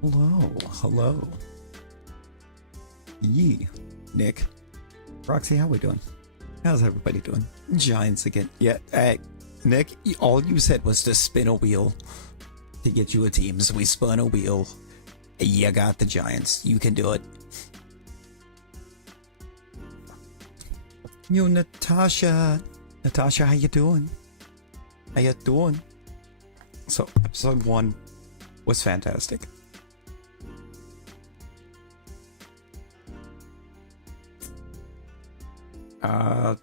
Hello, hello. Yee, Nick. Roxy, how we doing? How's everybody doing? Giants again. Yeah, Nick, all you said was to spin a wheel to get you a team, so we spun a wheel. You got the Giants. You can do it. Yo, Natasha. Natasha, how you doing? How you doing? So, episode 1 was fantastic.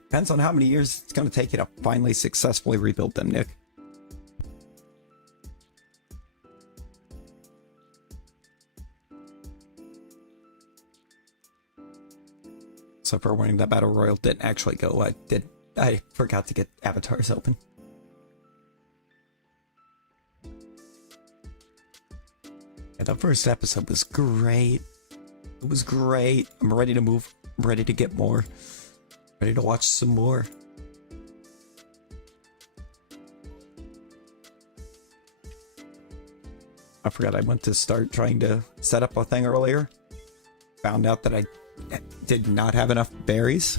Depends on how many years it's going to take you to finally successfully rebuild them, Nick. So for warning, that battle royal didn't actually go. I forgot to get avatars open. Yeah, the first episode was great. It was great. I'm ready to move. I'm ready to get more. Ready to watch some more. I forgot I went to start trying to set up a thing earlier. Found out that I did not have enough berries.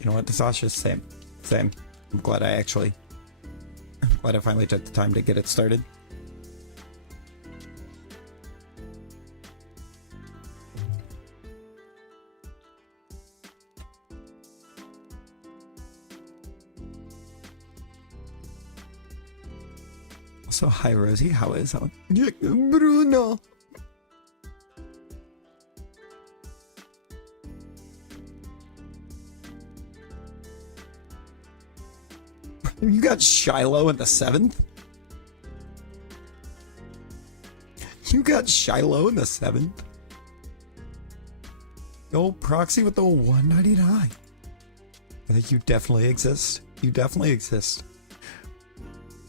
You know what, Natasha? Same. I'm glad I finally took the time to get it started. So hi Rosie, how is that? Bruno. You got Shiloh in the 7th? You got Shiloh in the 7th? Yo, Proxy with the 199. I think you definitely exist. You definitely exist.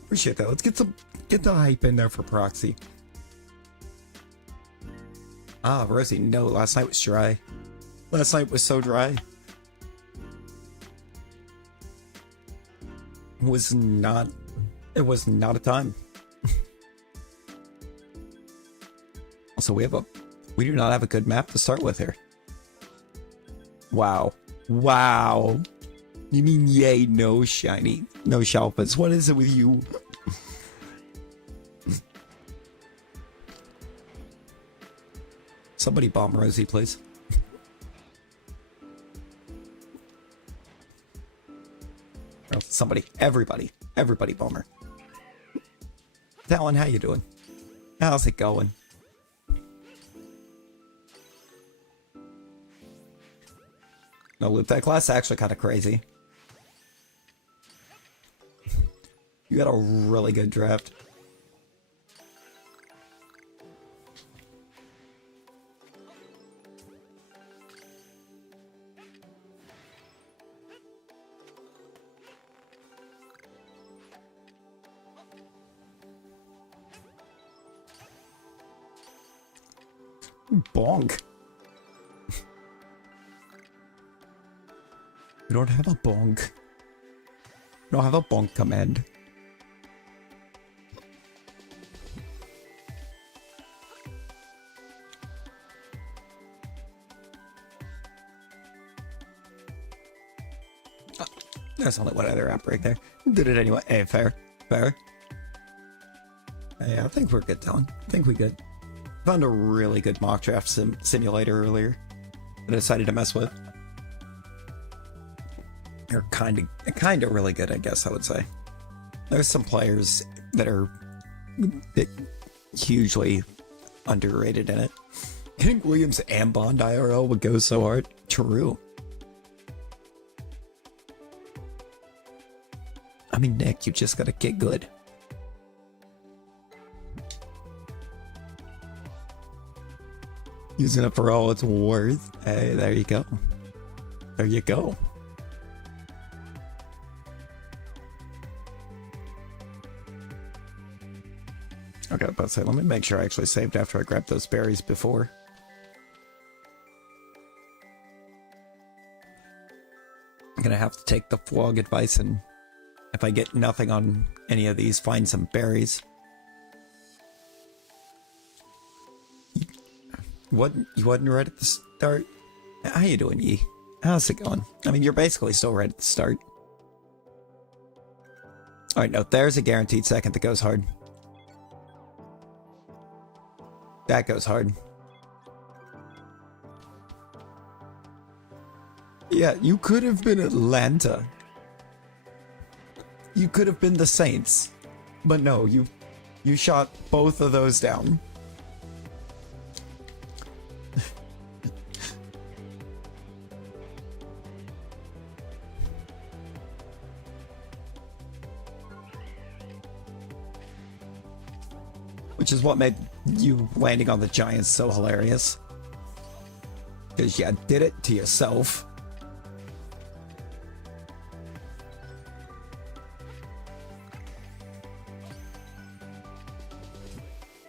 Appreciate that. Let's get the hype in there for Proxy. Ah, Rosie, no, last night was dry. Last night was so dry. It was not a time. Also, we do not have a good map to start with here. Wow. You mean yay, no shiny, no Shalphas. What is it with you? Somebody bomb Rosie, please. Somebody, everybody bomb her. Talon, how you doing? How's it going? No loop. That class is actually kind of crazy. You got a really good draft. Bonk. We don't have a bonk. We don't have a bonk command. Oh, there's only one other outbreak there. Did it anyway. Hey, fair. Yeah, I think we're good, Talon. I think we good. Found a really good mock draft simulator earlier that I decided to mess with. They're kind of really good, I guess I would say. There's some players that are hugely underrated in it. I think Williams and Bond IRL would go so hard. True. I mean, Nick, you just gotta get good. Using it for all it's worth. Hey, there you go. There you go. Okay, about to say, let me make sure I actually saved after I grabbed those berries before. I'm gonna have to take the Flog advice, and if I get nothing on any of these, find some berries. You wasn't right at the start? How you doing, Yi? How's it going? I mean, you're basically still right at the start. Alright, no, there's a guaranteed second that goes hard. That goes hard. Yeah, you could have been Atlanta. You could have been the Saints. But no, you shot both of those down. Which is what made you landing on the Giants so hilarious. Because you did it to yourself.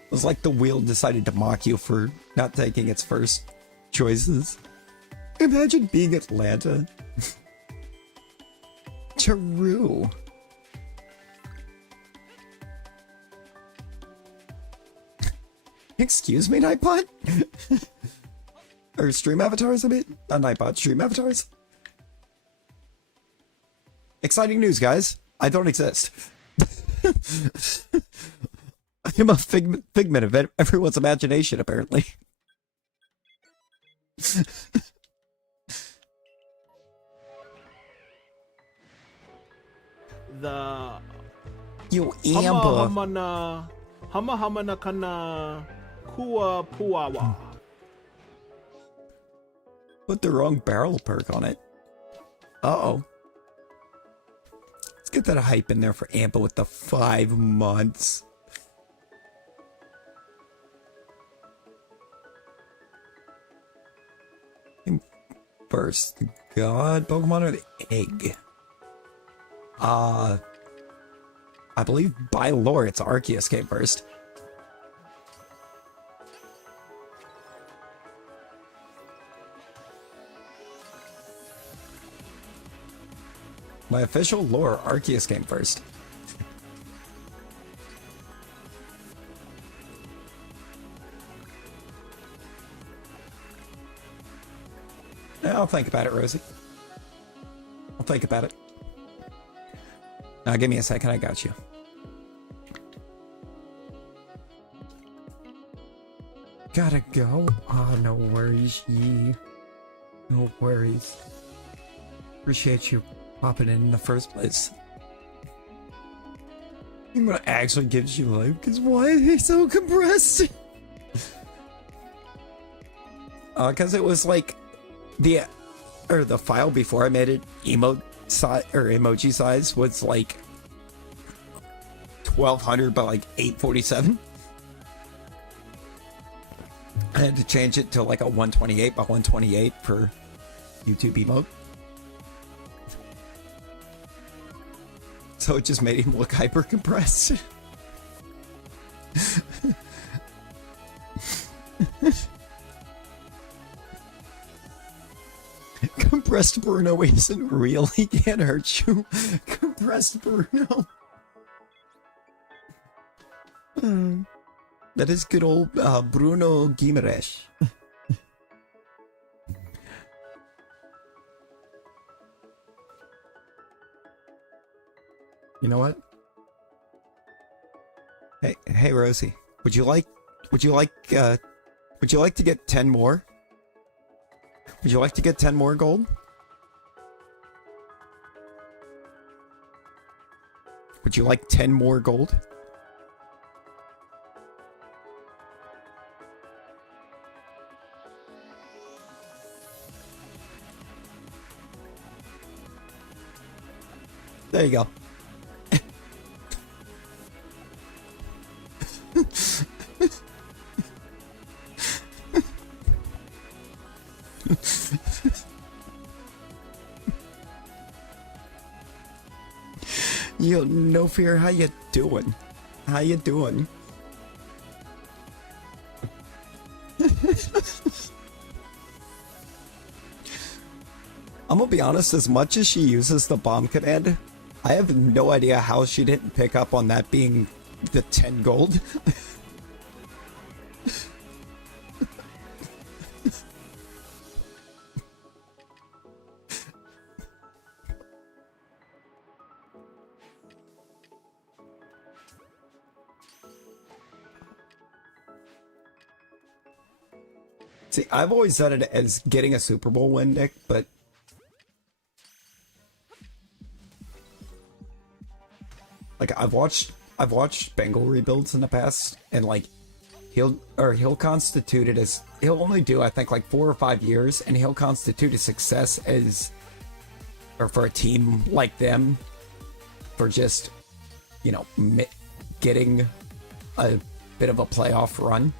It was like the wheel decided to mock you for not taking its first choices. Imagine being Atlanta. True. Excuse me, Nightbot? Or stream avatars a bit? Not Nightbot, stream avatars? Exciting news, guys. I don't exist. I am a figment of everyone's imagination, apparently. The You amber. Hama na kana kua puawa. Put the wrong barrel perk on it. Uh-oh. Let's get that hype in there for Ampa with the 5 months. First, the God Pokemon or the egg? I believe by lore it's Arceus came first. My official lore, Arceus came first. I'll think about it, Rosie. I'll think about it. Now, give me a second, I got you. Gotta go? Oh, no worries, Yi. No worries. Appreciate you popping in the first place. I'm gonna actually gives you life, because why are they so compressed? Because it was like the file before I made it emoji size was like 1200 by like 847. I had to change it to like a 128 by 128 for YouTube emote. So it just made him look hyper compressed. Compressed Bruno isn't real. He can't hurt you. Compressed Bruno. That is good old Bruno Guimaraes. You know what? Hey Rosie, would you like to get 10 more? Would you like to get 10 more gold? Would you like 10 more gold? There you go. Yo, no fear, how you doing? How you doing? I'm gonna be honest, as much as she uses the bomb command, I have no idea how she didn't pick up on that being the 10 gold. See, I've always done it as getting a Super Bowl win, Nick, but like I've watched Bengal rebuilds in the past, and like he'll constitute it as, he'll only do I think like 4 or 5 years, and he'll constitute a success as, or for a team like them, for just, you know, getting a bit of a playoff run.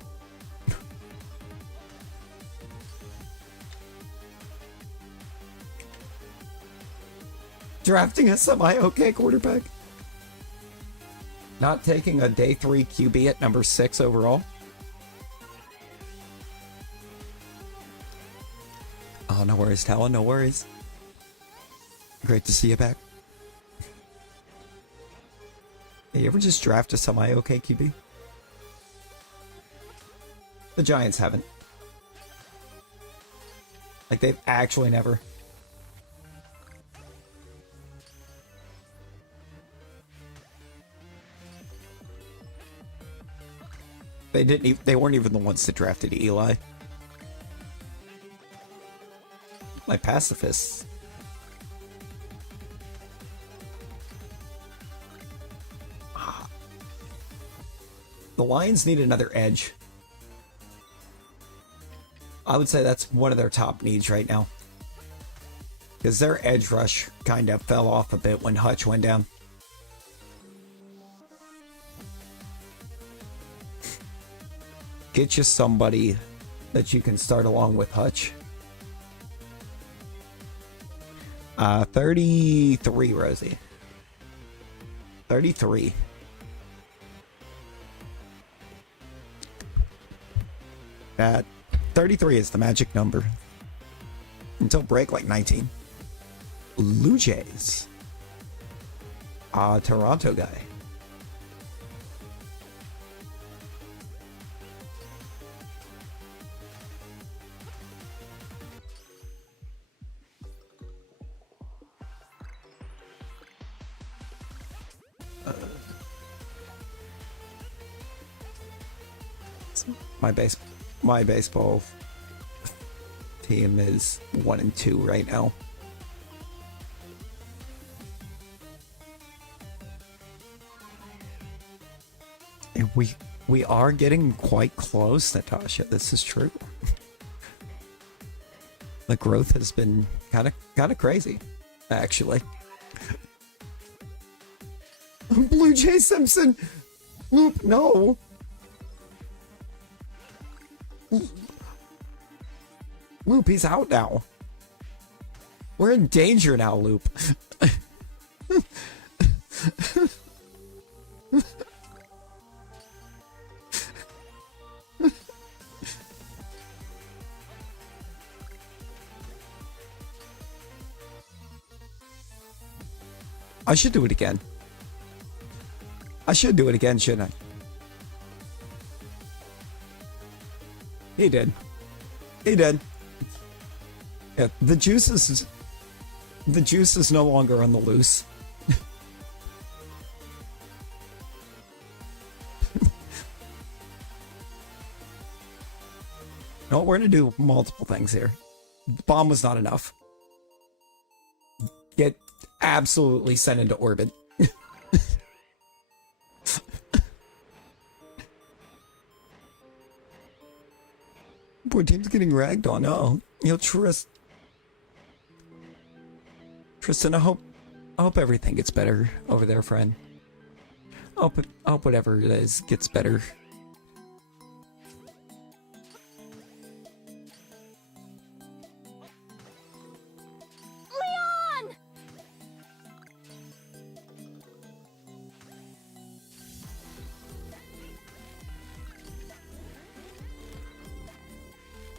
Drafting a semi-okay quarterback. Not taking a day 3 QB at number 6 overall. Oh, no worries, Talon, no worries. Great to see you back. Hey, you ever just draft a semi-okay QB? The Giants haven't. Like, they've actually never. They didn't even, they weren't even the ones that drafted Eli. My pacifists. The Lions need another edge. I would say that's one of their top needs right now. Because their edge rush kind of fell off a bit when Hutch went down. Get you somebody that you can start along with Hutch. 33, Rosie. 33. That 33 is the magic number. Until break, like 19. Blue Jays. Toronto guy. My baseball team is 1-2 right now. And we are getting quite close, Natasha. This is true. The growth has been kind of crazy, actually. Blue Jay Simpson. Loop, no. Loop, he's out now. We're in danger now, Loop. I should do it again. I should do it again, shouldn't I? He did. He did. Yeah, the juice is no longer on the loose. No, we're gonna do multiple things here. Bomb was not enough. Get absolutely sent into orbit. Poor team's getting ragged on. Oh, you know, Tristan, I hope everything gets better over there, friend. I hope whatever it is gets better. Leon!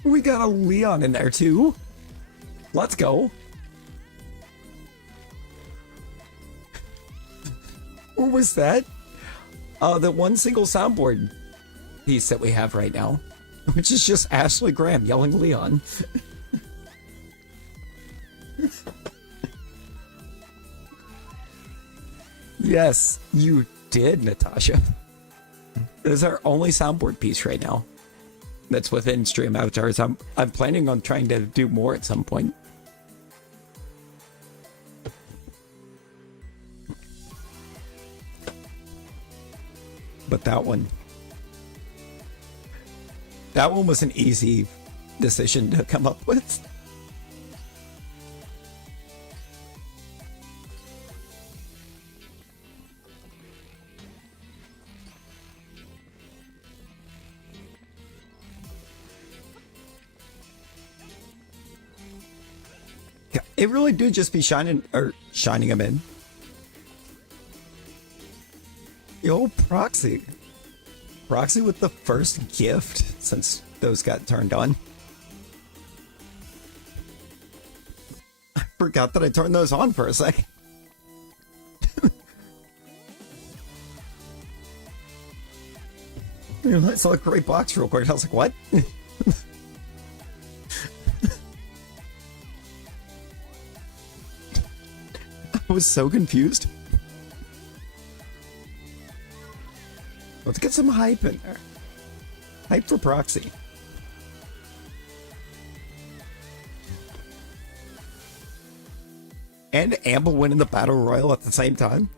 We got a Leon in there too. Let's go. Or was that? The one single soundboard piece that we have right now, which is just Ashley Graham yelling Leon. Yes, you did, Natasha. It is our only soundboard piece right now. That's within Stream Avatars. I'm planning on trying to do more at some point. But that one was an easy decision to come up with. Yeah, it really do just be shining them in. Yo, Proxy with the first gift since those got turned on. I forgot that I turned those on for a second. I saw a great box real quick. I was like, what? I was so confused. Let's get some hype in there. Hype for Proxy. And Amber winning the Battle Royal at the same time.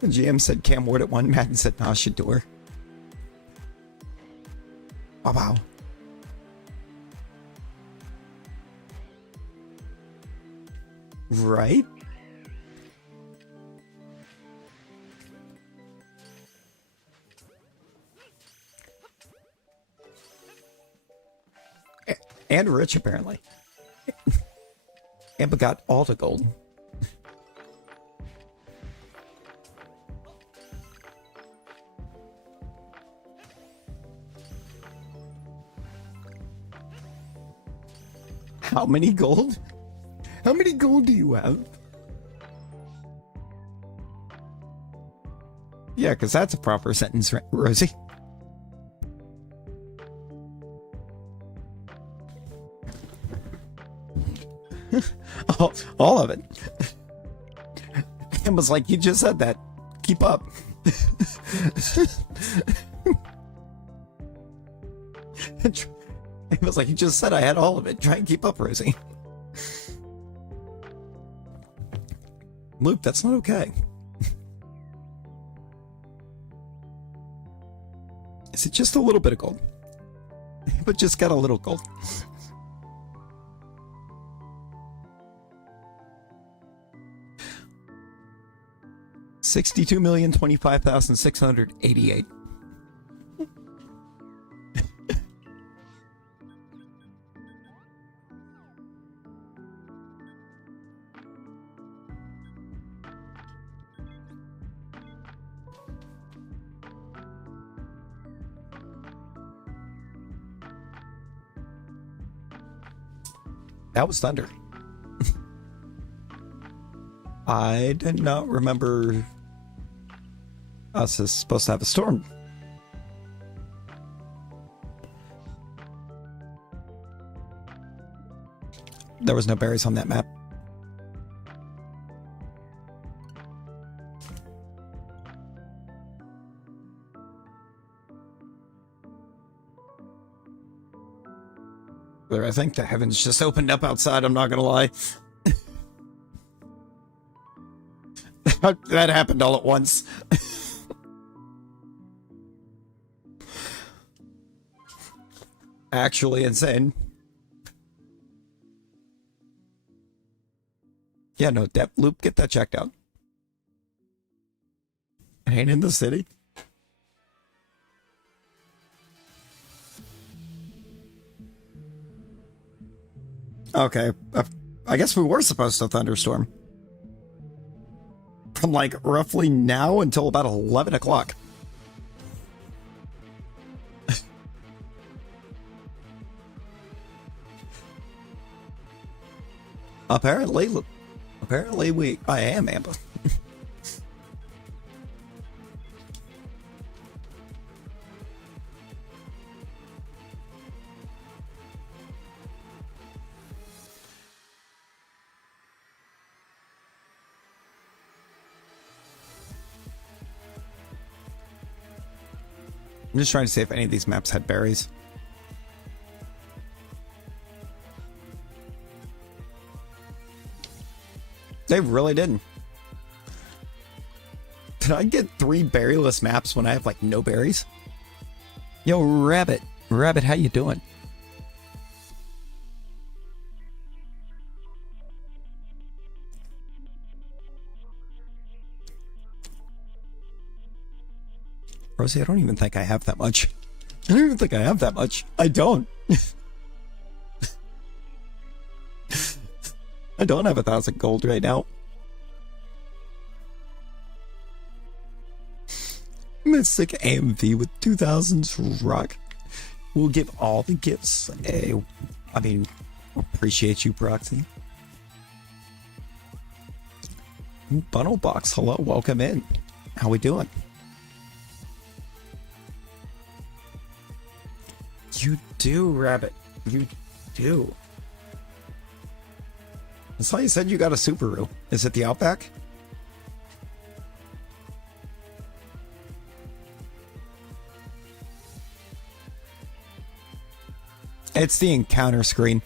The GM said Cam Ward at one. Madden said nah, should do her. Oh, wow. Right? And rich, apparently. Amber got all the gold. How many gold? How many gold do you have? Yeah, because that's a proper sentence, right, Rosie? all of it. It was like, you just said that. Keep up. It was like, you just said I had all of it. Try and keep up, Rosie. Luke, that's not okay. Is it just a little bit of gold? But just got a little gold. $62,025,688. That was thunder. I did not remember us as supposed to have a storm. There was no berries on that map. I think the heavens just opened up outside, I'm not gonna lie. That happened all at once. Actually insane. Yeah, no, depth loop, get that checked out. Ain't in the city. Okay, I guess we were supposed to thunderstorm. From like roughly now until about 11 o'clock. Apparently, I am Amber. I'm just trying to see if any of these maps had berries. They really didn't. Did I get 3 berryless maps when I have like no berries? Yo, Rabbit, how you doing? Rosie, I don't even think I have that much. I don't even think I have that much. I don't. I don't have 1,000 gold right now. Mystic AMV with 2,000 rock. We'll give all the gifts. I mean, appreciate you, Proxy. Bundle Box, hello, welcome in. How we doing? You do, Rabbit. You do. I saw you said you got a Subaru. Is it the Outback? It's the encounter screen.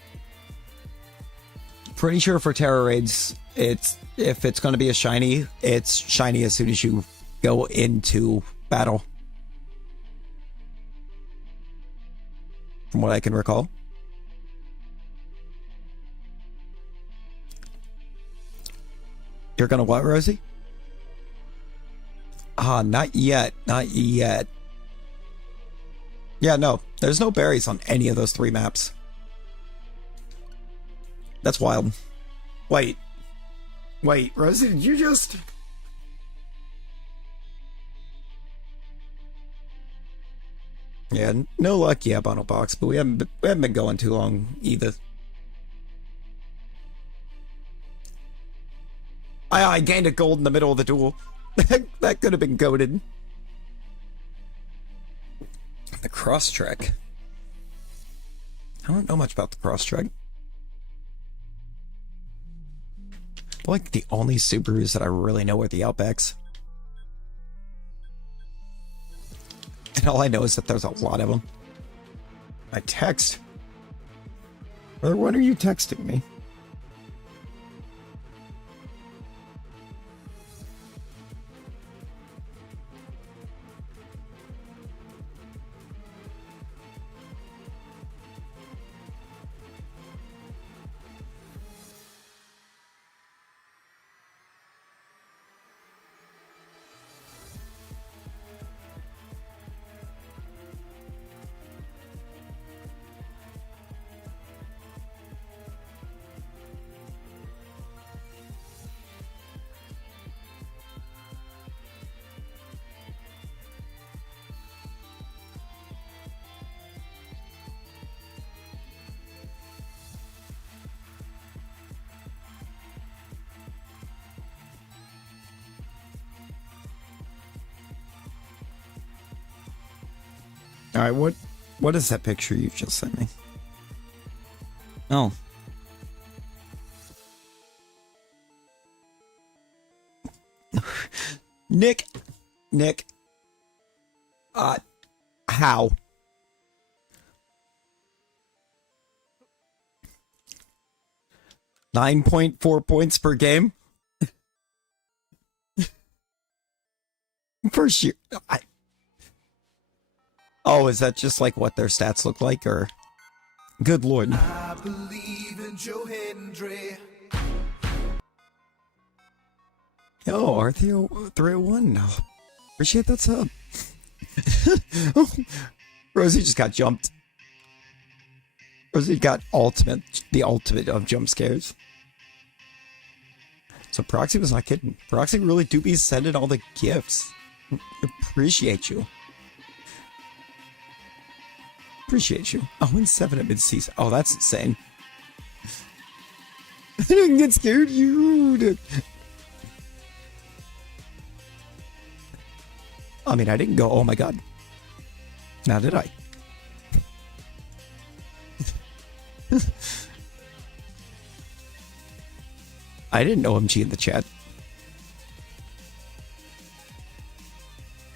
Pretty sure for Terror Raids, if it's going to be a shiny, it's shiny as soon as you go into battle. From what I can recall. You're gonna what, Rosie? Not yet. Not yet. Yeah, no. There's no berries on any of those 3 maps. That's wild. Wait, Rosie, did you just... Yeah, no luck yet, Bundle Box, but we haven't been going too long either. I gained a gold in the middle of the duel. That could have been goated. The cross trek. I don't know much about the cross trek. Like the only Subarus that I really know are the Outbacks. And all I know is that there's a lot of them. I text. Or when are you texting me? Alright, what is that picture you just sent me? Oh. Nick. How? $9.4 points per game? First year. Oh, is that just like what their stats look like, or? Good lord. I believe in Joe Hendry. Yo, R301. Appreciate that sub. Rosie just got jumped. Rosie got the ultimate of jump scares. So Proxy was not kidding. Proxy really do be sending all the gifts. Appreciate you. Appreciate you. Oh, and 7 at mid-season. Oh, that's insane. I didn't get scared, you did. I mean, I didn't go, oh my god. Now did I? I didn't OMG in the chat.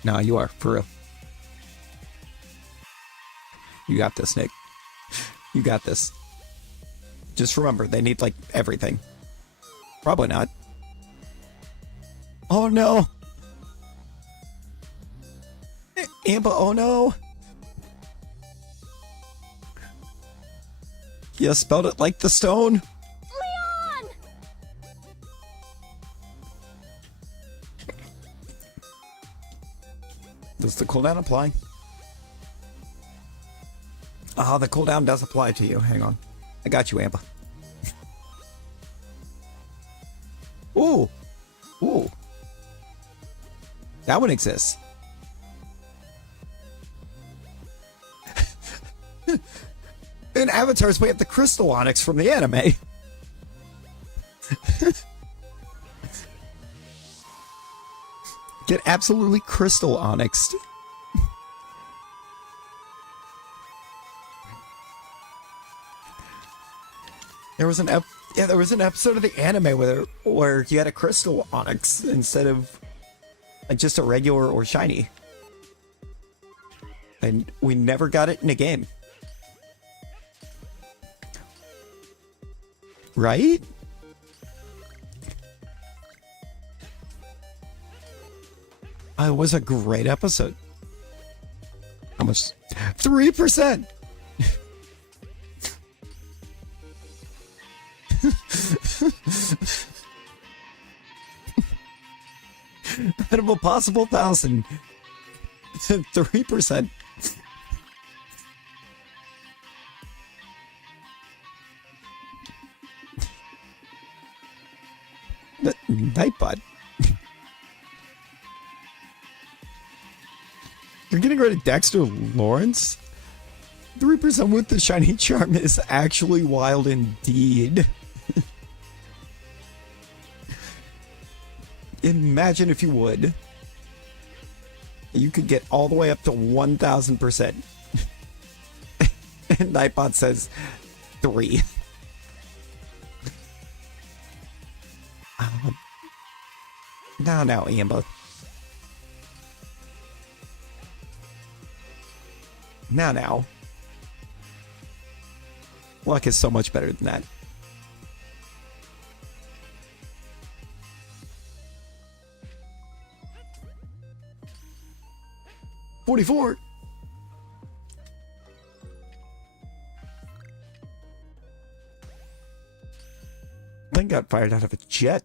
Nah, you are, for real. You got this, Nick. You got this. Just remember, they need, like, everything. Probably not. Oh, no. Amber, oh, no. You spelled it like the stone. Leon! Does the cooldown apply? Ah, the cooldown does apply to you. Hang on. I got you, Amber. Ooh. Ooh. That one exists. In Avatars, we have the Crystal Onyx from the anime. Get absolutely Crystal Onyxed. There was an episode of the anime where you had a Crystal Onyx instead of like just a regular or shiny. And we never got it in a game. Right? It was a great episode. How much? 3%! Out of a possible 1,000. 3%. Nightbot. You're getting rid of Dexter Lawrence? 3% with the shiny charm is actually wild indeed. Imagine if you would. You could get all the way up to 1,000%. And Nightbot says 3. Now, Amber. Now. Luck is so much better than that. $44. Thing got fired out of a jet.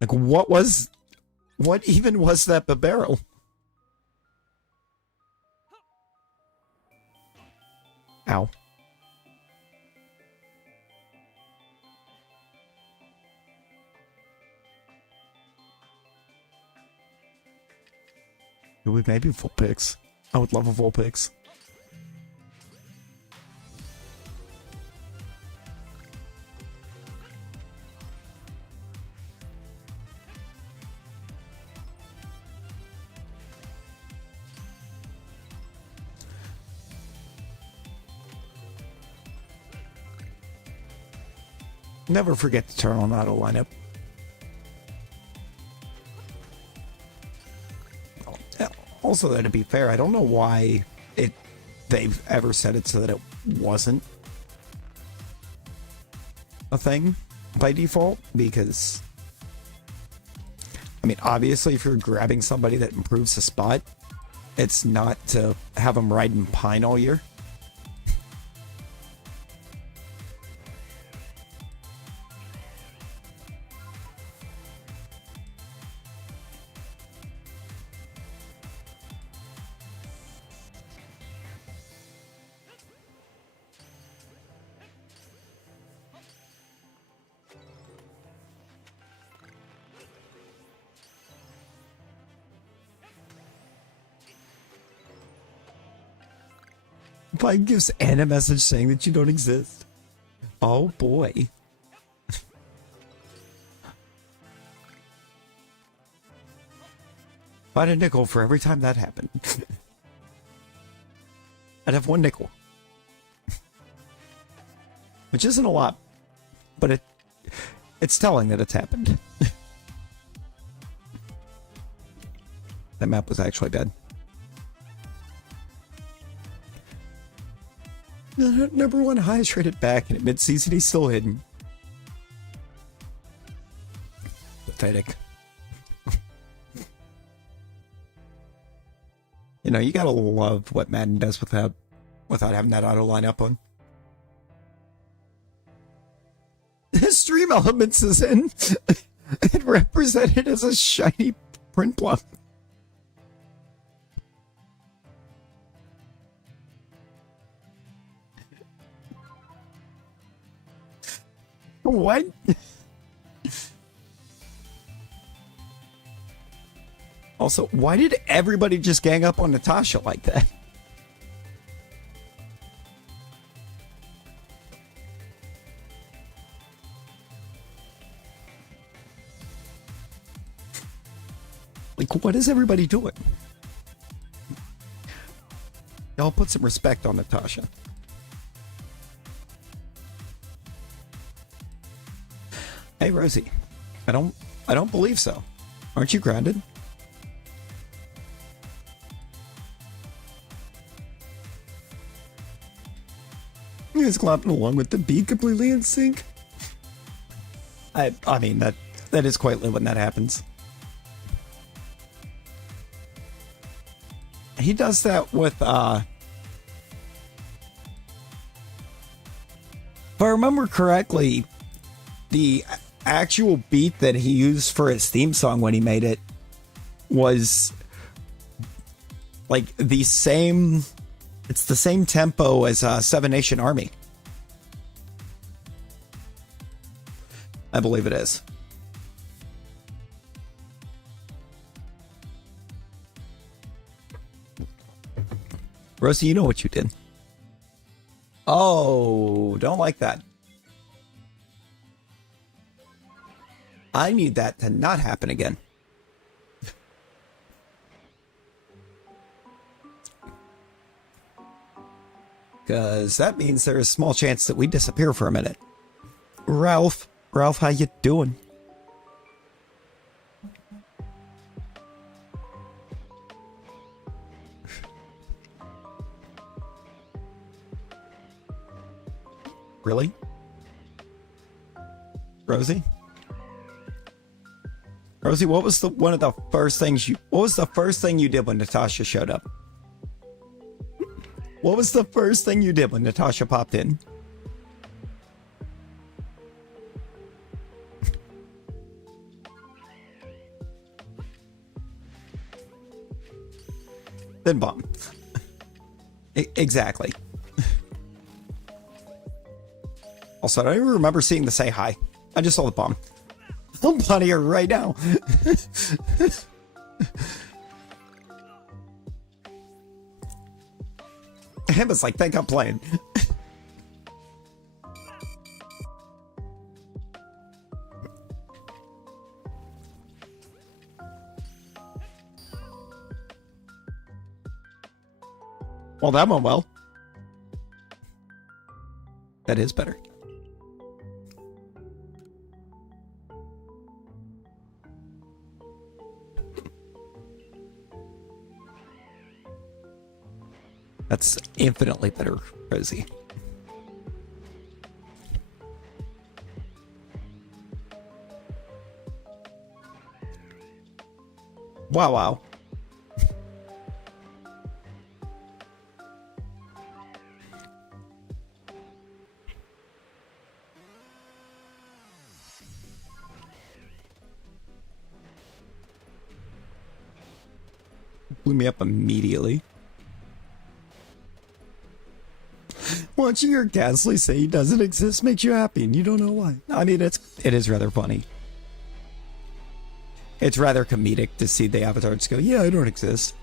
Like, what even was that barrel? Ow. Maybe Vulpix. I would love a Vulpix. Never forget to turn on auto lineup. Also, though, to be fair, I don't know why they've ever said it so that it wasn't a thing by default, because I mean, obviously if you're grabbing somebody that improves the spot, it's not to have them ride in Pine all year. Mike gives Anne a message saying that you don't exist. Oh boy. Find a nickel for every time that happened. I'd have 1 nickel. Which isn't a lot, but it's telling that it's happened. That map was actually dead. Number 1 highest rated back, and at mid-season he's still hidden. Pathetic. You know, you gotta love what Madden does without having that auto line up on. Stream Elements is in. It represented as a shiny print block. What? Also, why did everybody just gang up on Natasha like that? Like, what is everybody doing? Y'all put some respect on Natasha. Hey, Rosie. I don't believe so. Aren't you grounded? You guys clapping along with the beat completely in sync? I mean, that is quite lit when that happens. He does that with, if I remember correctly, the actual beat that he used for his theme song when he made it was like it's the same tempo as Seven Nation Army. I believe it is. Rosie, you know what you did. Oh, don't like that. I need that to not happen again. Because that means there's a small chance that we disappear for a minute. Ralph, how you doing? Really? Rosie? Rosie, what was the first thing you did when Natasha showed up? What was the first thing you did when Natasha popped in? Then bomb. Exactly. Also, I don't even remember seeing the say hi. I just saw the bomb. I'm putting her right now. Emma's like, think I'm playing. Well, that went well. That is better. That's infinitely better, Rosie. Wow. Blew me up immediately. Watching your Ghastly say he doesn't exist makes you happy, and you don't know why. I mean, it is rather funny. It's rather comedic to see the avatar just go, yeah, I don't exist.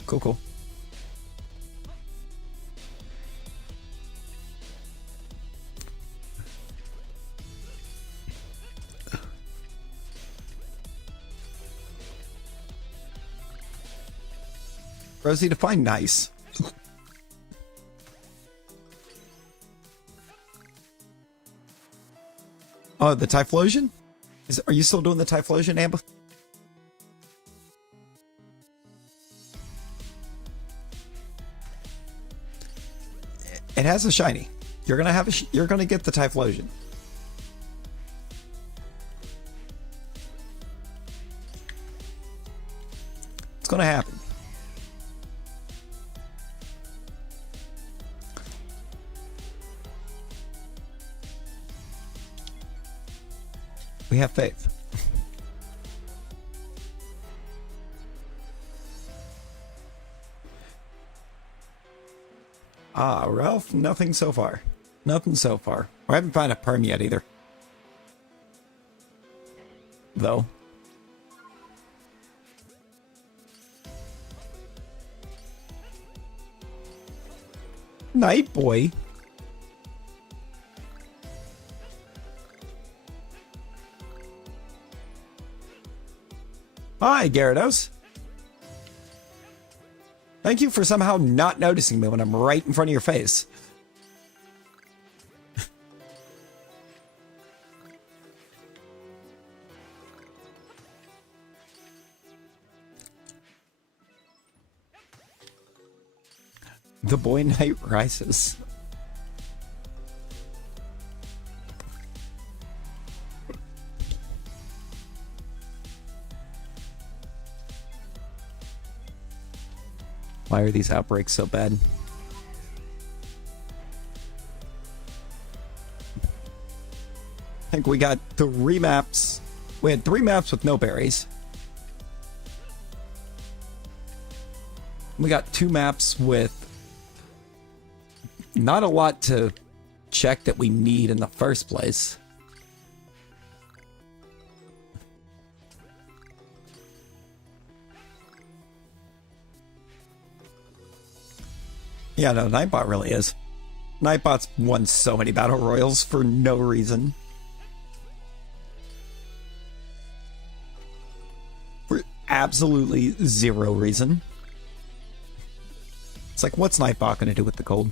Oh, cool, cool. Rosie, define nice. Oh, the Typhlosion? Are you still doing the Typhlosion, Amber? It has a shiny. You're gonna have you're gonna get the Typhlosion. It's gonna happen. We have faith. Ah, Ralph, nothing so far. Nothing so far. I haven't found a perm yet either. Though. Night boy. Hi, Gyarados. Thank you for somehow not noticing me when I'm right in front of your face. The boy night rises. Why are these outbreaks so bad? I think we got 3 maps. We had 3 maps with no berries. We got 2 maps with not a lot to check that we need in the first place. Yeah, no, Nightbot really is. Nightbot's won so many battle royals for no reason. For absolutely zero reason. It's like, what's Nightbot gonna do with the gold?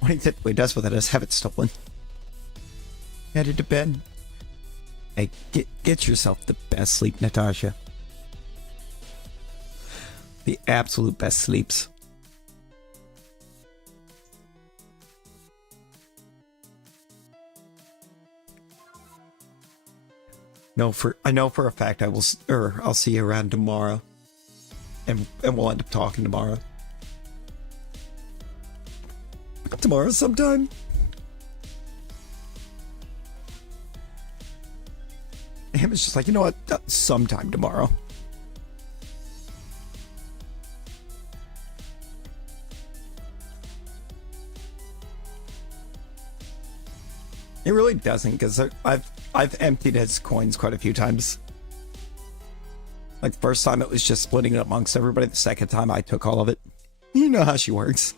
What he typically does with it is have it stolen. Headed to bed. Hey, get yourself the best sleep, Natasha. The absolute best sleeps. I know for a fact I'll see you around tomorrow, and we'll end up talking tomorrow. Tomorrow sometime. And it's just like, you know what? Sometime tomorrow. It really doesn't, because I've emptied his coins quite a few times. Like, the first time it was just splitting it amongst everybody. The second time I took all of it. You know how she works.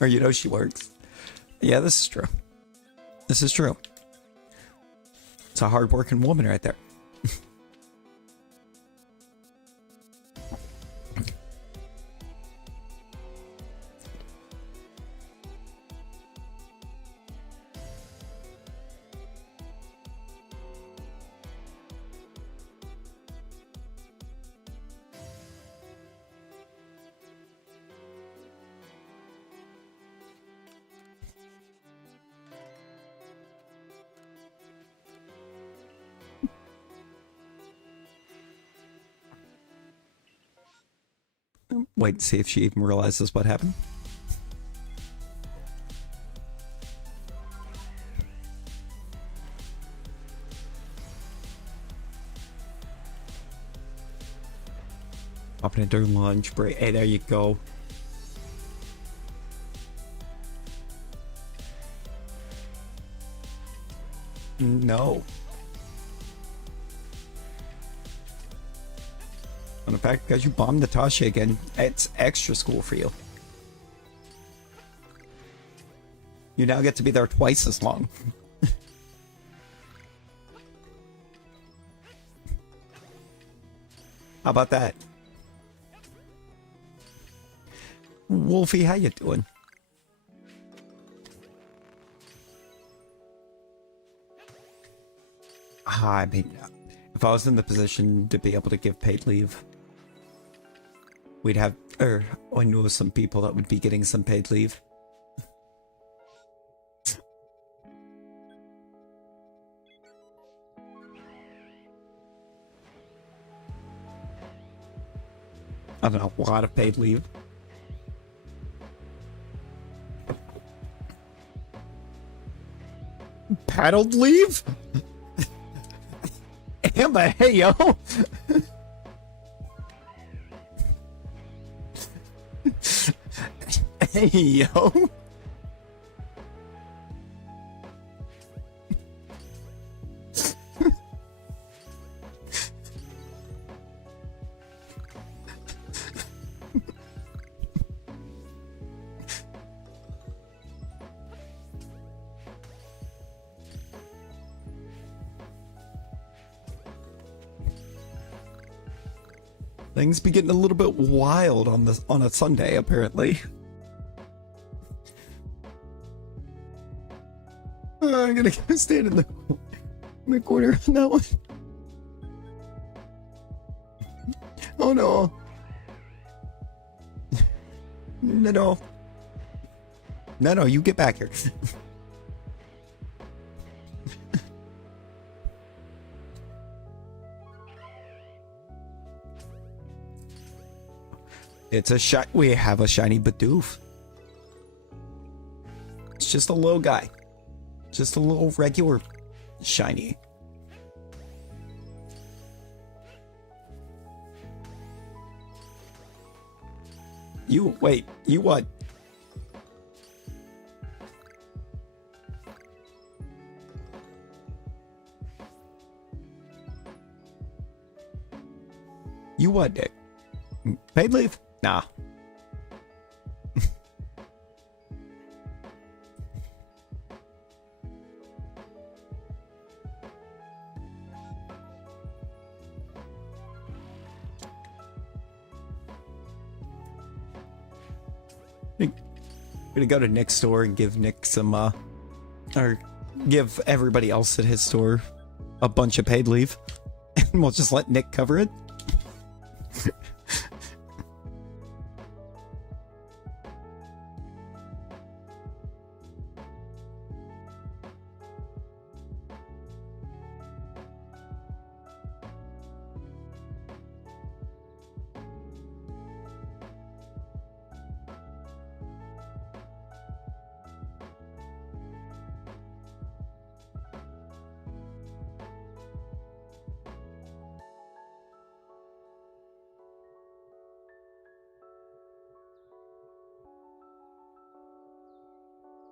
Or you know she works. Yeah, this is true. This is true. It's a hard-working woman right there. Wait to see if she even realizes what happened. Popping into lunch break. Hey, there you go. No. fact, because you bombed Natasha again, it's extra school for you. You now get to be there twice as long. How about that? Wolfie, how you doing? I mean, if I was in the position to be able to give paid leave, we'd have, or I know some people that would be getting some paid leave. I don't know, a lot of paid leave. Paddled leave? Amber, hey yo! Hey yo! Things be getting a little bit wild on a Sunday, apparently. I'm gonna go stand in the corner on that one. Oh no. No, you get back here. We have a shiny Bidoof. It's just a little guy. Just a little regular shiny. You what? You what, Dick? Paid leave? Nah. I'm gonna go to Nick's store and give Nick some, or give everybody else at his store a bunch of paid leave. And we'll just let Nick cover it.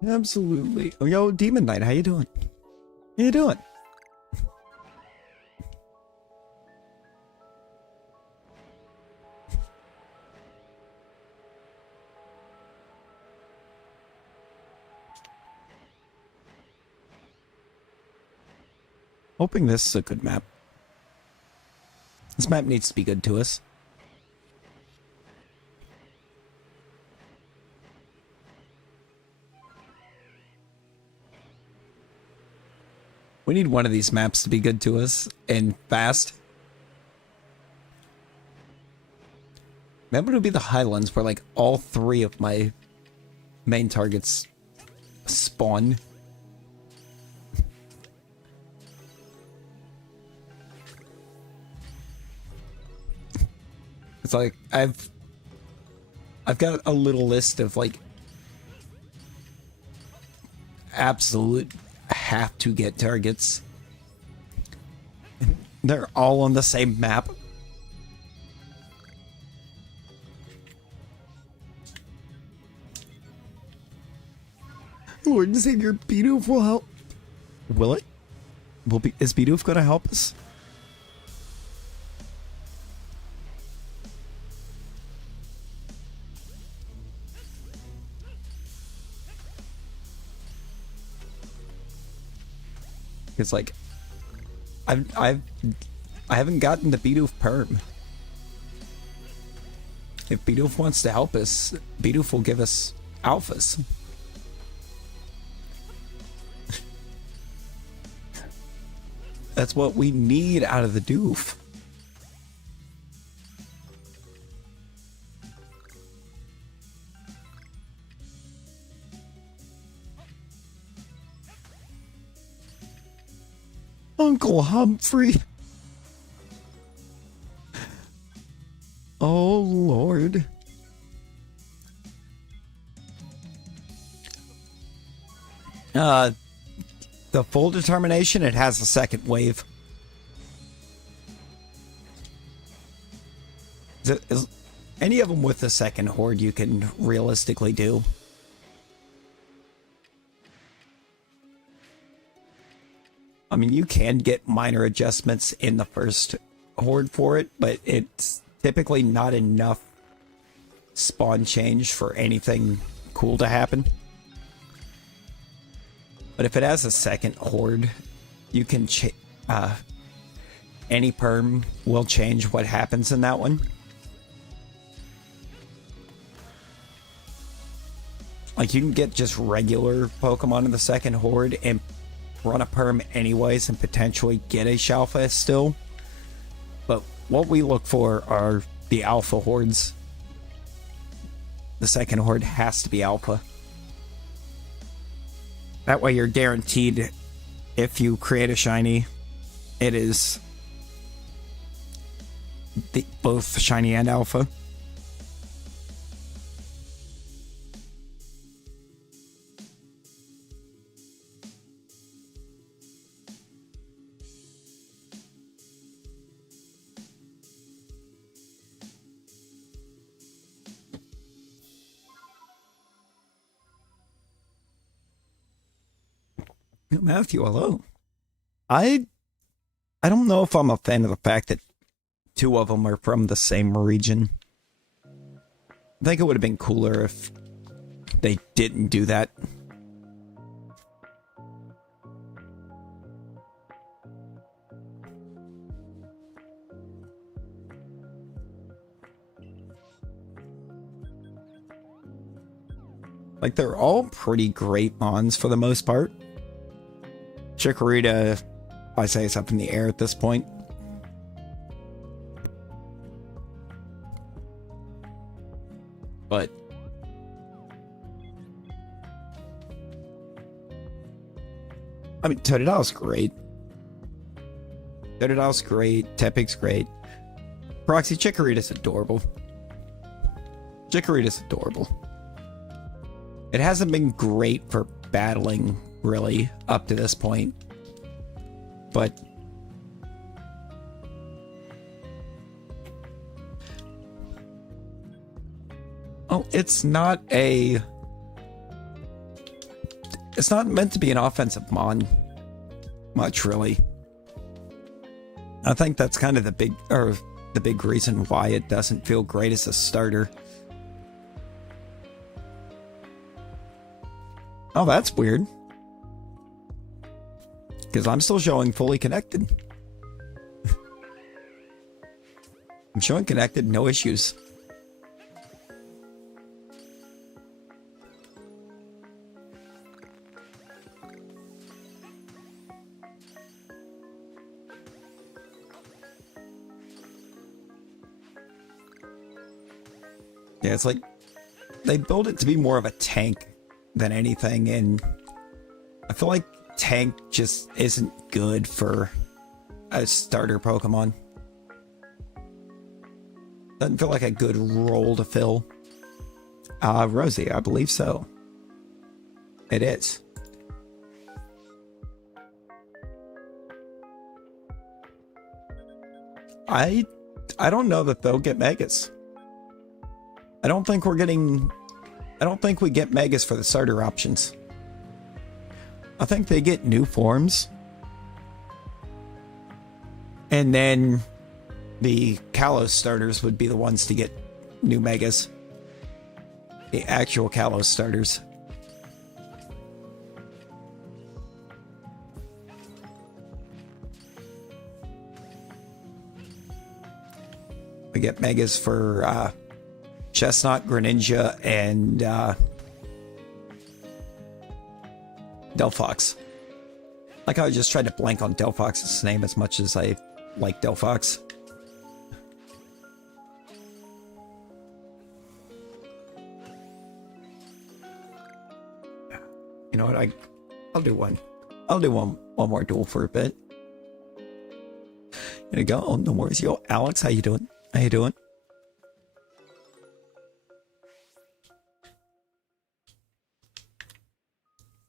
Absolutely. Oh, yo, Demon Knight, how you doing? How you doing? Hoping this is a good map. This map needs to be good to us. We need one of these maps to be good to us, and fast. Remember to be the Highlands where like all three of my main targets spawn. It's like I've got a little list of like absolute have to get targets. They're all on the same map. Lord and Savior, Bidoof will help. Will it? Is Bidoof gonna help us? It's like I haven't gotten the Bidoof perm. If Bidoof wants to help us, Bidoof will give us alphas. That's what we need out of the doof. Uncle Humphrey. Oh, Lord. The full determination, it has a second wave. Is any of them with the second horde you can realistically do? I mean, you can get minor adjustments in the first horde for it, but it's typically not enough spawn change for anything cool to happen. But if it has a second horde, you can any perm will change what happens in that one. Like, you can get just regular Pokemon in the second horde and run a perm anyways and potentially get a Shalpha still. But what we look for are the alpha hordes. The second horde has to be alpha. That way you're guaranteed, if you create a shiny, it is both shiny and alpha. Matthew, hello. I don't know if I'm a fan of the fact that two of them are from the same region. I think it would have been cooler if they didn't do that. Like, they're all pretty great mons for the most part. Chikorita, I say, it's up in the air at this point. But I mean, Totodil's great. Totodil's great. Tepig's great. Proxy, Chikorita's adorable. Chikorita's adorable. It hasn't been great for battling, really, up to this point. But oh, it's not meant to be an offensive mon much, really. I think that's kind of the big reason why it doesn't feel great as a starter. Oh, that's weird. Because I'm still showing fully connected. I'm showing connected, no issues. Yeah, it's like they build it to be more of a tank than anything, and I feel like tank just isn't good for a starter Pokemon. Doesn't feel like a good role to fill. Rosie, I believe so. It is. I don't know that they'll get Megas. I don't think we get Megas for the starter options. I think they get new forms. And then the Kalos starters would be the ones to get new Megas. The actual Kalos starters. We get megas for Chestnut, Greninja, and Delphox. Like I just tried to blank on Delphox's name as much as I like Delphox. You know what? I'll do one. I'll do one more duel for a bit. There you go. Oh, no worries. Yo, Alex, how you doing? How you doing?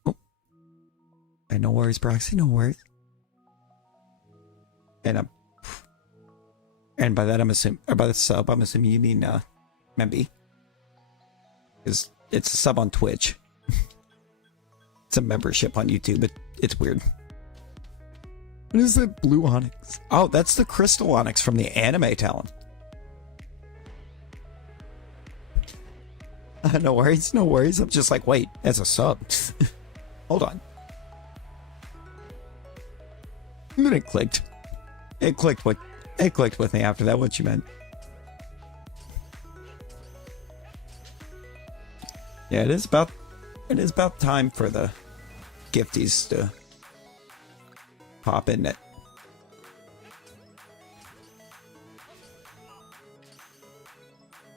Oh. And no worries, Proxy. No worries. And by that I'm assuming, or by the sub, I'm assuming you mean Memby. Because it's a sub on Twitch. It's a membership on YouTube, but it's weird. What is that blue onyx? Oh, that's the crystal onyx from the anime Talon. No worries, no worries. I'm just like, wait, as a sub. Hold on. And then it clicked. It clicked with me after that, what you meant. Yeah, it is about time for the gifties to pop in it.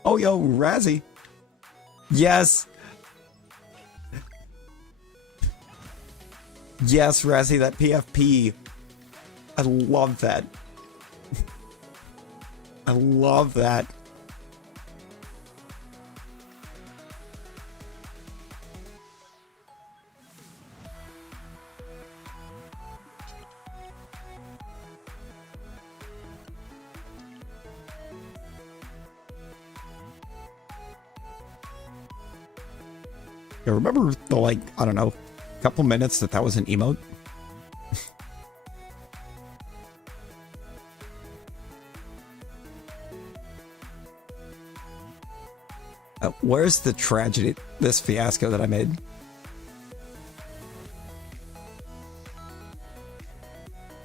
Oh, yo, Razzie. Yes. Yes, Razzie, that PFP. I love that. I love that. Yeah, remember the, like, I don't know, couple minutes that was an emote? Where's the tragedy, this fiasco that I made?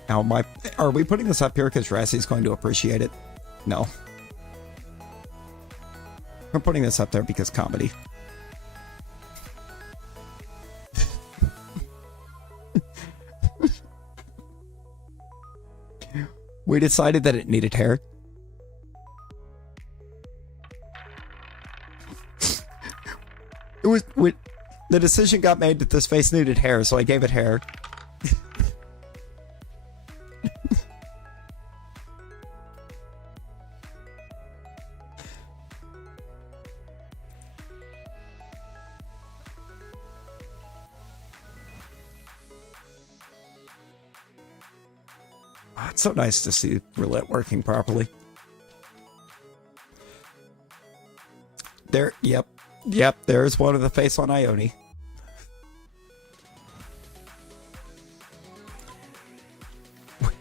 Now, are we putting this up here because Rassie's going to appreciate it? No. We're putting this up there because comedy. We decided that it needed hair. The decision got made that this face needed hair, so I gave it hair. It's so nice to see roulette working properly. There, yep, there's one of the face on Ione.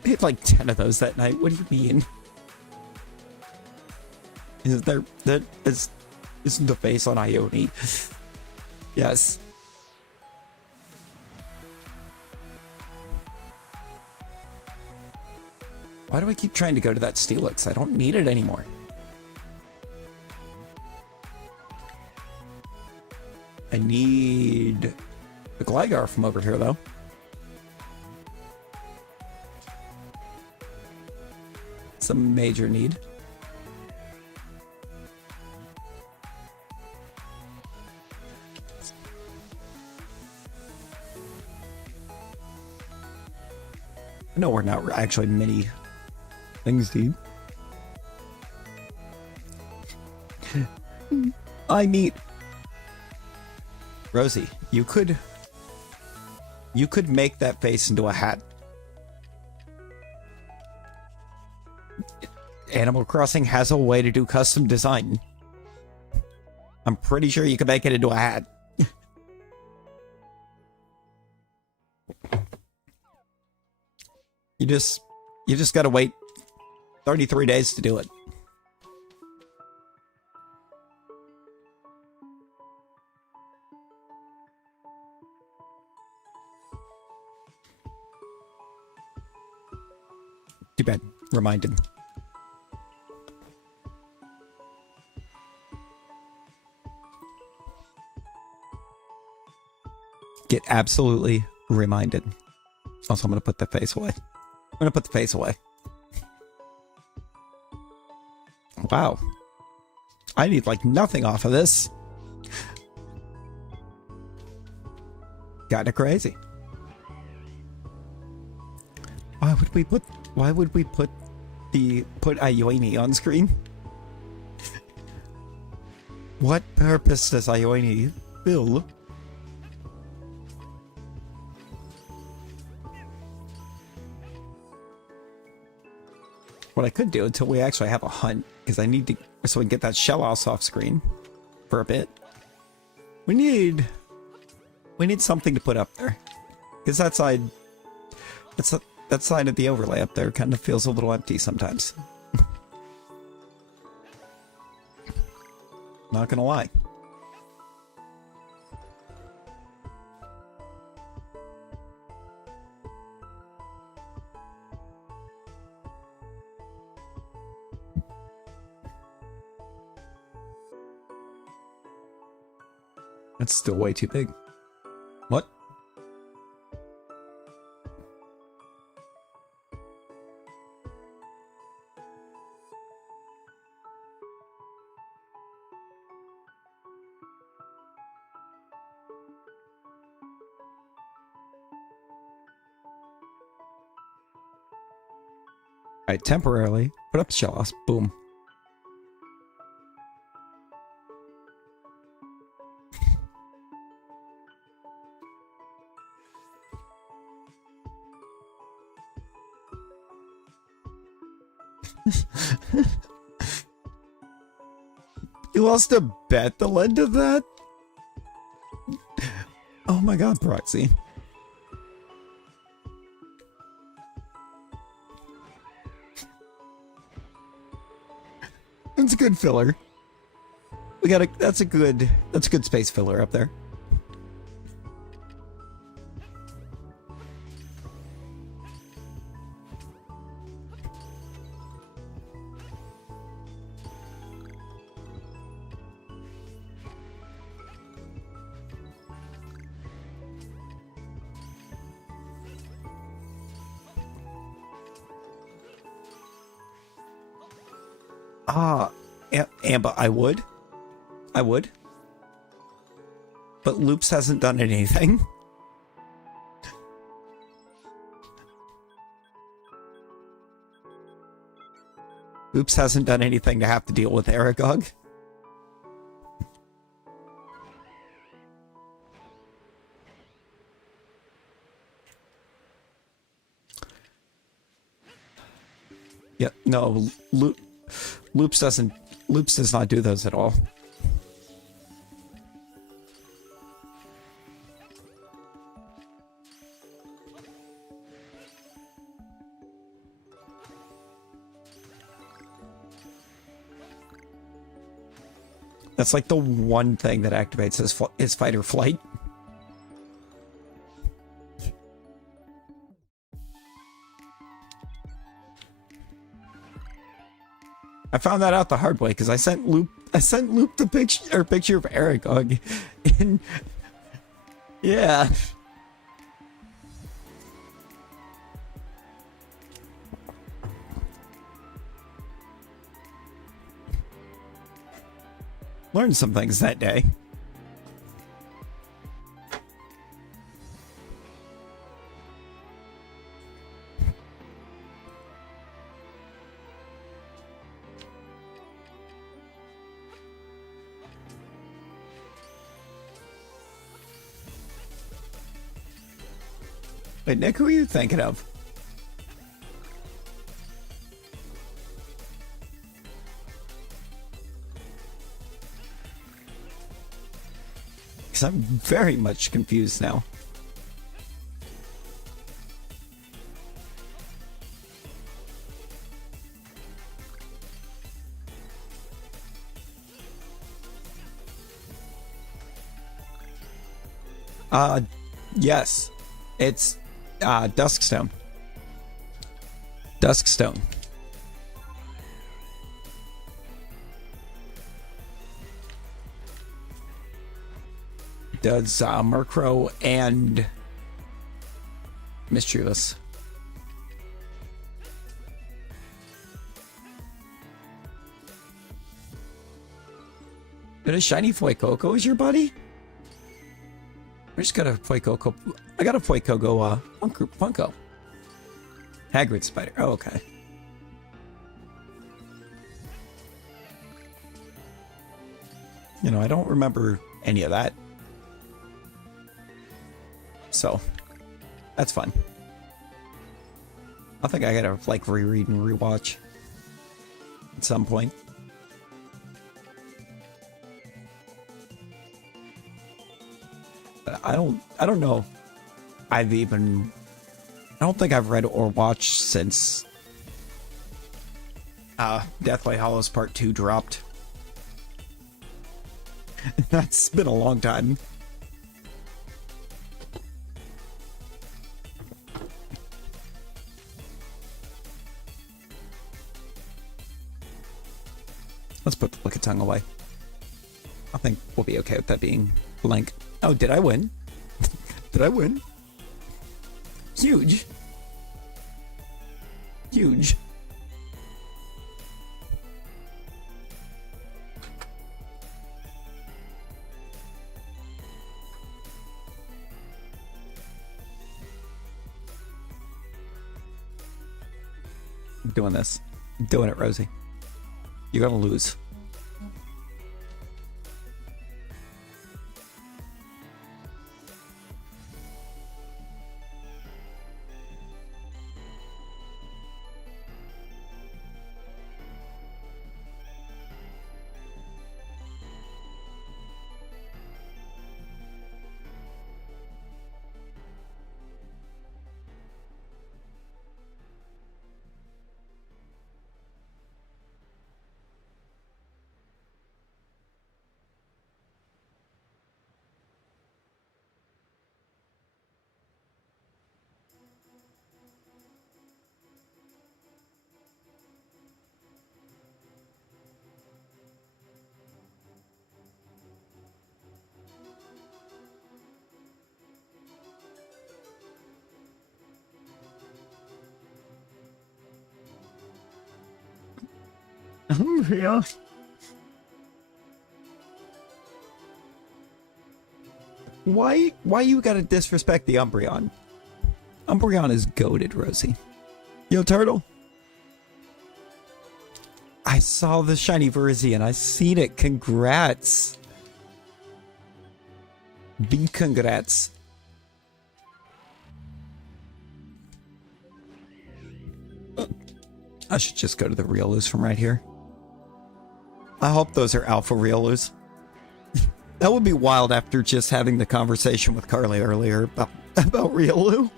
We had like 10 of those that night. What do you mean? Isn't there, isn't the face on Ione? Yes. Why do I keep trying to go to that Steelix? I don't need it anymore. I need the Gligar from over here, though. It's a major need. No, we're not actually many things, dude. I mean, Rosie, you could make that face into a hat. Animal Crossing has a way to do custom design. I'm pretty sure you could make it into a hat. You just gotta wait 33 days to do it. Too bad. Reminded. get absolutely reminded. Also, I'm going to put the face away. I'm going to put the face away. Wow. I need like nothing off of this. Kinda crazy. Why would we put Ioini on screen? What purpose does Ioini fill? What I could do until we actually have a hunt, because I need to, so we can get that shell house off screen for a bit. We need something to put up there, because that side of the overlay up there kind of feels a little empty sometimes. Not gonna lie. That's still way too big. What? Alright, temporarily put up the shell house. Boom. You lost a bet the end of that? Oh my god, Proxy. That's a good filler. We got that's a good space filler up there. Amber, I would. But Loops hasn't done anything. Loops hasn't done anything to have to deal with Aragog. Yeah, no, Loops does not do those at all. That's like the one thing that activates his fight or flight. I found that out the hard way because I sent Loop the picture of Aragog, and yeah. Learned some things that day. Wait, Nick, who are you thinking of? Because I'm very much confused now. Yes. It's Duskstone. Duskstone. does Murkrow and Mischievous. Got a shiny Fuecoco is your buddy? I just got a Fuecoco. I got a Fuecoco Funko. Hagrid Spider. Oh, okay. You know, I don't remember any of that. So, that's fun. I think I gotta, like, reread and rewatch at some point. But I don't know. I don't think I've read or watched since Deathly Hallows Part 2 dropped. That's been a long time. Let's put the Lickitung away. I think we'll be okay with that being blank. Oh, did I win? Did I win? Huge. Huge. I'm doing this. I'm doing it, Rosie. You're gonna lose. Yeah. Why you gotta disrespect the Umbreon? Umbreon is goated, Rosie. Yo, Turtle. I saw the shiny Verzian. I seen it. Congrats. Big congrats. I should just go to the Riolus from right here. I hope those are Alpha Riolus. That would be wild after just having the conversation with Carly earlier about Riolu.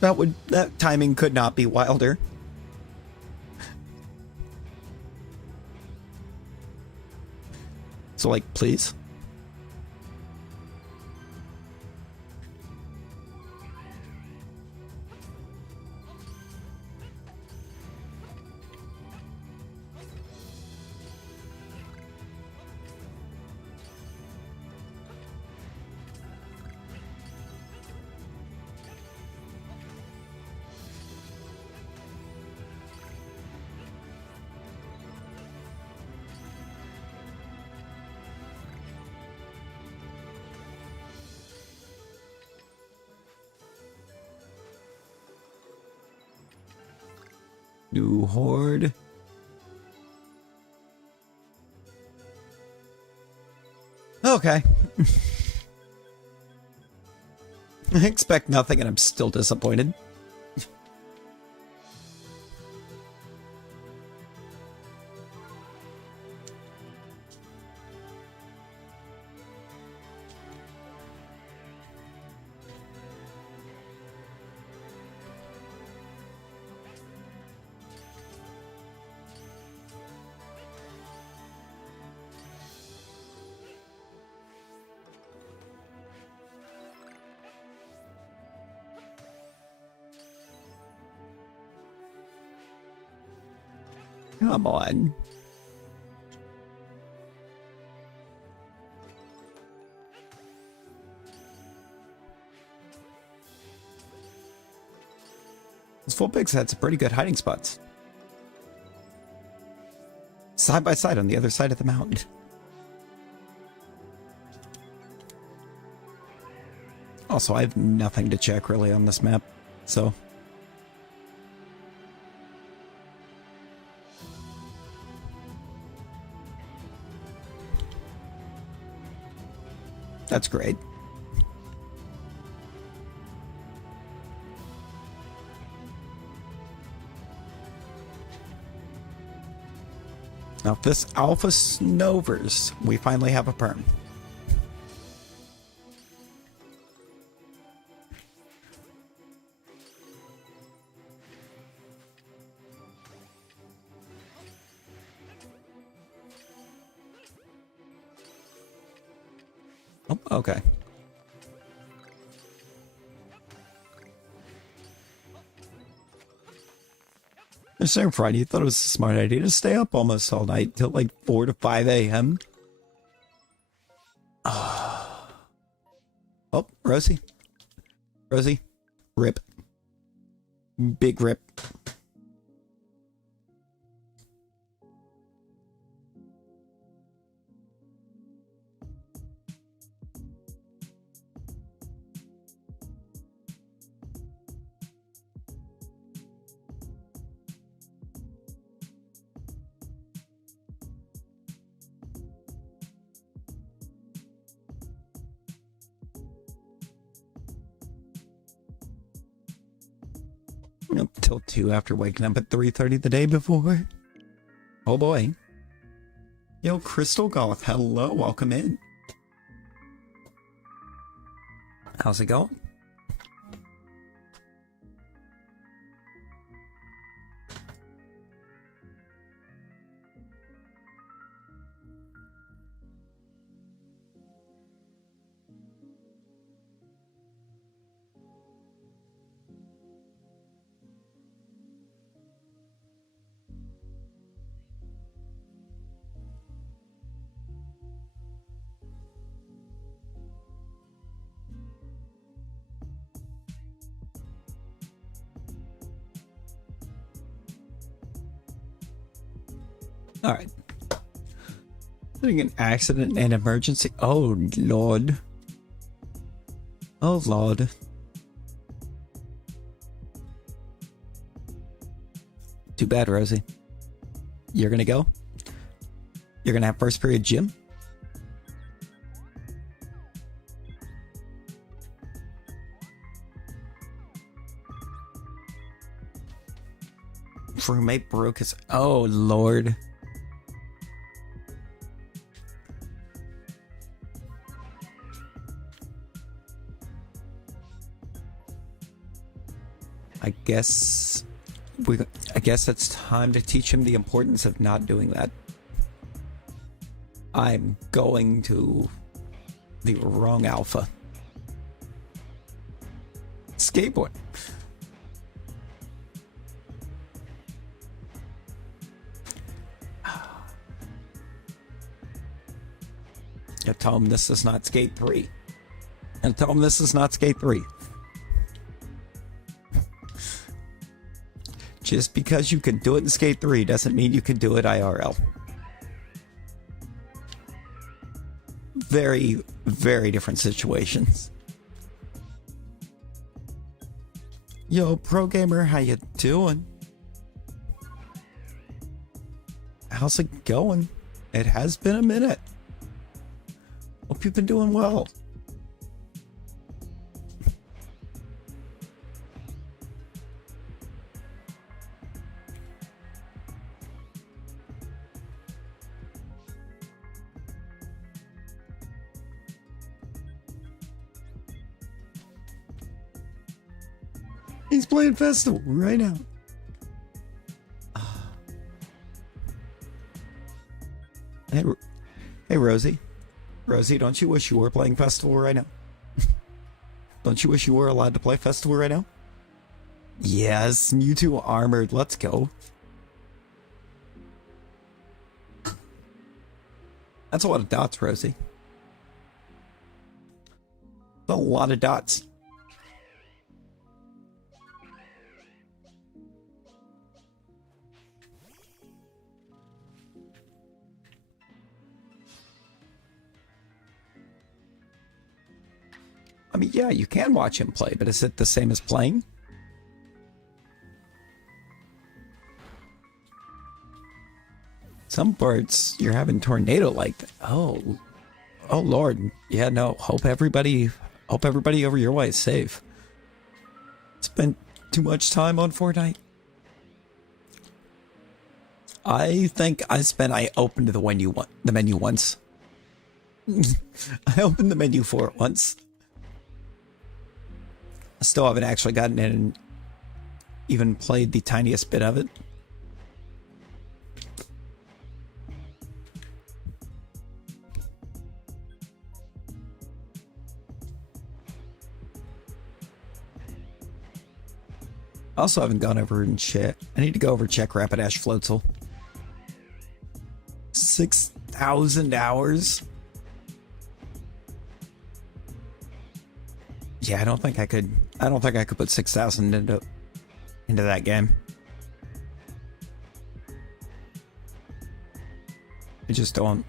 That timing could not be wilder. So, like, please. New horde. Okay. I expect nothing and I'm still disappointed. Come on. This full pig's had some pretty good hiding spots. Side by side on the other side of the mountain. Also, I have nothing to check really on this map, so... That's great. Now, if this Alpha Snovers, we finally have a perm. Oh, okay. Mr. Friday, you thought it was a smart idea to stay up almost all night till like 4 to 5 a.m. Oh, Rosie. Rosie. Rip. Big rip. Up till 2 after waking up at 3:30 the day before. Oh boy. Yo, Crystal Goth, hello, welcome in. How's it going? All right. Having an accident and emergency. Oh, Lord. Oh, Lord. Too bad, Rosie. You're going to go? You're going to have first period gym? Roommate broke his... Oh, Lord. I guess it's time to teach him the importance of not doing that. I'm going to the wrong Alpha. Skateboard. You tell him this is not Skate 3. And tell him this is not Skate 3. Just because you can do it in Skate 3 doesn't mean you can do it IRL. Very, very different situations. Yo, Pro Gamer, how you doing? How's it going? It has been a minute. Hope you've been doing well. He's playing Festival right now. Hey, Rosie. Rosie, don't you wish you were playing Festival right now? Don't you wish you were allowed to play Festival right now? Yes, you two armored. Let's go. That's a lot of dots, Rosie. That's a lot of dots. I mean, yeah, you can watch him play, but is it the same as playing? Some parts you're having tornado like that. Oh Lord. Yeah, no. Hope everybody over your way is safe. Spent too much time on Fortnite. I think I opened the menu once. I opened the menu for it once. I still haven't actually gotten in and even played the tiniest bit of it. I also haven't gone over and check. I need to go over check Rapidash Floatzel. 6,000 hours. Yeah, I don't think I could put 6,000 into that game. I just don't.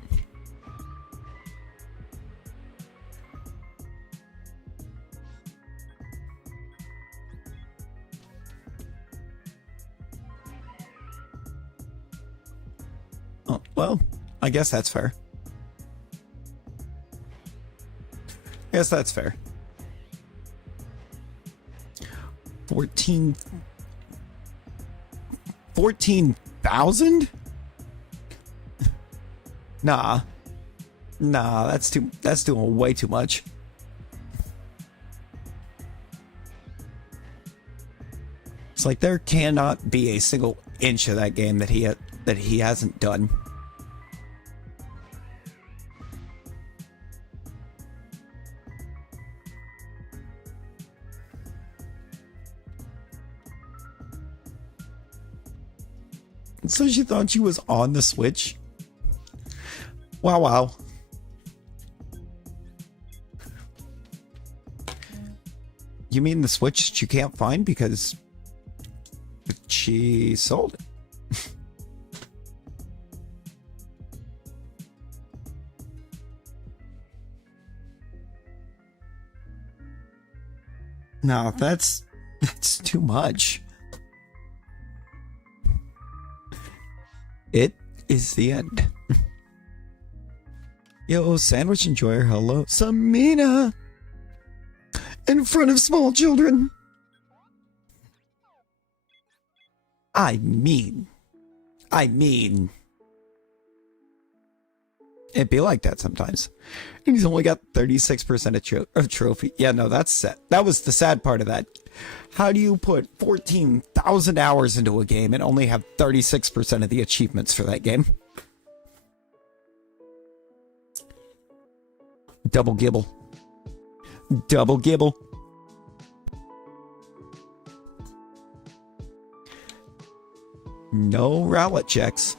Oh, well, I guess that's fair. Yes, that's fair. 14,000? Nah, that's doing way too much. It's like there cannot be a single inch of that game that he hasn't done. So she thought she was on the Switch? Wow. You mean the Switch that you can't find because she sold it? No, that's too much. It is the end. Yo, Sandwich Enjoyer, hello. Samina! In front of small children. I mean. It'd be like that sometimes. And he's only got 36% of trophy. Yeah, no, that's sad. That was the sad part of that. How do you put 14,000 hours into a game and only have 36% of the achievements for that game? Double gibble. Double gibble. No rowlet checks.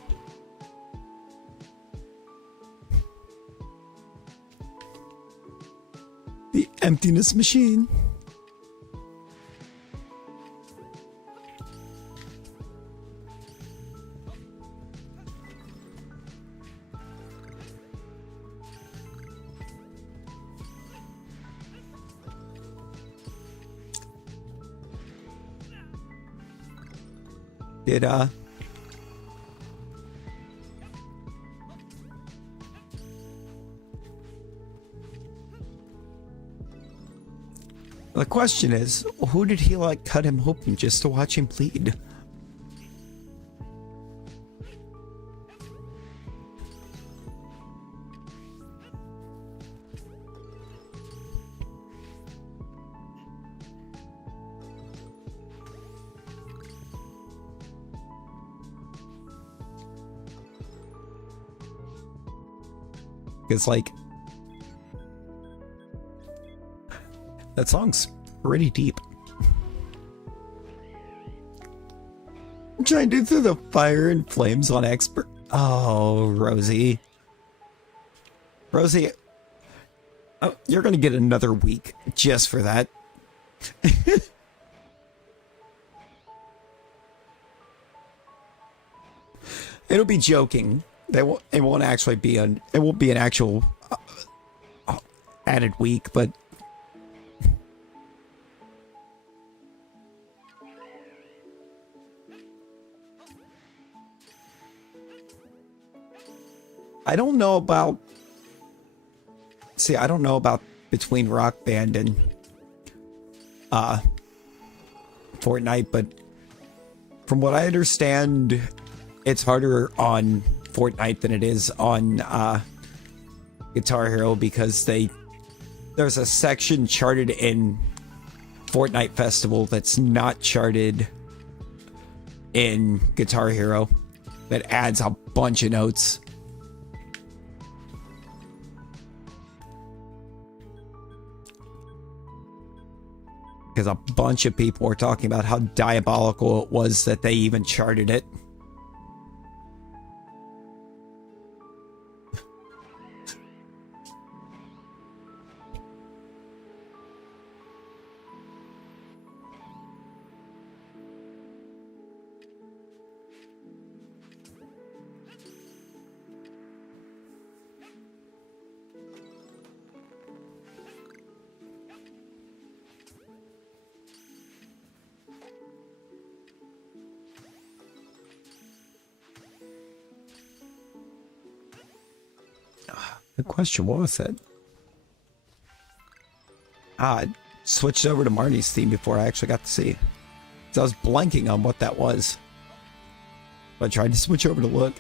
The emptiness machine. Did the question is, who did he like cut him open just to watch him bleed? Because, like, that song's pretty deep. I'm trying to do through the fire and flames on expert. Oh, Rosie. Rosie, oh, you're going to get another week just for that. It'll be joking. It won't actually be it won't be an actual added week, but I don't know about... See, I don't know about between Rock Band and Fortnite, but from what I understand, it's harder on Fortnite than it is on Guitar Hero because there's a section charted in Fortnite Festival that's not charted in Guitar Hero that adds a bunch of notes. Because a bunch of people were talking about how diabolical it was that they even charted it. Good question. What was that? I switched over to Marnie's theme before I actually got to see. So I was blanking on what that was. But I tried to switch over to look.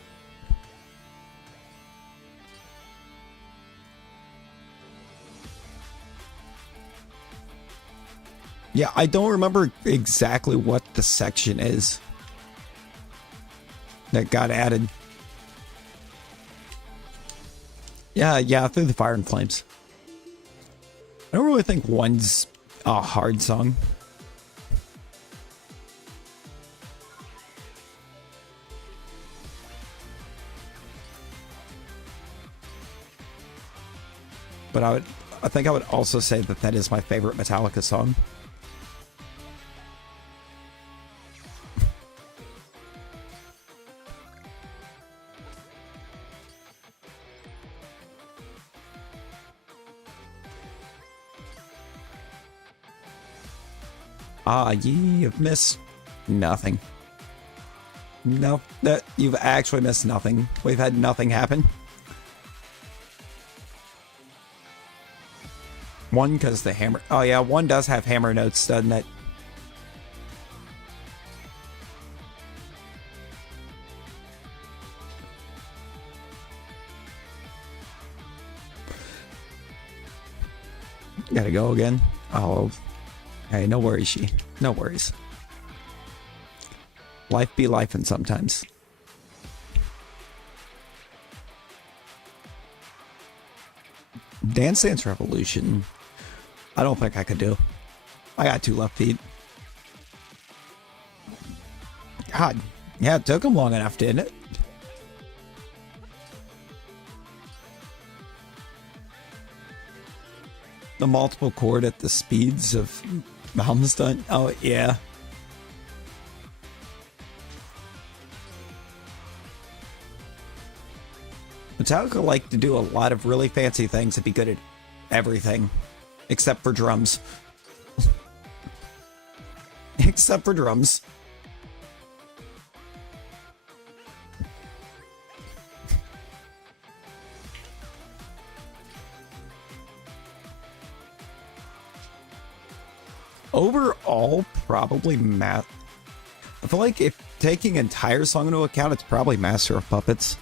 Yeah, I don't remember exactly what the section is that got added. Yeah, Through the Fire and Flames. I don't really think one's a hard song. But I think I would also say that that is my favorite Metallica song. You've missed nothing. No, that you've actually missed nothing. We've had nothing happen. One, because the hammer... Oh yeah, one does have hammer notes, doesn't it? Gotta go again. Oh... Hey, no worries, she. No worries. Life be lifing sometimes. Dance Dance Revolution. I don't think I could do. I got 2 left feet. God. Yeah, it took him long enough, didn't it? The multiple chord at the speeds of Malmsteen. Oh, yeah. Metallica like to do a lot of really fancy things and be good at everything. Except for drums. Except for drums. Overall, probably I feel like if taking entire song into account, it's probably Master of Puppets.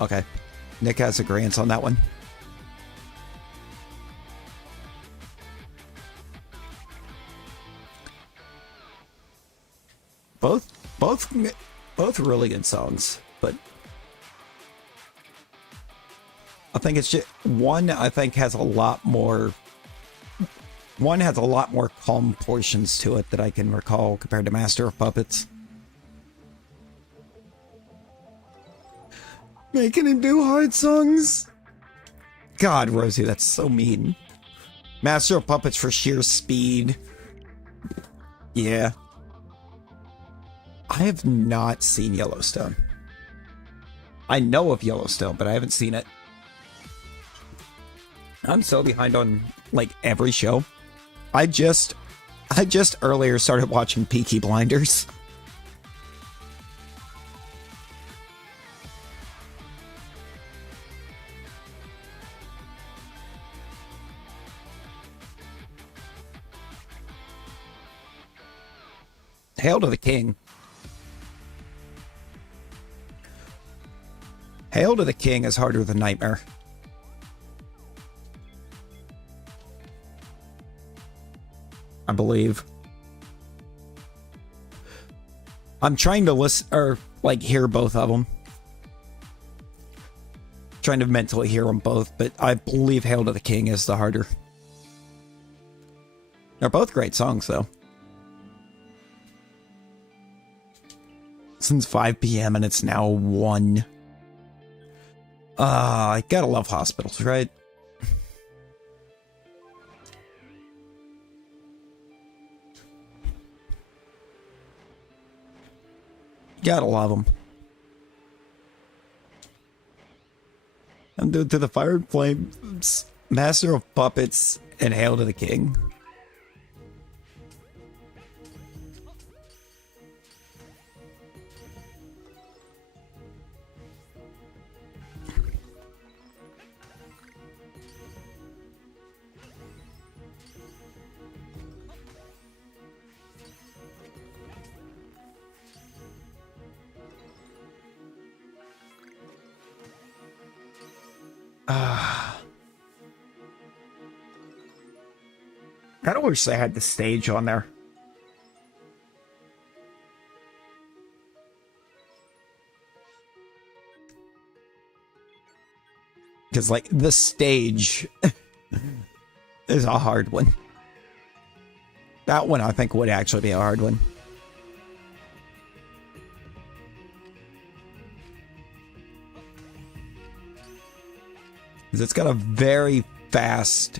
Okay. Nick has agreeance on that one. Both really good songs, but I think it's just one. I think has a lot more. One has a lot more calm portions to it that I can recall compared to Master of Puppets. Making him do hard songs. God, Rosie, that's so mean. Master of Puppets for sheer speed. Yeah. I have not seen Yellowstone. I know of Yellowstone, but I haven't seen it. I'm so behind on like every show. I just earlier started watching Peaky Blinders. Hail to the King. Hail to the King is harder than Nightmare. I believe. I'm trying to listen or like hear both of them. Trying to mentally hear them both, but I believe Hail to the King is the harder. They're both great songs though. Since 5 p.m. and it's now 1. I gotta love hospitals, right? Gotta love them. I'm doing To the Fire and Flames, Master of Puppets, and Hail to the King. Kind of wish they had the stage on there. Because, like, the stage is a hard one. That one, I think, would actually be a hard one. Because it's got a very fast,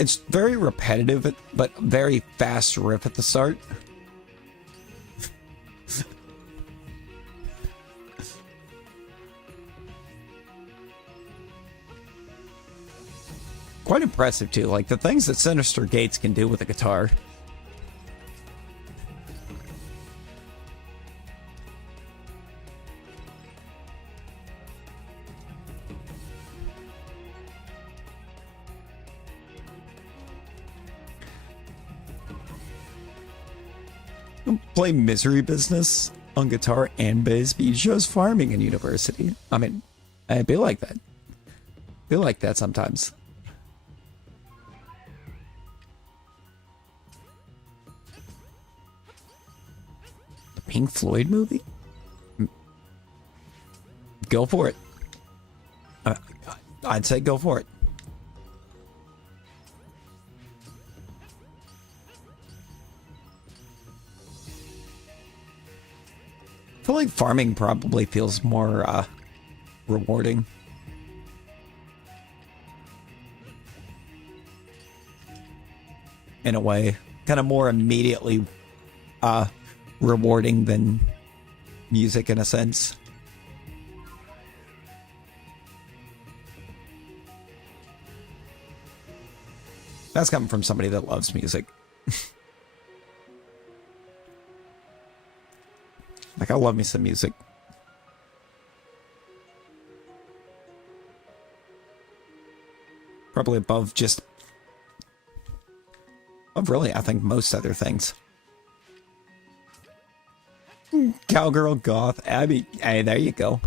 it's very repetitive, but very fast riff at the start. Quite impressive, too. Like, the things that Sinister Gates can do with a guitar. Play Misery Business on guitar and bass, but he chose farming in university. I mean, I'd be like that. Be like that sometimes. The Pink Floyd movie? Go for it. I'd say go for it. I feel like farming probably feels more rewarding. In a way. Kind of more immediately rewarding than music in a sense. That's coming from somebody that loves music. Like, I love me some music. Probably above really, I think, most other things. Cowgirl Goth, Abby. Hey, there you go.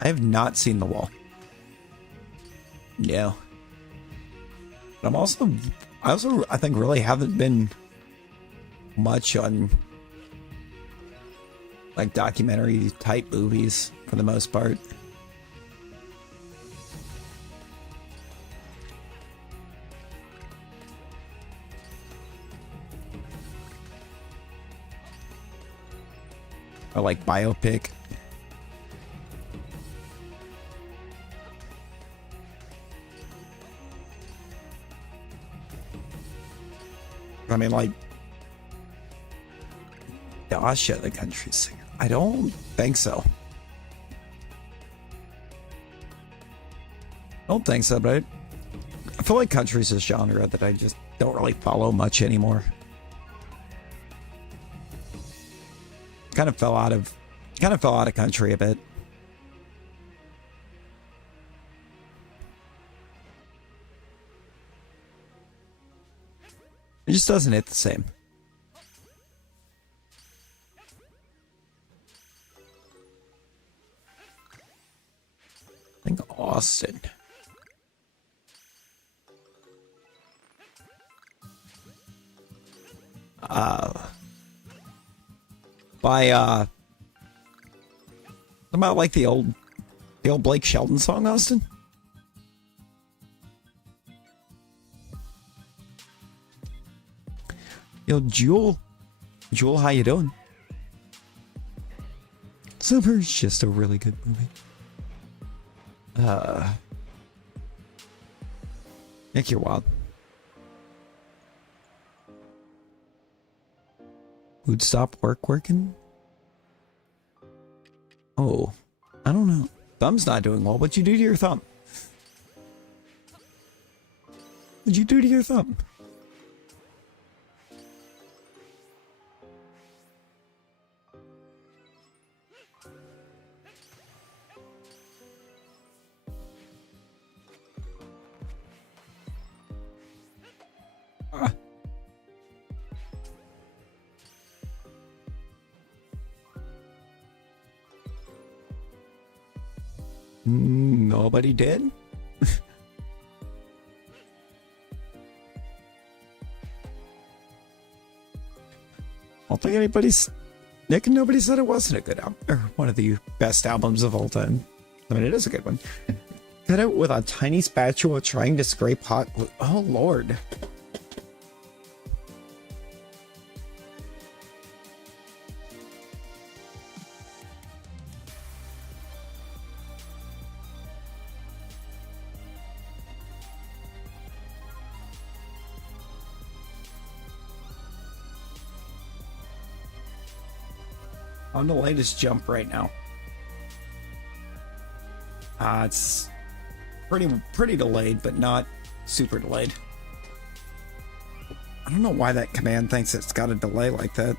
I have not seen The Wall. Yeah. But I think really haven't been much on like documentary type movies for the most part. Or like biopic. I mean, like, Dasha the country singer? I don't think so. I don't think so, but I feel like country's a genre that I just don't really follow much anymore. Kind of fell out of country a bit. It just doesn't hit the same. I think Austin. By about like the old Blake Shelton song, Austin. Yo, Jewel, how you doing? Super's just a really good movie. Nick, you're wild. Who'd stop working? Oh, I don't know. Thumb's not doing well. What'd you do to your thumb? What'd you do to your thumb? Nobody did? I don't think anybody's... Nick and nobody said it wasn't a good album, or one of the best albums of all time. I mean, it is a good one. Cut it with a tiny spatula trying to scrape hot glue. Oh, Lord. On the latest jump right now. It's pretty delayed, but not super delayed. I don't know why that command thinks it's got a delay like that.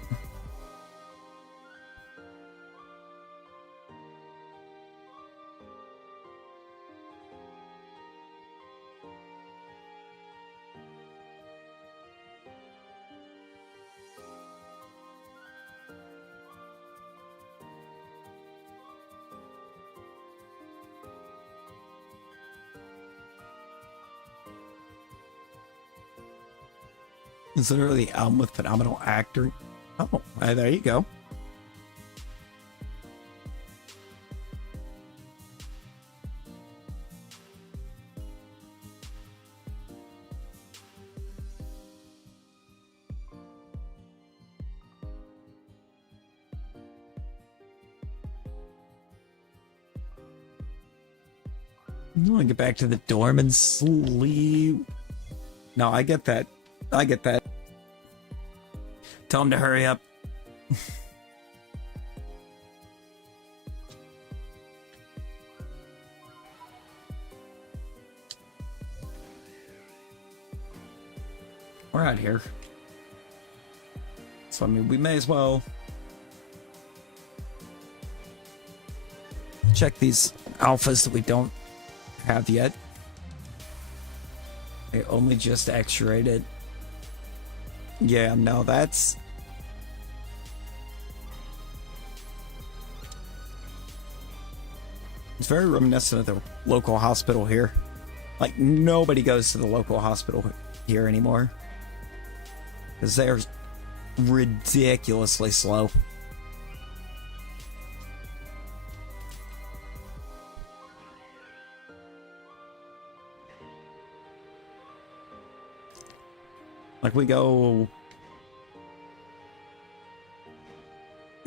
It's literally the album with phenomenal actor. Oh, there you go. I want to get back to the dorm and sleep. No, I get that. I get that. Tell him to hurry up. We're out here. So, I mean, we may as well check these alphas that we don't have yet. They only just X-rated. Yeah, no, that's... It's very reminiscent of the local hospital here. Like, nobody goes to the local hospital here anymore. Because they're ridiculously slow. Like, we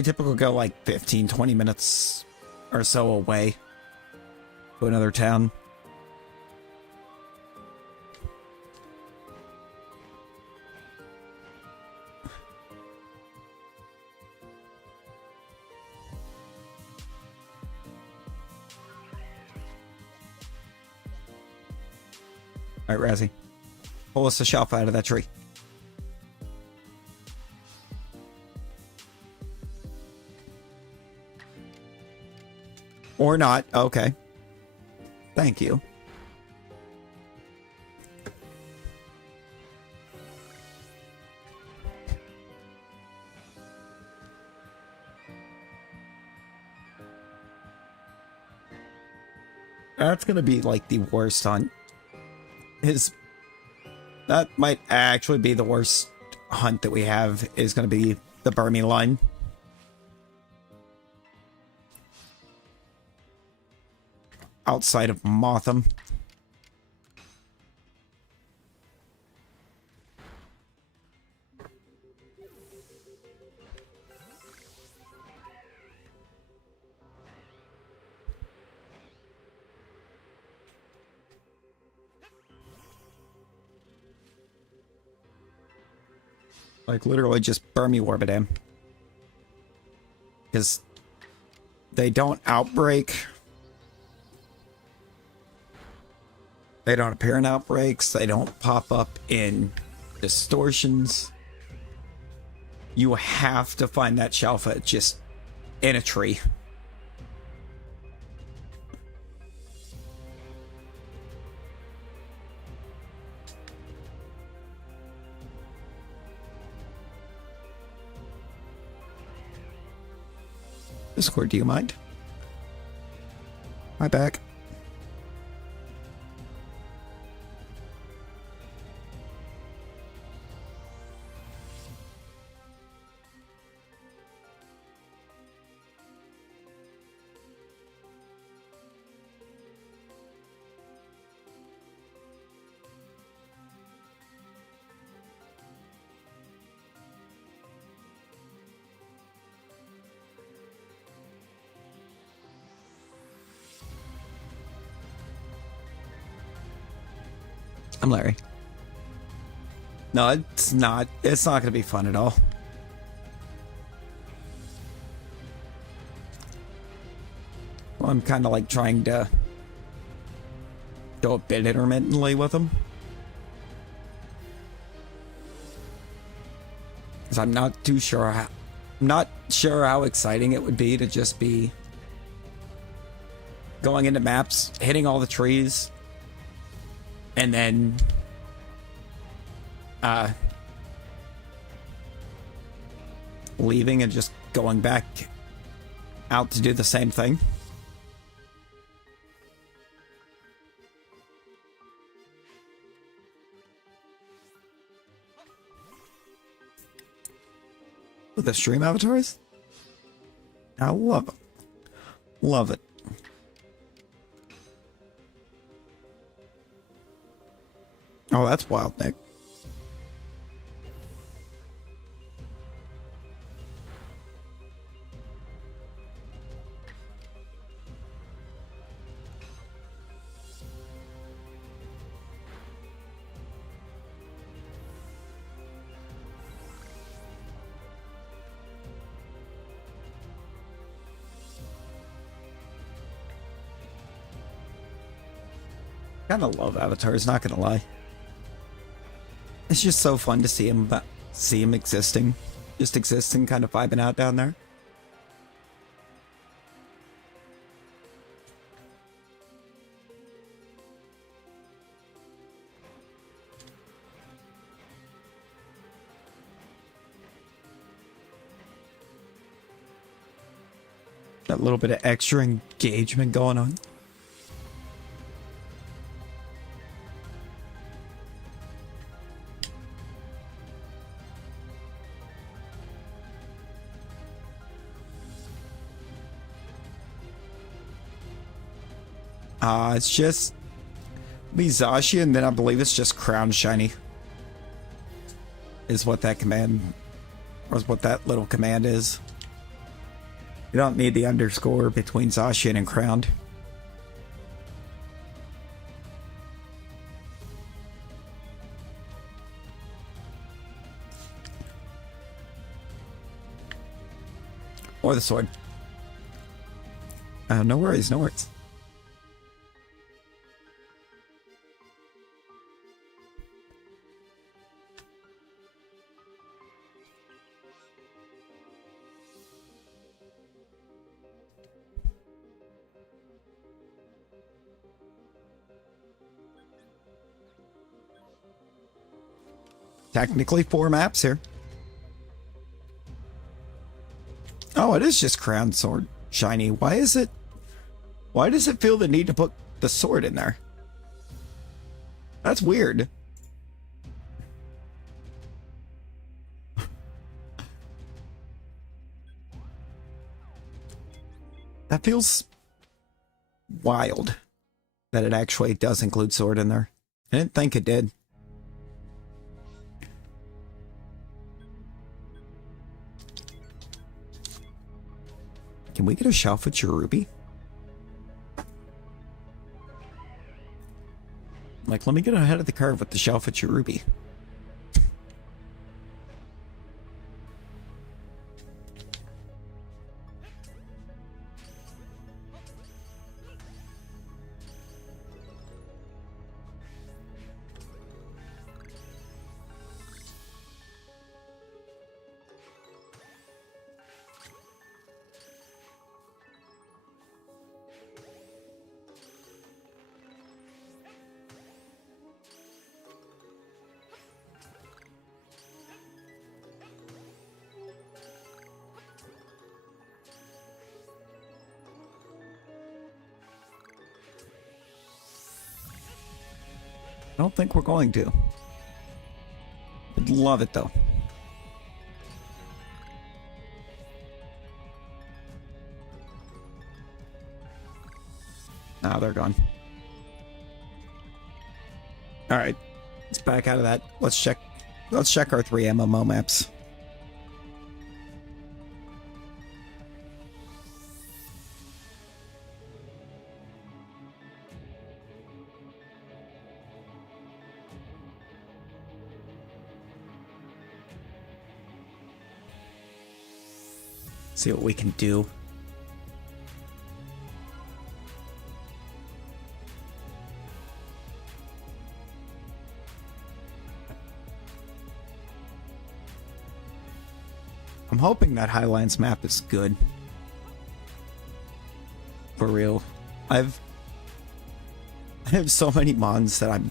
typically go like 15, 20 minutes or so away to another town. Alright, Razzie. Pull us a Shalpha out of that tree. Or not. Okay. Thank you. That's gonna be like the worst hunt. That might actually be the worst hunt that we have, is gonna be the Burmy line. Outside of Motham. Like, literally just Burmy Warbadam. Because they don't outbreak. They don't appear in outbreaks. They don't pop up in distortions. You have to find that Shalpha just in a tree. Discord, do you mind? My back. I'm Larry. No, it's not. It's not going to be fun at all. Well, I'm kind of like trying to go a bit intermittently with them. Because I'm not too sure how... I'm not sure how exciting it would be to just be going into maps, hitting all the trees, and then leaving and just going back out to do the same thing. With the stream avatars? I love it. Love it. Oh, that's wild, Nick. Kind of love avatars, not gonna lie. It's just so fun to see him existing. Just existing, kind of vibing out down there. That little bit of extra engagement going on. It's just Mizashi, and then I believe it's just Crown Shiny. Is what that command, or is what that little command is. You don't need the underscore between Zacian and Crowned. Or the sword. No worries, no worries. technically 4 maps here. Oh, it is just Crown Sword shiny. Why does it feel the need to put the sword in there? That's weird. That feels wild that it actually does include sword in there. I didn't think it did. Can we get a Shalpha Cherubi? Like, let me get ahead of the curve with the Shalpha Cherubi. I don't think we're going to. I'd love it though. Ah, they're gone. All right, let's back out of that. Let's check our 3 MMO maps. See what we can do. I'm hoping that Highlands map is good. For real. I have so many mons that I'm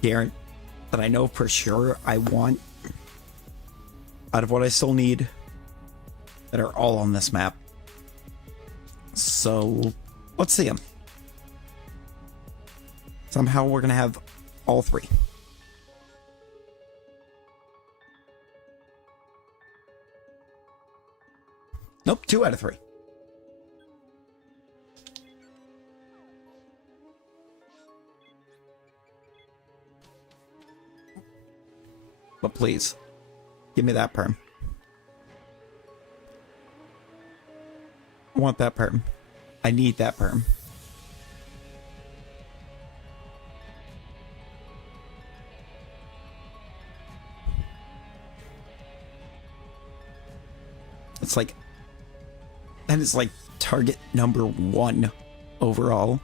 that I know for sure I want out of what I still need that are all on this map. So let's see them. Somehow we're gonna have all 3. Nope, 2 out of 3. But please, give me that perm. I want that perm. I need that perm. It's like... And it's like target number 1 overall.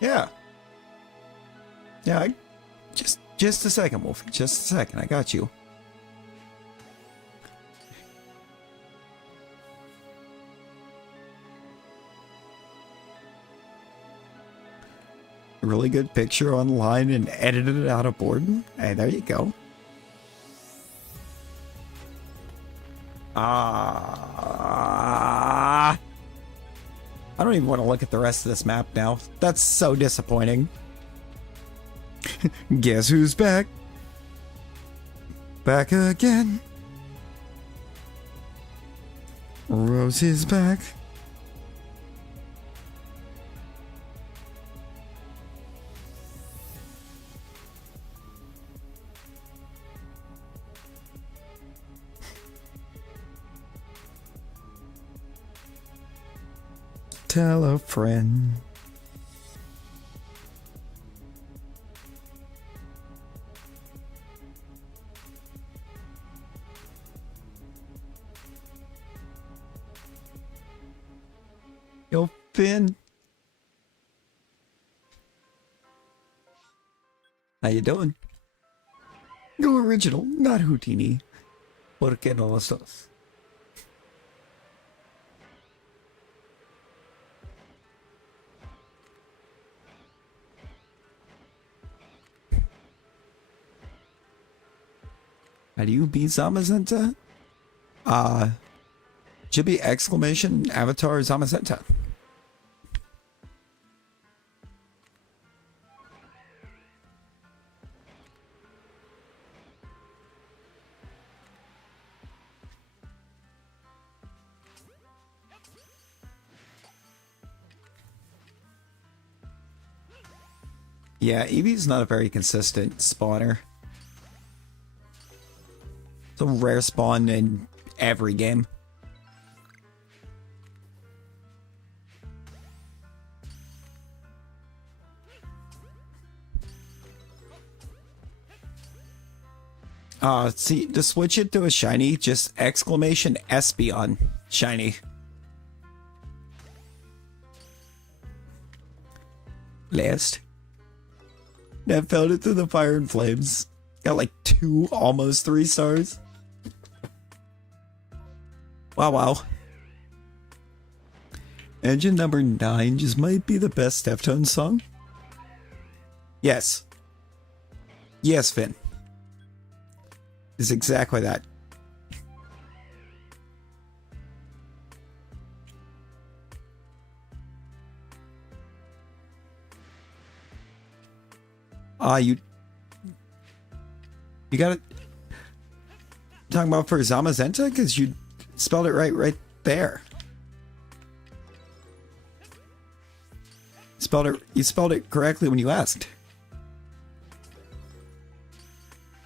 Yeah. Yeah, just a second, Wolfie. Just a second. I got you. Really good picture online and edited it out of board. Hey, there you go. I don't even want to look at the rest of this map now. That's so disappointing. Guess who's back? Back again. Rose is back. Tell a friend. Yo, Finn. How you doing? Go original, not Houdini. ¿Por qué no los dos? How do you beat Zamazenta? Should be exclamation avatar Zamazenta. Yeah, Eevee's not a very consistent spawner. It's a rare spawn in every game. See, to switch it to a shiny, just exclamation Espeon shiny. Last. I found it through the fire and flames. Got like 2, almost 3 stars. Wow, wow. Engine number 9 just might be the best Deftones song. Yes. Yes, Finn. It's exactly that. You got it. Talking about for Zamazenta? Because you spelled it right there. You spelled it correctly when you asked.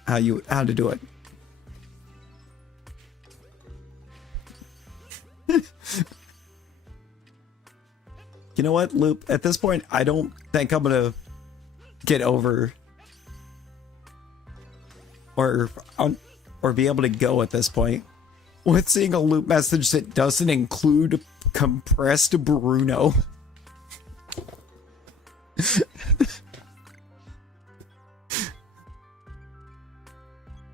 How to do it. You know what, Loop? At this point, I don't think I'm gonna get over or be able to go at this point with seeing a Loop message that doesn't include compressed Bruno.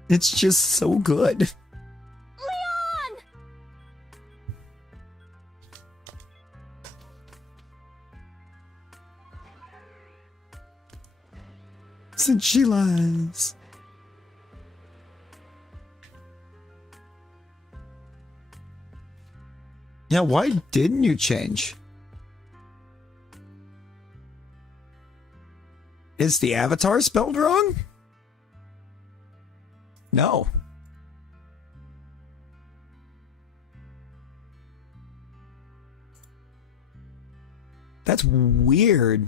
It's just so good. Since she lies. Yeah, why didn't you change? Is the avatar spelled wrong? No. That's weird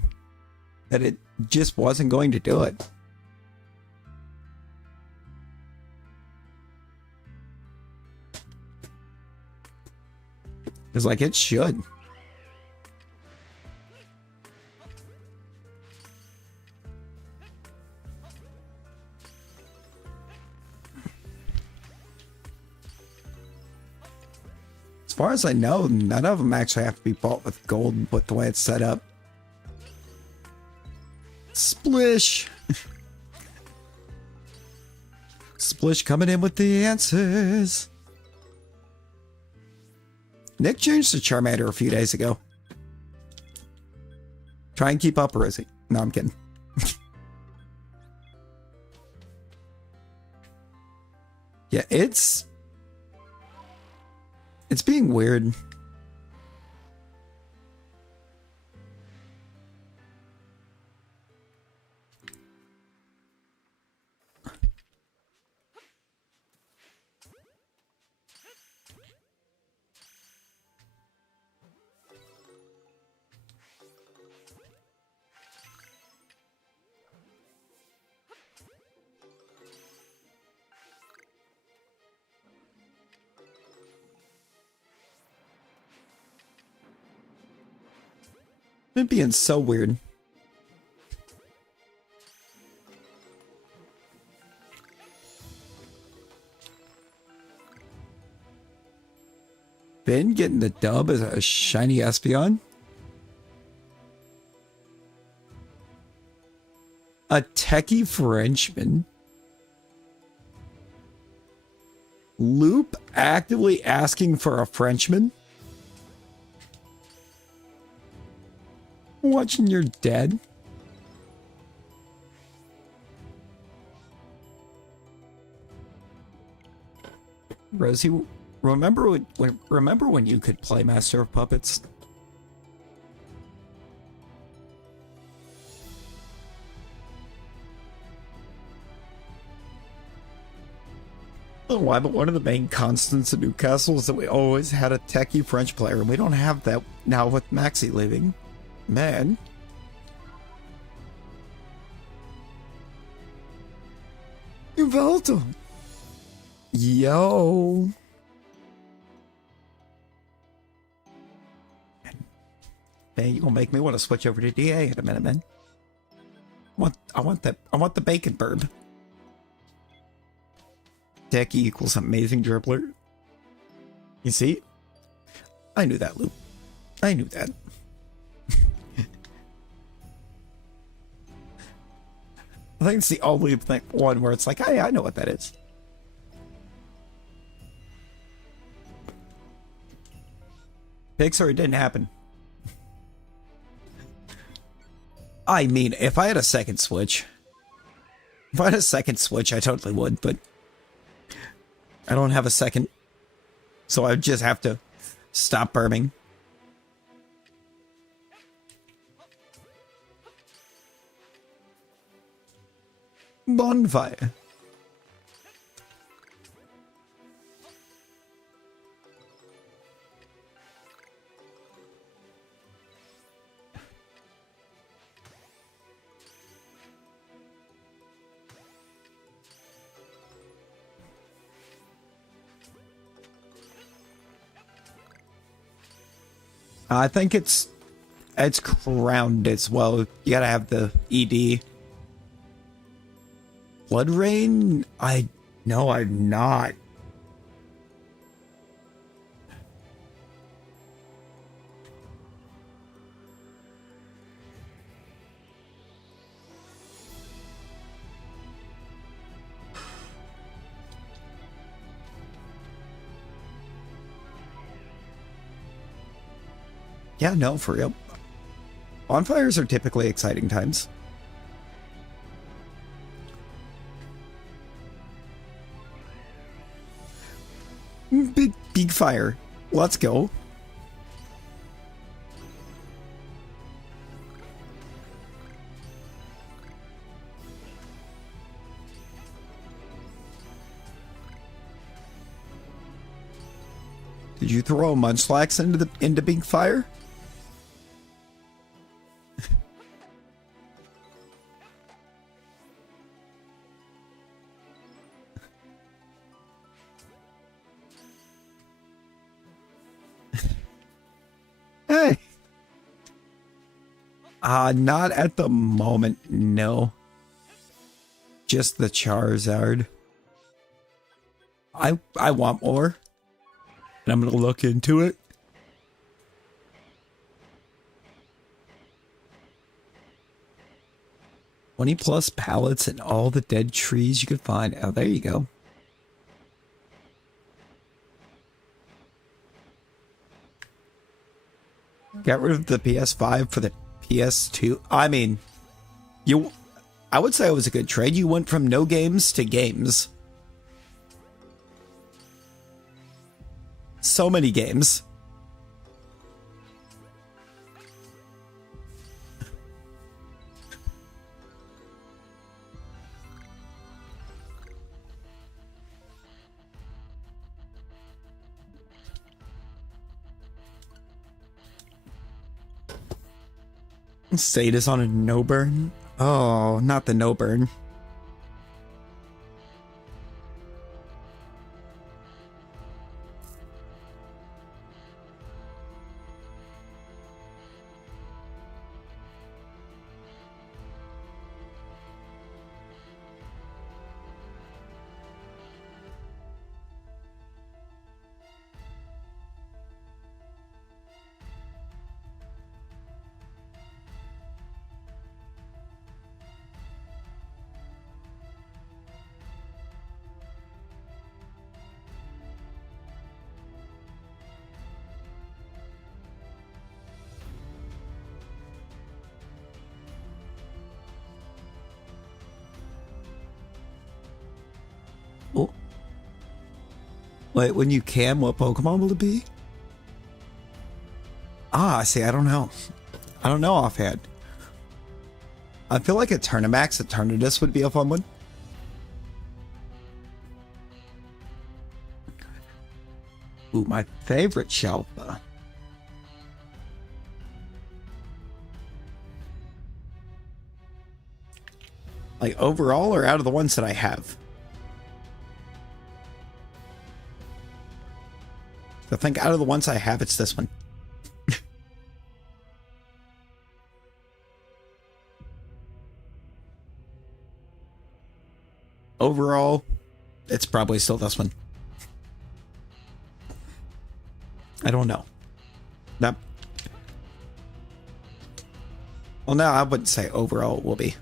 that it just wasn't going to do it. It's like it should. As far as I know, none of them actually have to be bought with gold with the way it's set up. Splish! Splish coming in with the answers. Nick changed to Charmander a few days ago. Try and keep up, Rosie. No, I'm kidding. Yeah, it's being weird. Been being so weird. Ben getting the dub as a shiny Espeon. A techie Frenchman. Loop actively asking for a Frenchman? Watching your dad? Rosie, remember when you could play Master of Puppets? I don't know why, but one of the main constants at Newcastle is that we always had a techie French player, and we don't have that now with Maxi leaving. Man. Uvaldo. Yo. Man, you gonna make me want to switch over to DA in a minute, man. I want the bacon burb. Techie equals amazing dribbler. You see? I knew that, Luke. I knew that. I think it's the only one where it's like, hey, I know what that is. Pixar, it didn't happen. I mean, if I had a second Switch, I totally would, but I don't have a second, so I just have to stop burping. Bonfire. I think it's crowned as well. You gotta have the ED. Blood Rain? No, I'm not. Yeah, no, for real. Bonfires are typically exciting times. Big fire. Let's go. Did you throw a Munchlax into big fire? Hey. Not at the moment, no. Just the Charizard. I want more. And I'm gonna look into it. +20 pallets and all the dead trees you could find. Oh, there you go. Got rid of the PS5 for the PS2. I mean, I would say it was a good trade. You went from no games to games. So many games. Status on a no burn? Oh, not the no burn. Wait, when you can, what Pokemon will it be? Ah, see, I don't know. I don't know offhand. I feel like a Turnamax, Eternatus would be a fun one. Ooh, my favorite Shalpha. Like overall or out of the ones that I have? I think out of the ones I have, it's this one. Overall, it's probably still this one. I don't know. That. Well, no, I wouldn't say overall it will be.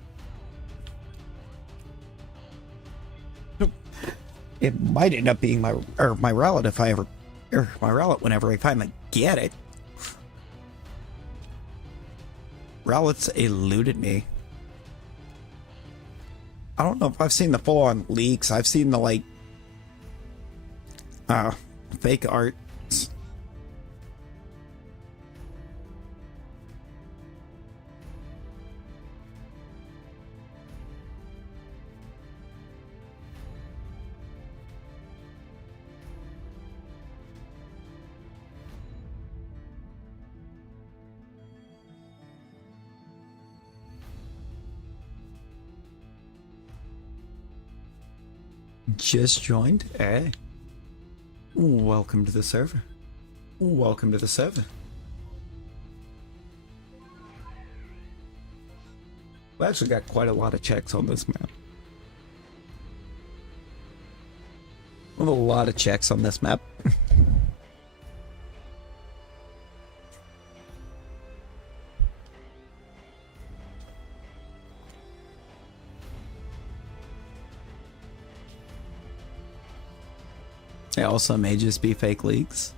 It might end up being my Rowlet if I ever, or my Rowlet whenever I finally get it. Rowlet's eluded me. I don't know if I've seen the full-on leaks. I've seen the, like, fake art. Just joined? Eh? Welcome to the server. Welcome to the server. We actually got quite a lot of checks on this map. We have a lot of checks on this map. They also may just be fake leaks.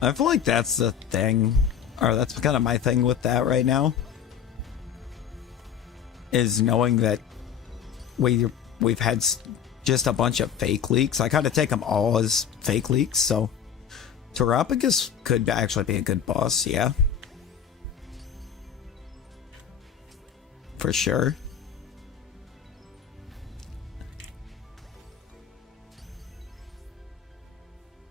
I feel like that's the thing, or that's kind of my thing with that right now, is knowing that we've had just a bunch of fake leaks. I kind of take them all as fake leaks, so Terrapagus could actually be a good boss, yeah. For sure.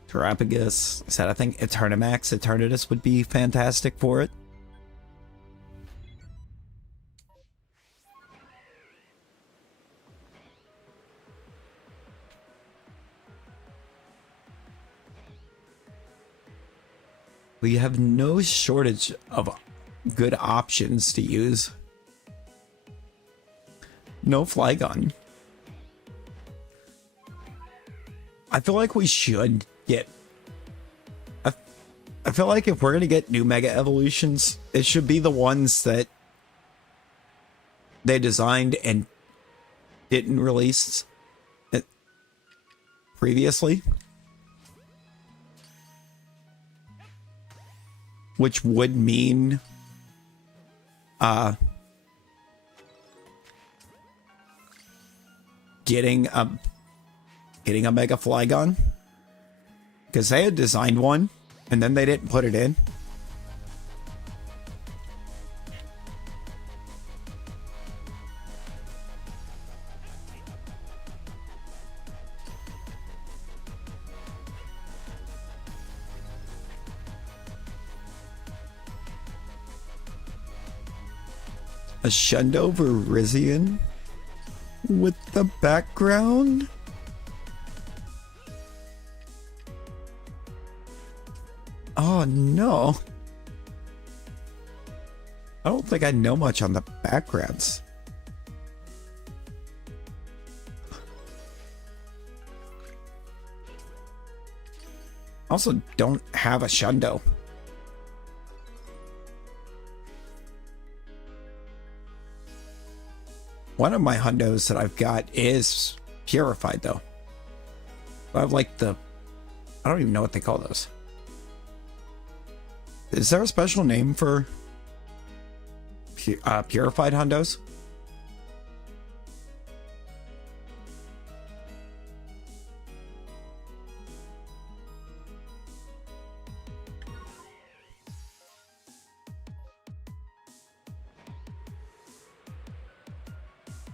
Terrapagus said, I think Eternamax, Eternatus would be fantastic for it. We have no shortage of good options to use. No Flygon. I feel like we should get... I feel like if we're going to get new Mega Evolutions, it should be the ones that they designed and didn't release it previously. Which would mean... getting a Mega Flygon. Because they had designed one, and then they didn't put it in. A Shundo Virizion with the background? Oh no. I don't think I know much on the backgrounds. Also don't have a Shundo. One of my hundos that I've got is purified though. I have like the... I don't even know what they call those. Is there a special name for purified hundos?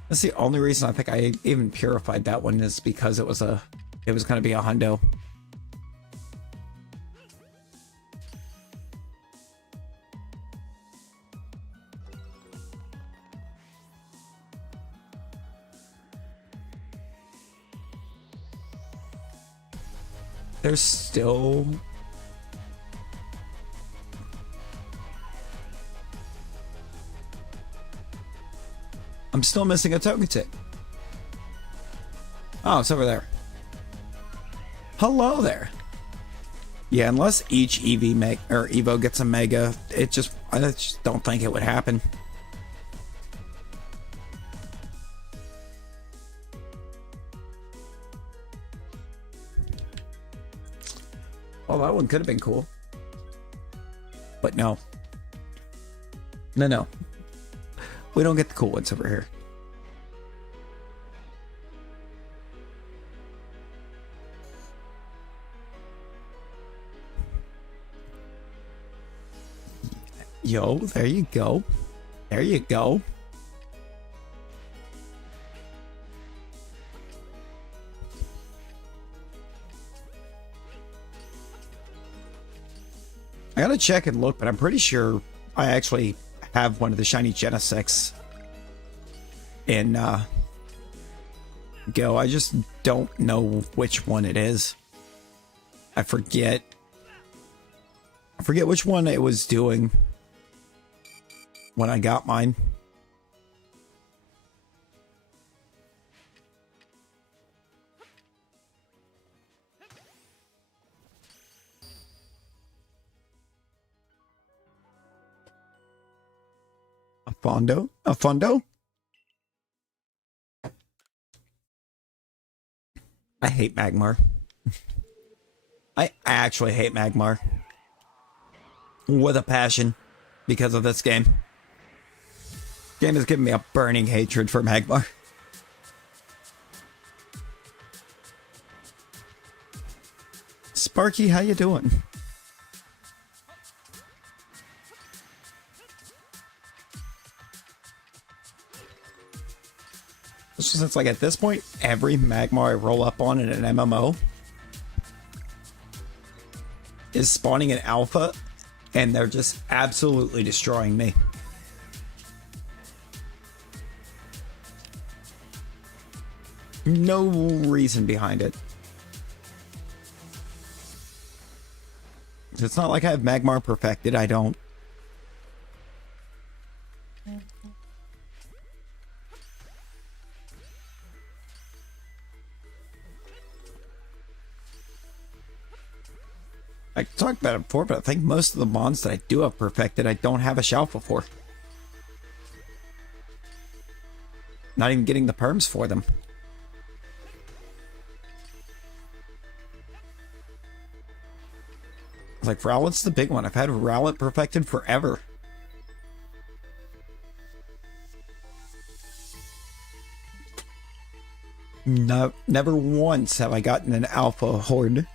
That's the only reason I think I even purified that one is because it was going to be a hundo. There's still... I'm still missing a token tick. Oh, it's over there. Hello there. Yeah, unless each Evo gets a mega, I just don't think it would happen. Well, that one could have been cool. But no. No. We don't get the cool ones over here. Yo, there you go. There you go. I gotta check and look, but I'm pretty sure I actually have one of the shiny Genesects in Go. I just don't know which one it is. I forget which one it was doing when I got mine. A Fondo? I hate Magmar. I actually hate Magmar. With a passion. Because of this game. Game has given me a burning hatred for Magmar. Sparky, how you doing? Since like at this point, every Magmar I roll up on in an MMO is spawning an alpha, and they're just absolutely destroying me. No reason behind it. It's not like I have Magmar perfected, I don't. I talked about it before, but I think most of the mons that I do have perfected, I don't have a Shalpha for. Not even getting the perms for them. Like, Rowlet's the big one. I've had Rowlet perfected forever. No, never once have I gotten an alpha horde.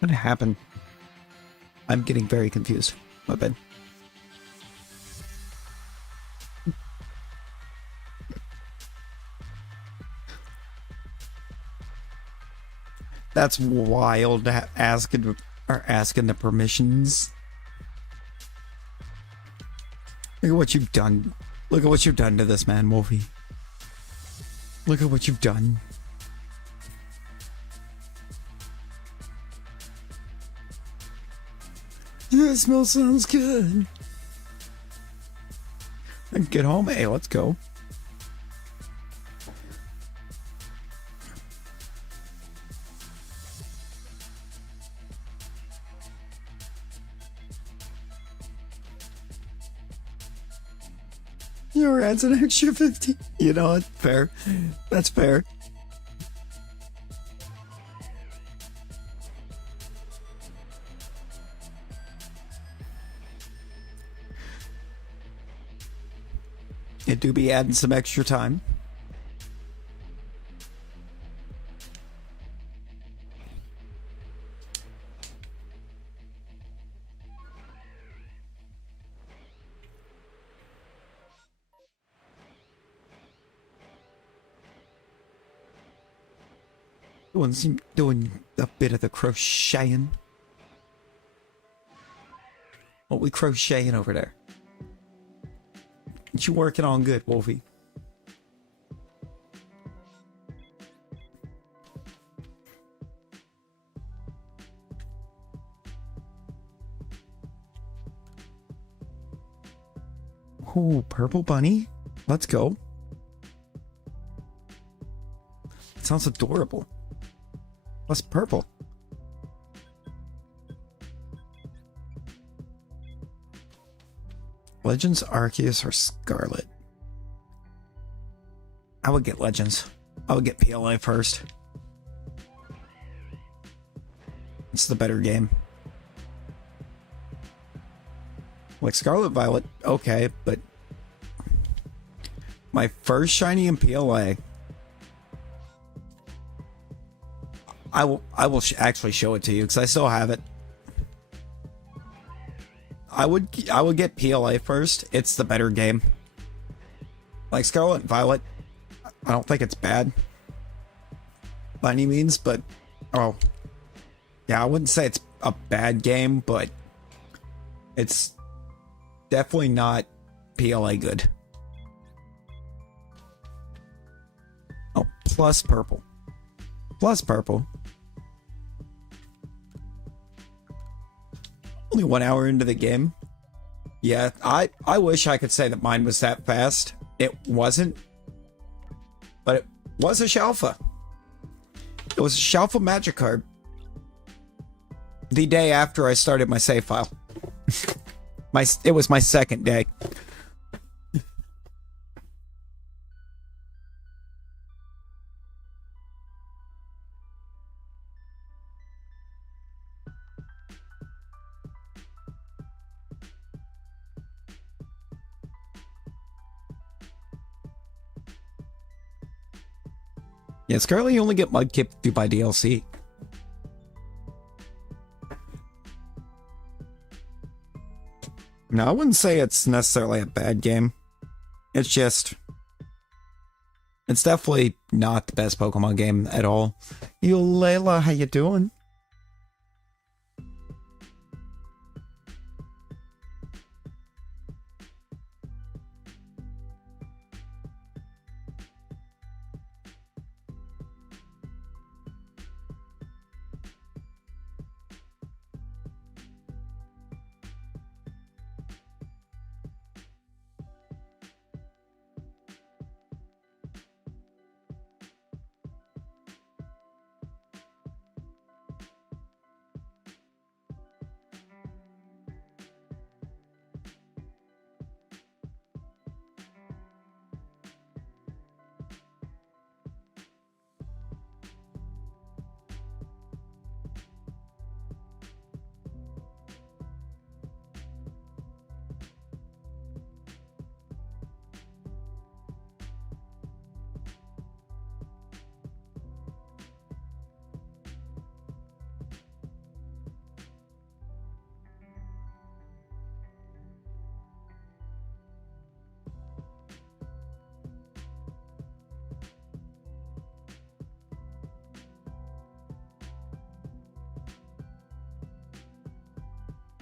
What happened? I'm getting very confused. My bad. That's wild, asking the permissions. Look at what you've done. Look at what you've done to this man, Wolfie. Look at what you've done. That smell sounds good. Get home. Hey, let's go. Your adds an extra 50. You know what? Fair. That's fair. It do be adding some extra time. Doing a bit of the crocheting. What we crocheting over there? What you working on good, Wolfie? Ooh, purple bunny. Let's go. It sounds adorable. What's purple? Legends Arceus or Scarlet? I would get Legends. I would get PLA first. It's the better game. Like Scarlet Violet, okay, but my first shiny in PLA. I will actually show it to you because I still have it. I would get PLA first. It's the better game. Like Scarlet and Violet, I don't think it's bad by any means, but oh yeah, I wouldn't say it's a bad game, but it's definitely not PLA good. Oh, plus purple. Plus purple. Only 1 hour into the game. Yeah, I wish I could say that mine was that fast. It wasn't. But it was a Shalpha. It was a Shalpha magic card. The day after I started my save file. It was my second day. Yeah, Scarlet, you only get Mudkip if you buy DLC. No, I wouldn't say it's necessarily a bad game. It's just... it's definitely not the best Pokemon game at all. Yo, Layla, how you doing?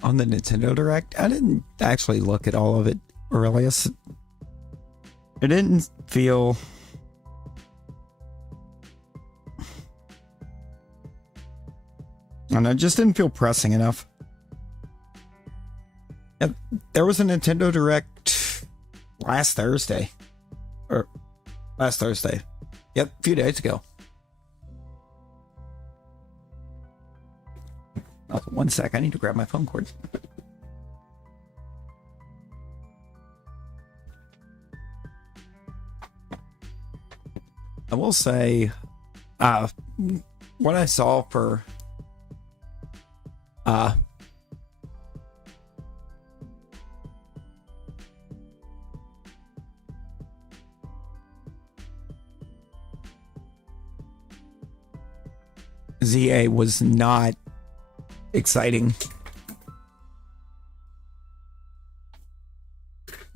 On the Nintendo Direct, I didn't actually look at all of it Aurelius. It didn't feel... And it just didn't feel pressing enough. There was a Nintendo Direct last Thursday. Or last Thursday. Yep, a few days ago. Oh, 1 sec, I need to grab my phone cord. I will say, what I saw for ZA was not exciting.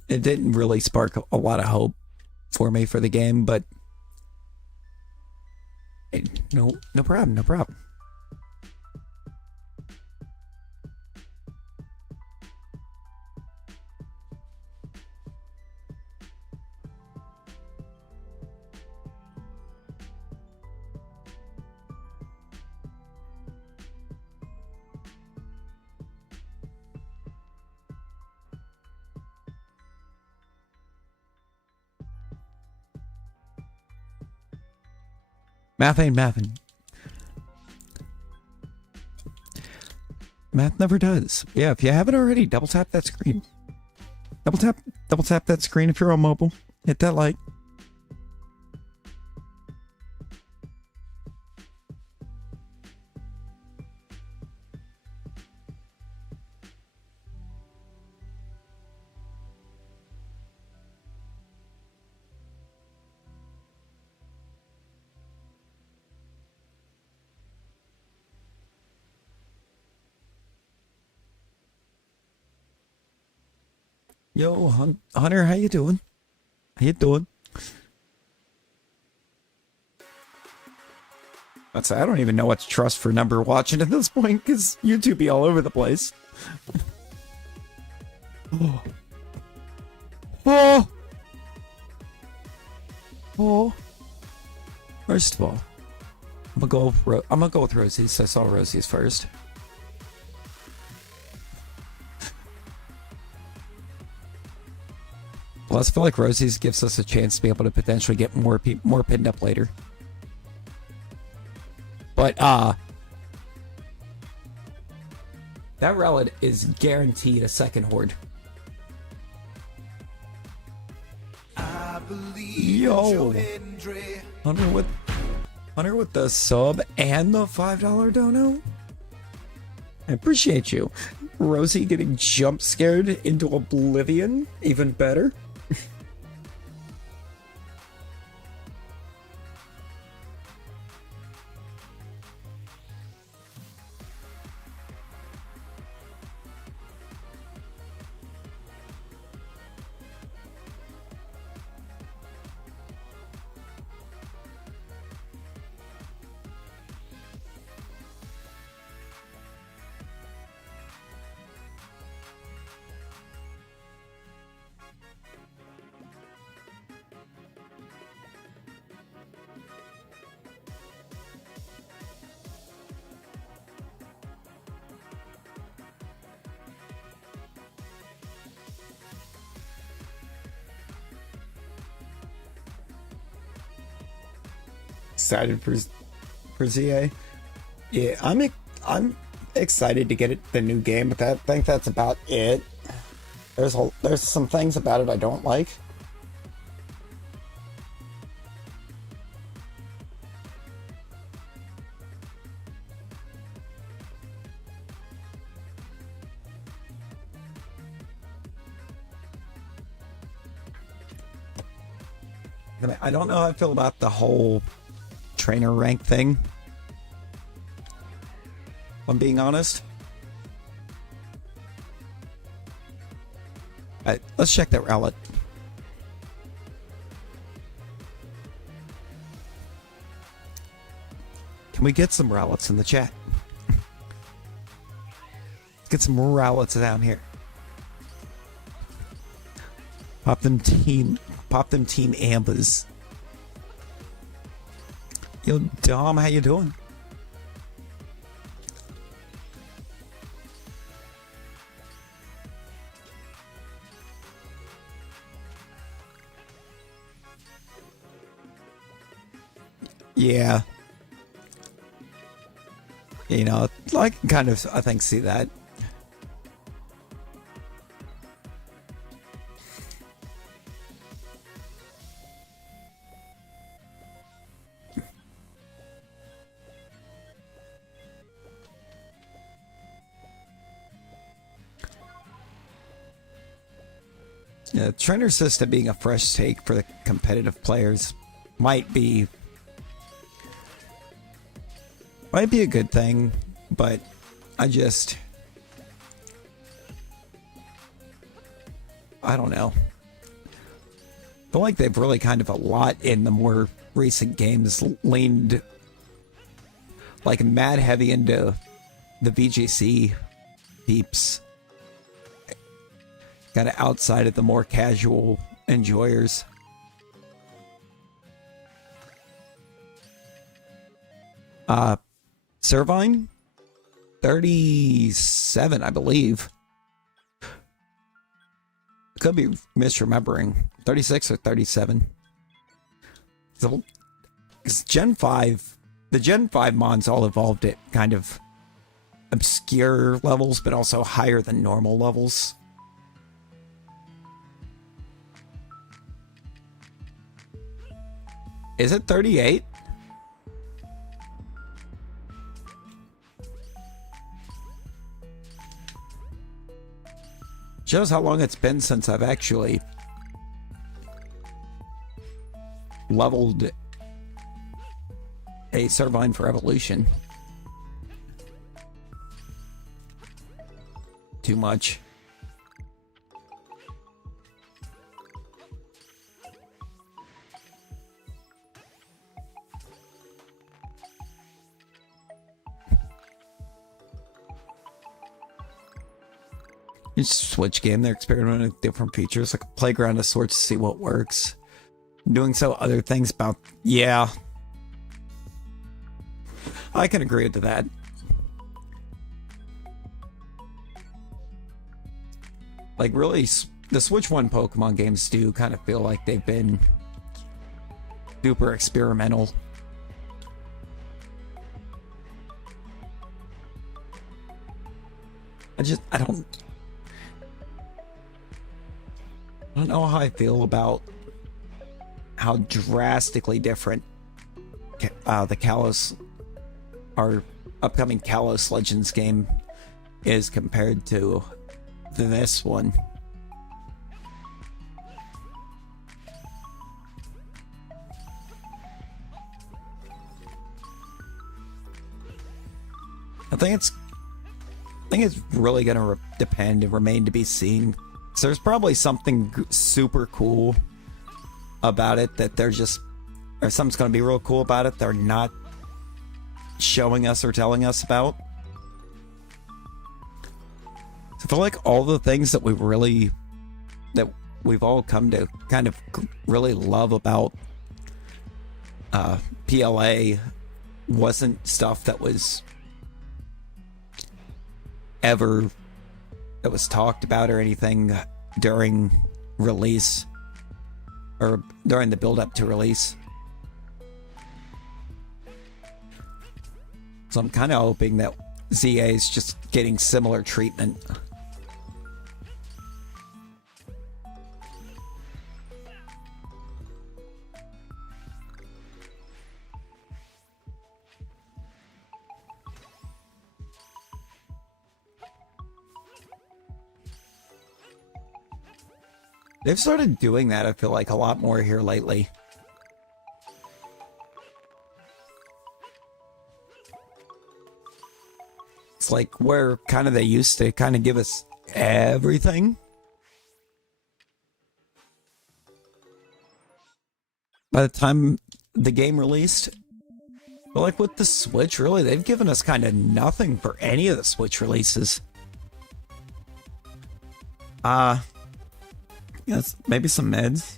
It didn't really spark a lot of hope for me for the game, but no problem, no problem. Math ain't mathin'. Math never does. Yeah, if you haven't already, double tap that screen. Double tap that screen if you're on mobile. Hit that like. Yo, Hunter, how you doing? How you doing? I don't even know what to trust for number watching at this point, because YouTube be all over the place. Oh. Oh. Oh. First of all, I'm gonna go with Rosie's. I saw Rosie's first. Plus, I feel like Rosie's gives us a chance to be able to potentially get more pinned up later. But that relic is guaranteed a second horde. Yo, Hunter with the sub and the $5 dono. I appreciate you. Rosie getting jump scared into oblivion, even better. Excited for ZA. Yeah, I'm excited to get the new game, but I think that's about it. There's some things about it I don't like. I don't know how I feel about the whole trainer rank thing, if I'm being honest. Alright, let's check that relic. Can we get some relics in the chat? Let's get some more relics down here. Pop them team ambas. Yo, Dom, how you doing? Yeah. You know, I can kind of, I think, see that. Yeah, trainer system being a fresh take for the competitive players might be a good thing, but I don't know. I feel like they've really kind of a lot in the more recent games leaned like mad heavy into the VGC peeps, kind of outside of the more casual enjoyers. Servine 37, I believe. Could be misremembering. 36 or 37. So, Gen 5, the Gen 5 mods all evolved at kind of obscure levels, but also higher than normal levels. Is it 38? Shows how long it's been since I've actually leveled a Servine for evolution. Too much. It's a Switch game. They're experimenting with different features, like a playground of sorts to see what works. Doing so other things about... Yeah. I can agree to that. Like, really, the Switch 1 Pokemon games do kind of feel like they've been super experimental. I don't know how I feel about how drastically different the Kalos, our upcoming Kalos Legends game, is compared to this one. I think it's really gonna depend and remain to be seen. So there's probably something super cool about it that they're just, or something's going to be real cool about it they're not showing us or telling us about. So I feel like all the things that we've all come to kind of really love about PLA wasn't stuff that was ever that was talked about or anything during release or during the build-up to release. So I'm kind of hoping that ZA is just getting similar treatment. They've started doing that, I feel like, a lot more here lately. It's like where kind of they used to kind of give us everything. By the time the game released, but like with the Switch, really, they've given us kind of nothing for any of the Yes, maybe some meds.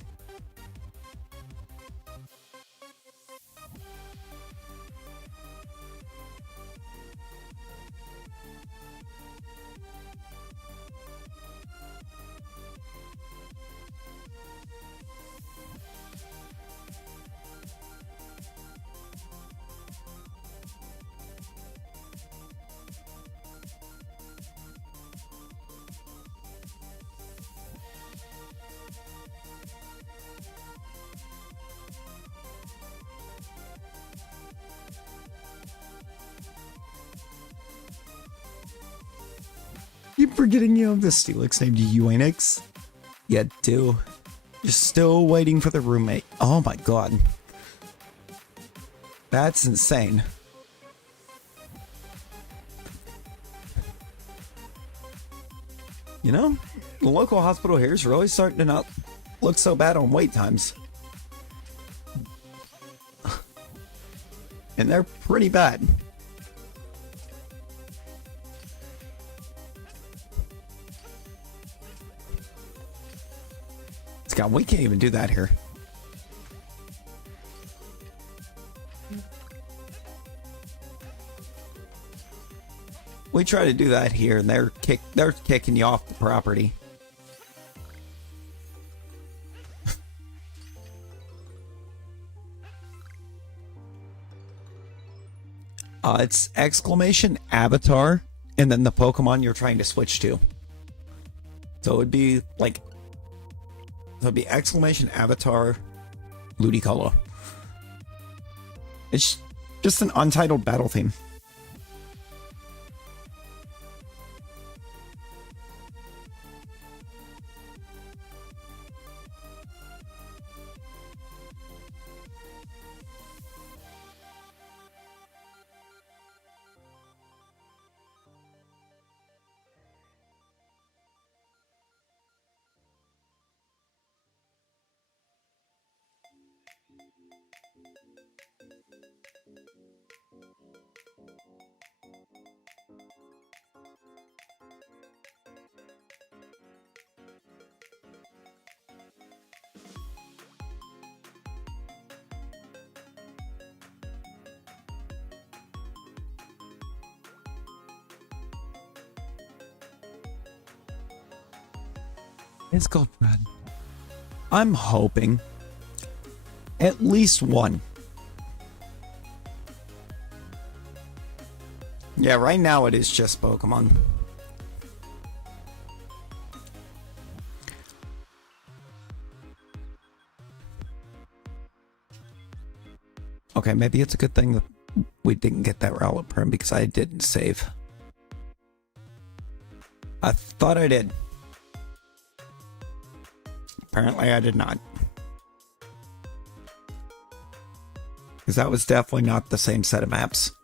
Keep forgetting you have the Steelix named Uenix. Yeah, do. You're still waiting for the roommate. Oh my god. That's insane. You know, the local hospital here is really starting to not look so bad on wait times. And they're pretty bad. God, we can't even do that here. We try to do that here, and they're kicking you off the property. It's exclamation avatar, and then the Pokemon you're trying to switch to. So it would be like. So it'd be exclamation avatar Ludicolo. It's just an untitled battle theme. It's called Brad. I'm hoping at least one. Yeah, right now it is just Pokemon. Okay, maybe it's a good thing that we didn't get that Rowlet Perm because I didn't save. I thought I did. Apparently I did not. Because that was definitely not the same set of maps.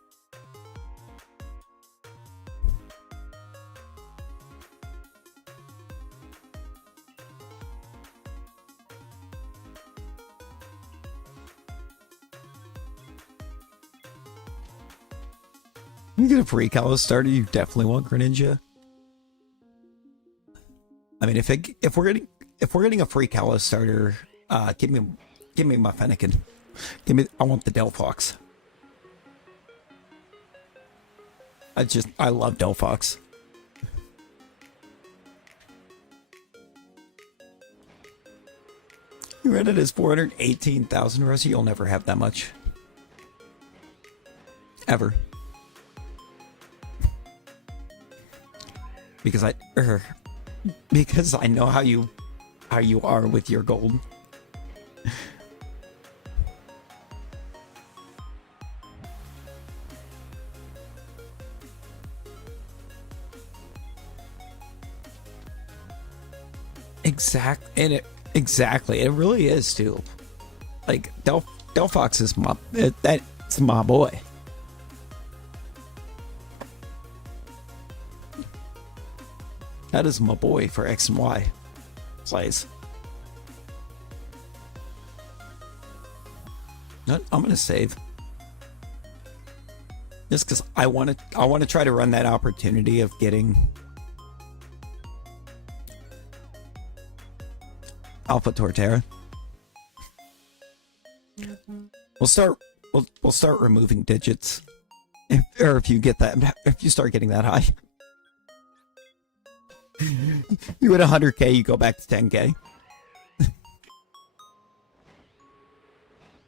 You get a free Kalos starter, you definitely want Greninja. I mean, if we're getting a free Kalos starter, give me my Fennekin. I want the Delphox. I love Delphox. You read it as 418,000, Rusty. You'll never have that much. Ever. Because I know how you are with your gold. Exactly. It really is too. Like Delphox is that's my boy. That is my boy for X and Y plays. I'm gonna save just because I want to try to run that opportunity of getting Alpha Torterra. We'll start removing digits. If you get that, if you start getting that high. You hit 100k, you go back to 10k.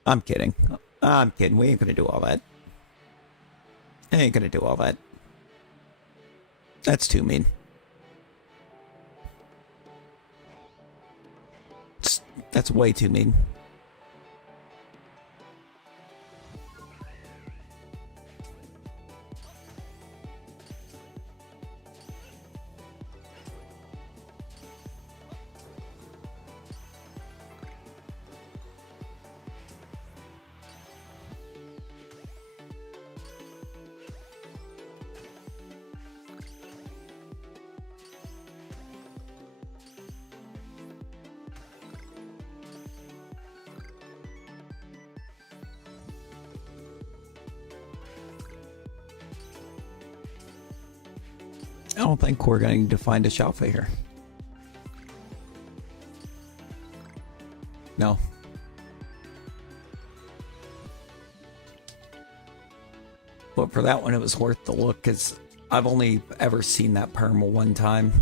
I'm kidding. I'm kidding. We ain't gonna do all that. I ain't gonna do all that. That's too mean. That's way too mean. I don't think we're going to find a Shalpha here. No. But for that one, it was worth the look, because I've only ever seen that perma one time.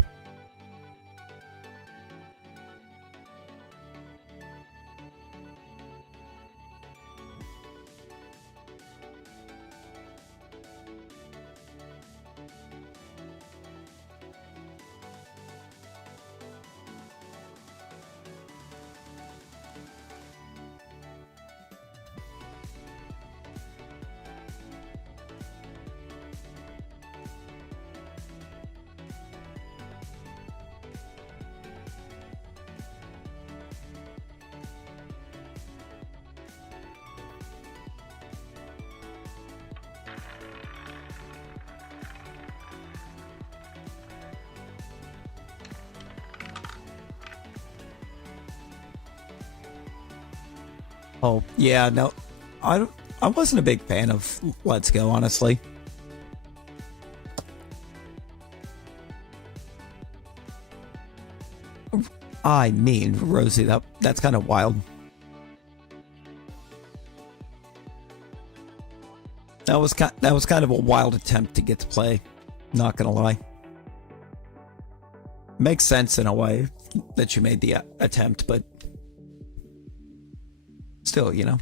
Oh, yeah, no. I wasn't a big fan of Let's Go, honestly. I mean, Rosie, that's kind of wild. That was kind of a wild attempt to get to play. Not gonna lie. Makes sense in a way that you made the attempt, but still, you know.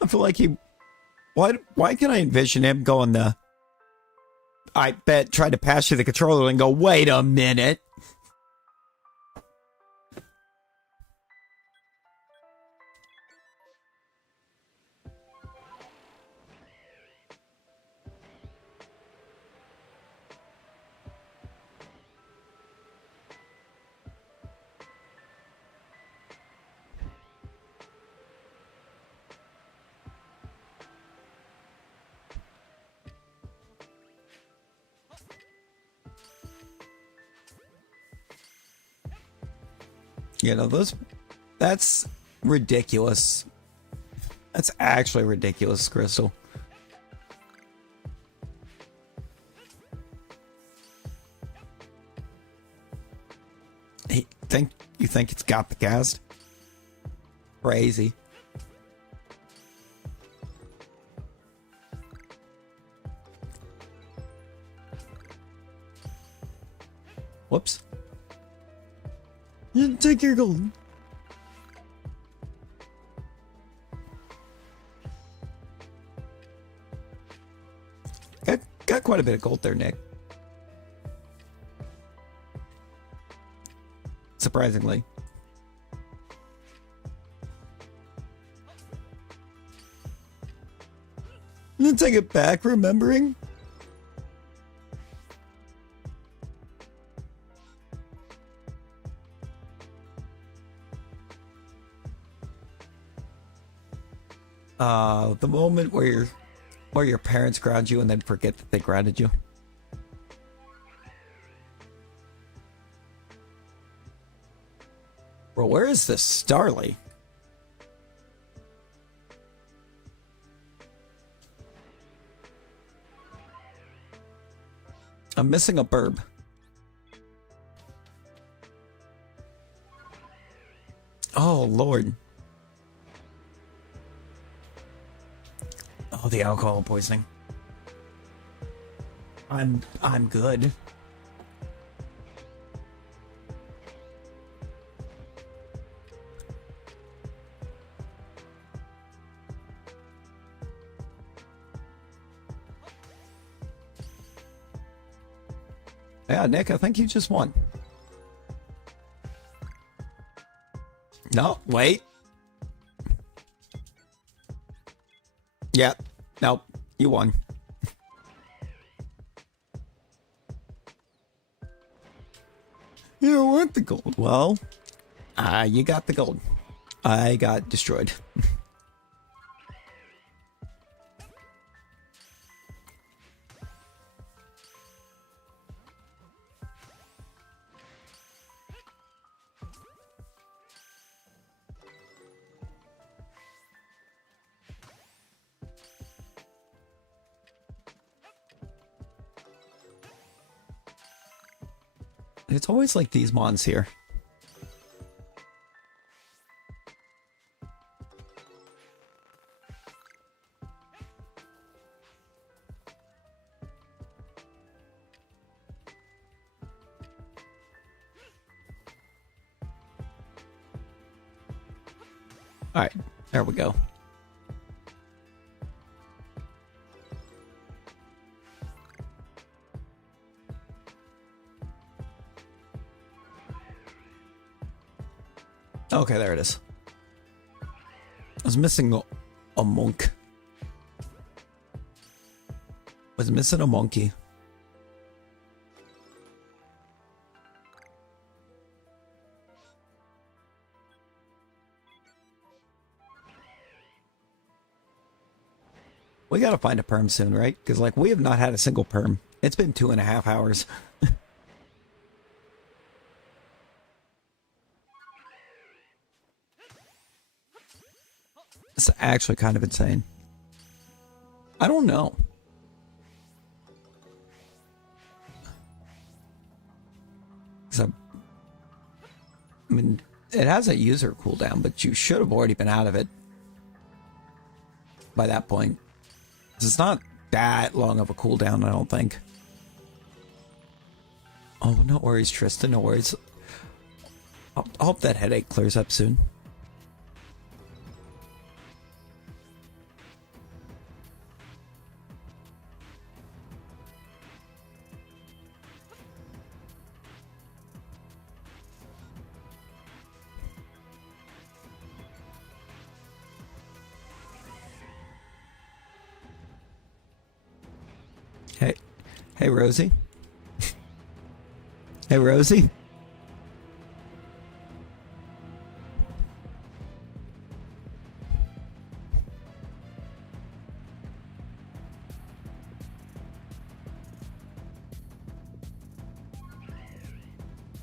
I feel like why can I envision him going I bet try to pass you the controller and go, wait a minute. You know, that's ridiculous. That's actually ridiculous, Crystal. You think it's got the cast? Crazy. Whoops. You take your gold. Got quite a bit of gold there, Nick. Surprisingly. And then take it back, remembering. The moment where your parents ground you and then forget that they grounded you. Bro, where is this Starly? I'm missing a burb. Oh, Lord. Oh, the alcohol poisoning. I'm good. Yeah, Nick, I think you just won. No, wait. Yeah, nope, you won. You want the gold. Well, you got the gold. I got destroyed. It's always like these mons here. All right, there we go. Okay, there it is. I was missing a monk. Was missing a monkey. We gotta find a perm soon, right? Because, like, we have not had a single perm. It's been 2.5 hours. It's actually kind of insane. I don't know. I mean, it has a user cooldown, but you should have already been out of it by that point. It's not that long of a cooldown, I don't think. Oh, no worries, Tristan, no worries. I hope that headache clears up soon. Hey, Rosie. Hey, Rosie.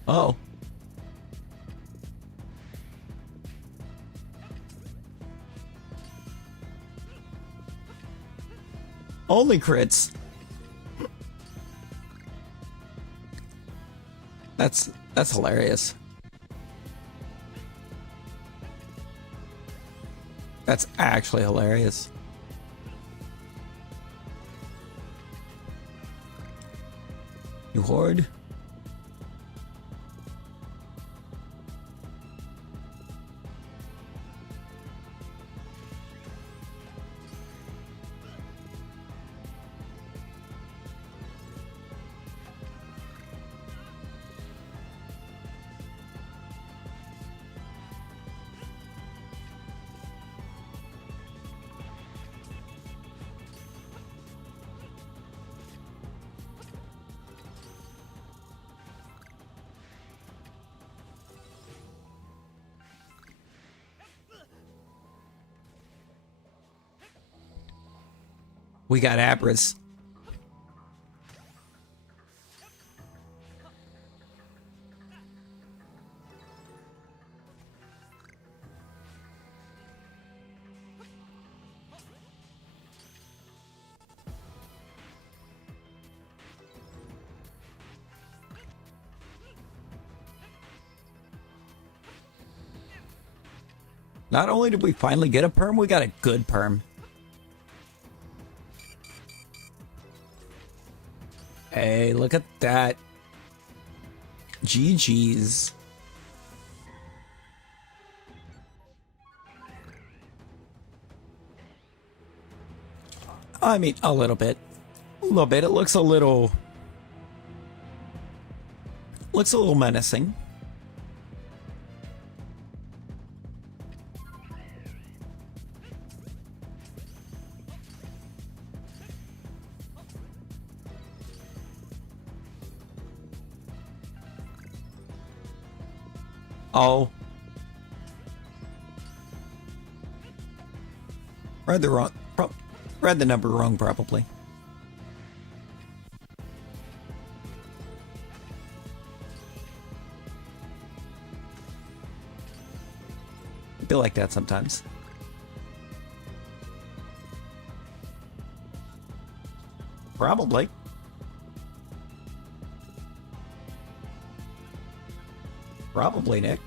Oh. Only crits. That's hilarious. That's actually hilarious. You horde? We got Abras. Not only did we finally get a perm, we got a good perm. Hey, look at that. GG's. I mean, a little bit. A little bit. It looks a little... Looks a little menacing. Oh. Read the wrong... read the number wrong, probably. I feel like that sometimes. Probably. Probably, Nick.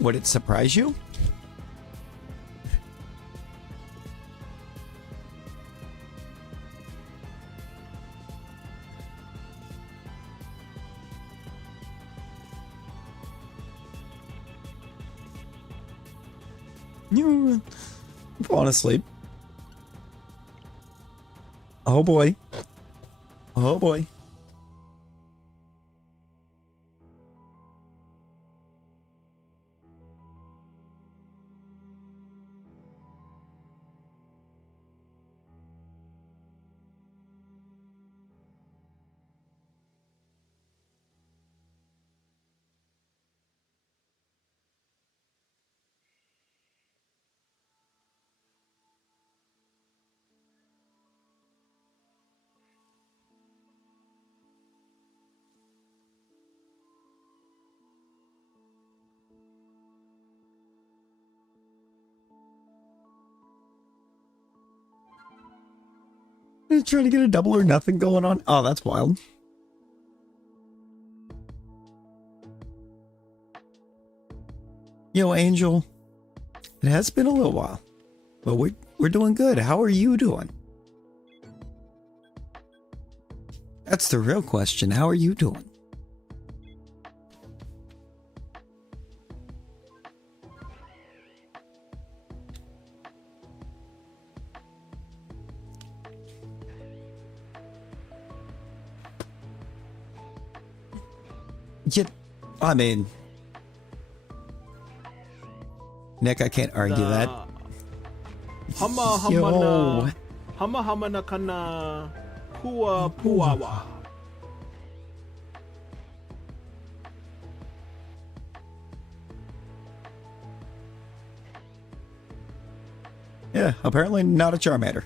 Would it surprise you? I'm falling asleep. Oh boy. Oh boy. Trying to get a double or nothing going on. Oh, that's wild. Yo, Angel. It has been a little while, but we're doing good. How are you doing? That's the real question. How are you doing? Yeah, I mean, Nick, I can't argue that. Yo. Hama na kana pua puawa. Yeah, apparently not a Charmander.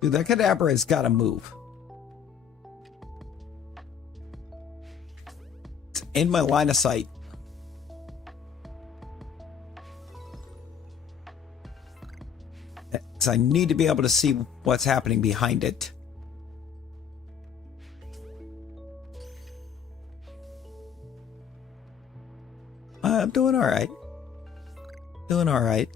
Dude, that Kadabra has got to move. It's in my line of sight. So I need to be able to see what's happening behind it. I'm doing all right. Doing all right.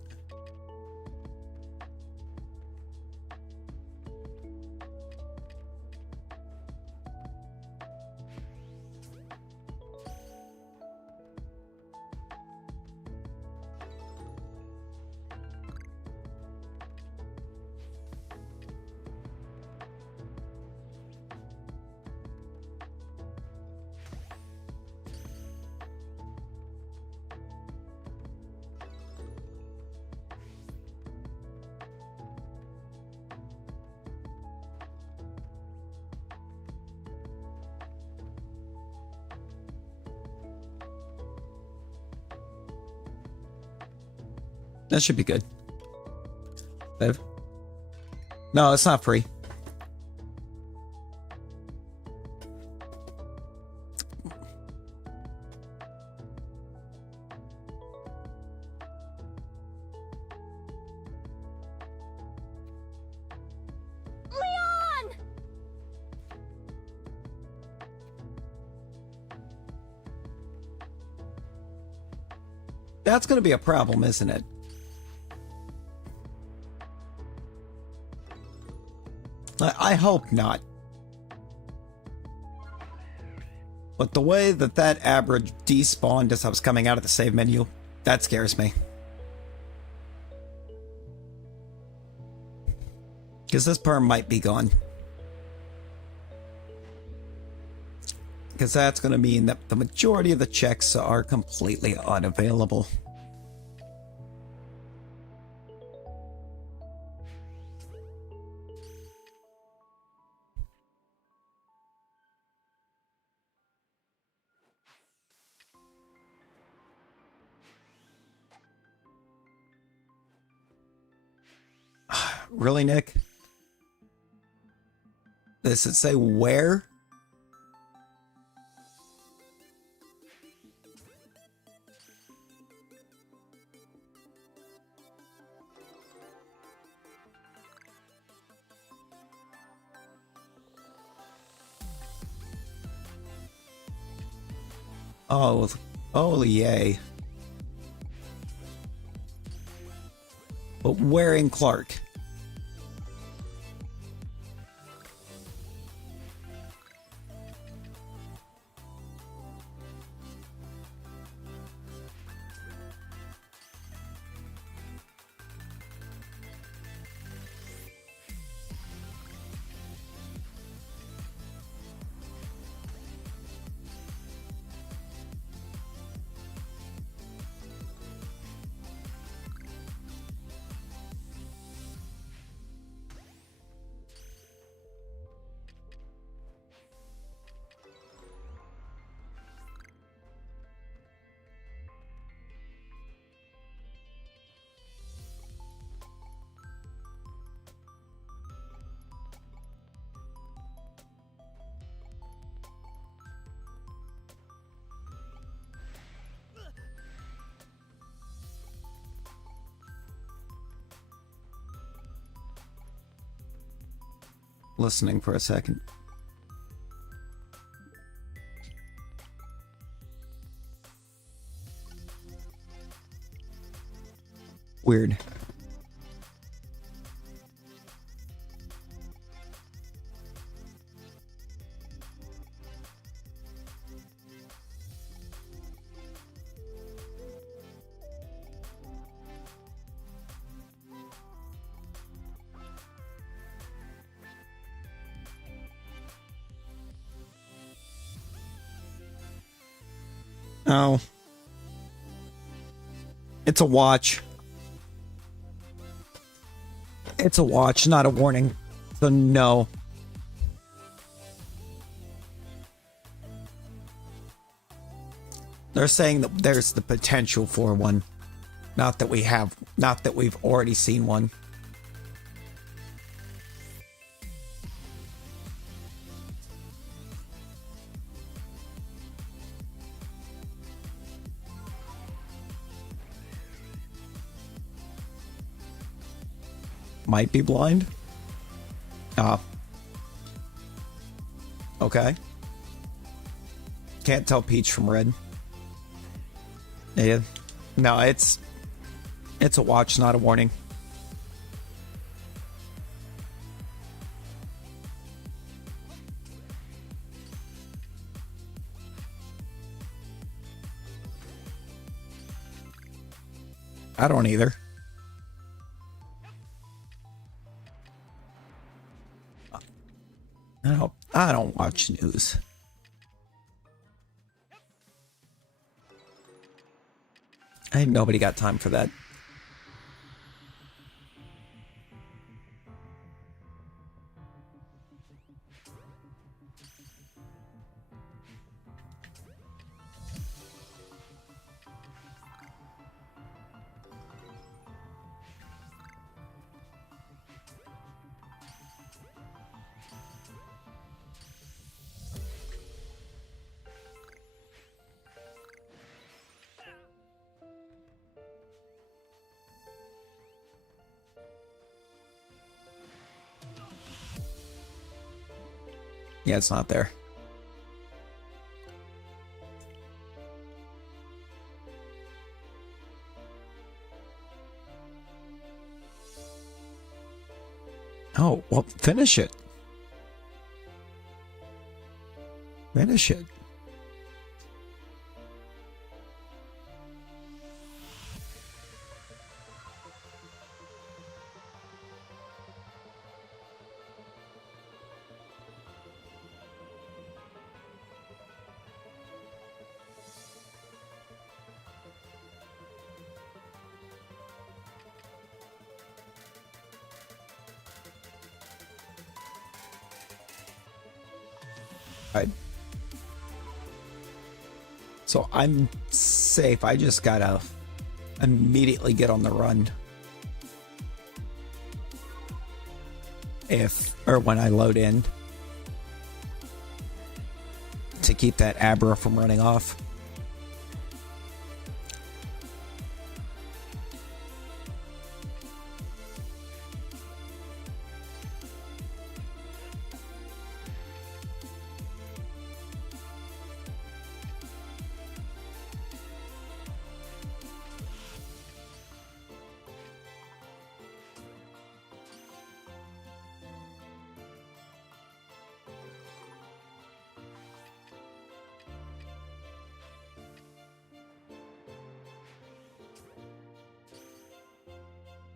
That should be good. No, it's not free. Leon! That's going to be a problem, isn't it? I hope not. But the way that average despawned as I was coming out of the save menu, that scares me. Because this perm might be gone. Because that's going to mean that the majority of the checks are completely unavailable. Really, Nick? Does it say where? Oh, yay. But where in Clark? Listening for a second. Weird. Oh. It's a watch. It's a watch, not a warning. So no. They're saying that there's the potential for one. Not that we've already seen one. Might be blind. Okay. Can't tell peach from red. Yeah. No, it's a watch, not a warning. I don't either. I don't watch news. Ain't nobody got time for that. Yeah, it's not there. Oh, well, finish it. Finish it. Right. So I'm safe. I just gotta immediately get on the run. When I load in, to keep that Abra from running off.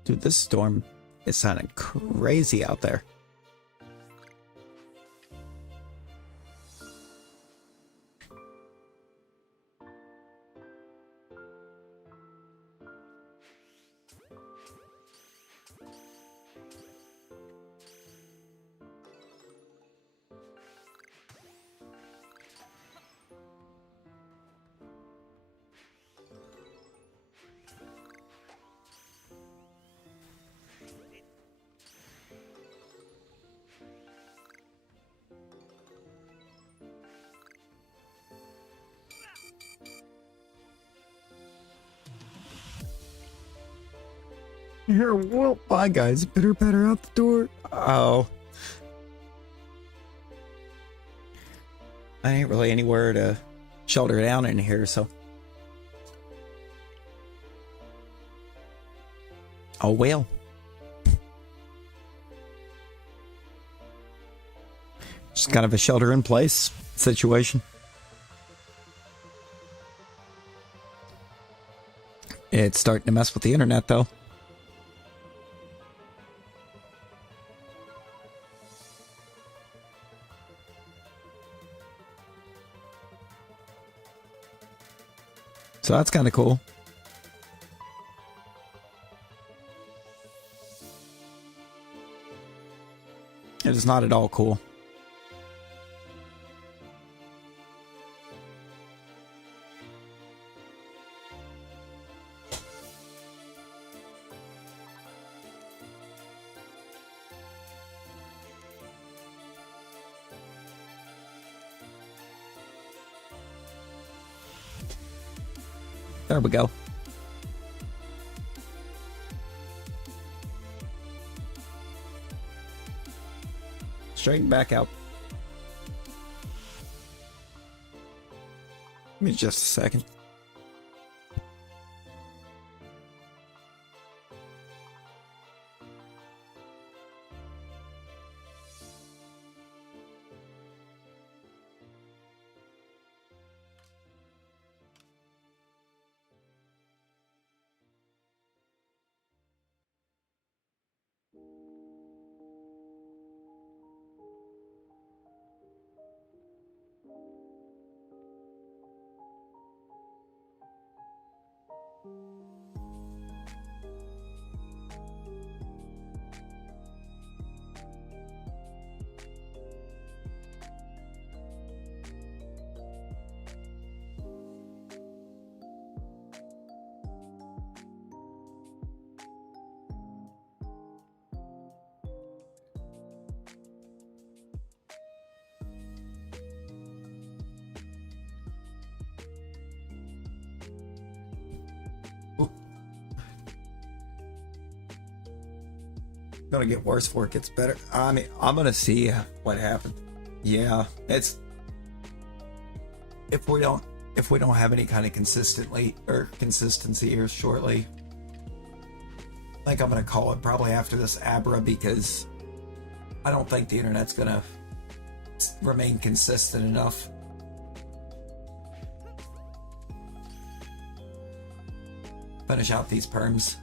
Dude, this storm is sounding crazy out there. Here, well, bye guys. Better out the door. Oh. I ain't really anywhere to shelter down in here, so. Oh well. Just kind of a shelter in place situation. It's starting to mess with the internet though. So that's kind of cool. It is not at all cool. There we go. Straighten back out. Give me just a second. Gonna get worse before it gets better. I mean, I'm gonna see what happened. Yeah, it's if we don't have any kind of consistency here shortly, I think I'm gonna call it probably after this Abra, because I don't think the internet's gonna remain consistent enough. Finish out these perms.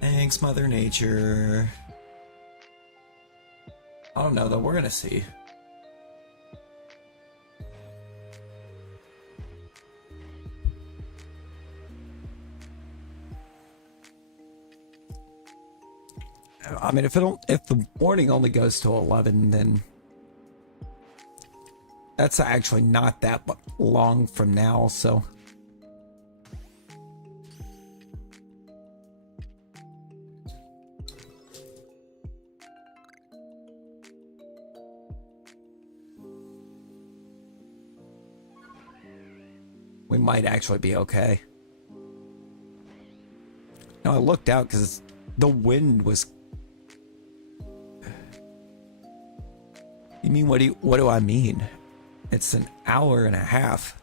Thanks, Mother Nature. I don't know though, we're gonna see. I mean, if the warning only goes to 11, then that's actually not that long from now, so we might actually be okay. No, I looked out because the wind was. You mean what do I mean? It's an hour and a half.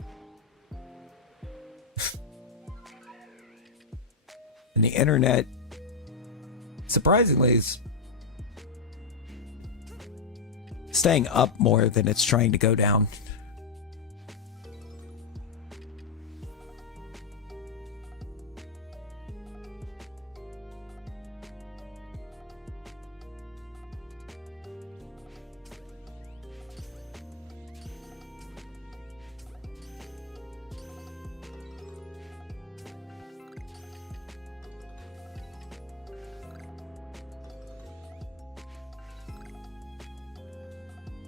And the internet, surprisingly, is staying up more than it's trying to go down.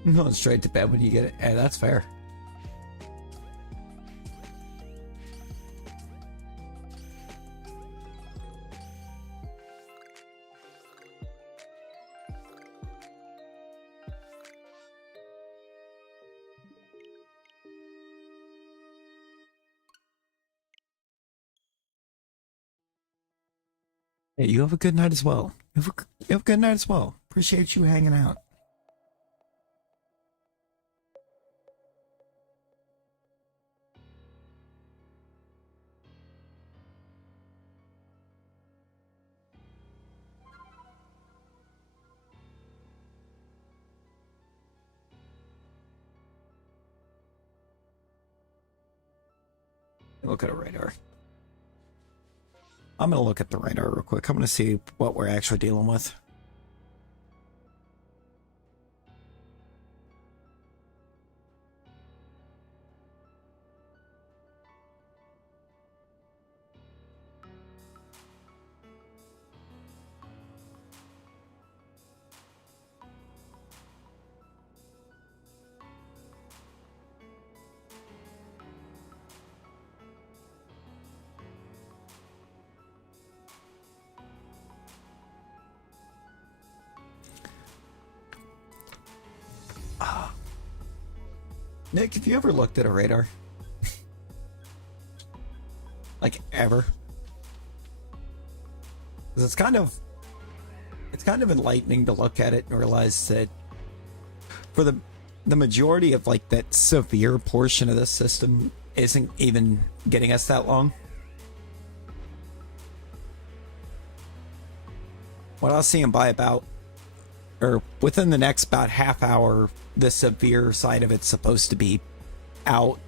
I'm going straight to bed when you get it. Hey, that's fair. Hey, you have a good night as well. You have a good night as well. Appreciate you hanging out. Look at a radar. I'm going to look at the radar real quick. I'm going to see what we're actually dealing with. Nick, have you ever looked at a radar? Like, ever? 'Cause it's kind of enlightening to look at it and realize that for the majority of like that severe portion of the system isn't even getting us that long. What I was seeing by about, or within the next about half hour, the severe side of it's supposed to be out,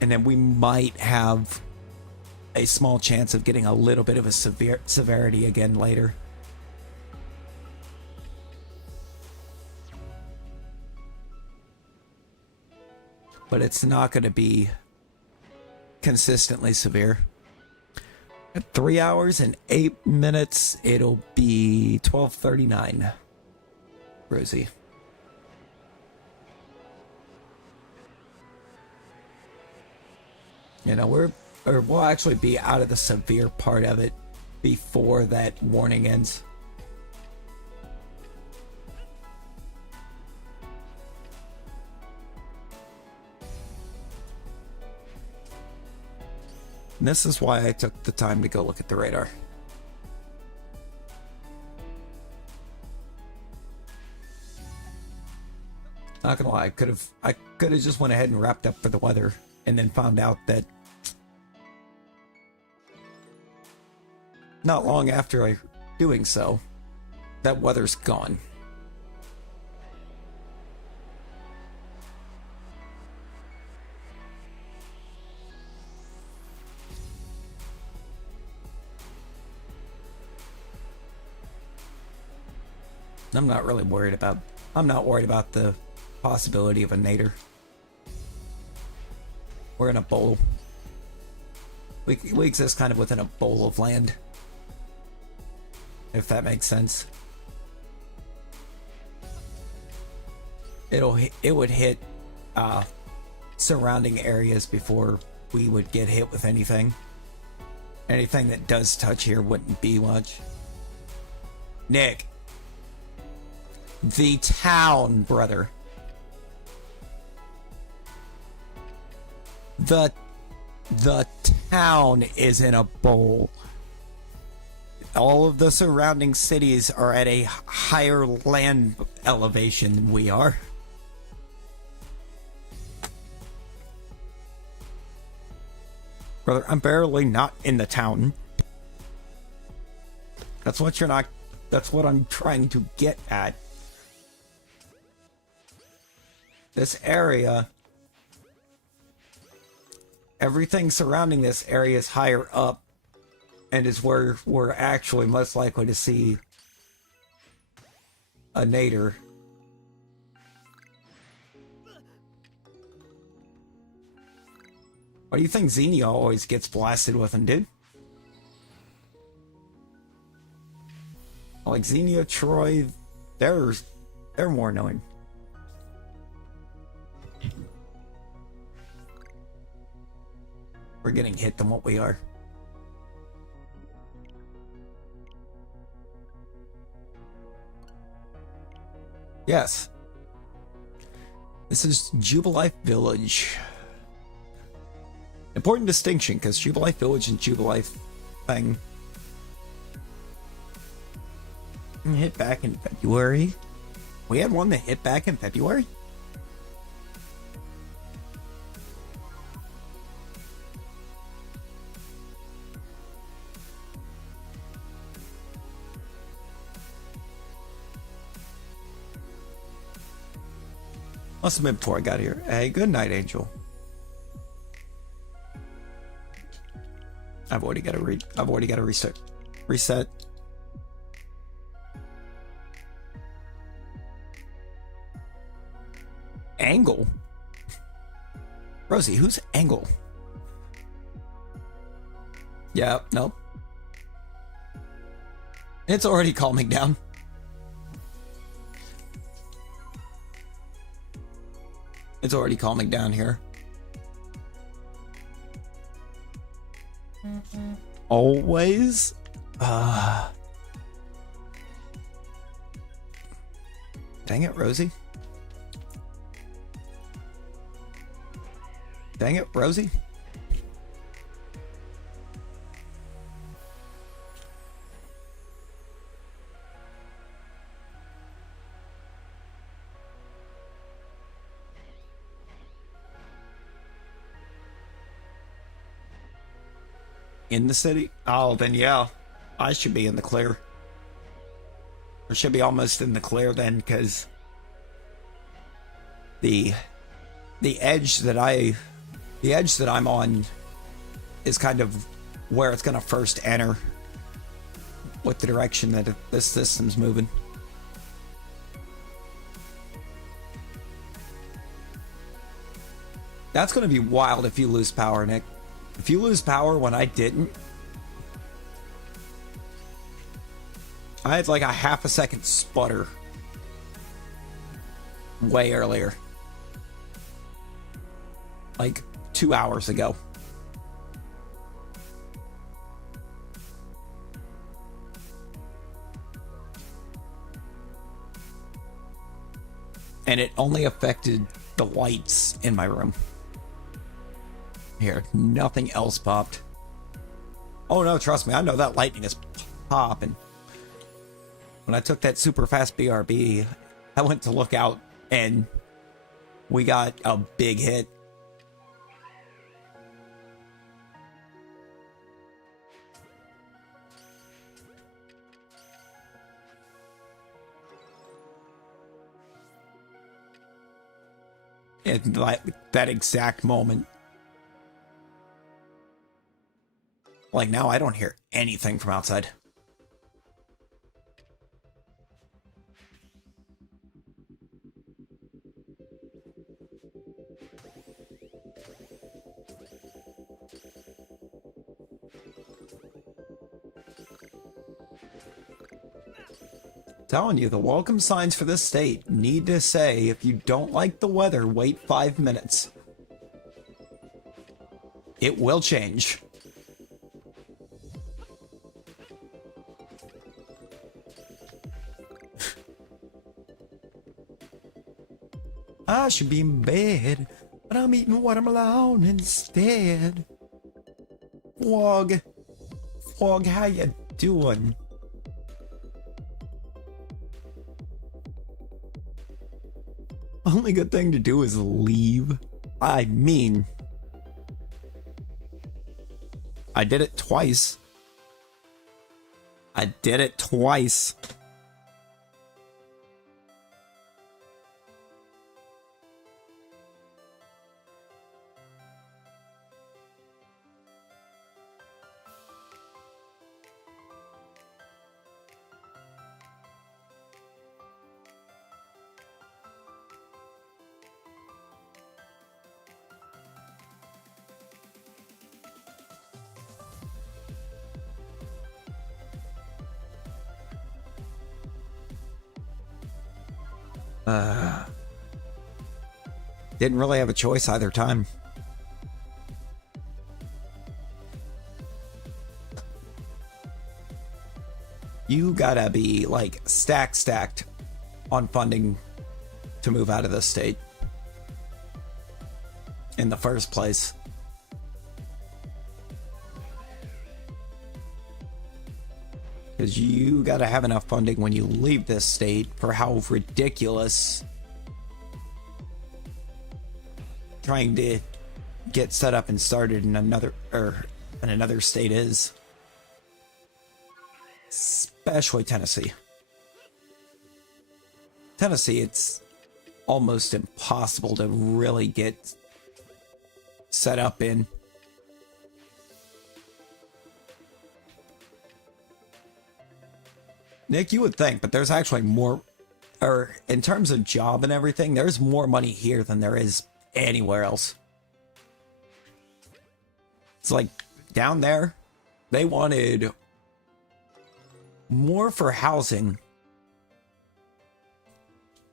and then we might have a small chance of getting a little bit of a severity again later. But it's not going to be consistently severe. At 3 hours and 8 minutes, it'll be 12:39. Rosie. You know, we'll actually be out of the severe part of it before that warning ends. And this is why I took the time to go look at the radar. Not gonna lie, I could have just went ahead and wrapped up for the weather and then found out that not long after I doing so, that weather's gone. I'm not worried about the possibility of a nader. We're in a bowl. We exist kind of within a bowl of land. If that makes sense. It would hit surrounding areas before we would get hit with anything. Anything that does touch here wouldn't be much. Nick. The town, brother. The town is in a bowl. All of the surrounding cities are at a higher land elevation than we are. Brother, I'm barely not in the town. That's what I'm trying to get at. This area, everything surrounding this area is higher up and is where we're actually most likely to see a nader. Why do you think Xenia always gets blasted with them, dude? Like Xenia, Troy, they're more annoying. We're getting hit than what we are. Yes. This is Jubilife Village. Important distinction, because Jubilife Village and Jubilife thing hit back in February. We had one that hit back in February? Must have been before I got here. Hey, good night, Angel. I've already got to reset. Angle? Rosie, who's Angle? Yeah, nope. It's already calming down. It's already calming down here. Always? Dang it, Rosie. Dang it, Rosie. In the city? Oh, then yeah. I should be in the clear. Or should be almost in the clear then, because the edge that I'm on is kind of where it's gonna first enter with the direction that this system's moving. That's gonna be wild if you lose power, Nick. If you lose power when I didn't, I had like a half a second sputter way earlier. Like 2 hours ago. And it only affected the lights in my room. Here, nothing else popped. Oh no, trust me, I know that lightning is popping. When I took that super fast BRB, I went to look out and We got a big hit. At that exact moment. Like now I don't hear anything from outside. Telling you, the welcome signs for this state need to say, if you don't like the weather, wait 5 minutes. It will change. I should be in bed, but I'm eating watermelon instead. Wog. Wog, how you doing? Only good thing to do is leave. I mean, I did it twice. I did it twice. Didn't really have a choice either time. You gotta be like stacked on funding to move out of this state in the first place. Because you gotta have enough funding when you leave this state for how ridiculous trying to get set up and started in another state is. Especially Tennessee. Tennessee, it's almost impossible to really get set up in. Nick, you would think, but there's actually more, or in terms of job and everything, there's more money here than there is anywhere else. It's like down there, they wanted more for housing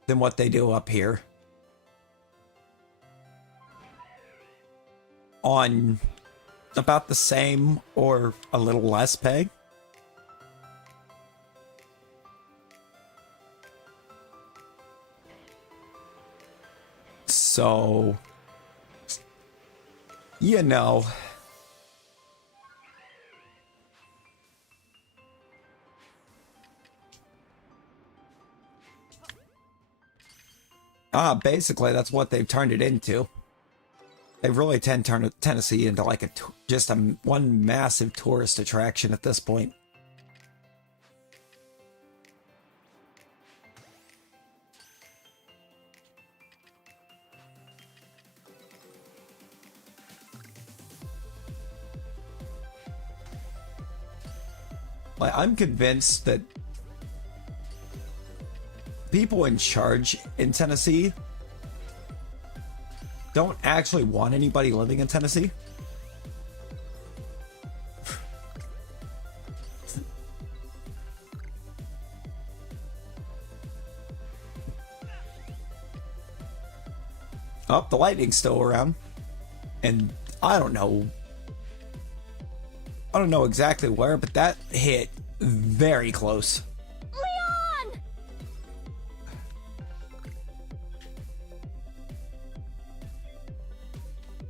than what they do up here. On about the same or a little less pay. So, you know, basically that's what they've turned it into. They've really turned Tennessee into like just one massive tourist attraction at this point. Like, I'm convinced that people in charge in Tennessee don't actually want anybody living in Tennessee. Oh, the lightning's still around. And I don't know exactly where, but that hit very close. Leon!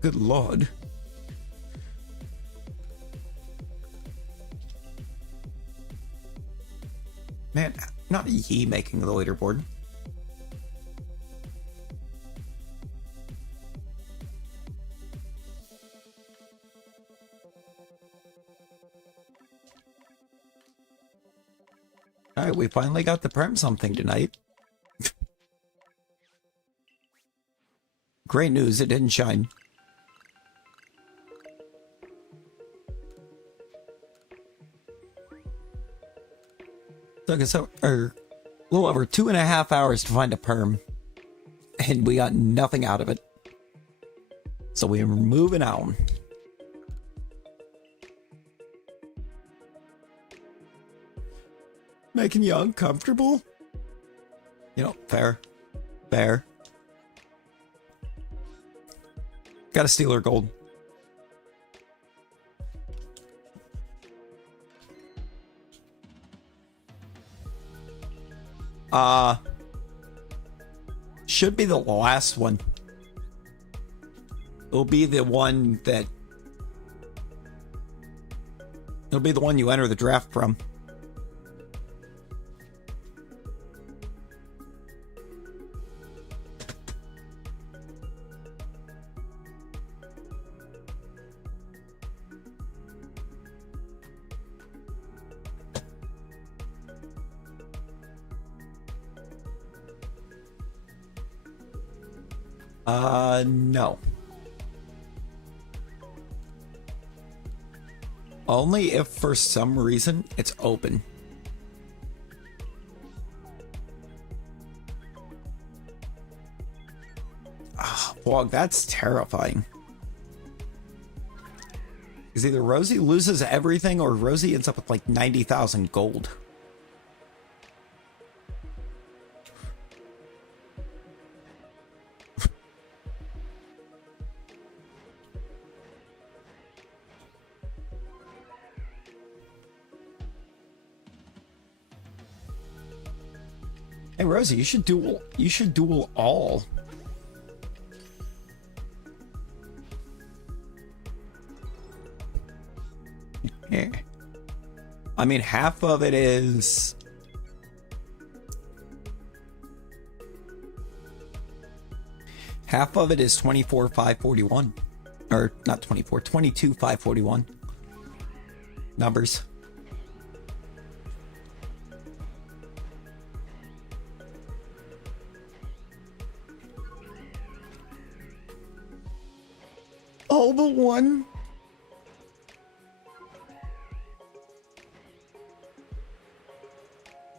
Good lord. Man, not he making the leaderboard. Alright, we finally got to perm something tonight. Great news, it didn't shine. Took us a little over 2.5 hours to find a perm. And we got nothing out of it. So we're moving on. Making you uncomfortable? You know, fair. Fair. Gotta steal her gold. Should be the last one. It'll be the one that... It'll be the one you enter the draft from. No. Only if for some reason it's open. Ah, well, that's terrifying. Because either Rosie loses everything or Rosie ends up with like 90,000 gold. Hey Rosie, you should duel all. Yeah. I mean, half of it is half of it is 24,541. Or not 24, 22,541. Numbers. All but one.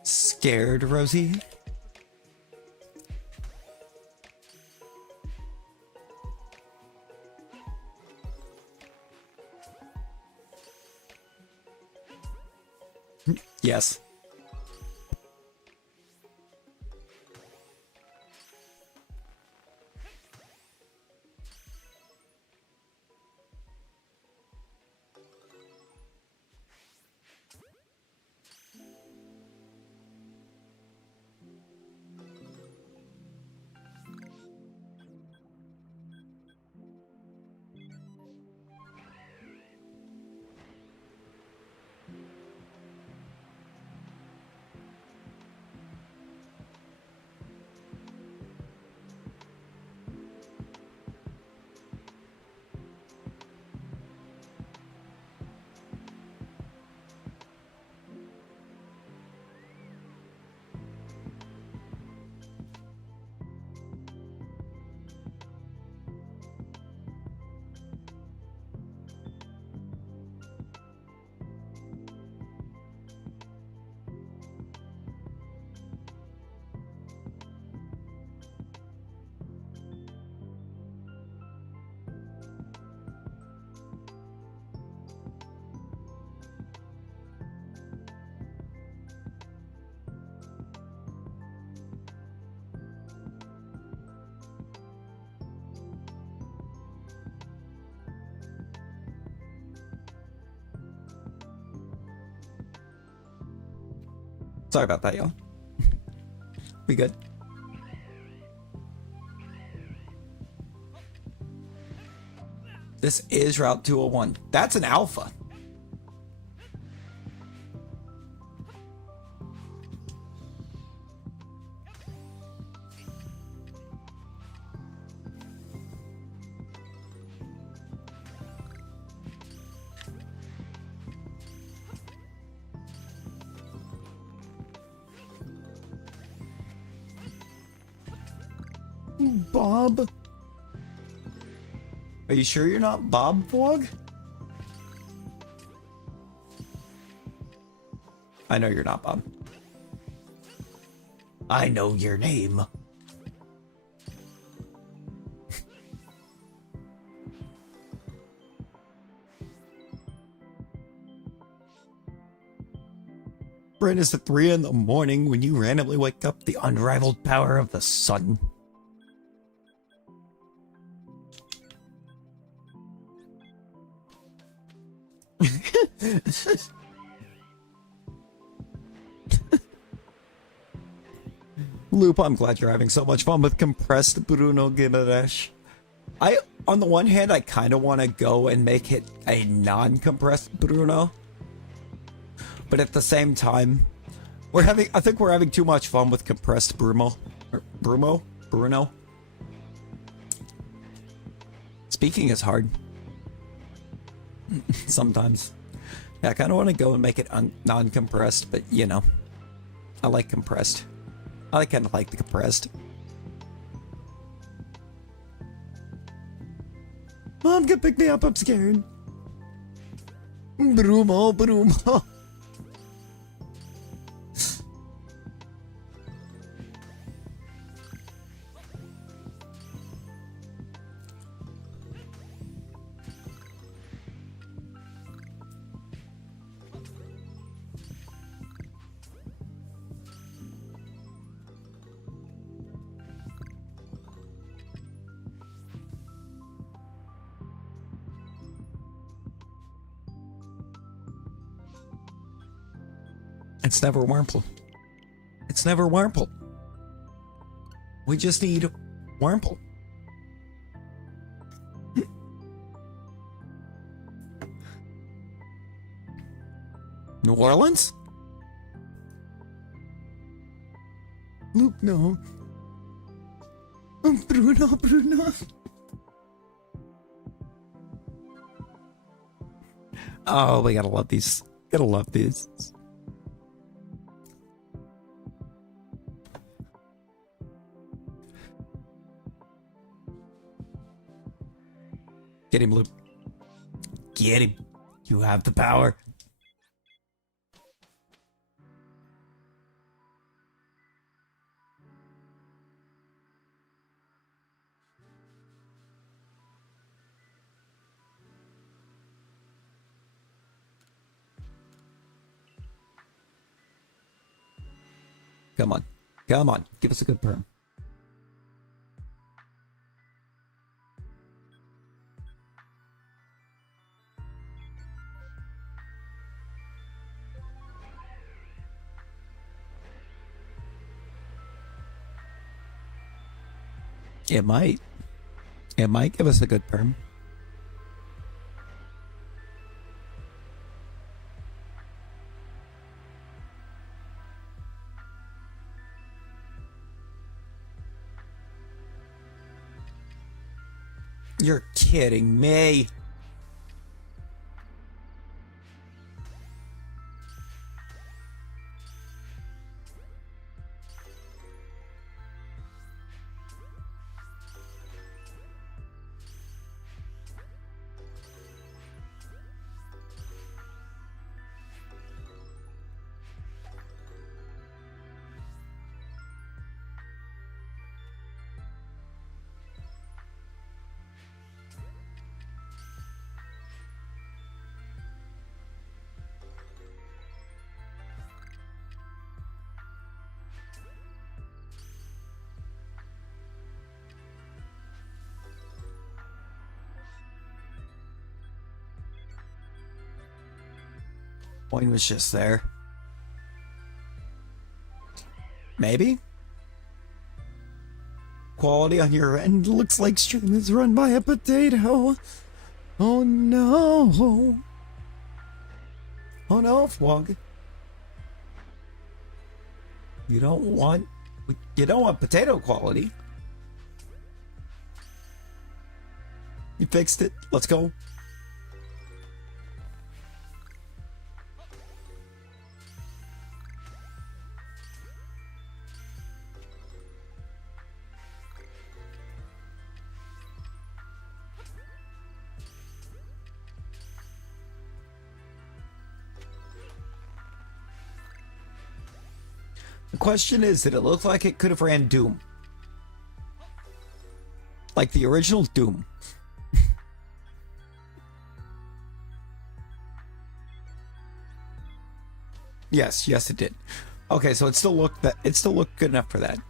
Scared, Rosie? Yes. Sorry about that, y'all. We good? This is Route 201. That's an alpha. Bob? Are you sure you're not Bob Vlog? I know you're not Bob. I know your name. Brand is at 3 in the morning when you randomly wake up the unrivaled power of the sun. Loop, I'm glad you're having so much fun with compressed Bruno Gimenez. On the one hand, I kind of want to go and make it a non-compressed Bruno. But at the same time, I think we're having too much fun with compressed Bruno. Speaking is hard. Sometimes. Yeah, I kind of want to go and make it non-compressed, but you know, I like compressed. I kind of like the compressed. Mom, come pick me up, I'm scared. Brumo. It's never Wurmple. It's never Wurmple. We just need Wurmple. New Orleans? Luke, no. Bruno. Oh, we gotta love these. Gotta love these. Get him, Loop. Get him. You have the power. Come on. Come on. Give us a good perm. It might. It might give us a good perm. You're kidding me. Coin was just there. Maybe? Quality on your end looks like stream is run by a potato. Oh no. Oh no, Fwog. You don't want potato quality. You fixed it. Let's go. The question is, did it look like it could have ran Doom? Like the original Doom. Yes, it did. Okay, so it still looked good enough for that.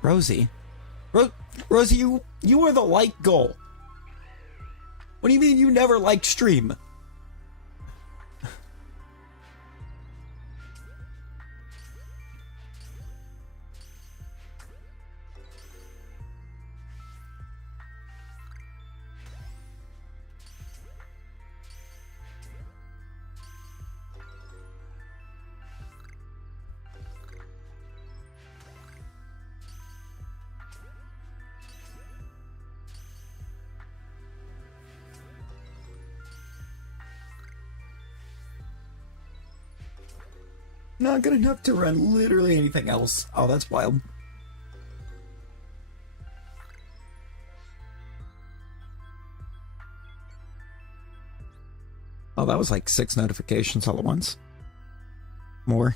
Rosie, Rosie, you were the light goal. What do you mean you never liked Stream? Not good enough to run literally anything else. Oh, that's wild. Oh, that was like 6 notifications all at once. More.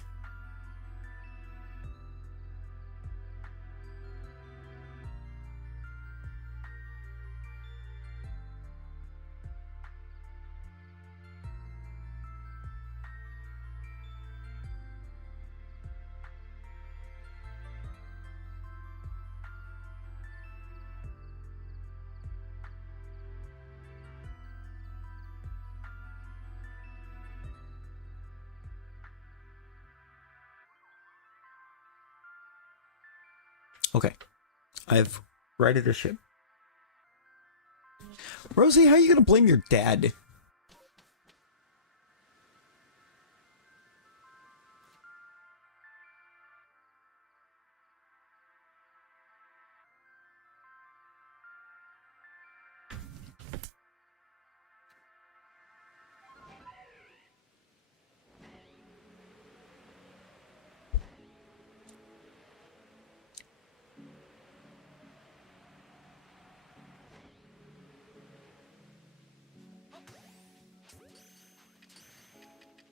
Okay. I've righted the ship. Rosie, how are you gonna blame your dad?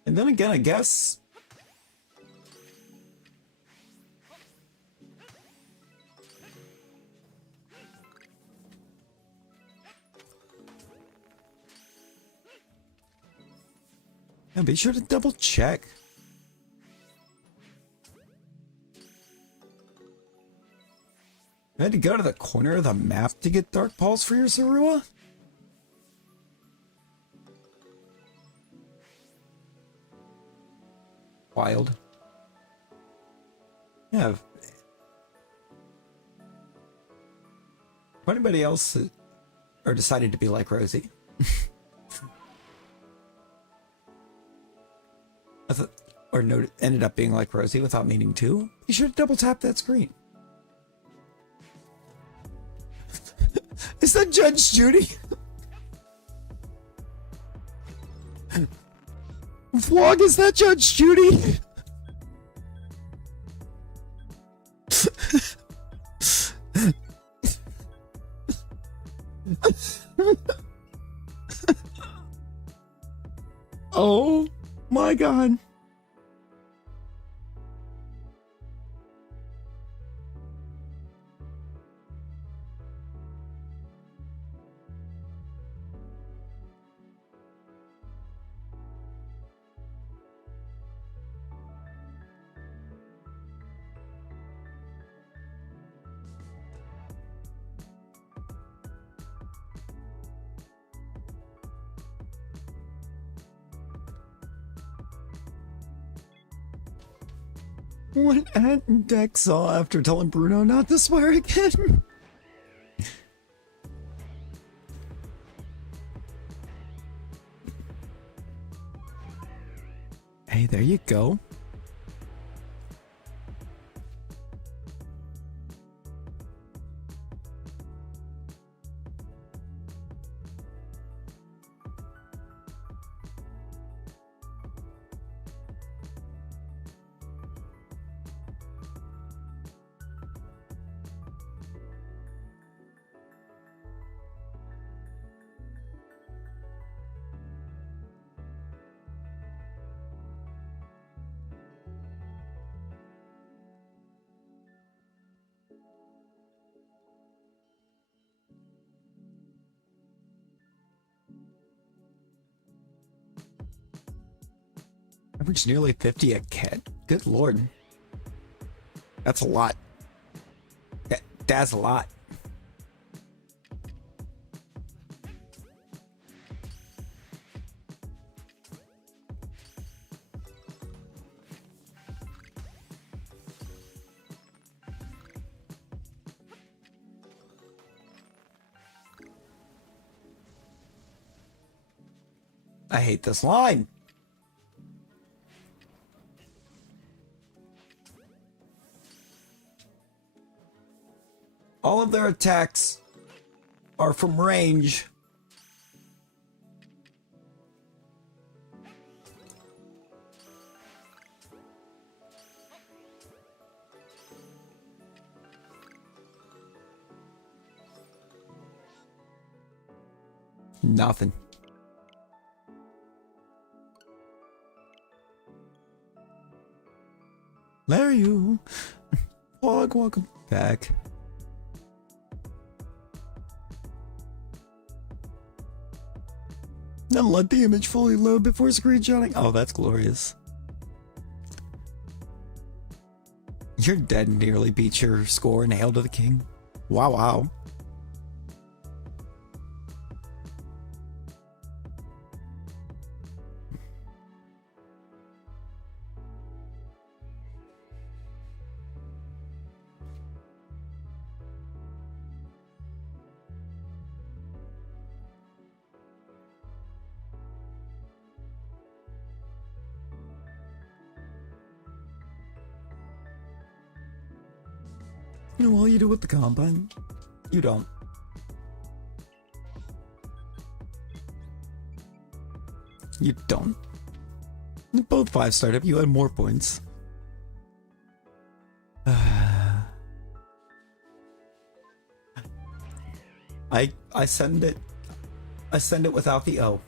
And then again, I guess... Yeah, be sure to double check. You had to go to the corner of the map to get Dark Pulse for your Zorua? Wild. Yeah. If anybody else or decided to be like Rosie. Or ended up being like Rosie without meaning to, you should double tap that screen. Is that Judge Judy? Vlog, is that Judge Judy? Oh my god. What Aunt Deck saw after telling Bruno not to swear again? Hey, there you go. average nearly 50 a kit. Good lord. That's a lot. That's a lot. I hate this line. All of their attacks are from range. Nothing. There you. Welcome back. Then let the image fully load before screenshotting. Oh, that's glorious. Your dead nearly beat your score in Hail to the King. Wow, wow. You know what you do with the combine? You don't. You don't. Both 5-starred if you had more points. I send it without the O.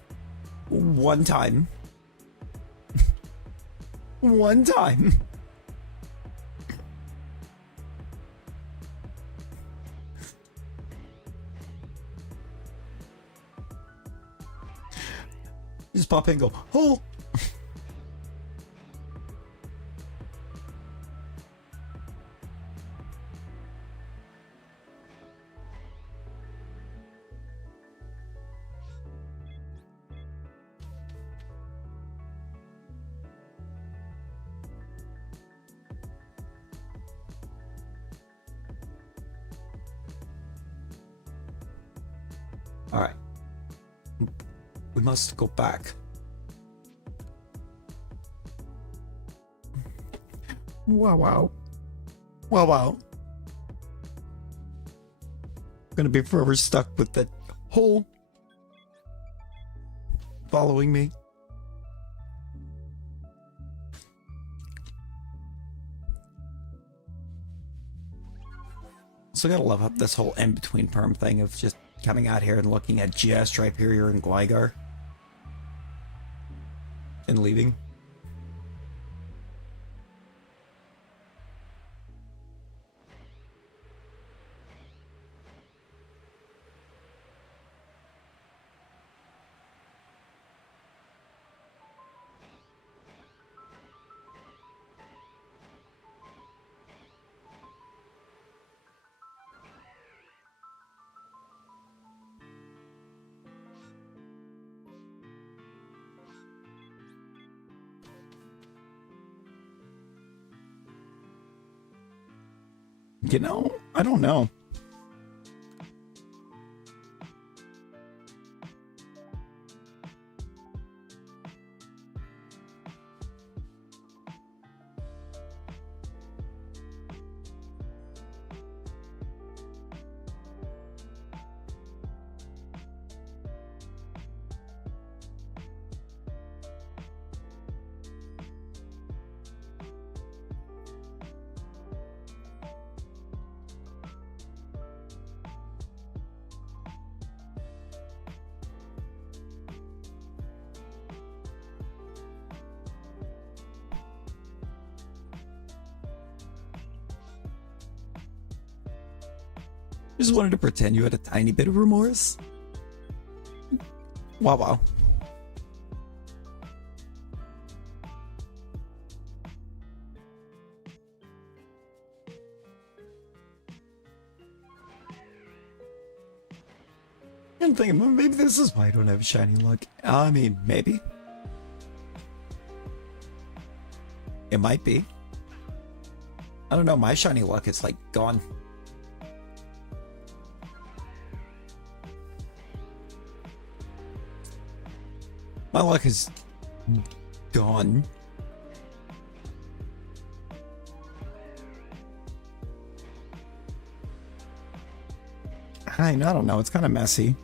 One time. One time. Just pop in and go, oh! All right. We must go back. Wow, wow. Wow, wow. I'm gonna be forever stuck with that hole following me. So I gotta love up this whole in-between perm thing of just coming out here and looking at just Rhyperior and Gligar and leaving. You know, I don't know. Just wanted to pretend you had a tiny bit of remorse. Wow, wow. I'm thinking maybe this is why I don't have shiny luck. I mean, maybe. It might be. I don't know, my shiny luck is like gone. My luck is gone. I don't know, it's kind of messy.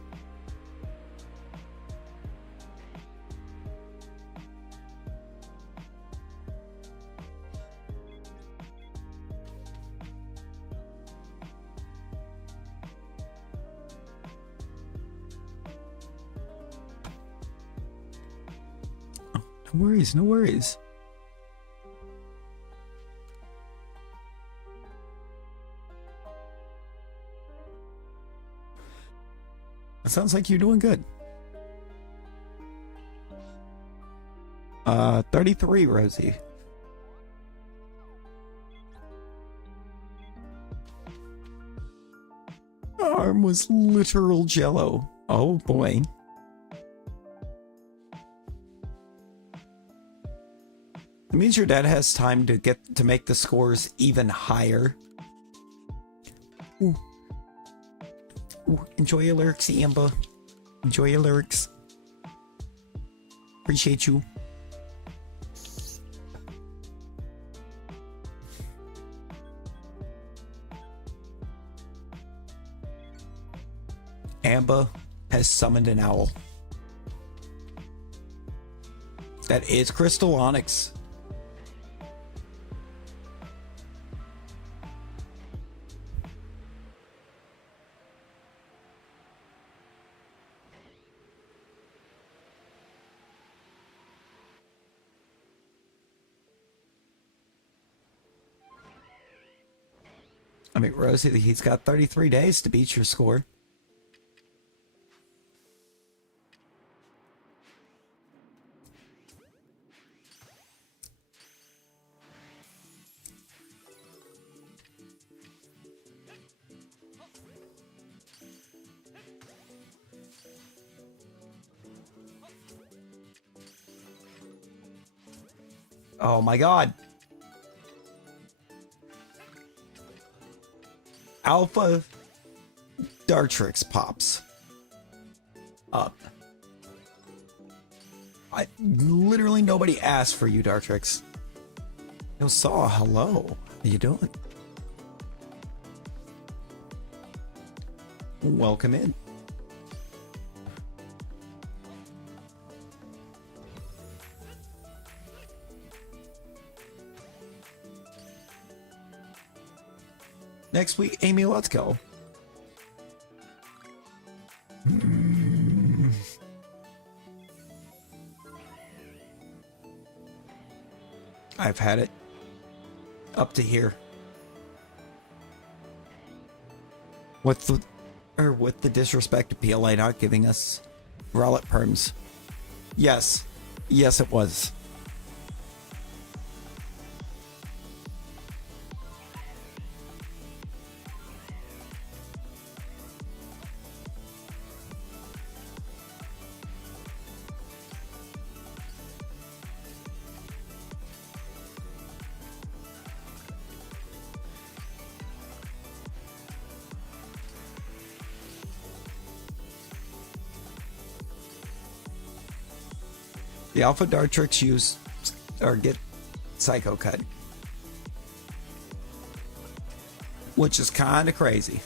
No worries, no worries. It sounds like you're doing good. 33, Rosie. Arm was literal jello. Oh boy. It means your dad has time to get to make the scores even higher. Ooh. Ooh, enjoy your lyrics, Amber. Enjoy your lyrics. Appreciate you. Amber has summoned an owl. That is Crystal Onyx. I mean, Rosie, he's got 33 days to beat your score. Oh my god. Alpha Dartrix pops up. Literally nobody asked for you, Dartrix. Yo, Saw, hello. How you doing? Welcome in. Next week, Amy, let's go. I've had it up to here. With the disrespect of PLA not giving us Rowlet perms. Yes. Yes, it was. The Alpha Dartrix use or get Psycho Cut, which is kind of crazy.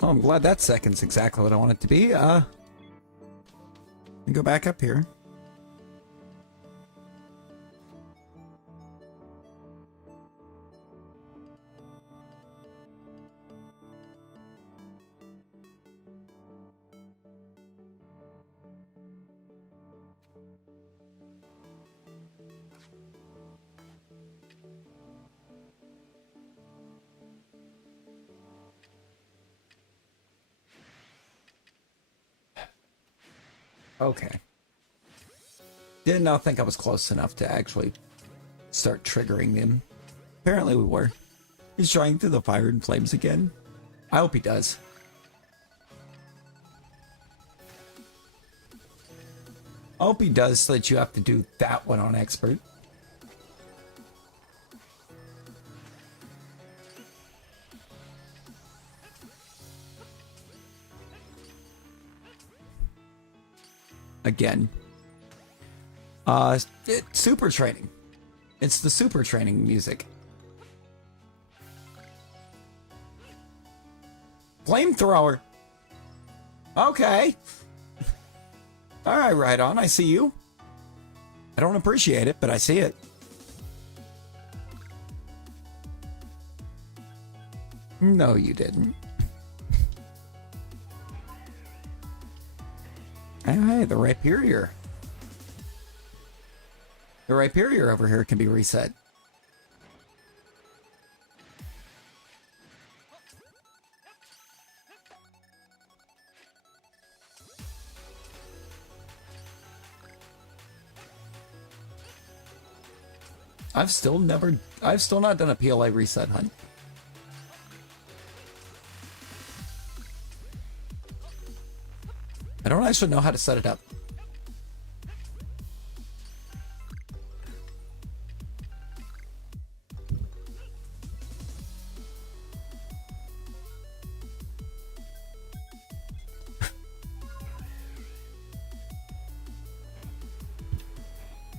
Oh, I'm glad that second's exactly what I want it to be. Let me go back up here. Okay. Did not think I was close enough to actually start triggering him. Apparently we were. He's trying through the fire and flames again. I hope he does. I hope he does so that you have to do that one on expert. Again. Super training. It's the super training music. Flamethrower. Okay. All right, right on. I see you. I don't appreciate it, but I see it. No, you didn't. Hey, the Rhyperior. The Rhyperior over here can be reset. I've still not done a PLA reset hunt. I don't actually know how to set it up.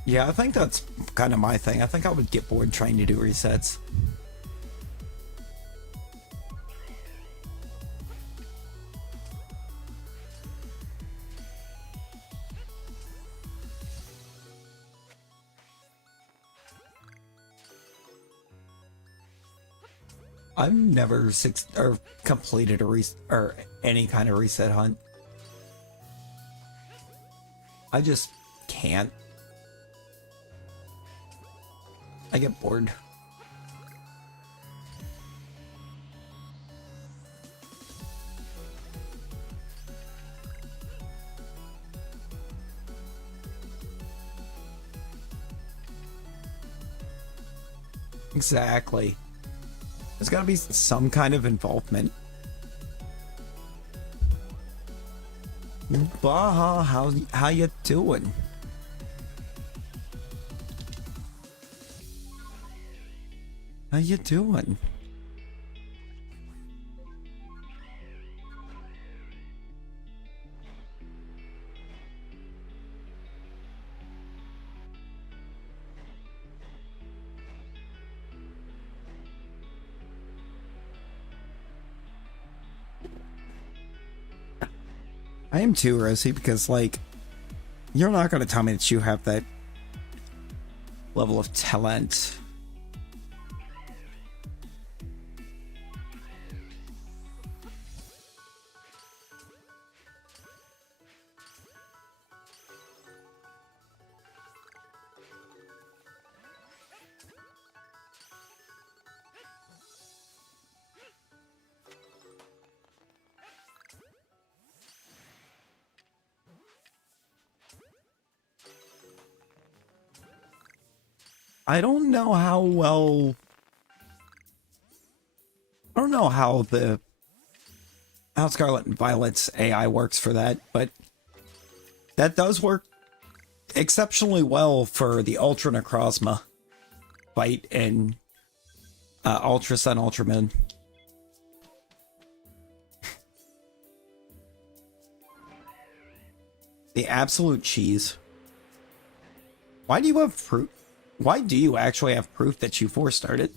Yeah, I think that's kind of my thing. I think I would get bored trying to do resets. I've never completed or any kind of reset hunt. I just can't. I get bored. Exactly. There's got to be some kind of involvement. Baha, how you doing? How you doing? I am too, Rosie, because, like, you're not going to tell me that you have that level of talent. I don't know how well... I don't know how Scarlet and Violet's AI works for that, but that does work exceptionally well for the Ultra Necrozma fight in Ultra Sun, Ultra Moon. The absolute cheese. Why do you have fruit? Why do you actually have proof that you 4-starred it?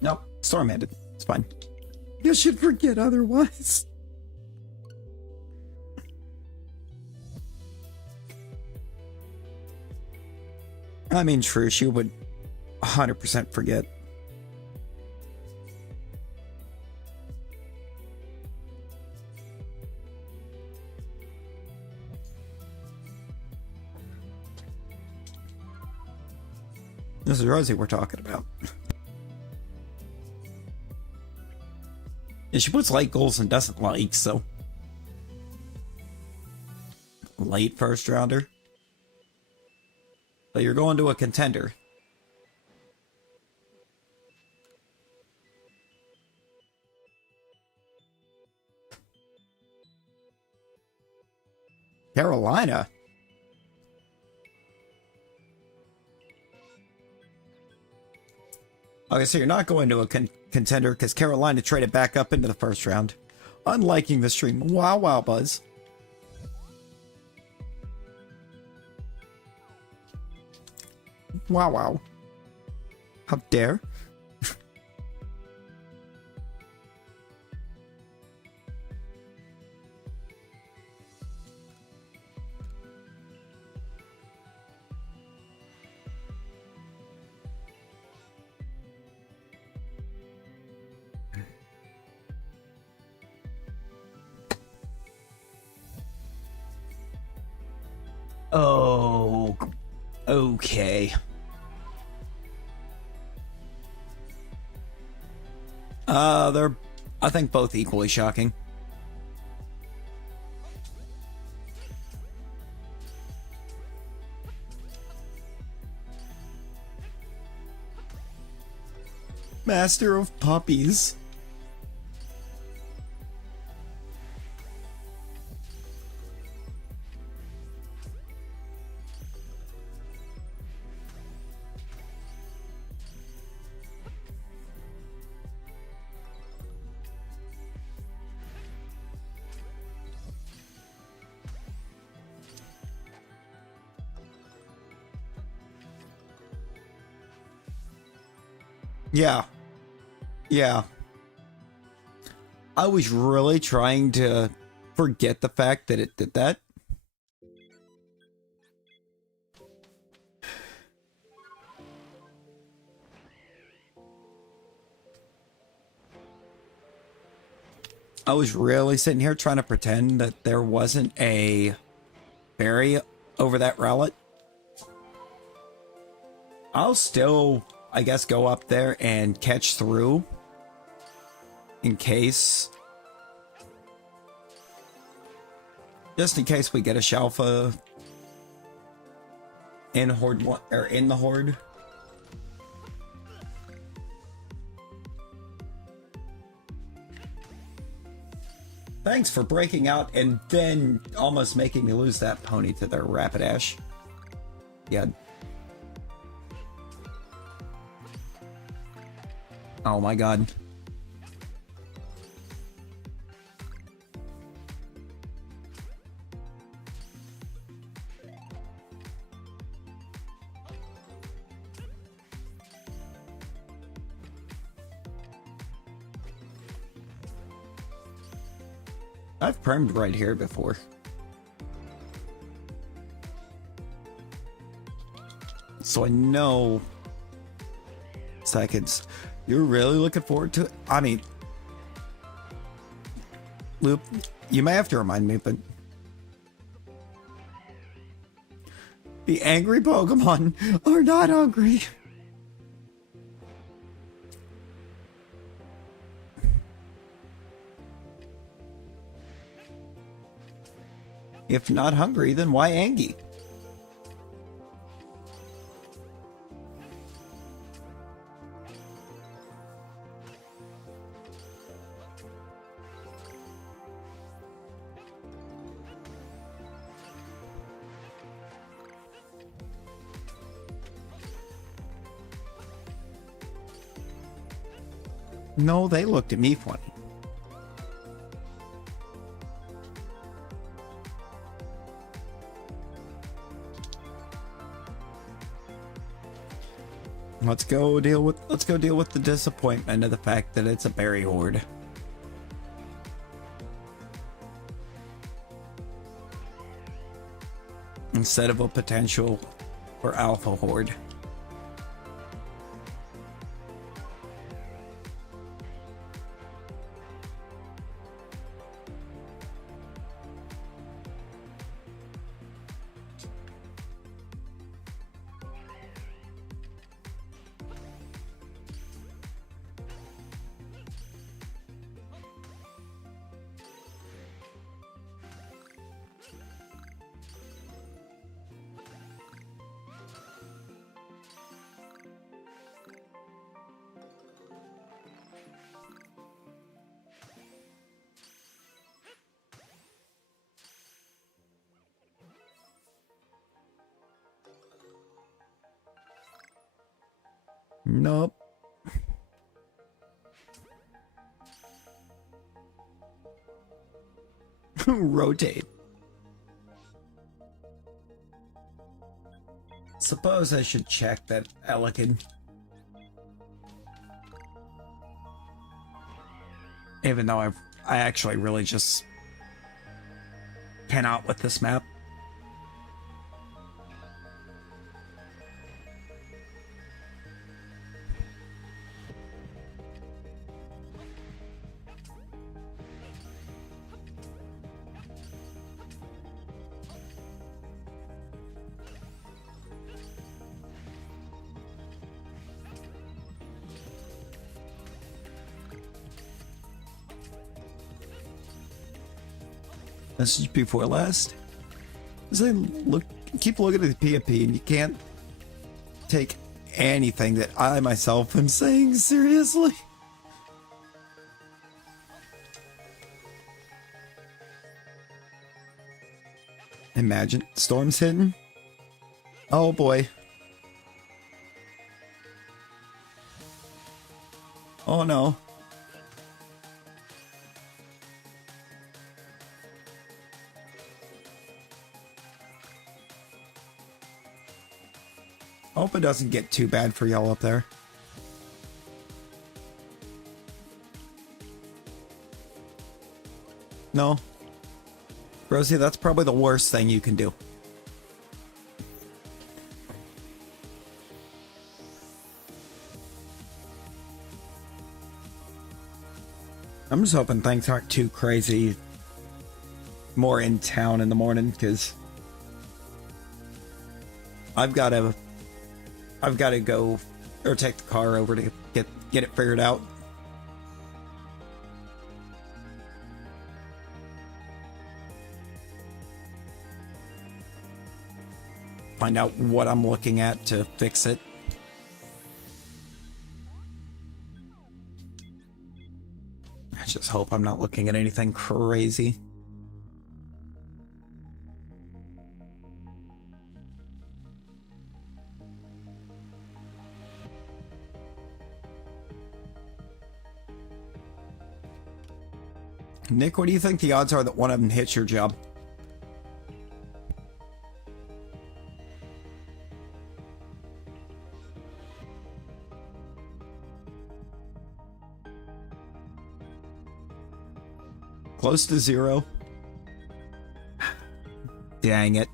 Nope, storm-handed. It's fine. You should forget otherwise. I mean, true, she would 100% forget. This is Rosie we're talking about. And she puts late goals and doesn't like, so. Late first rounder. But you're going to a contender. Carolina. Okay, so you're not going to a contender because Carolina traded back up into the first round. Unliking the stream. Wow, wow, Buzz. Wow, wow. How dare? Oh, okay. They're, I think, both equally shocking. Master of puppies. Yeah. Yeah. I was really trying to forget the fact that it did that. I was really sitting here trying to pretend that there wasn't a berry over that rowlet. I'll still, I guess, go up there and catch through in case. Just in case we get a Shalpha in horde or in the horde. Thanks for breaking out and then almost making me lose that pony to their Rapidash. Yeah. Oh my god. I've primed right here before. So I know seconds. You're really looking forward to it? I mean, Loop, you may have to remind me, but the angry Pokemon are not hungry. If not hungry, then why Angie? No, they looked at me funny. Let's go deal with the disappointment of the fact that it's a berry horde. Instead of a potential for alpha horde. Nope. Rotate. Suppose I should check that Elegant. Even though I actually really just cannot with this map. Message before last. As I keep looking at the PFP, and you can't take anything that I myself am saying seriously. Imagine storms hitting. Oh boy. Oh no. Hope it doesn't get too bad for y'all up there. No. Rosie, that's probably the worst thing you can do. I'm just hoping things aren't too crazy more in town in the morning, because I've got to go or take the car over to get it figured out. Find out what I'm looking at to fix it. I just hope I'm not looking at anything crazy. Nick, what do you think the odds are that one of them hits your job? Close to 0. Dang it.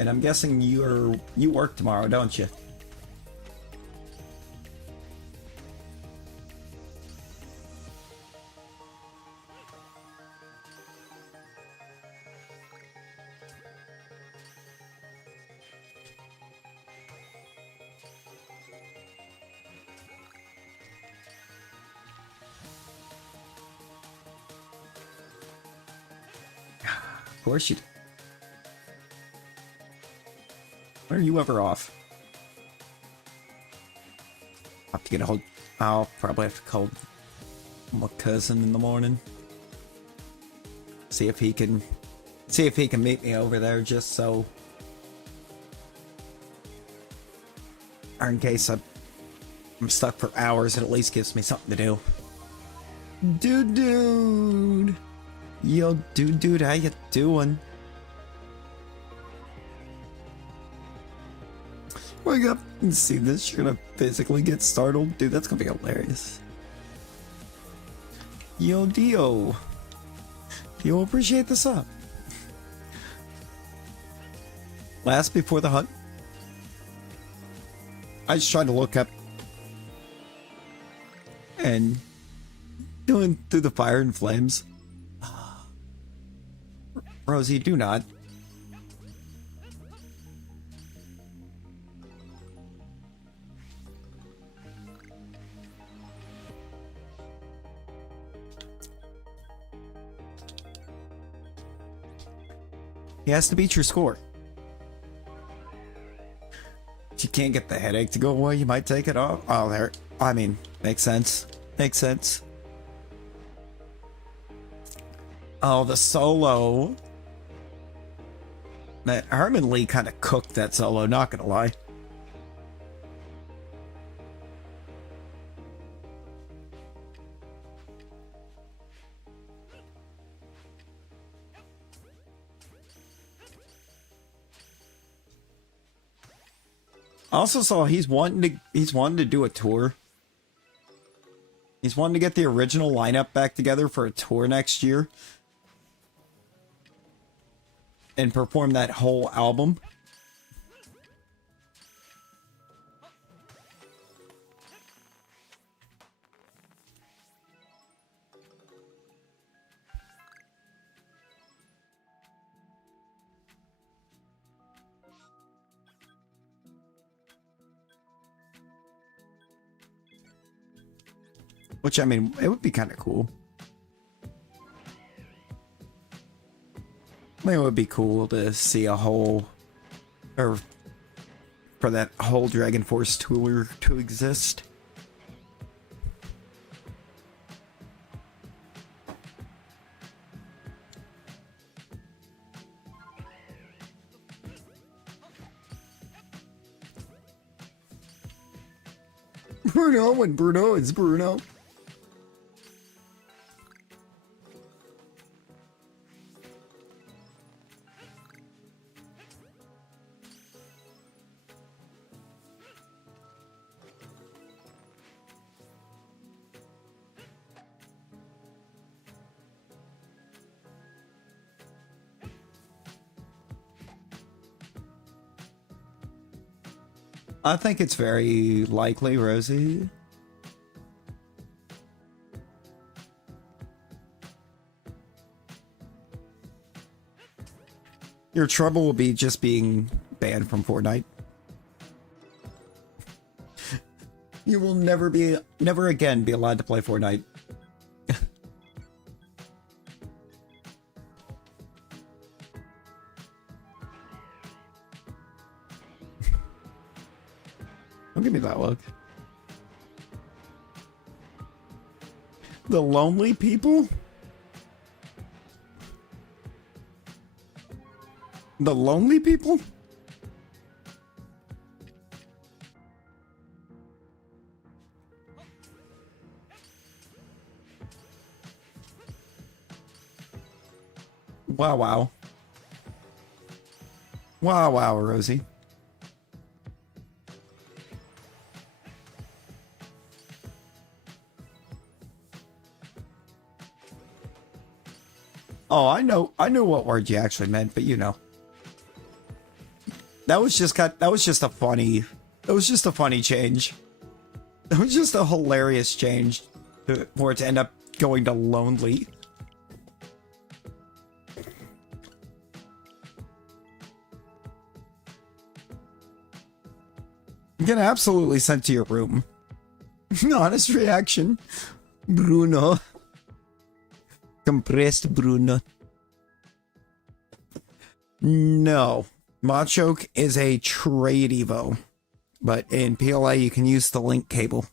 And I'm guessing you work tomorrow, don't you? Of course you do. When are you ever off? Have to get a hold. I'll probably have to call my cousin in the morning. See if he can meet me over there, just so, or in case I'm stuck for hours, it at least gives me something to do. Dude. Yo, dude, how you doing? Wake up and see this. You're gonna physically get startled. Dude, that's gonna be hilarious. Yo, Dio. You'll appreciate the sub. Last before the hunt. I just tried to look up and doing through the fire and flames. Rosie, do not. He has to beat your score. If you can't get the headache to go away, you might take it off. Oh, there. I mean, makes sense. Makes sense. Oh, the solo. Man, Herman Lee kind of cooked that solo, not gonna lie. I also saw he's wanting to do a tour. He's wanting to get the original lineup back together for a tour next year. And perform that whole album. Which, I mean, it would be kind of cool. I think it would be cool to see a whole, or for that whole Dragon Force tour to exist. Bruno and Bruno is Bruno. I think it's very likely, Rosie. Your trouble will be just being banned from Fortnite. You will never again be allowed to play Fortnite. Don't give me that look. The lonely people? The lonely people? Wow, wow. Wow, wow, Rosie. Oh, I know what word you actually meant, but you know. That was just a funny change. That was just a hilarious change for it to end up going to lonely. Get absolutely sent to your room. Honest reaction. Bruno. Compressed Bruno. No. Machoke is a trade Evo. But in PLA you can use the link cable.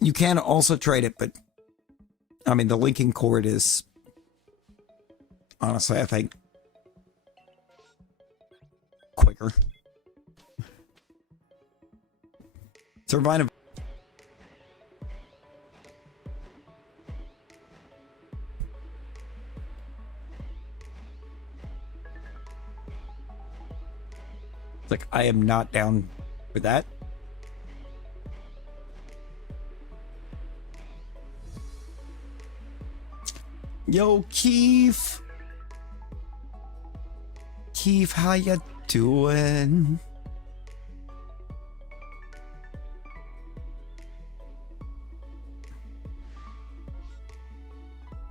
You can also trade it, but I mean the linking cord is honestly I think quicker. Survive. It's like I am not down with that. Yo, Keith. Keith, how ya doing?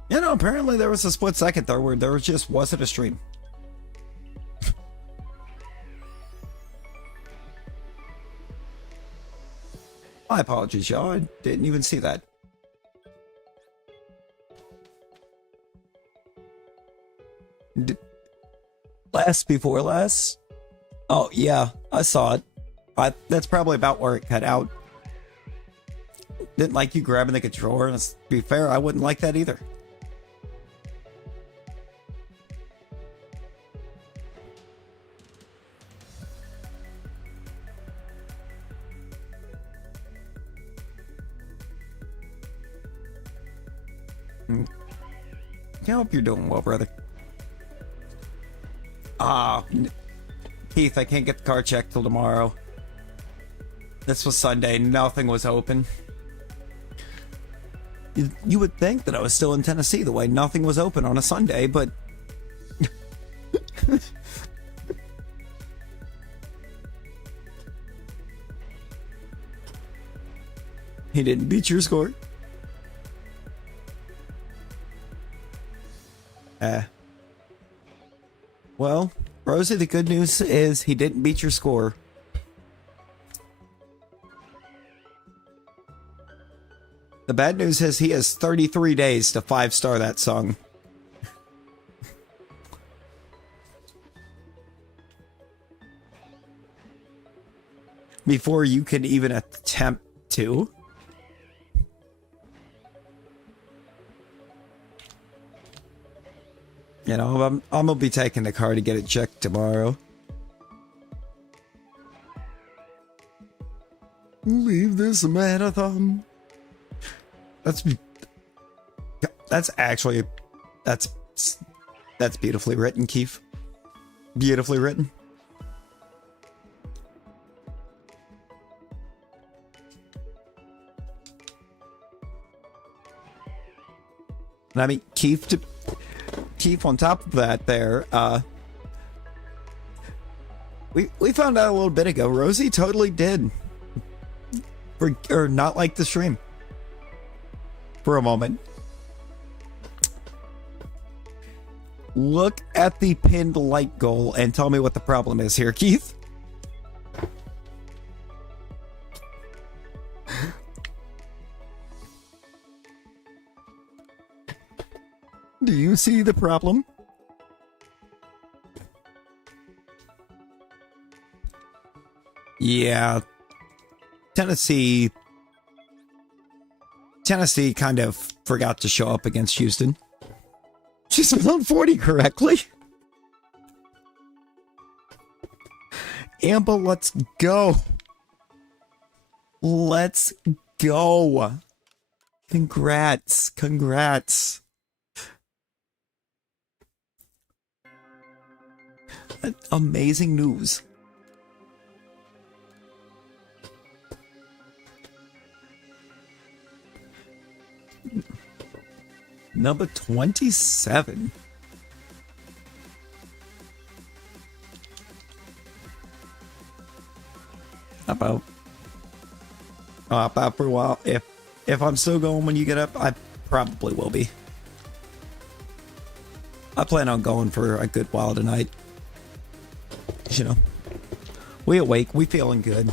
You know, apparently there was a split second there where there just wasn't a stream. My apologies, y'all. I didn't even see that. Last before last? Oh, yeah, I saw it. That's probably about where it cut out. Didn't like you grabbing the controller, and to be fair, I wouldn't like that either. I hope you're doing well, brother. Keith, I can't get the car checked till tomorrow. This was Sunday. Nothing was open. You would think that I was still in Tennessee the way nothing was open on a Sunday, but... He didn't beat your score? Well, Rosie, the good news is he didn't beat your score. The bad news is he has 33 days to 5-star that song. Before you can even attempt to. You know, I'm gonna be taking the car to get it checked tomorrow. Leave this marathon. That's actually that's beautifully written, Keith. Beautifully written. And I mean, Keith, on top of that there, we found out a little bit ago, Rosie totally did or not like the stream for a moment. Look at the pinned like goal and tell me what the problem is here, Keith. Do you see the problem? Yeah. Tennessee kind of forgot to show up against Houston. She spelled 40 correctly. Amber, let's go. Let's go. Congrats. Amazing news. Number 27. About for a while. If I'm still going when you get up, I probably will be. I plan on going for a good while tonight. You know, we awake, we feeling good.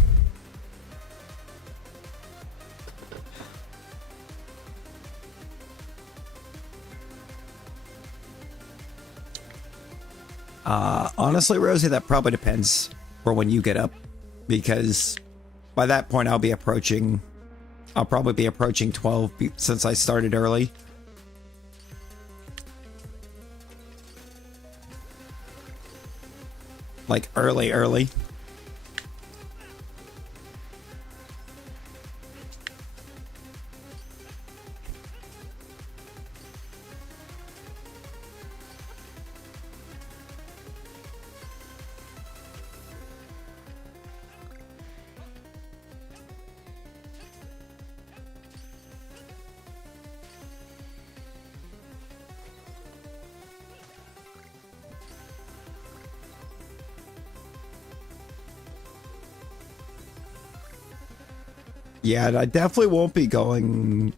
Honestly, Rosie, that probably depends for when you get up, because by that point I'll probably be approaching 12 since I started early. Like early. Yeah, I definitely won't be going.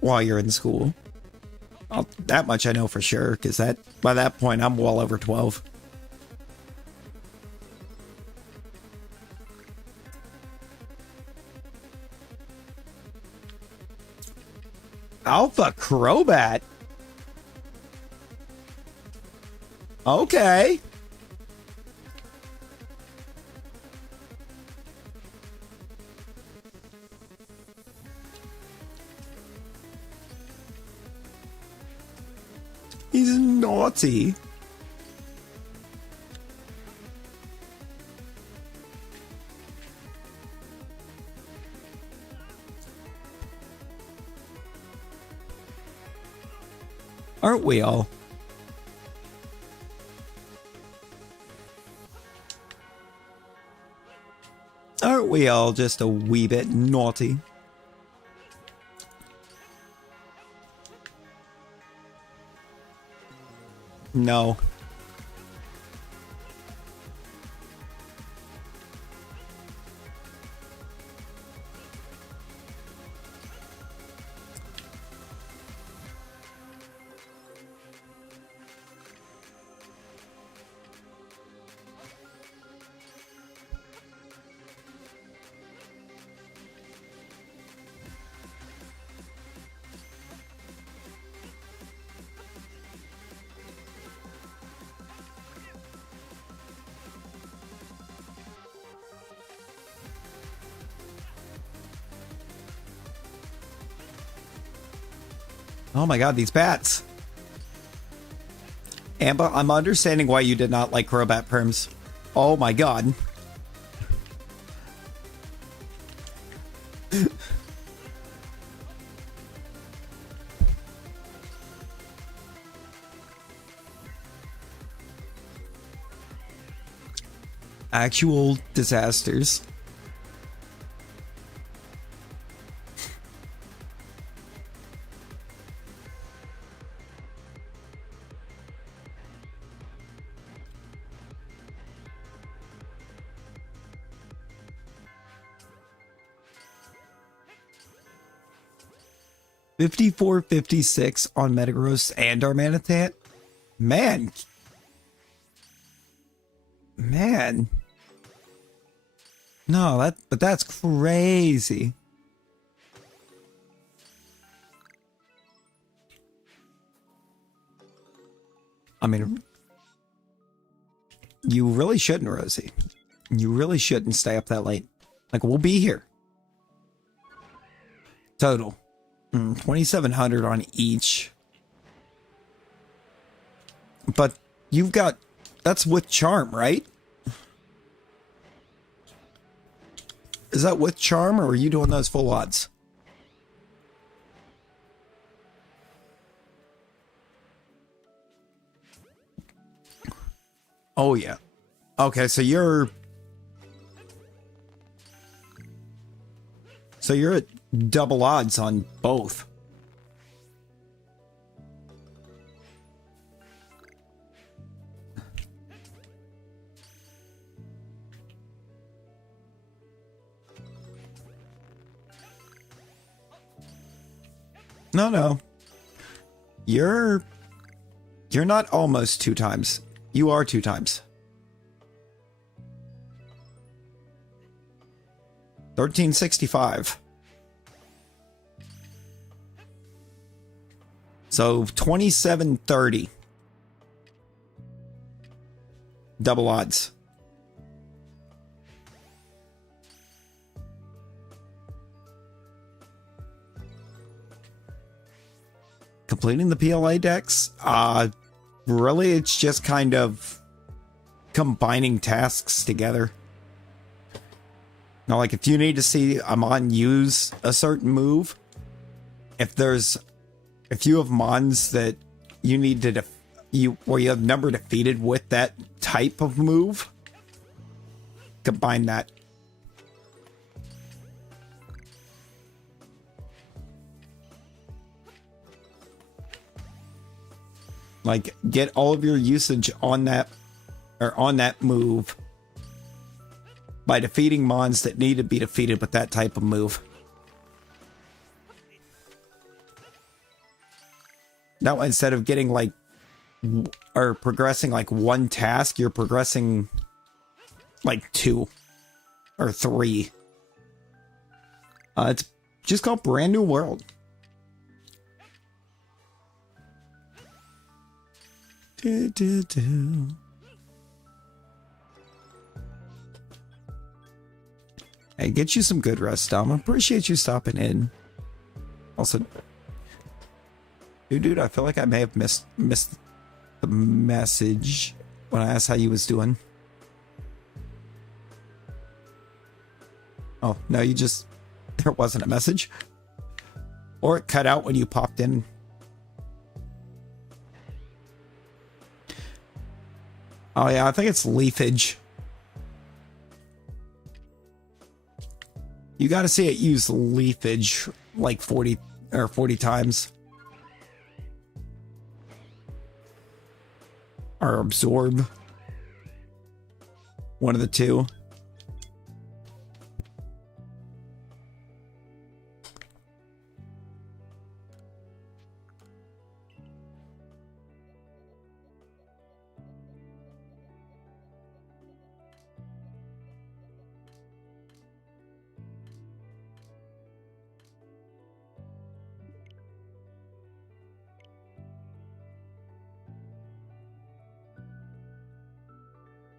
While you're in school. That much I know for sure, because by that point I'm well over 12. Alpha Crobat. Okay. naughty. Aren't we all? Aren't we all just a wee bit naughty? No. Oh my god, these bats. Amber, I'm understanding why you did not like Crobat Perms. Oh my god. Actual disasters. $54.56 on Metagross and Darmanitan. Man. No, but that's crazy. I mean, you really shouldn't, Rosie. You really shouldn't stay up that late. Like, we'll be here. Total. 2,700 on each. But you've got... That's with charm, right? Is that with charm, or are you doing those full odds? Oh, yeah. Okay, so you're... So you're at double odds on both. No. You're not almost 2 times. You are 2 times. 1365. So 2730. Double odds. Completing the PLA decks, really it's just kind of combining tasks together. Now, like if you need to see a mon use a certain move, if you have mons that you need to where you have number defeated with that type of move, combine that. Like, get all of your usage on that, or on that move, by defeating mons that need to be defeated with that type of move. Now, instead of getting like, or progressing like 1 task, you're progressing like 2 or 3. It's just called Brand New World. Hey, get you some good rest, Dom. Appreciate you stopping in. Also, dude, I feel like I may have missed the message when I asked how you was doing. Oh, no, you just... There wasn't a message. Or it cut out when you popped in. Oh, yeah, I think it's leafage. You got to see it use leafage like 40 times. Or absorb. One of the two.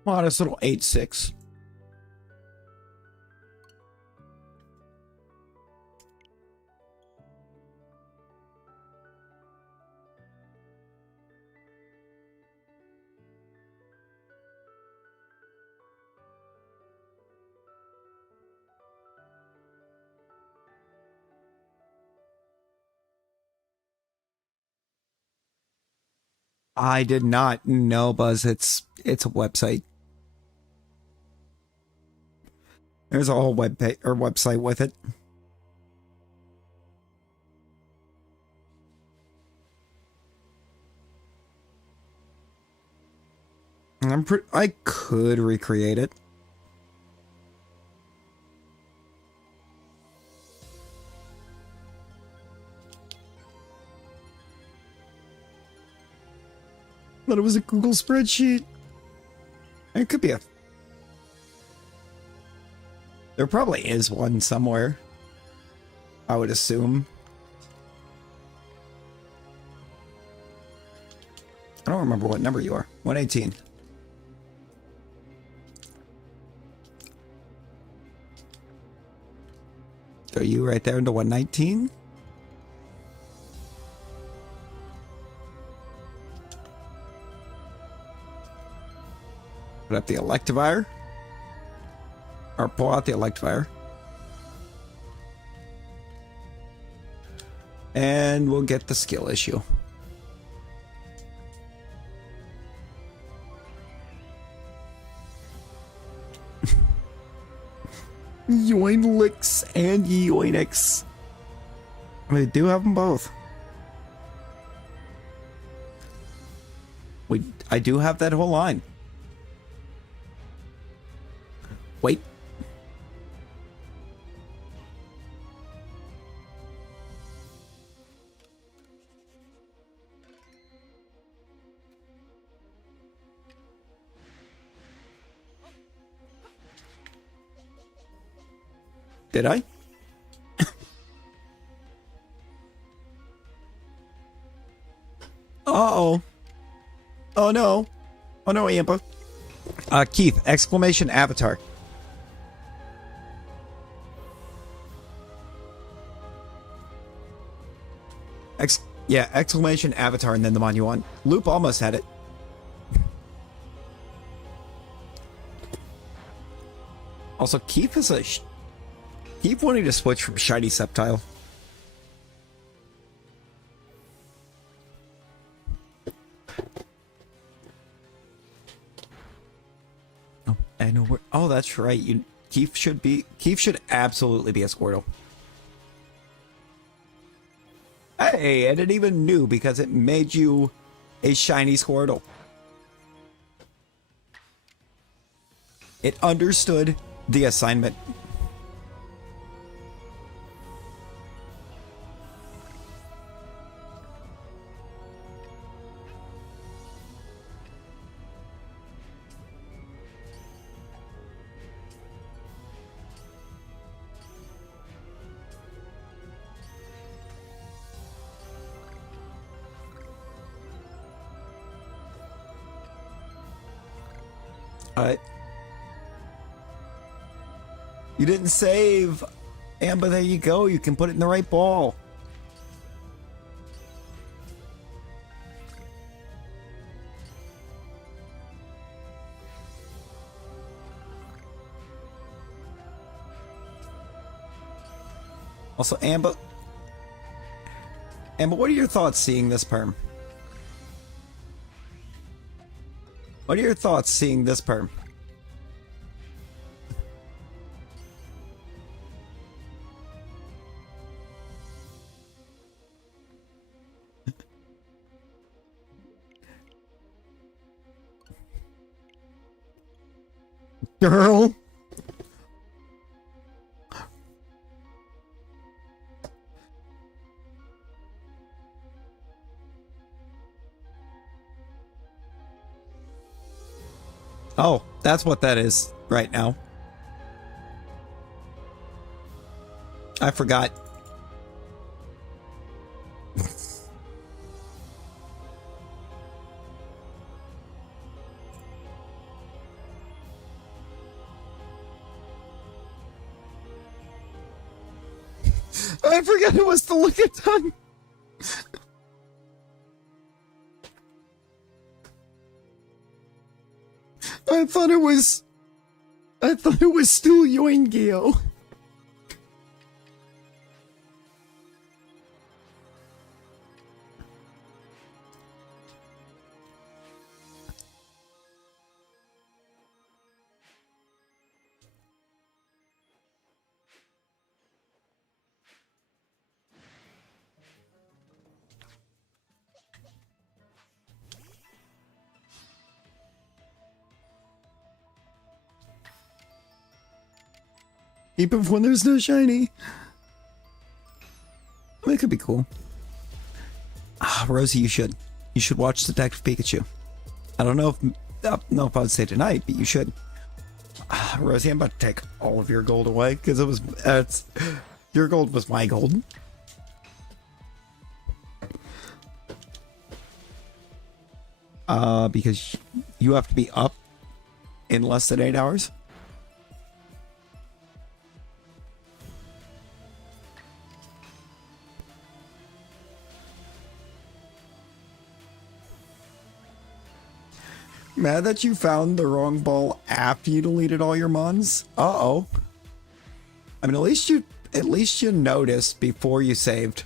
Oh, this little 8-6. I did not know, Buzz. It's a website. There's a whole website with it. I could recreate it. But it was a Google spreadsheet. It could be a... There probably is one somewhere. I would assume. I don't remember what number you are. 118. Are you right there into 119? Put up the electivire. Or pull out the electivire. And we'll get the skill issue. Yoinlix and Yoinix. We do have them both. I do have that whole line. Wait. Did I? Uh-oh. Oh no. Oh no, Ampa. Keith, exclamation avatar. Yeah, exclamation avatar and then the one you want. Loop almost had it. Also, Keith is a... Keep wanting to switch from Shiny Sceptile. Oh, I know where... Oh, that's right. Keith should absolutely be a Squirtle. Hey, and it even knew because it made you a shiny Squirtle. It understood the assignment. You didn't save. Amber, there you go. You can put it in the right ball. Also, Amber, what are your thoughts seeing this perm? What are your thoughts seeing this perm? Girl. Oh, that's what that is right now. I forgot. I forgot it was the look at tongue. I thought it was still Yoingyo. Keep it when there's no shiny. I mean, it could be cool. Ah, Rosie, you should watch Detective Pikachu. I don't know if I would say tonight, but you should. Ah, Rosie, I'm about to take all of your gold away because your gold was my gold. Because you have to be up in less than 8 hours. Mad that you found the wrong ball after you deleted all your mons? Uh-oh. I mean, at least you noticed before you saved.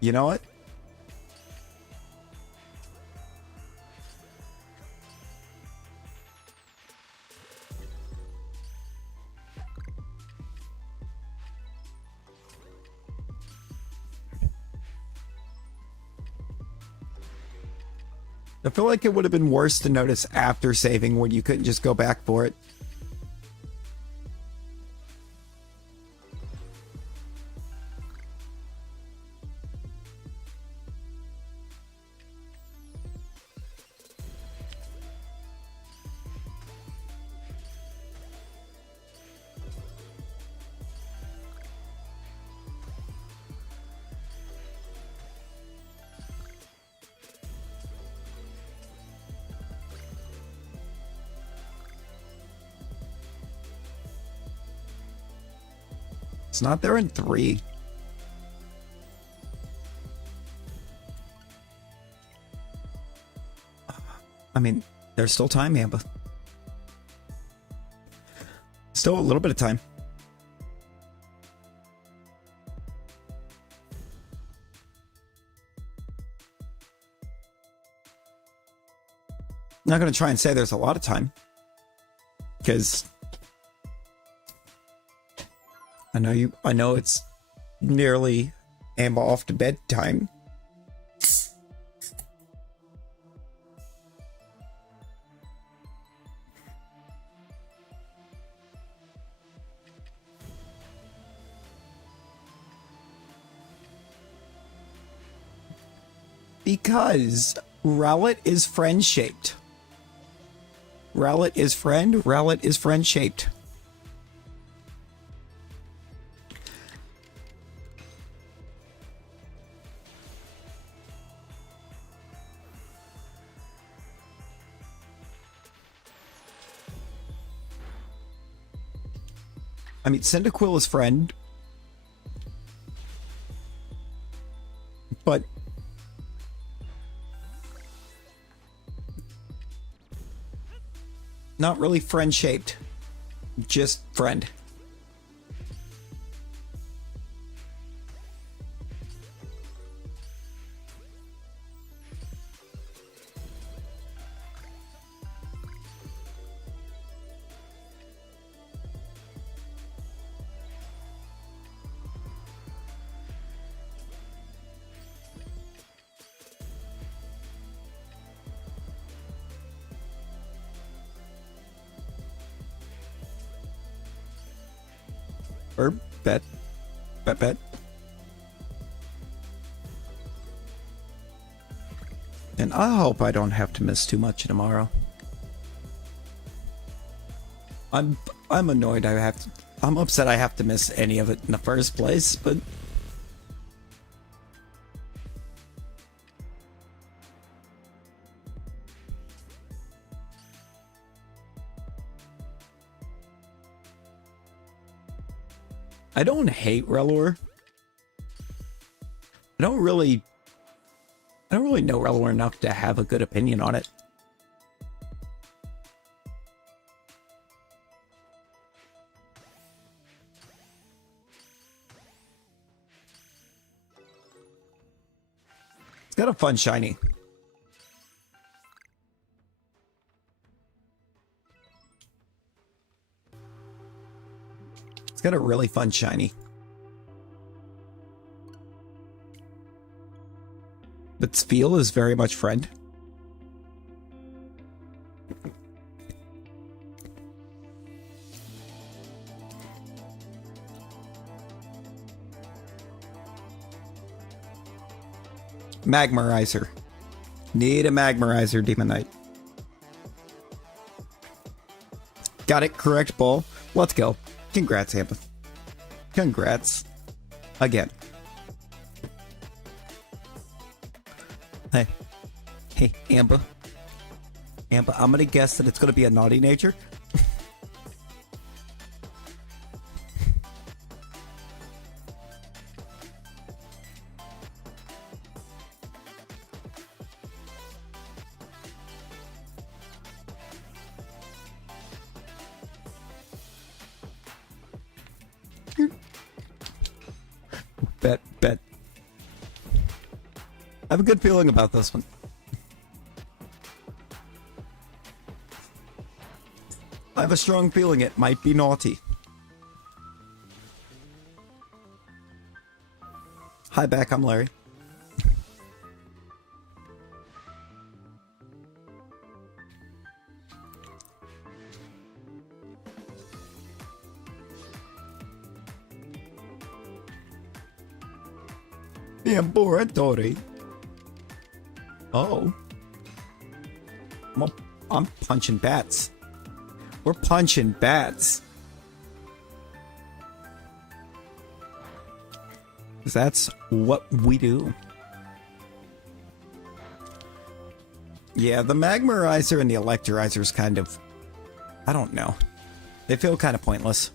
You know what? I feel like it would have been worse to notice after saving when you couldn't just go back for it. It's not there in 3. I mean, there's still time, Amber. Still a little bit of time. I'm not going to try and say there's a lot of time. Because I know it's nearly Amber off to bedtime. Because Rowlet is friend-shaped. Rowlet is friend-shaped. I mean, Cyndaquil is friend. But not really friend-shaped. Just friend. Or bet. Bet. And I hope I don't have to miss too much tomorrow. I'm annoyed I'm upset I have to miss any of it in the first place, but I don't hate Relor. I don't really know Relor enough to have a good opinion on it. It's got a fun shiny. It's got a really fun shiny. But Spiel is very much friend. Magmarizer. Need a Magmarizer, Demon Knight. Got it correct, Bull. Let's go. Congrats, Amber. Congrats. Again. Hey, Amber. Amber, I'm gonna guess that it's gonna be a naughty nature. Bet. I have a good feeling about this one. I have a strong feeling it might be naughty. Hi, back. I'm Larry. Laboratory. Oh. I'm punching bats. We're punching bats. That's what we do. Yeah, the Magmarizer and the Electrolyzer is kind of... I don't know. They feel kind of pointless.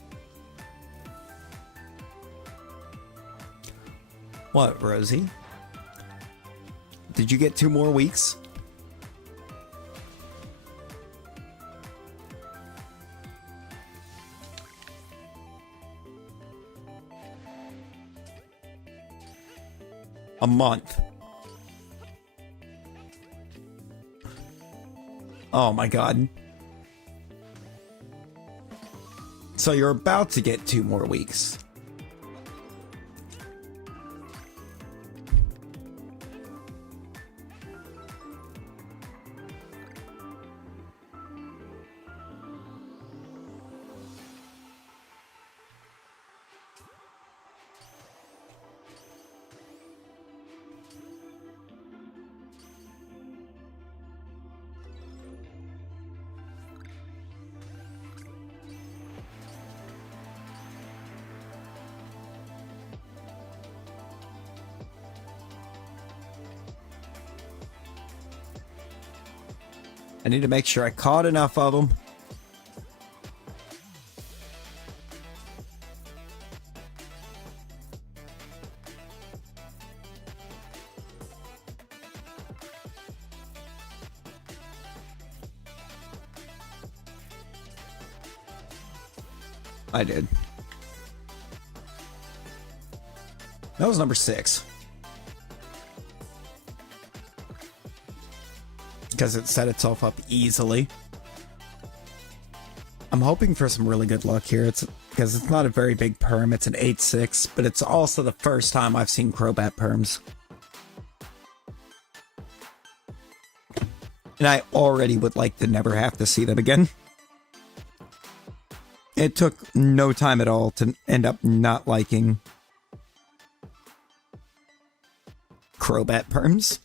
What, Rosie? Did you get 2 more weeks? A month. Oh my god. So you're about to get 2 more weeks. I need to make sure I caught enough of them. I did. That was number 6. Because it set itself up easily. I'm hoping for some really good luck here. Because it's not a very big perm. It's an 8-6, but it's also the first time I've seen Crobat perms. And I already would like to never have to see them again. It took no time at all to end up not liking Crobat perms.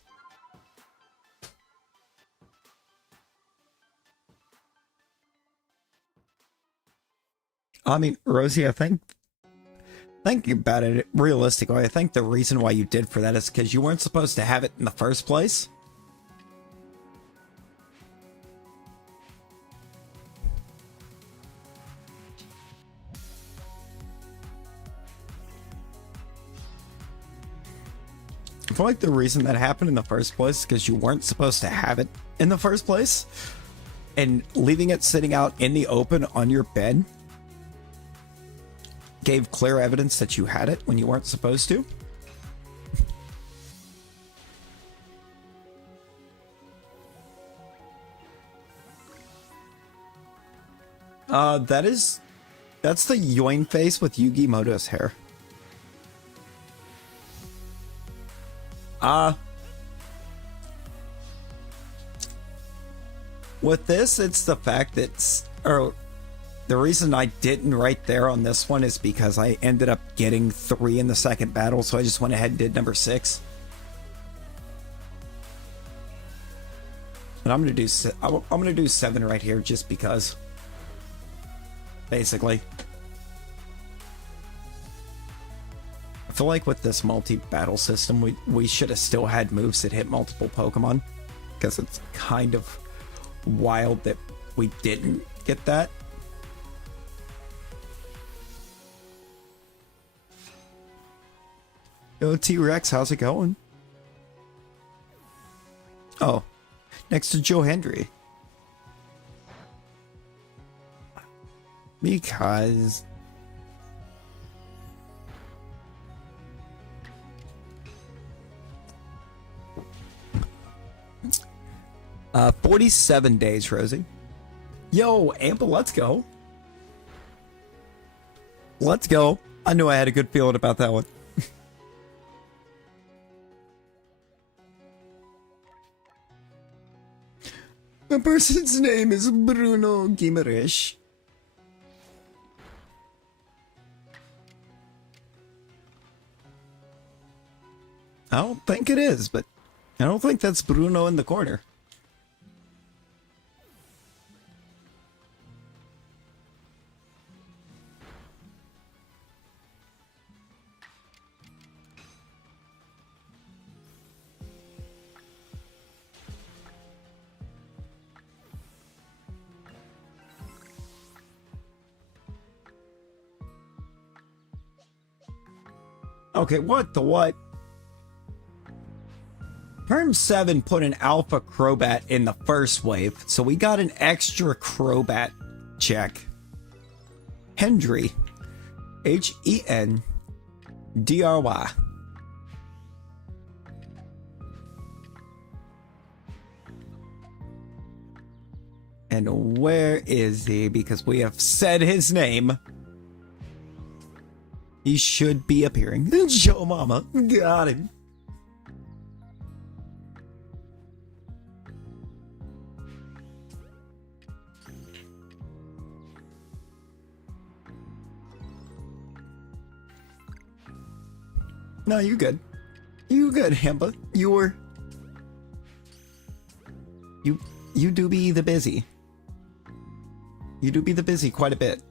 I mean, Rosie, I think thinking about it realistically, I think the reason why you did for that is because you weren't supposed to have it in the first place. I feel like the reason that happened in the first place is because you weren't supposed to have it in the first place. And leaving it sitting out in the open on your bed gave clear evidence that you had it when you weren't supposed to. That's the Yoin face with Yugi Moto's hair. With this, it's the fact that, or the reason I didn't right there on this one is because I ended up getting 3 in the second battle, so I just went ahead and did number 6. And I'm gonna do 7 right here just because. Basically. I feel like with this multi-battle system, we should have still had moves that hit multiple Pokemon. Because it's kind of wild that we didn't get that. Yo, T-Rex, how's it going? Oh, next to Joe Hendry. Because 47 days, Rosie. Yo, Ample, let's go. Let's go. I knew I had a good feeling about that one. The person's name is Bruno Guimaraes. I don't think it is, but I don't think that's Bruno in the corner. Okay, what the what? Perm 7 put an Alpha Crobat in the first wave, so we got an extra Crobat check. Hendry. Hendry. And where is he? Because we have said his name. He should be appearing. Joe Mama. Got him. No, you good. You good, Hemba. You do be the busy. You do be the busy quite a bit.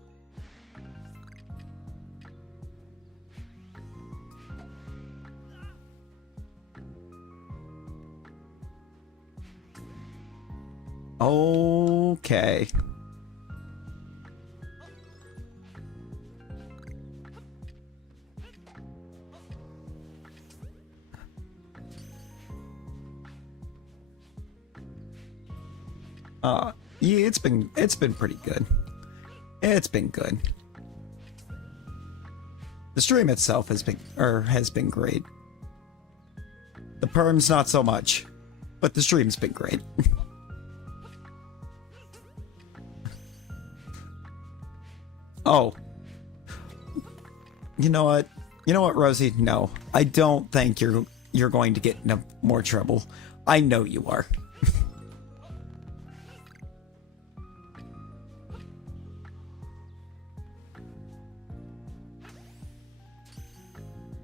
Okay. Yeah, it's been pretty good. It's been good. The stream itself has been great. The perms not so much, but the stream's been great. Oh. You know what? You know what, Rosie? No. I don't think you're going to get into more trouble. I know you are.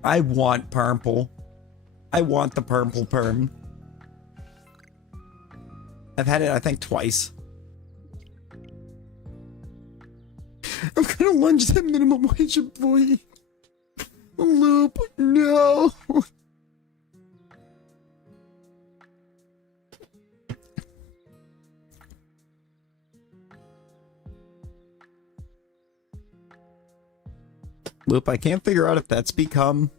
I want purple. I want the purple perm. I've had it, I think, twice. I'm gonna lunge that minimum wage employee. Loop, no. Loop, I can't figure out if that's become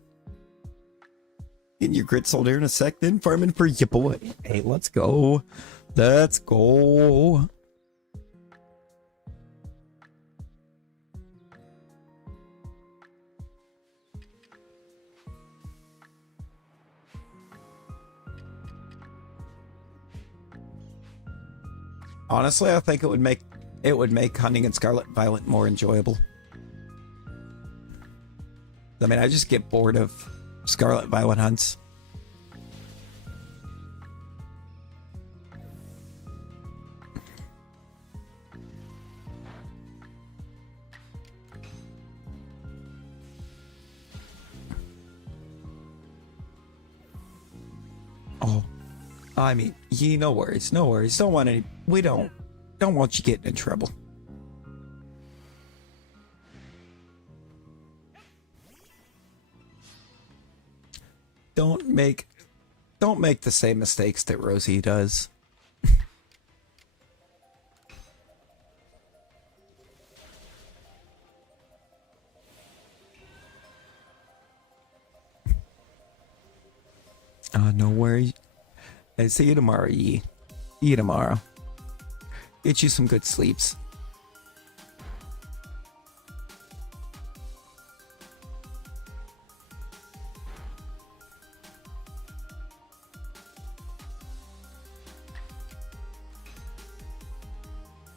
getting your grit sold here in a sec, then farming for you boy. Hey, let's go. Let's go. Honestly, I think it would make hunting in Scarlet Violet more enjoyable. I mean, I just get bored of Scarlet Violet hunts. Oh, I mean, no worries, no worries. Don't want any. We don't want you getting in trouble. Don't make the same mistakes that Rosie does. No worries. I see you tomorrow, Yi. See you tomorrow. Get you some good sleeps.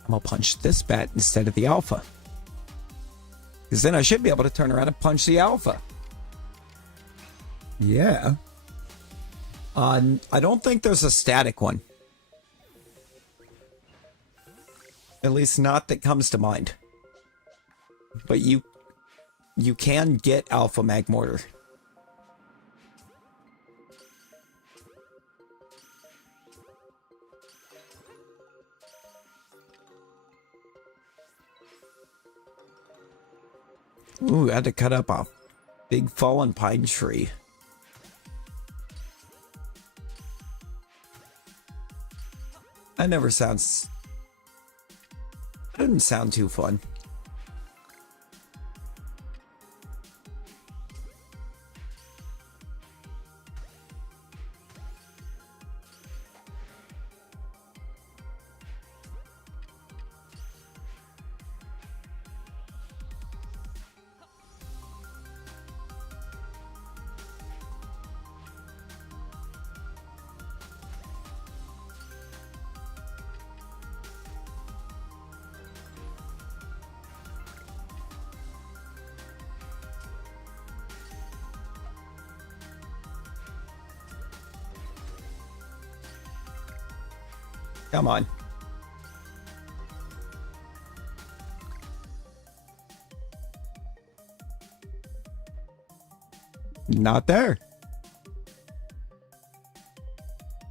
I'm gonna punch this bat instead of the alpha. Because then I should be able to turn around and punch the alpha. Yeah. I don't think there's a static one. At least not that comes to mind. But you can get Alpha Mag Mortar. Ooh, I had to cut up a big fallen pine tree. That never sounds... That didn't sound too fun. Come on. Not there.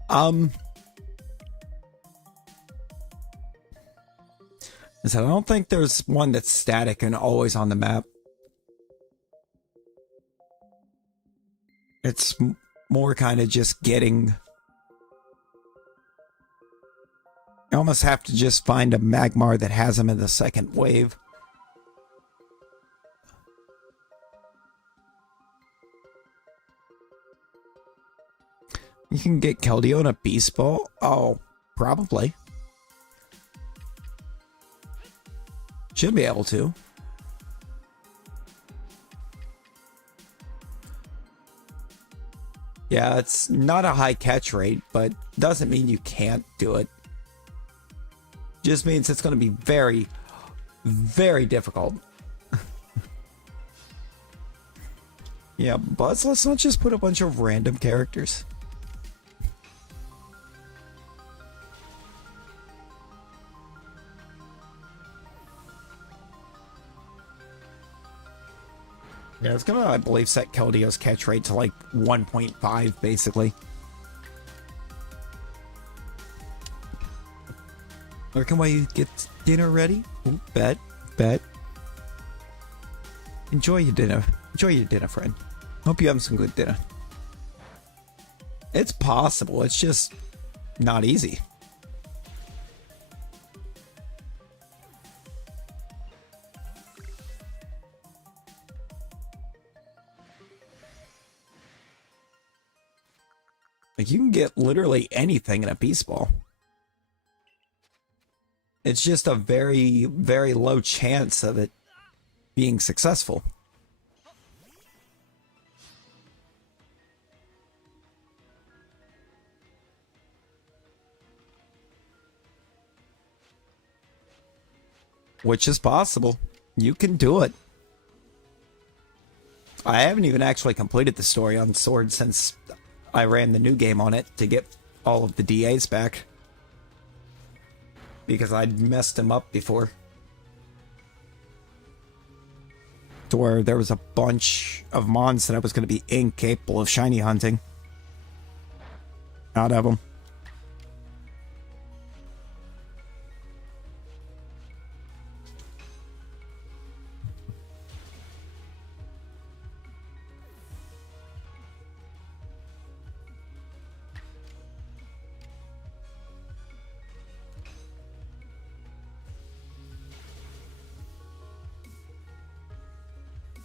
I said, I don't think there's one that's static and always on the map. It's more kind of just getting... You almost have to just find a Magmar that has them in the second wave. You can get Keldeo in a Beast Ball? Oh, probably. Should be able to. Yeah, it's not a high catch rate, but doesn't mean you can't do it. Just means it's going to be very, very difficult. Yeah, Buzz, let's not just put a bunch of random characters. Yeah, it's gonna, I believe, set Keldeo's catch rate to like 1.5, basically. Lurking while you get dinner ready. Ooh, bet. Enjoy your dinner. Enjoy your dinner, friend. Hope you have some good dinner. It's possible. It's just not easy. Like, you can get literally anything in a Beast Ball. It's just a very, very low chance of it being successful. Which is possible. You can do it. I haven't even actually completed the story on Sword since I ran the new game on it to get all of the DAs back. Because I'd messed them up before. To where there was a bunch of mons that I was going to be incapable of shiny hunting. Out of them.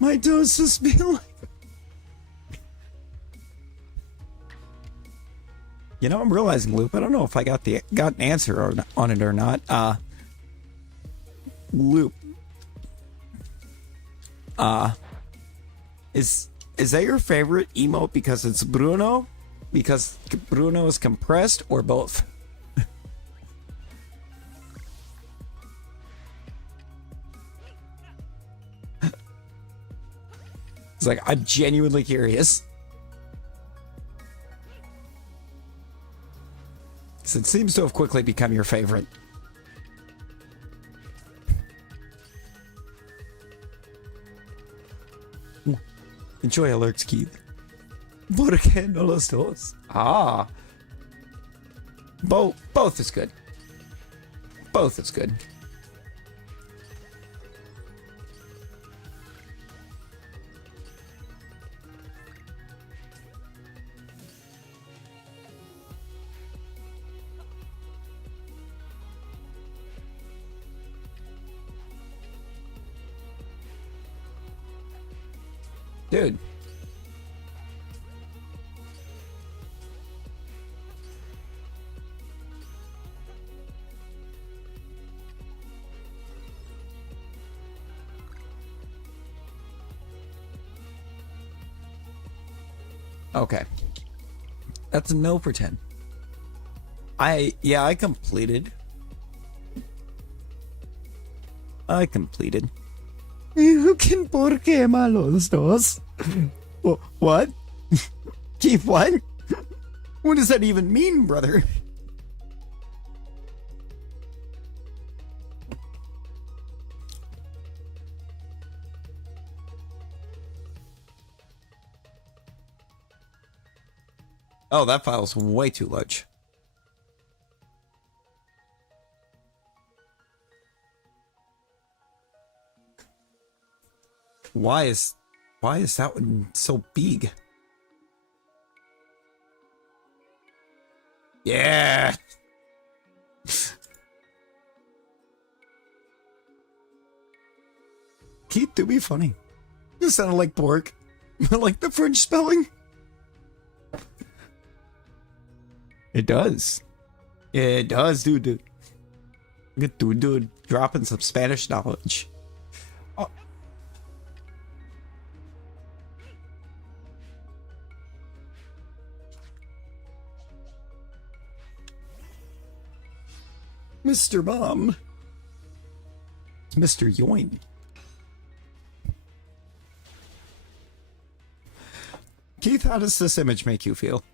My toes just feel like... You know, I'm realizing, Loop, I don't know if I got an answer on it or not. Loop. Is that your favorite emote because it's Bruno? Because Bruno is compressed, or both? It's like, I'm genuinely curious. Because it seems to have quickly become your favorite. Enjoy alerts, Keith. ¿Por qué no los dos? Ah. Both is good. Both is good. Dude. Okay. That's a no for 10. I completed. You can por qué malos dos? What? Keith, what? What does that even mean, brother? Oh, that file's way too large. Why is that one so big? Yeah. Keith, do be funny. You sounded like pork. Like the French spelling. It does. It does, dude. Good dude, dropping some Spanish knowledge. Oh. Mr. Mom. It's Mr. Yoin. Keith, how does this image make you feel?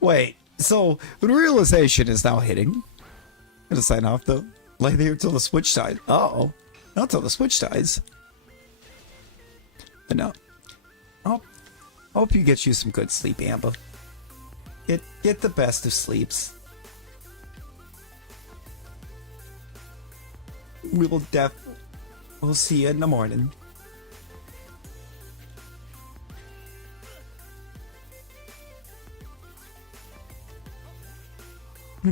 Wait, so realization is now hitting. I'm gonna sign off though. Lay there till the switch dies. Uh-oh. Not till the switch dies. But no. I hope you get you some good sleep, Amber. Get the best of sleeps. We'll see you in the morning.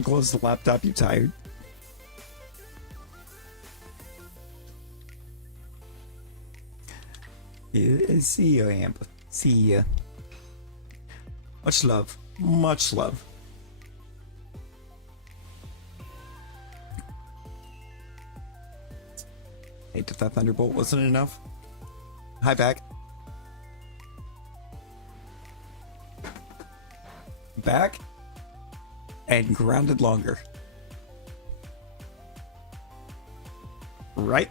Close the laptop, you tired. Yeah, see you, Amber. See ya. Much love. Much love. Hate if that Thunderbolt wasn't enough. Hi, back. Back. And grounded longer. Right?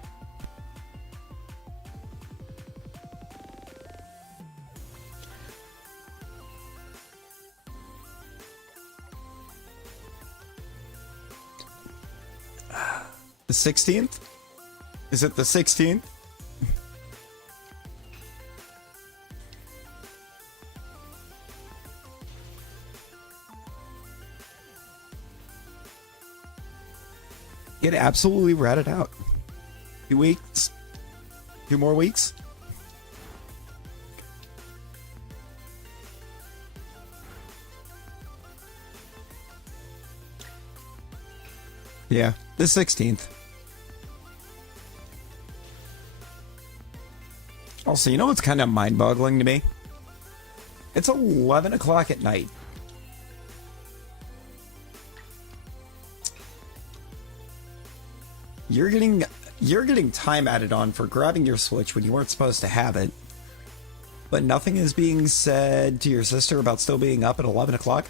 The 16th? Is it the 16th? Get absolutely ratted out. 2 weeks? 2 more weeks? Yeah, the 16th. Also, you know what's kind of mind-boggling to me? It's 11 o'clock at night. You're getting time added on for grabbing your Switch when you weren't supposed to have it. But nothing is being said to your sister about still being up at 11 o'clock?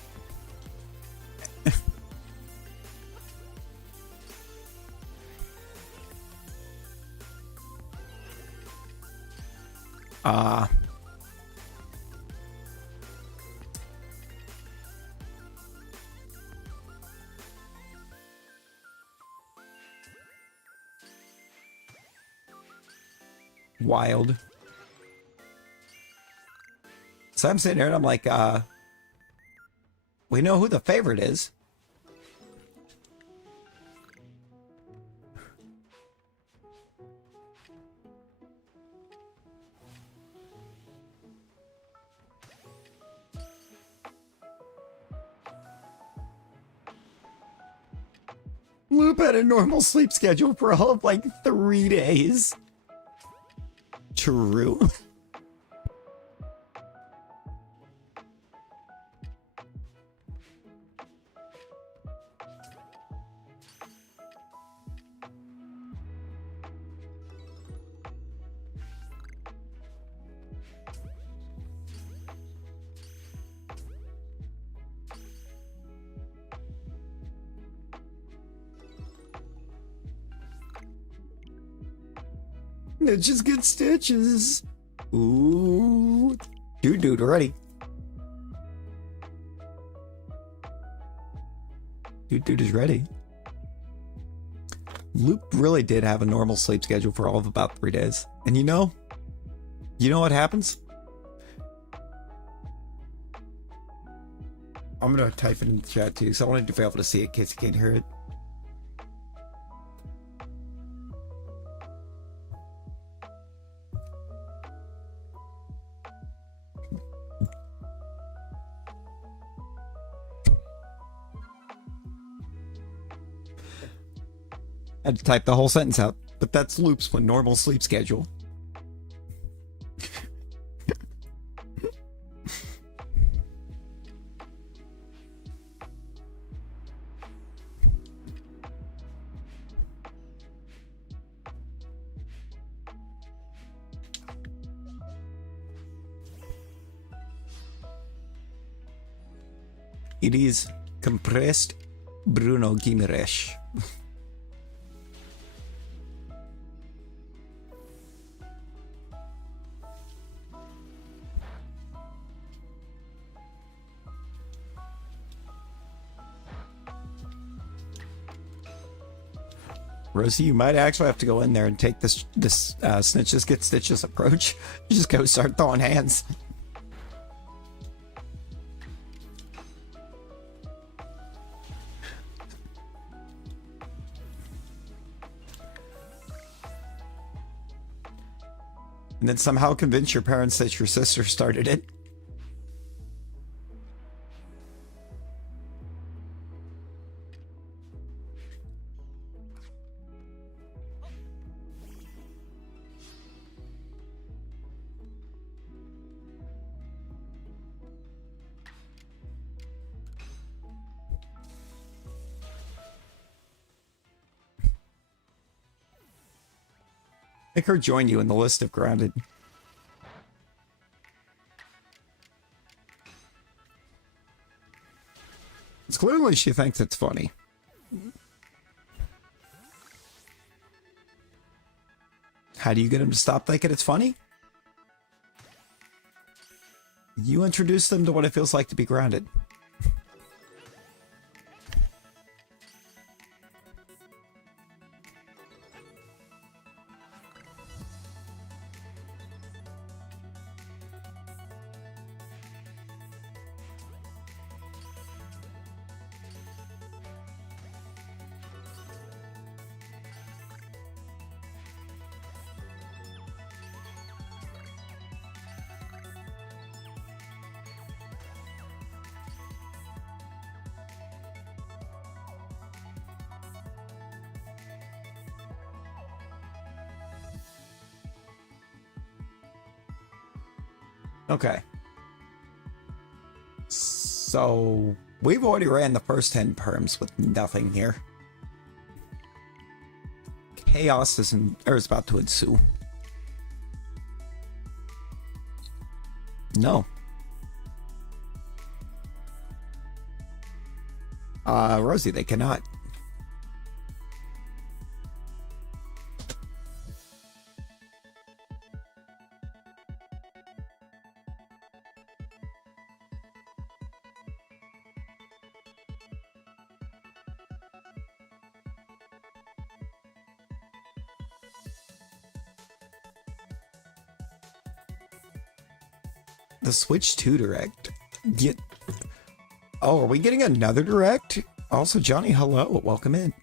Wild. So I'm sitting there and I'm like, we know who the favorite is. Loop had a normal sleep schedule for all of like 3 days. True. It just gets stitches. Ooh. Dude, ready. Dude is ready. Loop really did have a normal sleep schedule for all of about 3 days. And you know what happens? I'm gonna type it in the chat too, so I wanted to be able to see it in case you can't hear it. I had to type the whole sentence out, but that's Loop's when normal sleep schedule. It is compressed Bruno Guimaraes. Rosie, you might actually have to go in there and take this snitches get stitches approach. You just go start throwing hands. And then somehow convince your parents that your sister started it. Make her join you in the list of grounded. It's clearly she thinks it's funny. How do you get him to stop thinking it's funny? You introduce them to what it feels like to be grounded. Okay. So, we've already ran the first 10 perms with nothing here. Chaos is about to ensue. No. Rosie, they cannot. The Switch 2 Direct. Oh, are we getting another Direct? Also, Johnny, hello. Welcome in.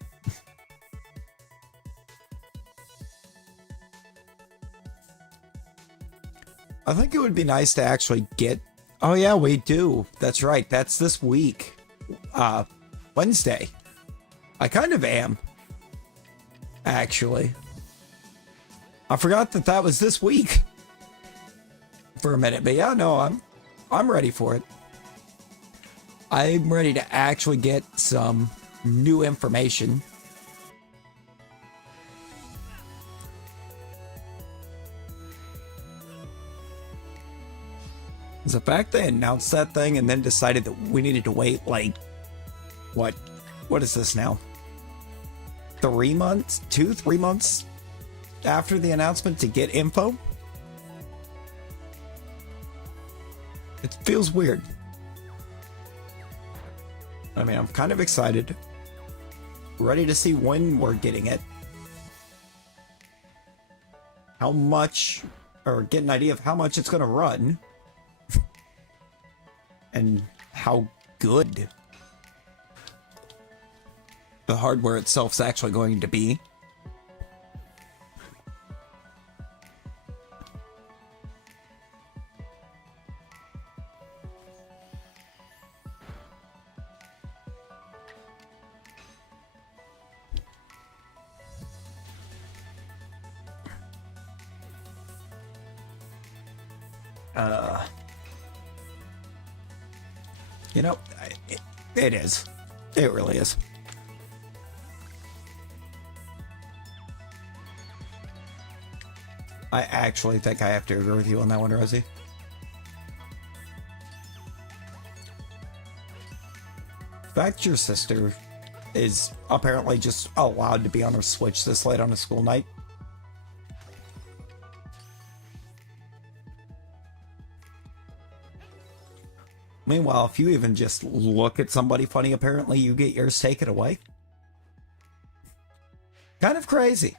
I think it would be nice to actually get... Oh, yeah, we do. That's right. That's this week. Wednesday. I kind of am. Actually. I forgot that that was this week. For a minute, but yeah, no, I'm ready for it. I'm ready to actually get some new information. The fact they announced that thing and then decided that we needed to wait like what is this now? 3 months? 3 months after the announcement to get info? It feels weird. I mean, I'm kind of excited. Ready to see when we're getting it. How much, or get an idea of how much it's going to run. And how good the hardware itself is actually going to be. You know, it is. It really is. I actually think I have to agree with you on that one, Rosie. The fact your sister is apparently just allowed to be on her Switch this late on a school night. Meanwhile, if you even just look at somebody funny, apparently you get yours taken away. Kind of crazy.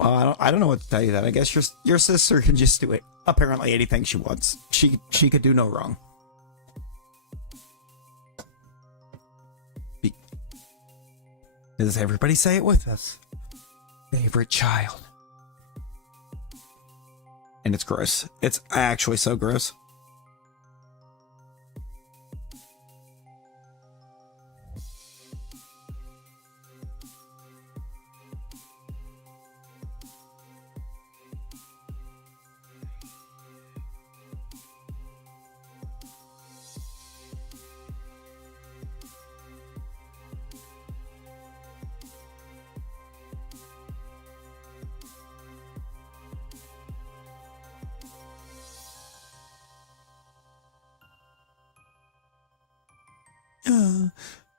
Well, I don't know what to tell you then. I guess your sister can just do it. Apparently anything she wants. She could do no wrong. Does everybody say it with us? Favorite child. And it's gross. It's actually so gross.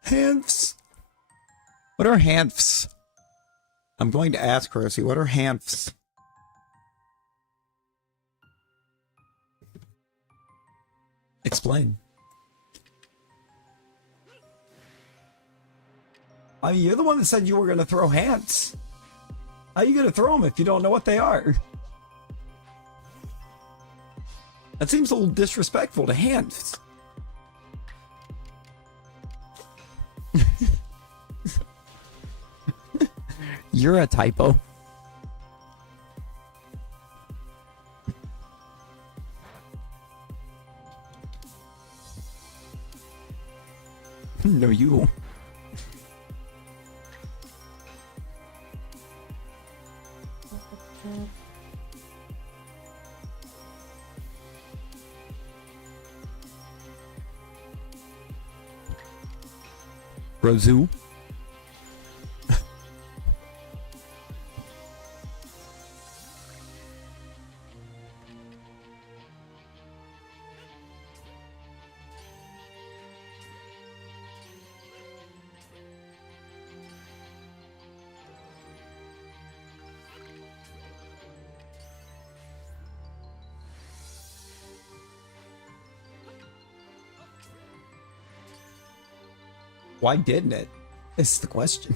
Hanfs. What are hanfs? I'm going to ask Rosie, what are hanfs? Explain. I mean, you're the one that said you were going to throw hanfs. How are you going to throw them if you don't know what they are? That seems a little disrespectful to hanfs. You're a typo. No, you. Rosu. Why didn't it? Is the question.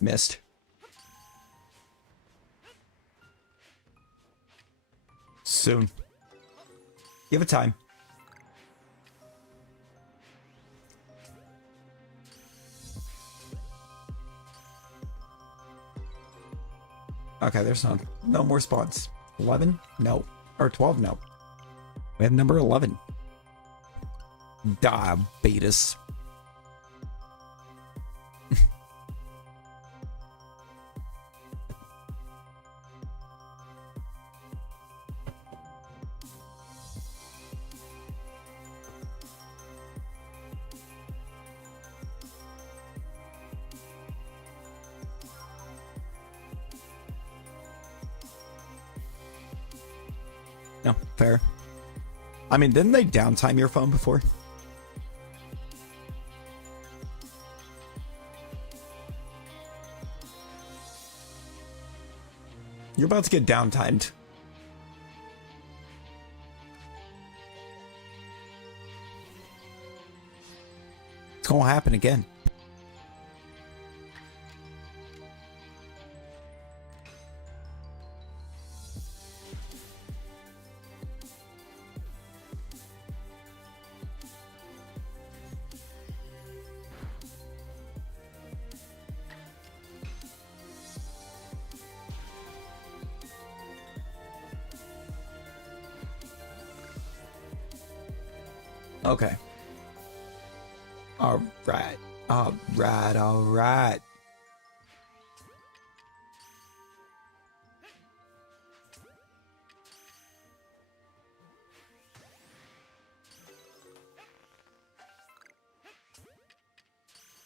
Missed. Soon. Give it time. Okay, there's no more spawns. 11? No. Or 12? No. We have number 11. Diabetes. No, fair. I mean, didn't they downtime your phone before? You're about to get downtimed. It's gonna happen again. Okay. All right. All right. All right.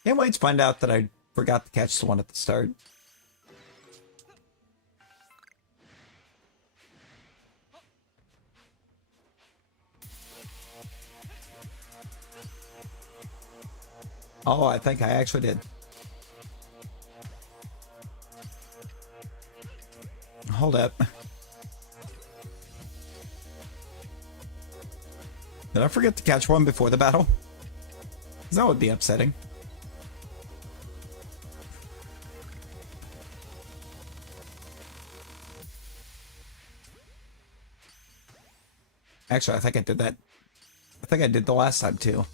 Can't wait to find out that I forgot to catch the one at the start. Oh, I think I actually did. Hold up. Did I forget to catch one before the battle? 'Cause that would be upsetting. Actually, I think I did that. I think I did the last time too.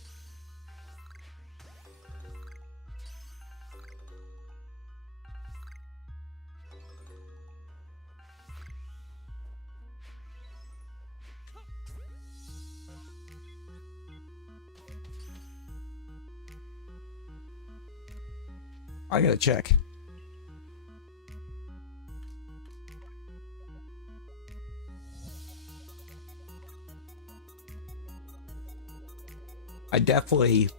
I gotta check. I definitely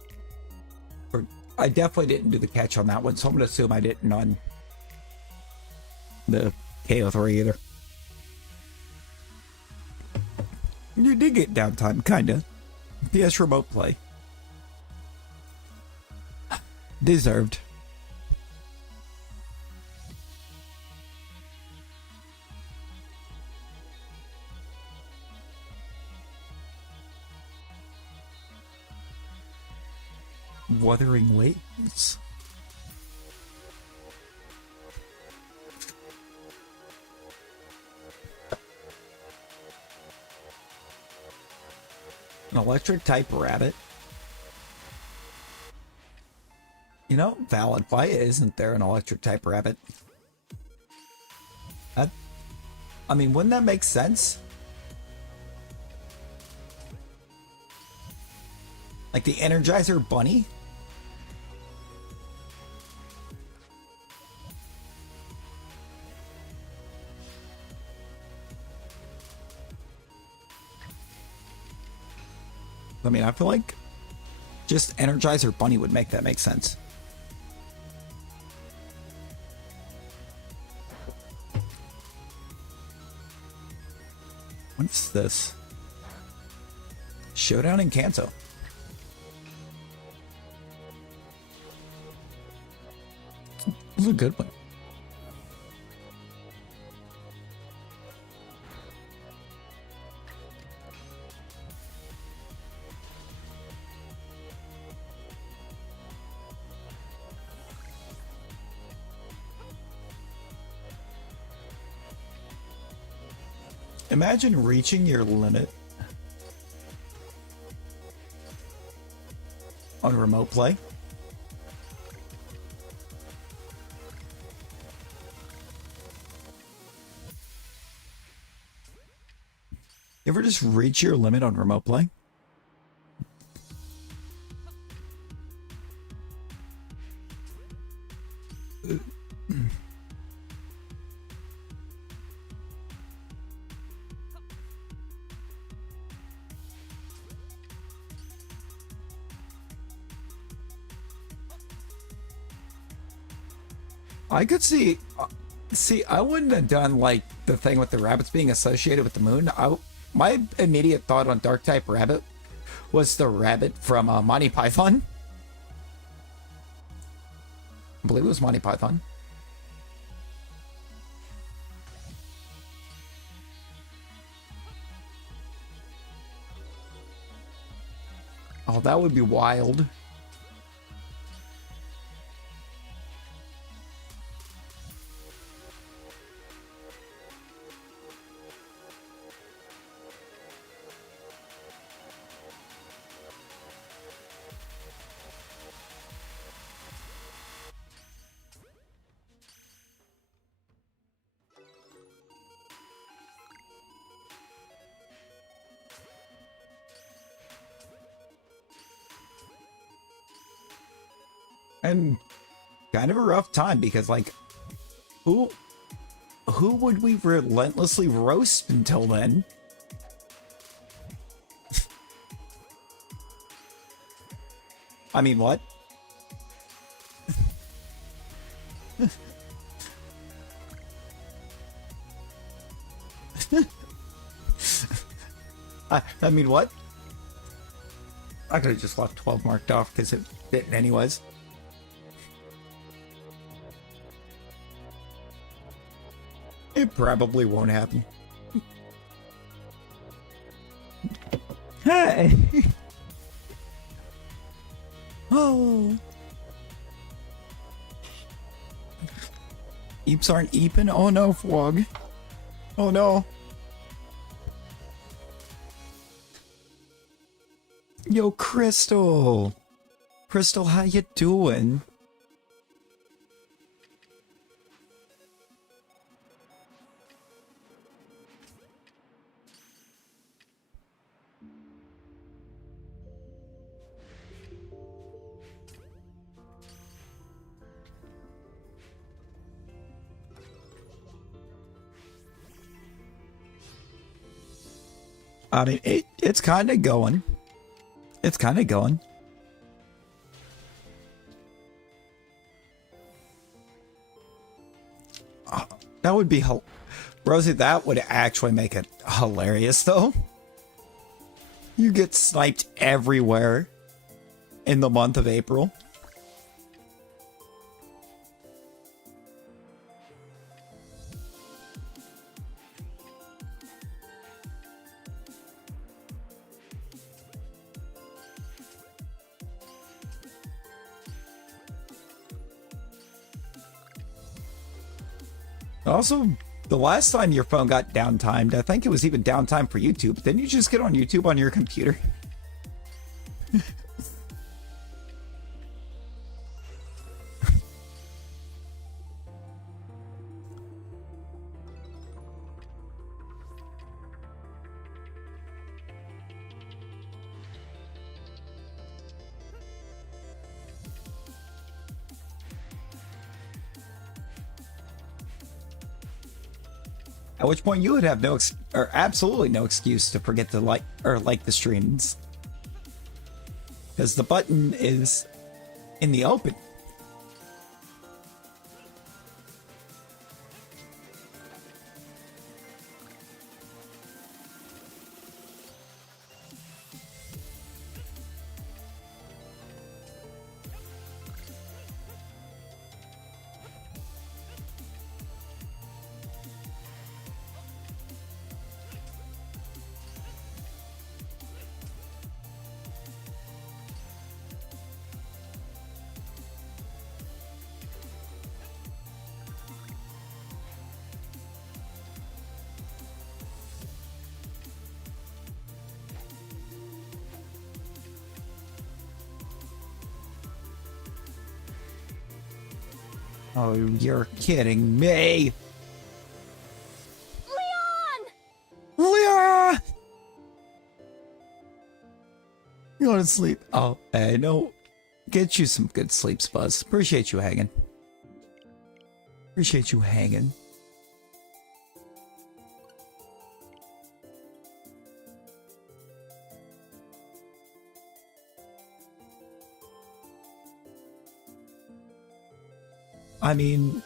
didn't do the catch on that one, so I'm gonna assume I didn't on the KO3 either. You did get downtime, kinda. PS Remote Play. Deserved. Wuthering Waves. An electric type rabbit. You know, valid. Why isn't there an electric type rabbit? I mean, wouldn't that make sense? Like the Energizer Bunny? I mean, I feel like just Energizer Bunny would make that make sense. What's this? Showdown in Kanto. This is a good one. Imagine reaching your limit on remote play. You ever just reach your limit on remote play? I could see, I wouldn't have done like the thing with the rabbits being associated with the moon. My immediate thought on Dark type rabbit was the rabbit from Monty Python. I believe it was Monty Python. Oh, that would be wild. And kind of a rough time because, like, who would we relentlessly roast until then? I mean, what? I mean, what? I could have just left 12 marked off because it didn't anyways. It probably won't happen. Hey! Oh! Eeps aren't eeping? Oh no, Fwog. Oh no. Yo, Crystal! Crystal, how you doing? I mean, it's kind of going. It's kind of going. That would be Rosie, that would actually make it hilarious, though. You get sniped everywhere in the month of April. Also, the last time your phone got downtimed, I think it was even downtime for YouTube. Didn't you just get on YouTube on your computer? At which point you would have absolutely no excuse to forget to like the streams, because the button is in the open. Oh, you're kidding me. Leon! You want to sleep? Oh, hey, no. Get you some good sleep, Spuzz. Appreciate you hanging. Appreciate you hanging. I mean,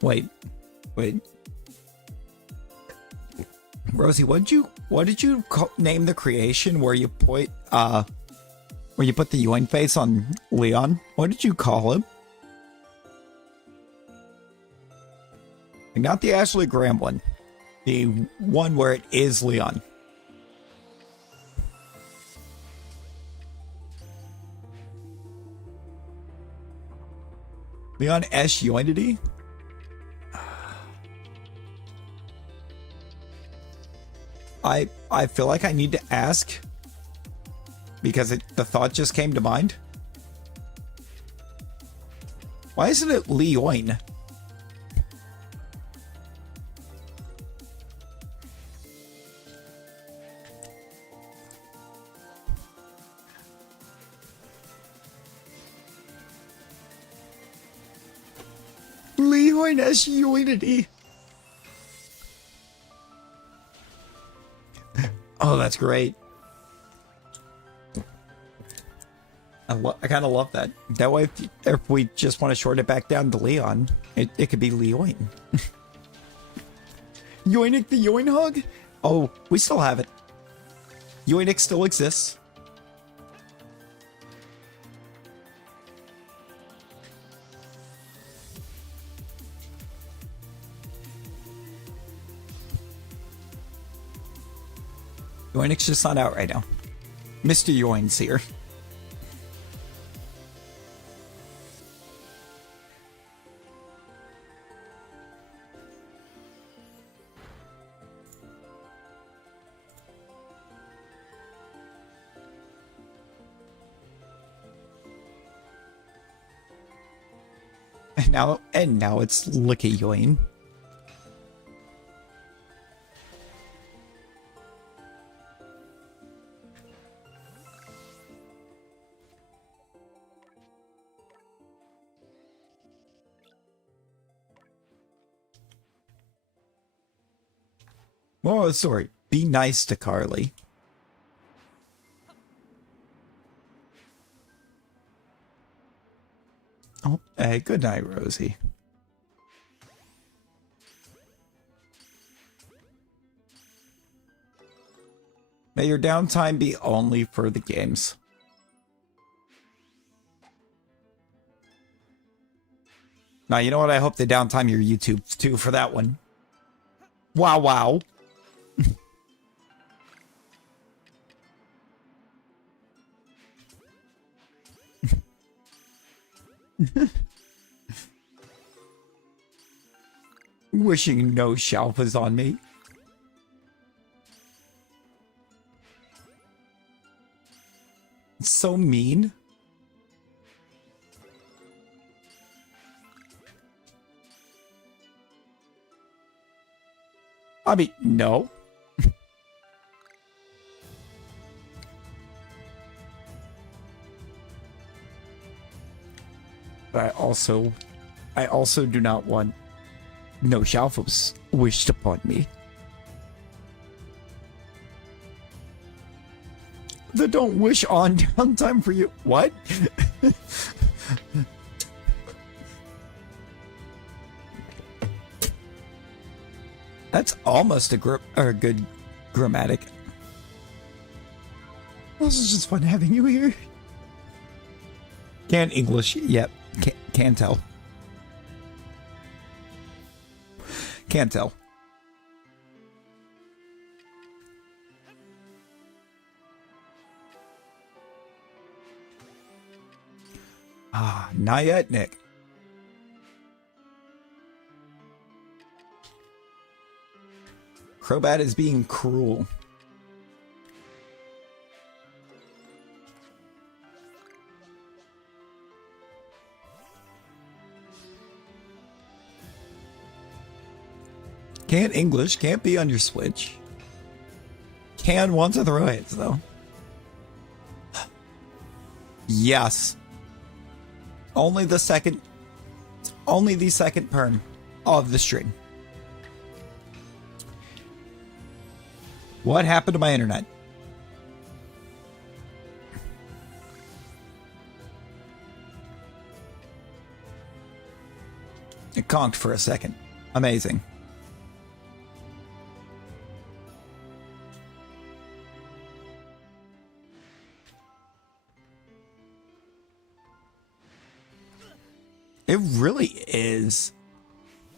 wait. Rosie, what did you name the creation where you put the Ewing face on Leon? What did you call him? Not the Ashley Graham one. The one where it is Leon. Leon S. Unity? I feel like I need to ask because the thought just came to mind. Why isn't it Leoin? Leoin has Unity. Oh, that's great. I kind of love that. That way, if we just want to short it back down to Leon, it could be Leoin. Yoinic the Yoin Hug? Oh, we still have it. Yoinic still exists. Yoinic's just not out right now. Mr. Yoin's here. And now it's Licky Yoin. Moral of the story, be nice to Carly. Oh, hey, good night, Rosie. May your downtime be only for the games. Now, you know what? I hope they downtime your YouTube too for that one. Wow, wow. Wishing no Shalphas on me. It's so mean. I mean, no. But I also do not want no Shalphas wished upon me. The don't wish on downtime for you. What? That's almost a good grammatic. This is just fun having you here. Can't English. Yep. Can't tell. Can't tell. Ah, not yet, Nick. Crobat is being cruel. Can't English, can't be on your Switch. Can want to throw hits, though. Yes. Only the second perm of the stream. What happened to my internet? It conked for a second. Amazing. It really is.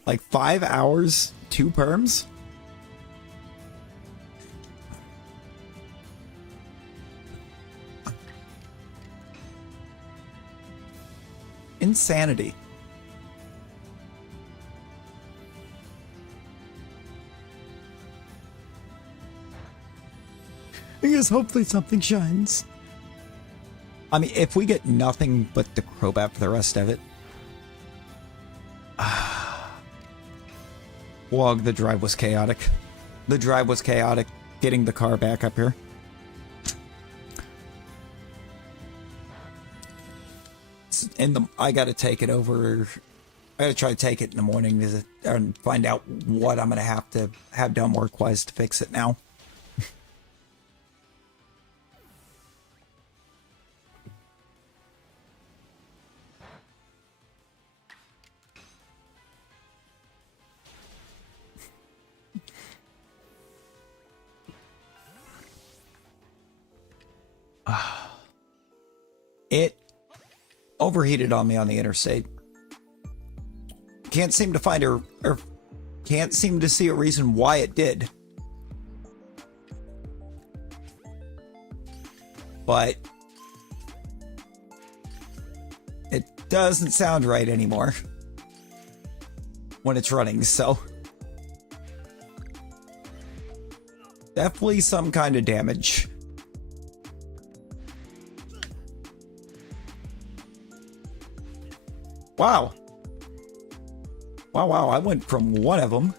Like 5 hours, 2 perms? Insanity. I guess hopefully something shines. I mean, if we get nothing but the Crobat for the rest of it. Wog, the drive was chaotic. The drive was chaotic getting the car back up here. And I gotta take it over I gotta try to take it in the morning and find out what I'm gonna have to have done work-wise to fix it now. It overheated on me on the interstate. Can't seem to find or can't seem to see a reason why it did. But it doesn't sound right anymore when it's running, so definitely some kind of damage. Wow. Wow, I went from one of them.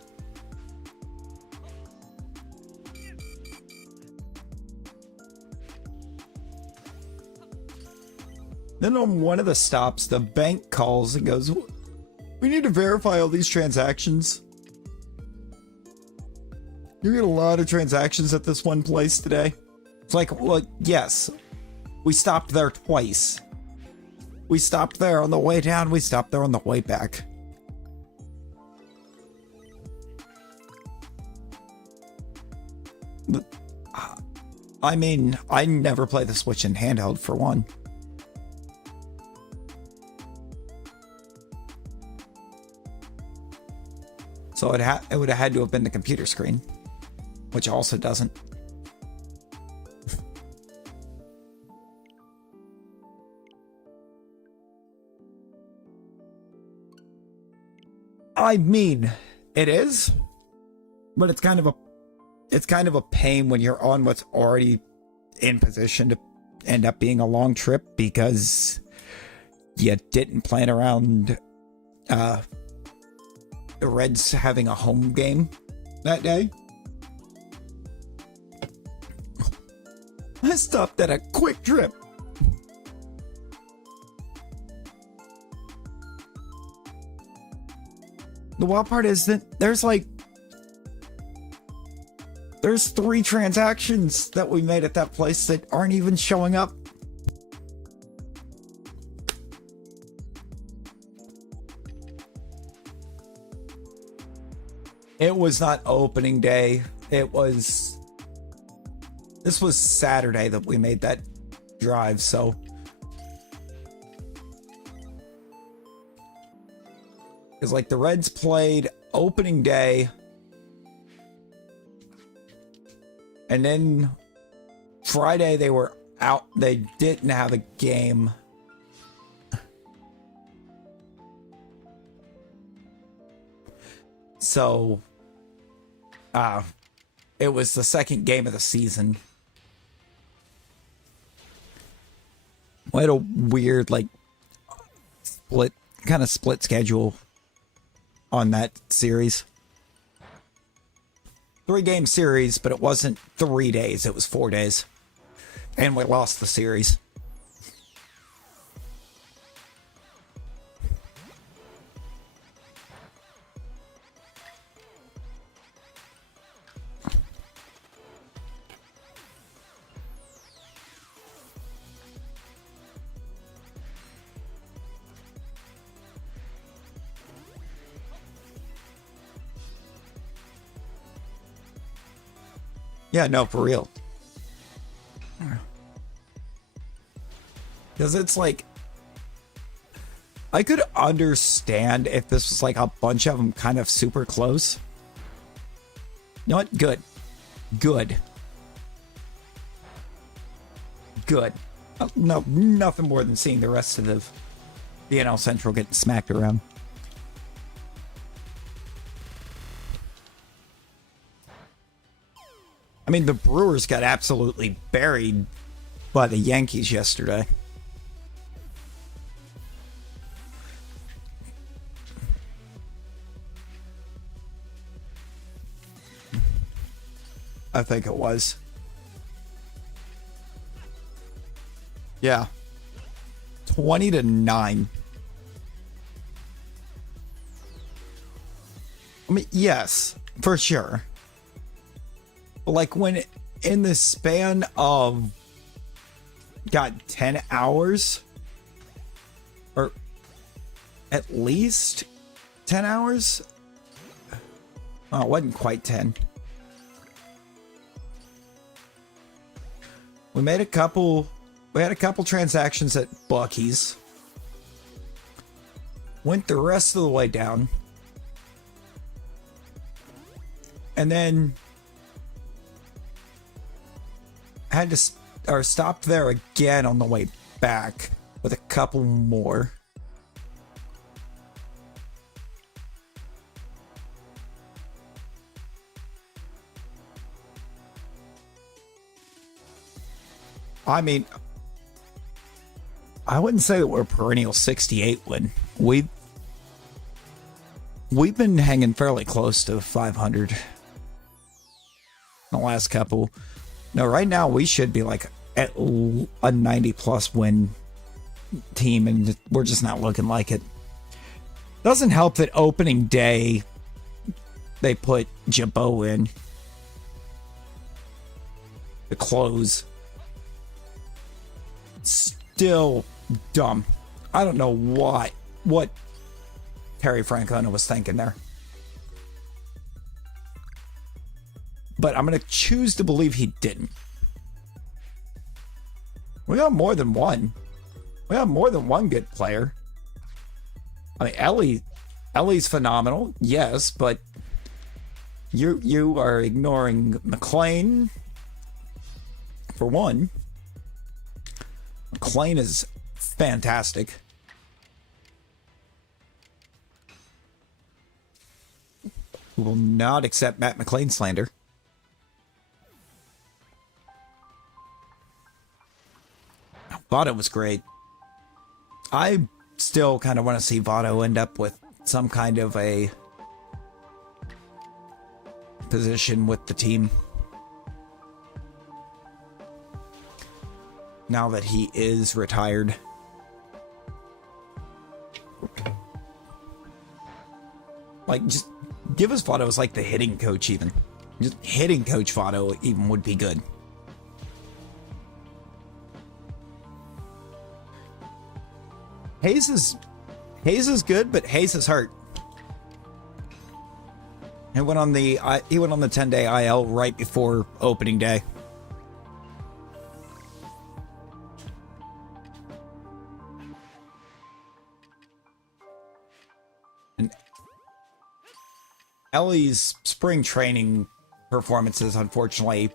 Then on one of the stops, the bank calls and goes, "We need to verify all these transactions." You get a lot of transactions at this one place today. It's like, well, yes, we stopped there twice. We stopped there on the way down, we stopped there on the way back. I mean, I never play the Switch in handheld for one. So it would have had to have been the computer screen, which also doesn't. I mean, it is, but it's kind of a pain when you're on what's already in position to end up being a long trip because you didn't plan around the Reds having a home game that day. I stopped at a Quick Trip. The wild part is that there's 3 transactions that we made at that place that aren't even showing up. It was not opening day. This was Saturday that we made that drive, so. Because like the Reds played opening day. And then Friday they were out. They didn't have a game. So it was the second game of the season. We had a weird split schedule on that series. 3-game series, but it wasn't 3 days, it was 4 days. And we lost the series. Yeah, no, for real. Because it's like, I could understand if this was like a bunch of them kind of super close. You know what? Good. No, nothing more than seeing the rest of the BNL Central getting smacked around. I mean, the Brewers got absolutely buried by the Yankees yesterday. I think it was. Yeah. 20-9. I mean, yes, for sure. But like when in the span of, got 10 hours, or at least 10 hours? Oh, it wasn't quite 10. We had a couple transactions at Bucky's. Went the rest of the way down. And then had to stopped there again on the way back with a couple more. I mean, I wouldn't say that we're a perennial 68 win. We've been hanging fairly close to 500 the last couple. No, right now we should be like at a 90 plus win team, and we're just not looking like it. Doesn't help that opening day they put Jabot in the close. Still dumb. I don't know what Terry Francona was thinking there. But I'm going to choose to believe he didn't. We got more than one. We have more than one good player. I mean, Ellie's phenomenal, yes, but you are ignoring McLean for one. McLean is fantastic. We will not accept Matt McLean slander. Votto was great. I still kind of want to see Votto end up with some kind of a position with the team. Now that he is retired. Like, just give us Votto as like the hitting coach even. Just hitting coach Votto even would be good. Hayes is good, but Hayes is hurt. He went on the 10-day IL right before opening day. And Ellie's spring training performances, unfortunately,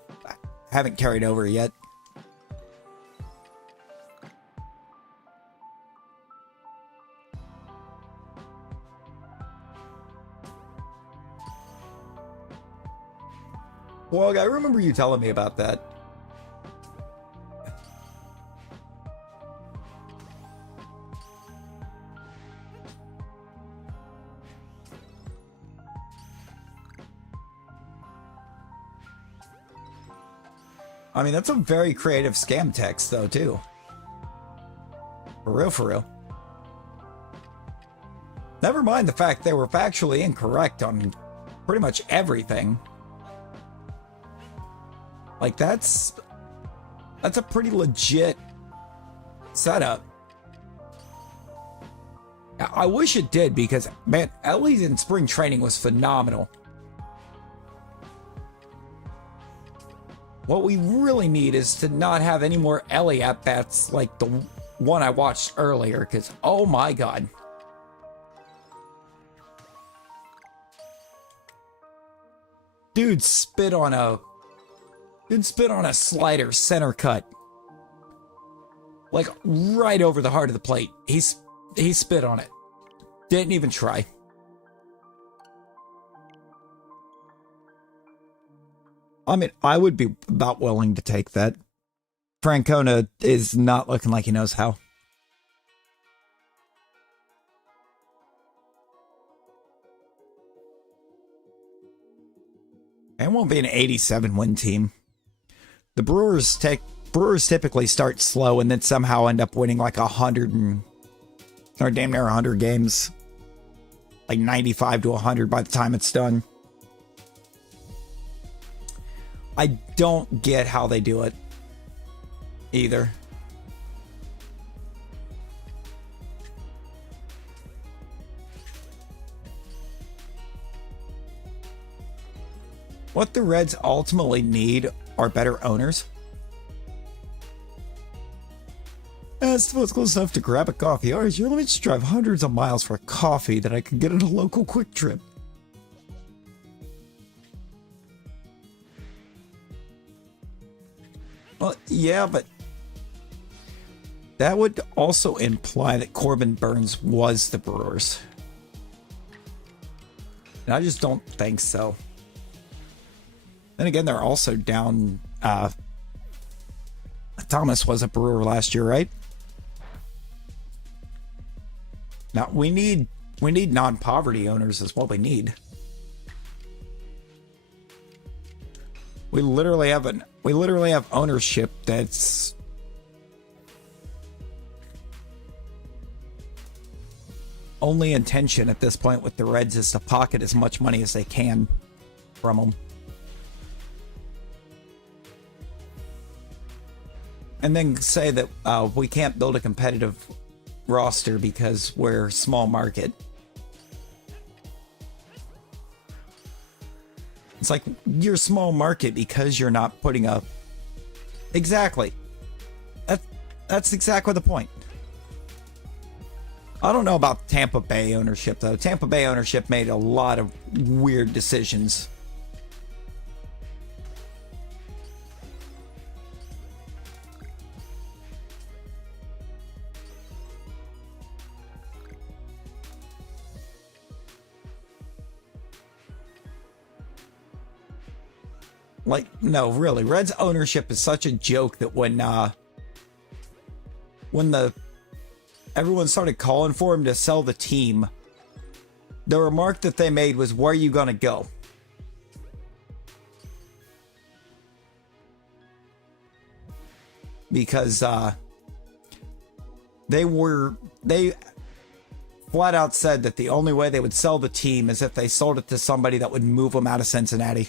haven't carried over yet. Well, I remember you telling me about that. I mean, that's a very creative scam text, though, too. For real, for real. Never mind the fact they were factually incorrect on pretty much everything. Like, that's a pretty legit setup. I wish it did, because, man, Ellie's in spring training was phenomenal. What we really need is to not have any more Ellie at-bats like the one I watched earlier, because, oh my god. Dude spit on a slider center cut. Like, right over the heart of the plate. He spit on it. Didn't even try. I mean, I would be about willing to take that. Francona is not looking like he knows how. It won't be an 87 win team. The Brewers typically start slow and then somehow end up winning like 100 or damn near 100 games. like 95 to 100 by the time it's done. I don't get how they do it either. What the Reds ultimately need are better owners. That's what's close enough to grab a coffee. Alright, let me just drive hundreds of miles for a coffee that I can get at a local Quick Trip. Well, yeah, but that would also imply that Corbin Burns was the Brewers. And I just don't think so. Then again, they're also down. Thomas was a Brewer last year, right? Now we need non-poverty owners is what we need. We literally have ownership that's only intention at this point with the Reds is to pocket as much money as they can from them. And then say that we can't build a competitive roster because we're small market. It's like you're small market because you're not putting up. Exactly. That's exactly the point. I don't know about Tampa Bay ownership though. Tampa Bay ownership made a lot of weird decisions. Like, no, really, Reds ownership is such a joke that when everyone started calling for him to sell the team, the remark that they made was, "Where are you gonna go?" Because they flat out said that the only way they would sell the team is if they sold it to somebody that would move them out of Cincinnati.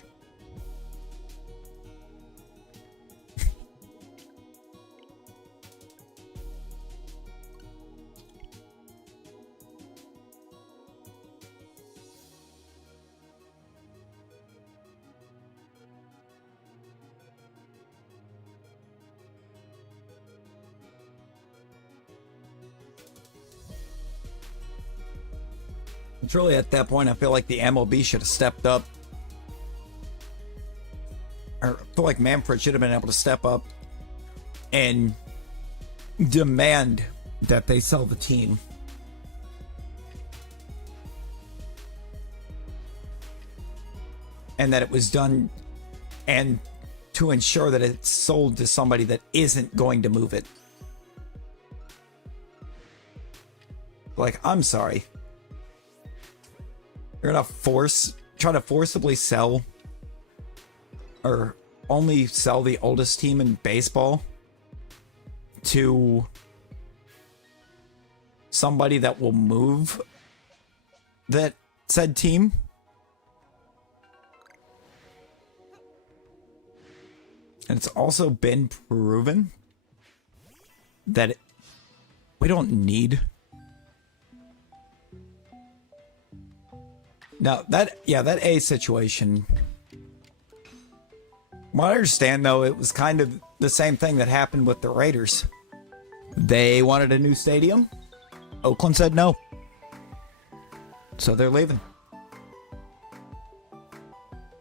It's really at that point, I feel like the MLB should have stepped up. Or I feel like Manfred should have been able to step up and demand that they sell the team. And that it was done, and to ensure that it's sold to somebody that isn't going to move it. Like, I'm sorry. You're gonna try to forcibly sell or only sell the oldest team in baseball to somebody that will move that said team? And it's also been proven that we don't need. Now, that A situation, what I understand, though, it was kind of the same thing that happened with the Raiders. They wanted a new stadium. Oakland said no. So they're leaving.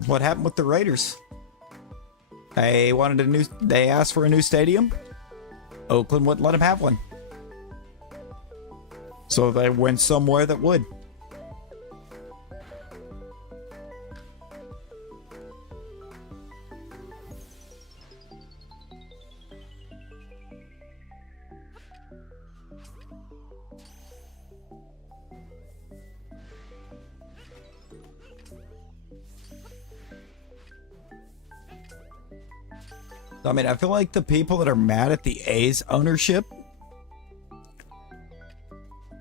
What happened with the Raiders? They asked for a new stadium. Oakland wouldn't let them have one. So they went somewhere that would. I mean, I feel like the people that are mad at the A's ownership,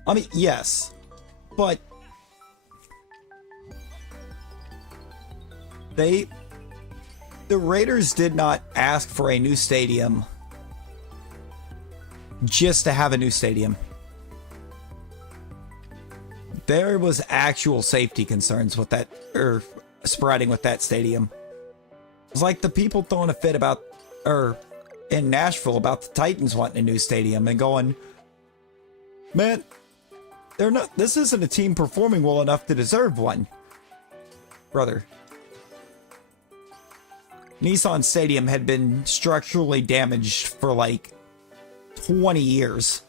I mean, yes, but The Raiders did not ask for a new stadium just to have a new stadium. There was actual safety concerns with that, or spreading with that stadium. It was like the people throwing a fit about, or in Nashville about the Titans wanting a new stadium and going, man, they're not. This isn't a team performing well enough to deserve one, brother. Nissan Stadium had been structurally damaged for like 20 years.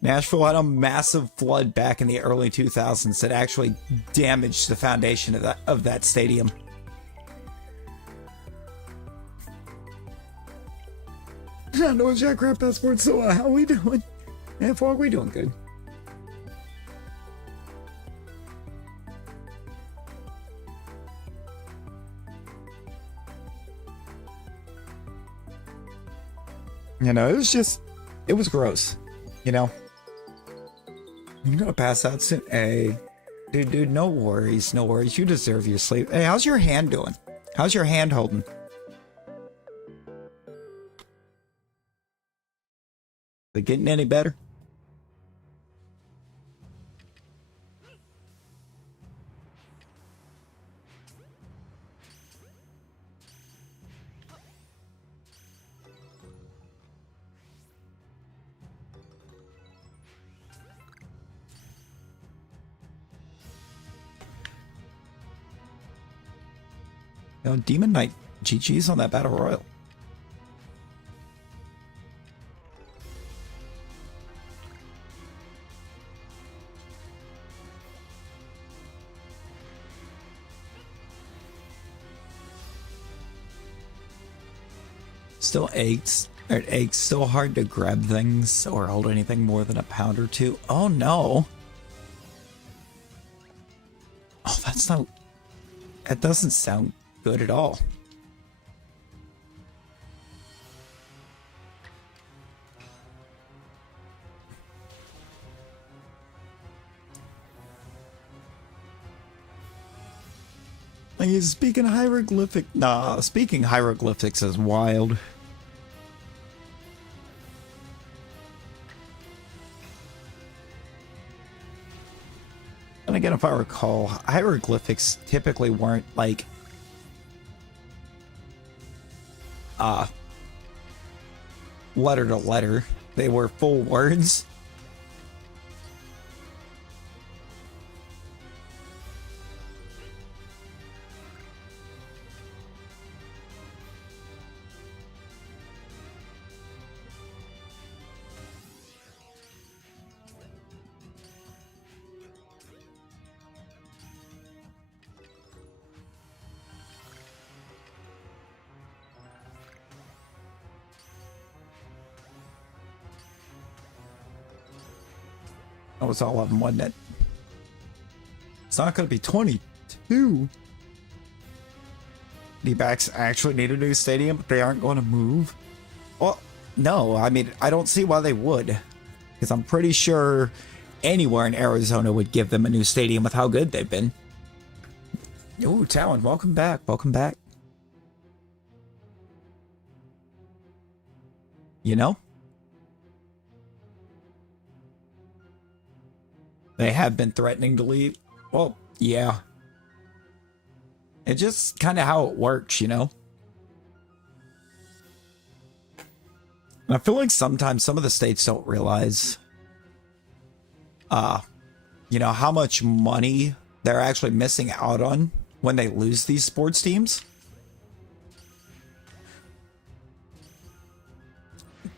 Nashville had a massive flood back in the early 2000s that actually damaged the foundation of that stadium. I know Jack Passport, so how are we doing? Yeah, Fog, we doing good. You know, it was gross, you know? You're gonna pass out soon. Hey, dude, no worries, no worries. You deserve your sleep. Hey, how's your hand doing? How's your hand holding? Is it getting any better? You know, Demon Knight, GG's on that Battle Royal. Still eggs. Eggs still hard to grab things or hold anything more than a pound or two. Oh no. Oh, that's not. That doesn't sound good at all. Like, speaking hieroglyphic. Nah, speaking hieroglyphics is wild. And again, if I recall, hieroglyphics typically weren't like letter to letter. They were full words. That was all of them, wasn't it? It's not going to be 22. D-backs actually need a new stadium, but they aren't going to move. Well, no, I mean, I don't see why they would. Because I'm pretty sure anywhere in Arizona would give them a new stadium with how good they've been. Ooh, Talon, welcome back. Welcome back. You know? They have been threatening to leave. Well, yeah. It's just kind of how it works, you know? And I feel like sometimes some of the states don't realize, you know, how much money they're actually missing out on when they lose these sports teams.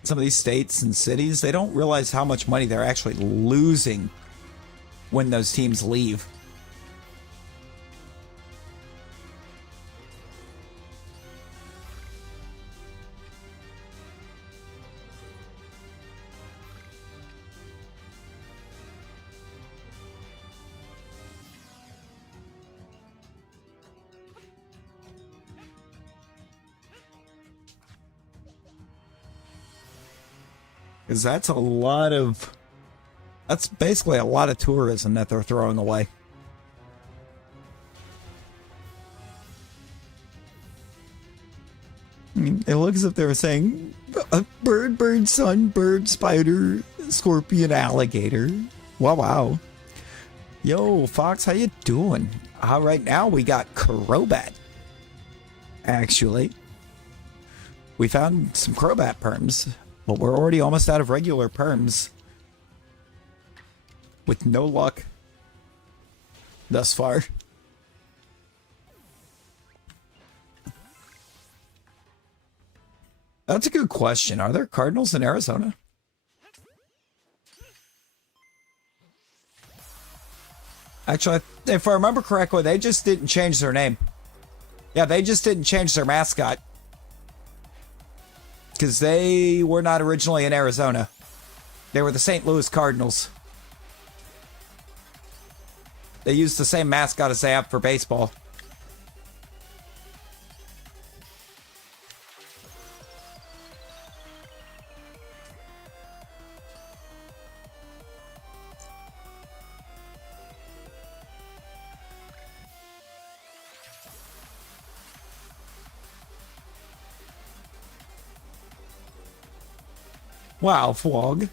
Some of these states and cities, they don't realize how much money they're actually losing when those teams leave. Because that's a lot of That's basically a lot of tourism that they're throwing away. I mean, it looks as if they were saying bird, sun, bird, spider, scorpion, alligator. Wow, wow. Yo, Fox, how you doing? Right now we got Crobat. Actually, we found some Crobat perms, but we're already almost out of regular perms. With no luck thus far. That's a good question. Are there Cardinals in Arizona? Actually, if I remember correctly, they just didn't change their name. Yeah, they just didn't change their mascot. Because they were not originally in Arizona. They were the St. Louis Cardinals. They used the same mascot as they have for baseball. Wow, Flog.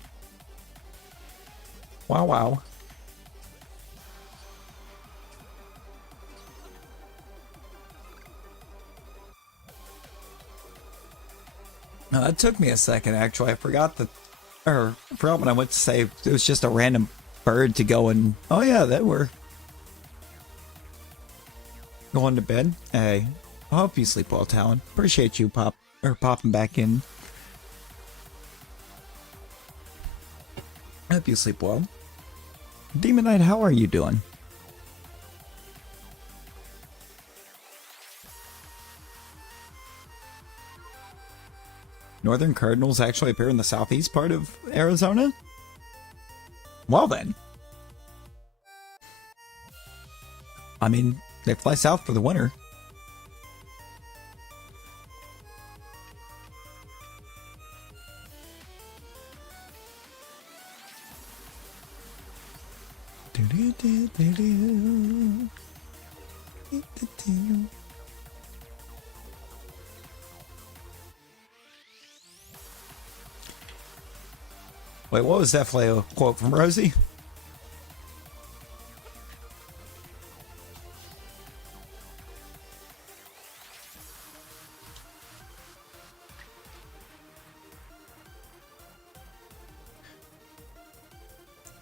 Wow, wow. Now, that took me a second, actually. I forgot when I went to say it was just a random bird to go and... Oh, yeah, that were... Going to bed? Hey, I hope you sleep well, Talon. Appreciate you popping back in. I hope you sleep well. Demon Knight, how are you doing? Northern Cardinals actually appear in the southeast part of Arizona? Well then. I mean, they fly south for the winter. Wait, what was definitely a quote from Rosie?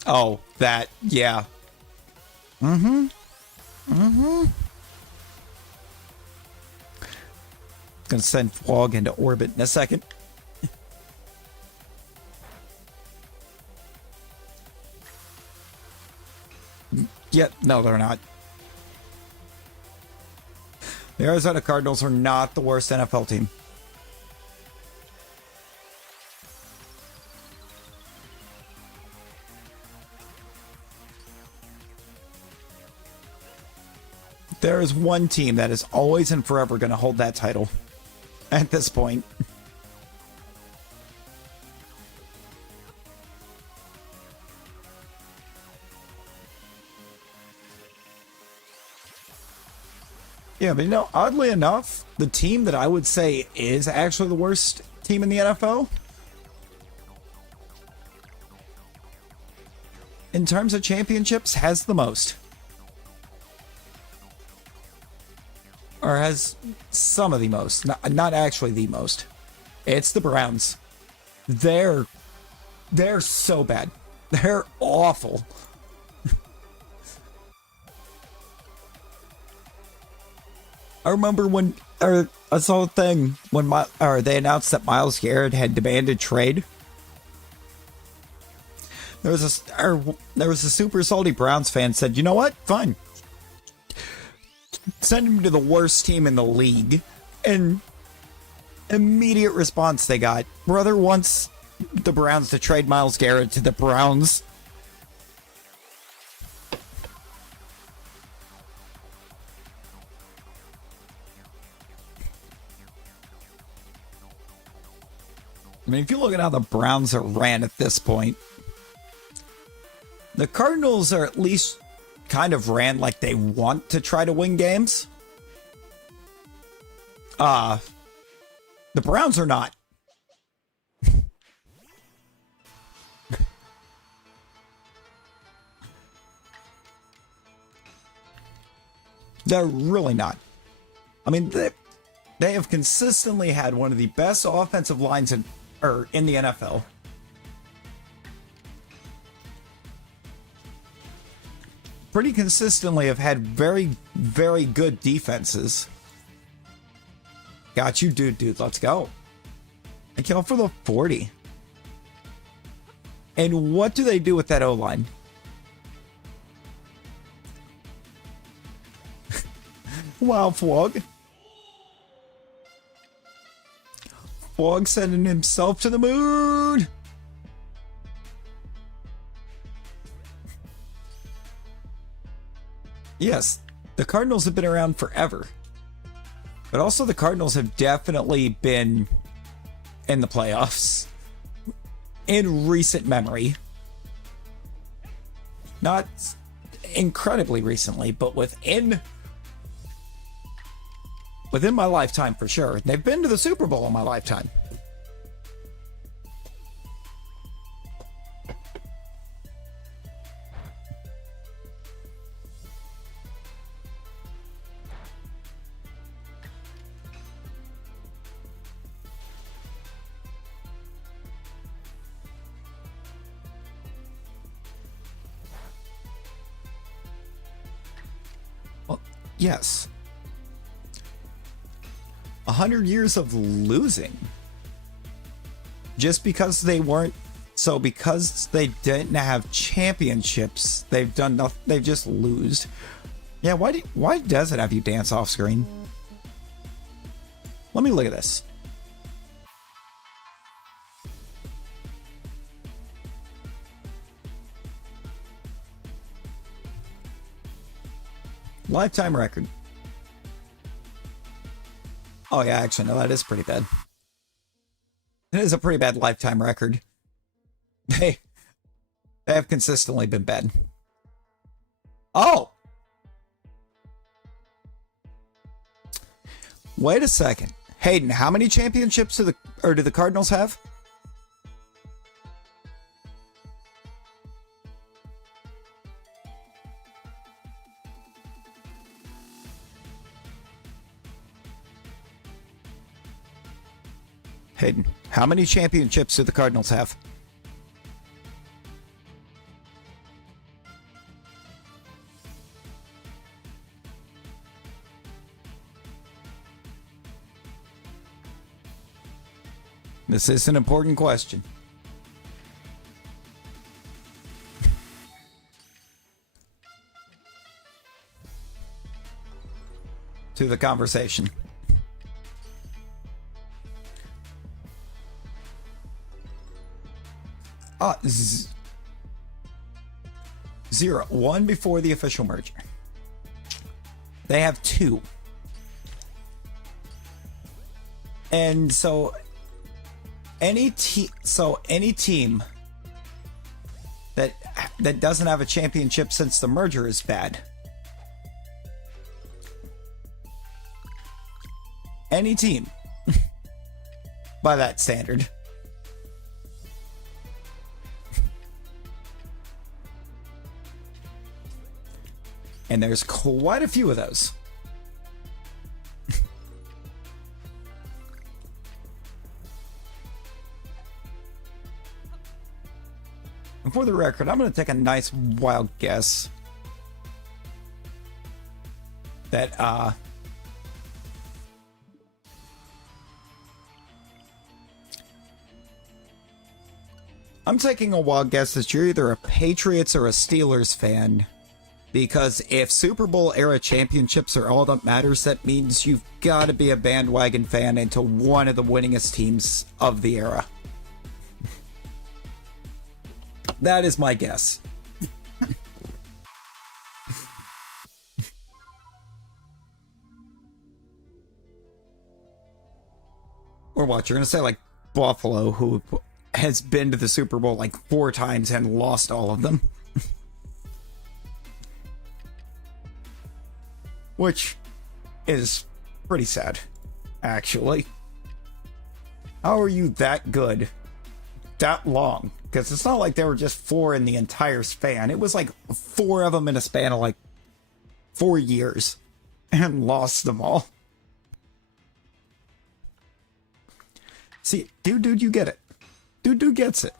Oh, that, yeah. Mm-hmm. Mm-hmm. Gonna send Flog into orbit in a second. Yet, no, they're not. The Arizona Cardinals are not the worst NFL team. There is one team that is always and forever going to hold that title at this point. Yeah, but you know, oddly enough, the team that I would say is actually the worst team in the NFL, in terms of championships, has the most. Or has some of the most. Not actually the most. It's the Browns. They're so bad. They're awful. I remember when I saw a thing when they announced that Myles Garrett had demanded trade. There was a super salty Browns fan said, "You know what? Fine. Send him to the worst team in the league." And immediate response they got, "Brother wants the Browns to trade Myles Garrett to the Browns." I mean, if you look at how the Browns are ran at this point, The Cardinals are at least kind of ran like they want to try to win games. The Browns are not. They're really not. I mean, they have consistently had one of the best offensive lines in the NFL. Pretty consistently have had very, very good defenses. Got you, dude. Let's go. Thank y'all for the 40. And what do they do with that O-line? Wow, Fwog. Fwog sending himself to the moon. Yes, the Cardinals have been around forever. But also the Cardinals have definitely been in the playoffs in recent memory. Not incredibly recently, but within my lifetime for sure. They've been to the Super Bowl in my lifetime. Well, yes. 100 years of losing. Just because they weren't, so because they didn't have championships, they've done nothing. They've just lost. Yeah, why does it have you dance off screen? Let me look at this. Lifetime record. Oh yeah, actually, no, that is pretty bad. It is a pretty bad lifetime record. They have consistently been bad. Oh! Wait a second. Hayden, how many championships do the Cardinals have? Hayden, how many championships do the Cardinals have? This is an important question. To the conversation. Zero. One before the official merger. They have two. And so any team that doesn't have a championship since the merger is bad. Any team by that standard. And there's quite a few of those. And for the record, I'm going to take a nice wild guess that I'm taking a wild guess that you're either a Patriots or a Steelers fan. Because if Super Bowl era championships are all that matters, that means you've got to be a bandwagon fan into one of the winningest teams of the era. That is my guess. Or what? You're going to say like Buffalo, who has been to the Super Bowl like 4 times and lost all of them. which is pretty sad, actually. How are you that good that long? Because it's not like there were just 4 in the entire span. It was like 4 of them in a span of like 4 years, and lost them all. See, dude, you get it. Dude gets it.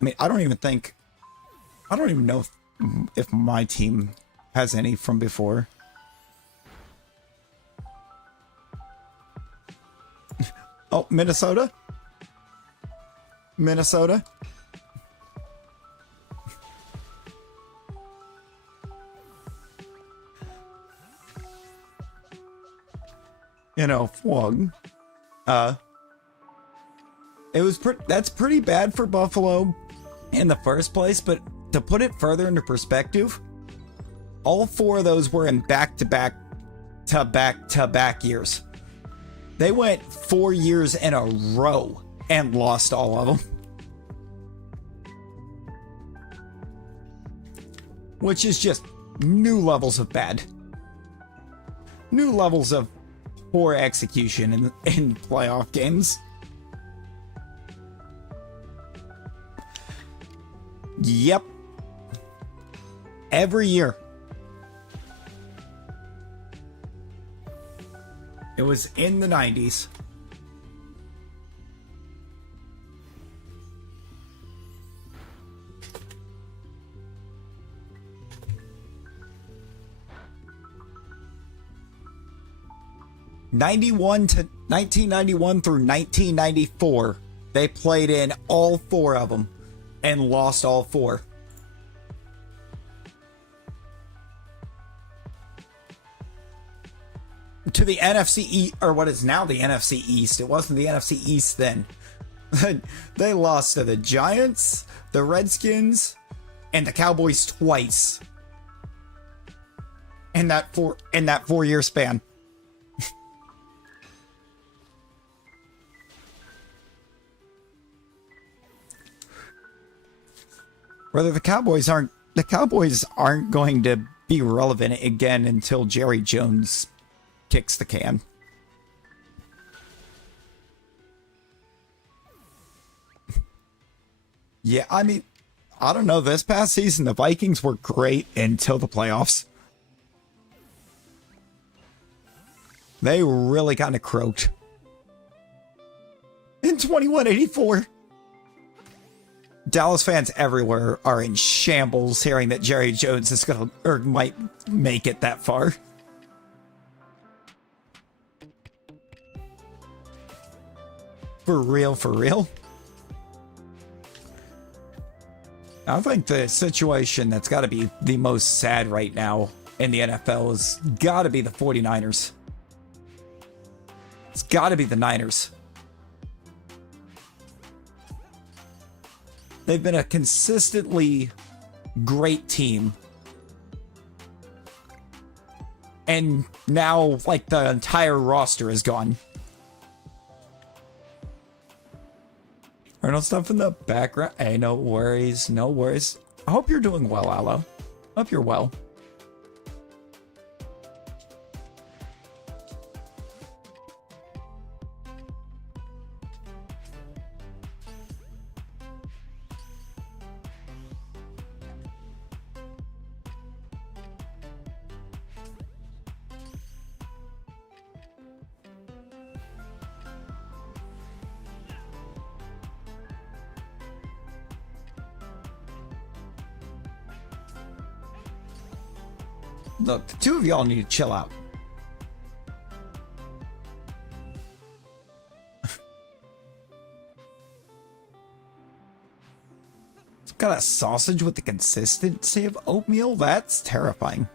I mean, I don't even know if my team has any from before. Oh, Minnesota? Minnesota? You know, Fwog. It was that's pretty bad for Buffalo in the first place, but to put it further into perspective, all 4 of those were in back-to-back years. They went 4 years in a row and lost all of them. Which is just new levels of bad. New levels of poor execution in playoff games. Yep. Every year. It was in the 90s. '91 to 1991 through 1994, they played in all 4 of them and lost all 4. To the NFC or what is now the NFC East. It wasn't the NFC East then. They lost to the Giants, the Redskins, and the Cowboys twice in that 4-year span. Whether the Cowboys aren't going to be relevant again until Jerry Jones kicks the can. Yeah, I mean, I don't know. This past season, the Vikings were great until the playoffs. They really kind of croaked. In 21-84. Dallas fans everywhere are in shambles hearing that Jerry Jones is gonna, or might make it that far. For real, for real. I think the situation that's got to be the most sad right now in the NFL has got to be the 49ers. It's got to be the Niners. They've been a consistently great team. And now, like, the entire roster is gone. Arnold stuff in the background. Hey, no worries, no worries. I hope you're doing well, Aloe. Hope you're well. Look, the two of y'all need to chill out. Got a sausage with the consistency of oatmeal? That's terrifying.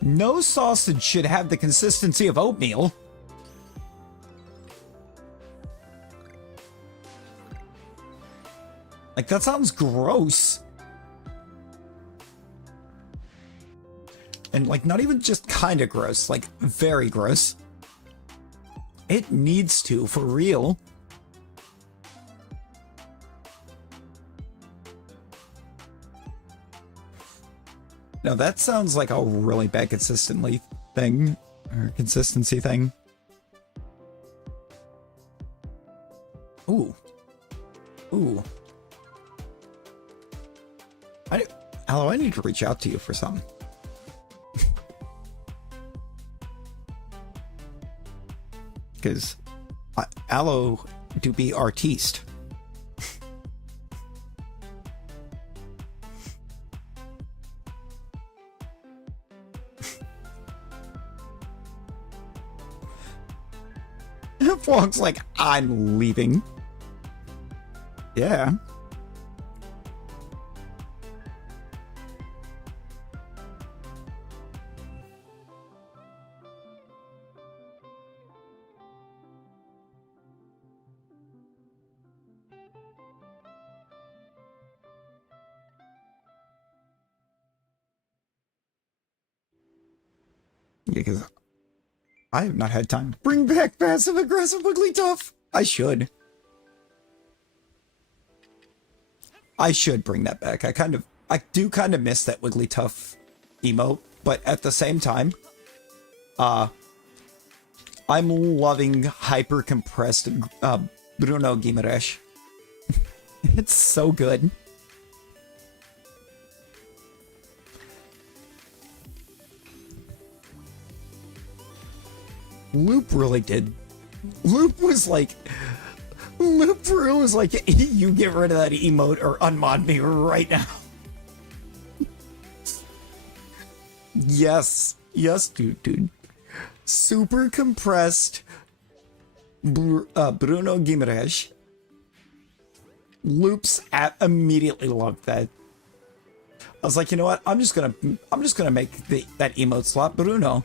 No sausage should have the consistency of oatmeal. Like, that sounds gross. And, like, not even just kind of gross, like, very gross. It needs to, for real. Now that sounds like a really bad consistency thing. Ooh. Ooh. Aloe, I need to reach out to you for something. Because Aloe do be artiste. Frog's like, I'm leaving. Yeah. Because I have not had time to bring back passive aggressive Wigglytuff. I should bring that back. I do kind of miss that Wigglytuff emote, but at the same time, I'm loving hyper compressed Bruno Guimaraes. It's so good. Loop really did. Loop was like, you get rid of that emote or unmod me right now. Yes, dude. Super compressed Bruno Guimaraes. Loops immediately loved that. I was like, you know what? I'm just gonna make that emote slot Bruno,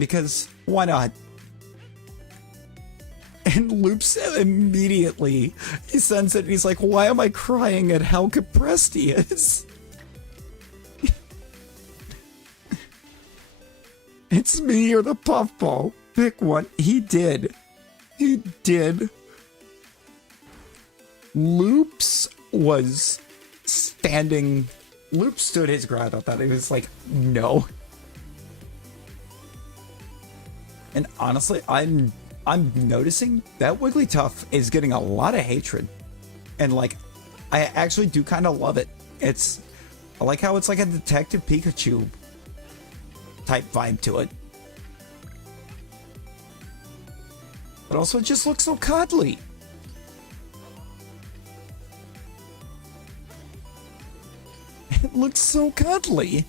because why not? And Loops immediately, he sends it and he's like, why am I crying at how compressed he is? It's me or the puffball. Pick one. He did. Loops was standing. Loops stood his ground on that. He was like, no. And honestly, I'm noticing that Wigglytuff is getting a lot of hatred. And like, I actually do kind of love it. I like how it's like a Detective Pikachu type vibe to it. But also it just looks so cuddly. It looks so cuddly.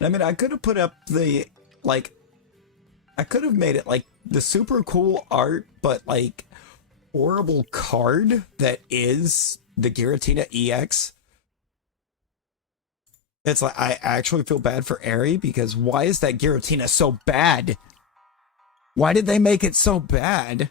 I mean, I could have put up the, like, I could have made it, like, the super cool art, but, like, horrible card that is the Giratina EX. It's like, I actually feel bad for Aerie, because why is that Giratina so bad? Why did they make it so bad?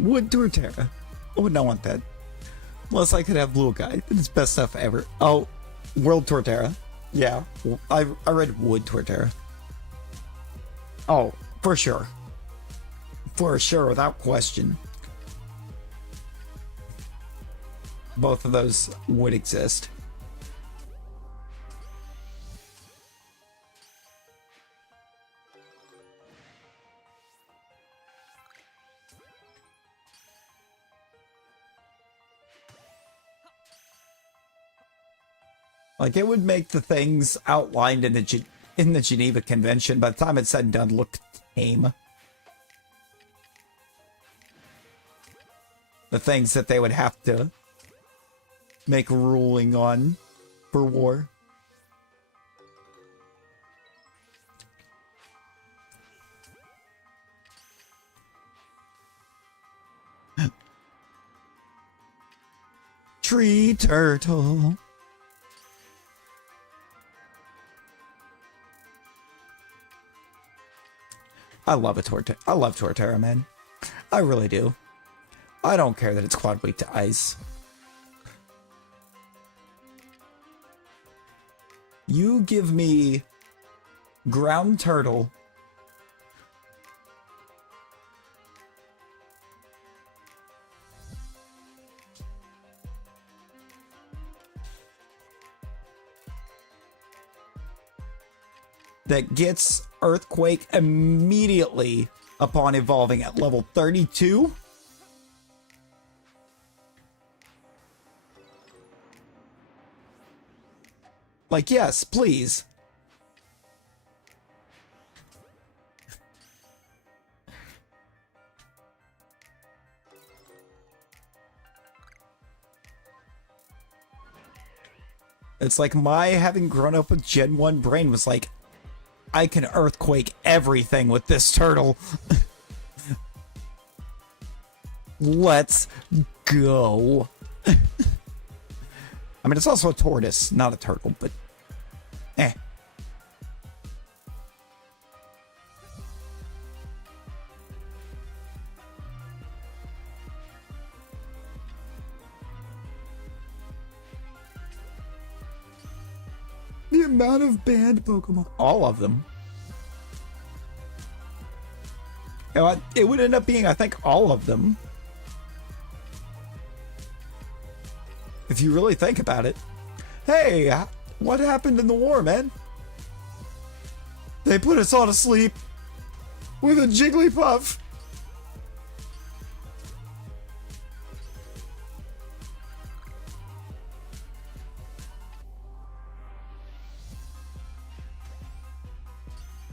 Wood Torterra. I would not want that. Unless I could have Blue Guy. It's best stuff ever. Oh, World Torterra. Yeah, I read Wood Torterra. Oh, for sure. For sure, without question. Both of those would exist. Like, it would make the things outlined in the Geneva Convention, by the time it's said and done, look tame. The things that they would have to make a ruling on for war. Tree turtle. I love I love Torterra, man. I really do. I don't care that it's quad weak to ice. You give me ground turtle that gets Earthquake immediately upon evolving at level 32. Like, yes, please. It's like my having grown up with Gen 1 brain was like, I can Earthquake everything with this turtle. Let's go. I mean, it's also a tortoise, not a turtle, but eh. The amount of banned Pokemon. All of them. You know, it would end up being, I think, all of them. If you really think about it. Hey, what happened in the war, man? They put us all to sleep with a Jigglypuff.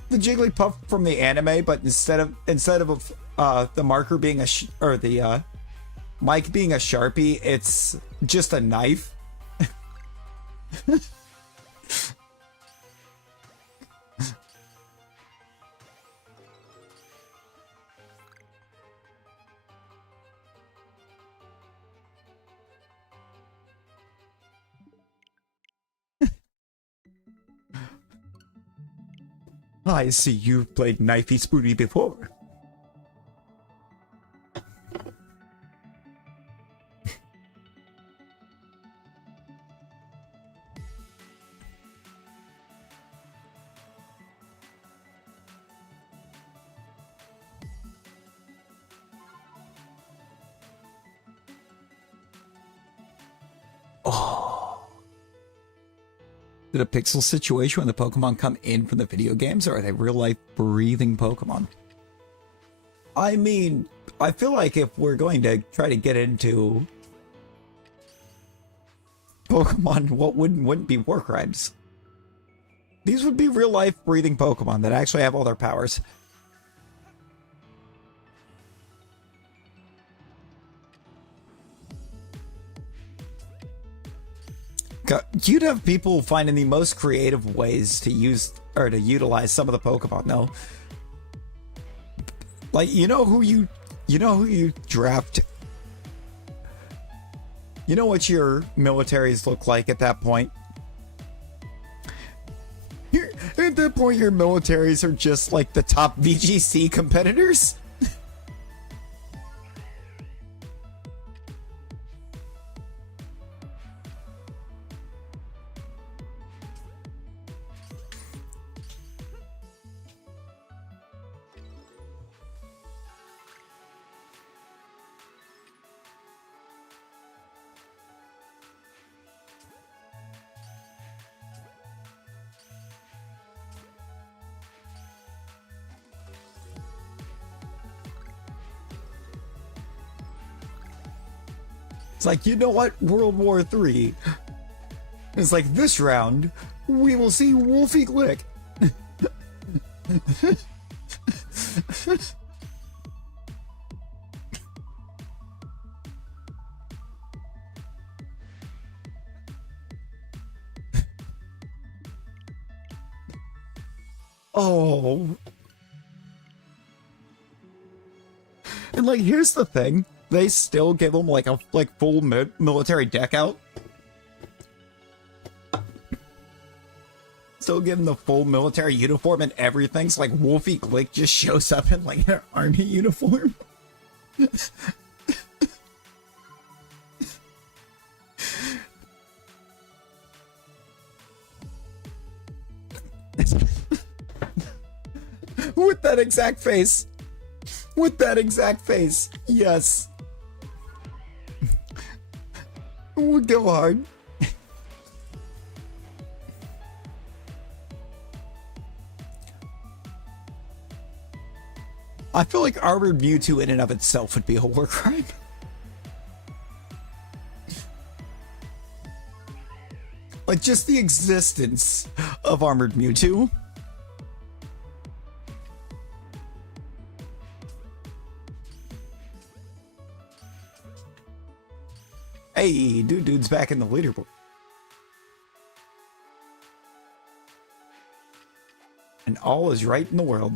The Jigglypuff from the anime, but instead of the marker being the mic being a Sharpie, it's just a knife. I see you've played Knifey Spoony before. Is it a pixel situation when the Pokemon come in from the video games, or are they real life breathing Pokemon? I mean, I feel like if we're going to try to get into Pokemon, what wouldn't be war crimes? These would be real life breathing Pokemon that actually have all their powers. You'd have people finding the most creative ways to use or to utilize some of the Pokemon, though. Like, you know who you draft. You know what your militaries look like at that point. At that point, your militaries are just like the top VGC competitors. It's like, you know what? World War III. It's like this round, we will see Wolfie Glick. Oh. And like, here's the thing. They still give him like a full military deck out. Still give him the full military uniform and everything. So like Wolfie Glick just shows up in like an army uniform. With that exact face. With that exact face. Yes. We'll go hard. I feel like Armored Mewtwo in and of itself would be a war crime. Like, just the existence of Armored Mewtwo. Hey, dude's back in the leaderboard. And all is right in the world.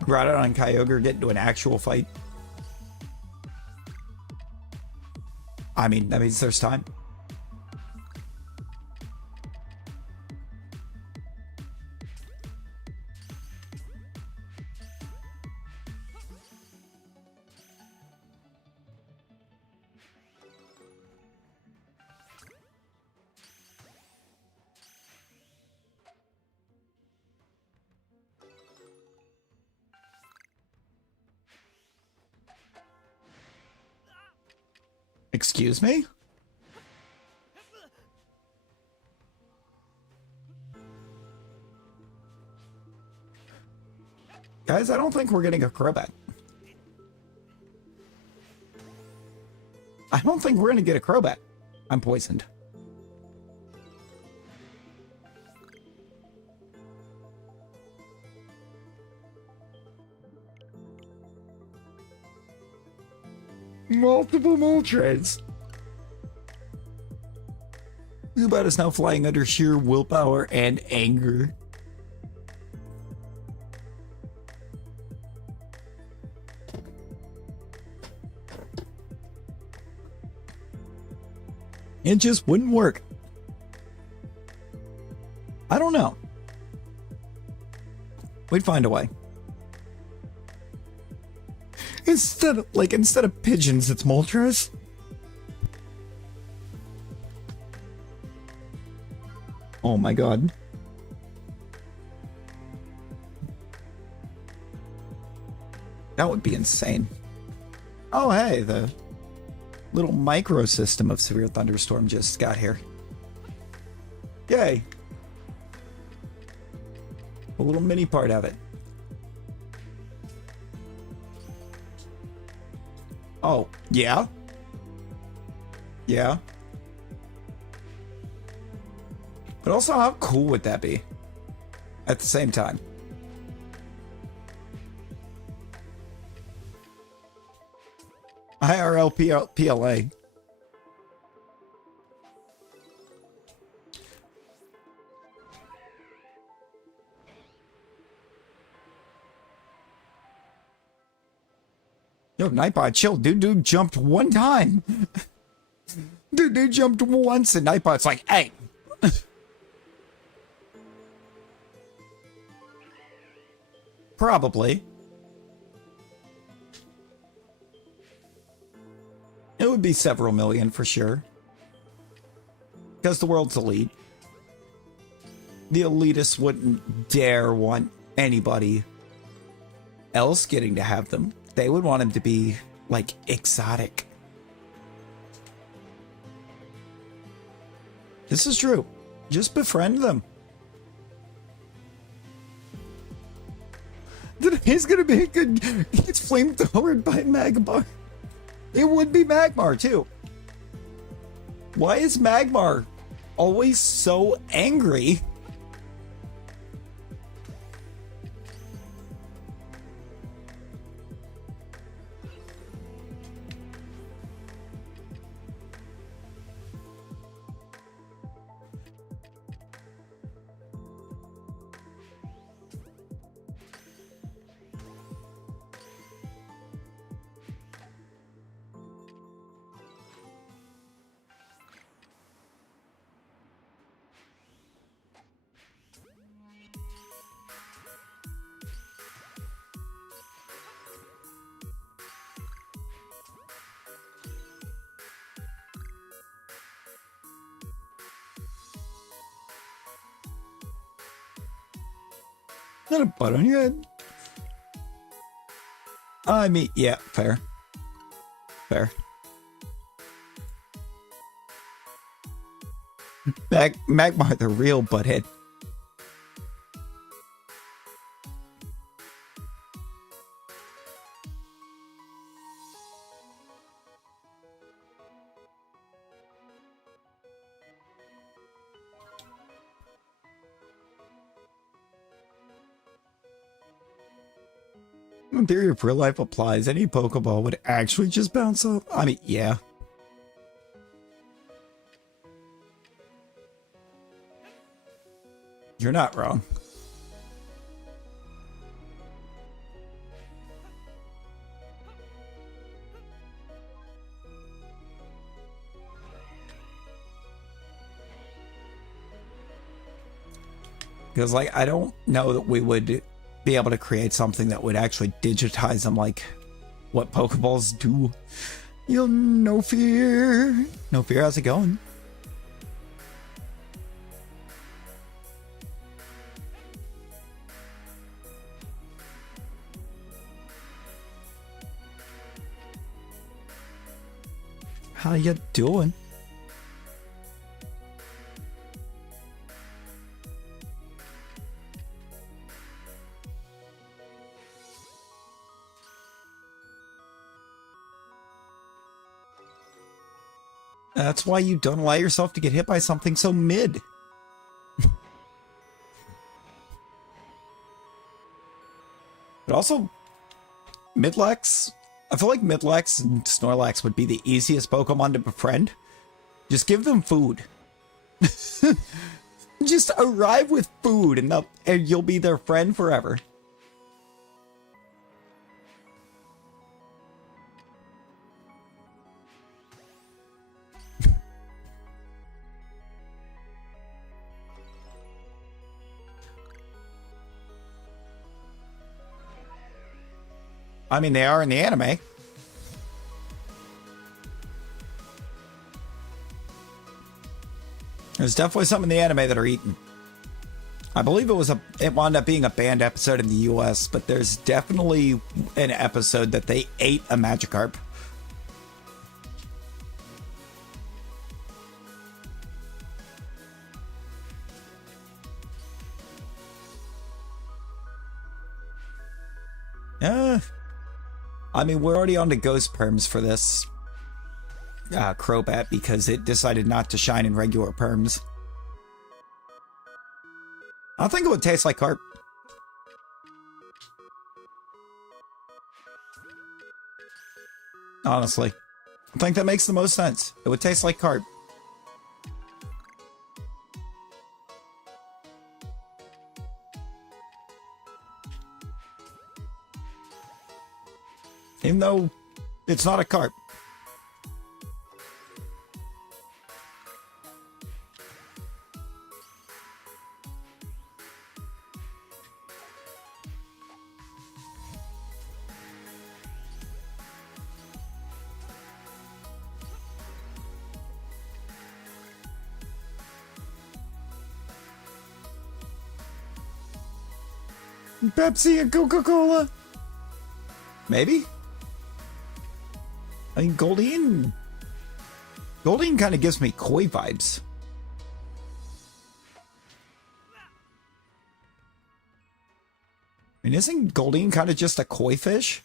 Groudon and Kyogre get into an actual fight. I mean, that means there's time. Excuse me? Guys, I don't think we're getting a Crobat. I don't think we're gonna get a Crobat. I'm poisoned. Multiple Moltres. Zubat is now flying under sheer willpower and anger. It just wouldn't work. I don't know. We'd find a way. Instead of pigeons, it's Moltres. Oh my god. That would be insane. Oh hey, the little microsystem of Severe Thunderstorm just got here. Yay. A little mini part of it. Oh, yeah? Yeah. But also, how cool would that be? At the same time. IRL PLA. Yo, Nightbot, chill. Dude jumped one time. Dude jumped once, and Nightbot's like, hey. Probably. It would be several million for sure. Because the world's elite. The elitists wouldn't dare want anybody else getting to have them. They would want him to be, like, exotic. This is true. Just befriend them. Today's gonna be a good. It's flamethrowered by Magmar. It would be Magmar too. Why is Magmar always so angry? Not a butt on your head. I mean, yeah, fair. Fair. Magmar, the real butthead. In theory, if real life applies, any Pokeball would actually just bounce off. I mean, yeah. You're not wrong. Because, like, I don't know that we would be able to create something that would actually digitize them like what Pokeballs do. You'll no fear. No fear, how's it going? How you doing? That's why you don't allow yourself to get hit by something so mid. But also, Midlax, I feel like Midlax and Snorlax would be the easiest Pokemon to befriend. Just give them food. Just arrive with food and you'll be their friend forever. I mean, they are in the anime. There's definitely some in the anime that are eaten. I believe it wound up being a banned episode in the US, but there's definitely an episode that they ate a Magikarp. I mean, we're already on to Ghost Perms for this Crobat because it decided not to shine in regular Perms. I think it would taste like carp. Honestly. I think that makes the most sense. It would taste like carp. Even though it's not a carp. Pepsi and Coca-Cola. Maybe? I mean, Goldeen kind of gives me Koi vibes. mean, isn't Goldeen kind of just a koi fish?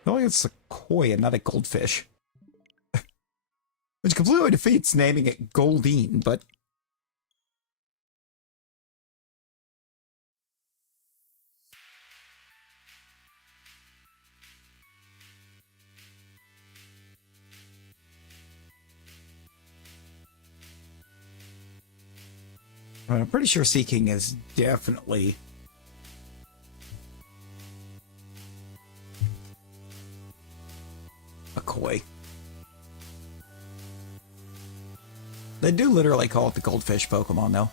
I feel like it's a koi and not a goldfish. Which completely defeats naming it Goldeen, but... I'm pretty sure Seeking is definitely... a koi. They do literally call it the goldfish Pokemon, though.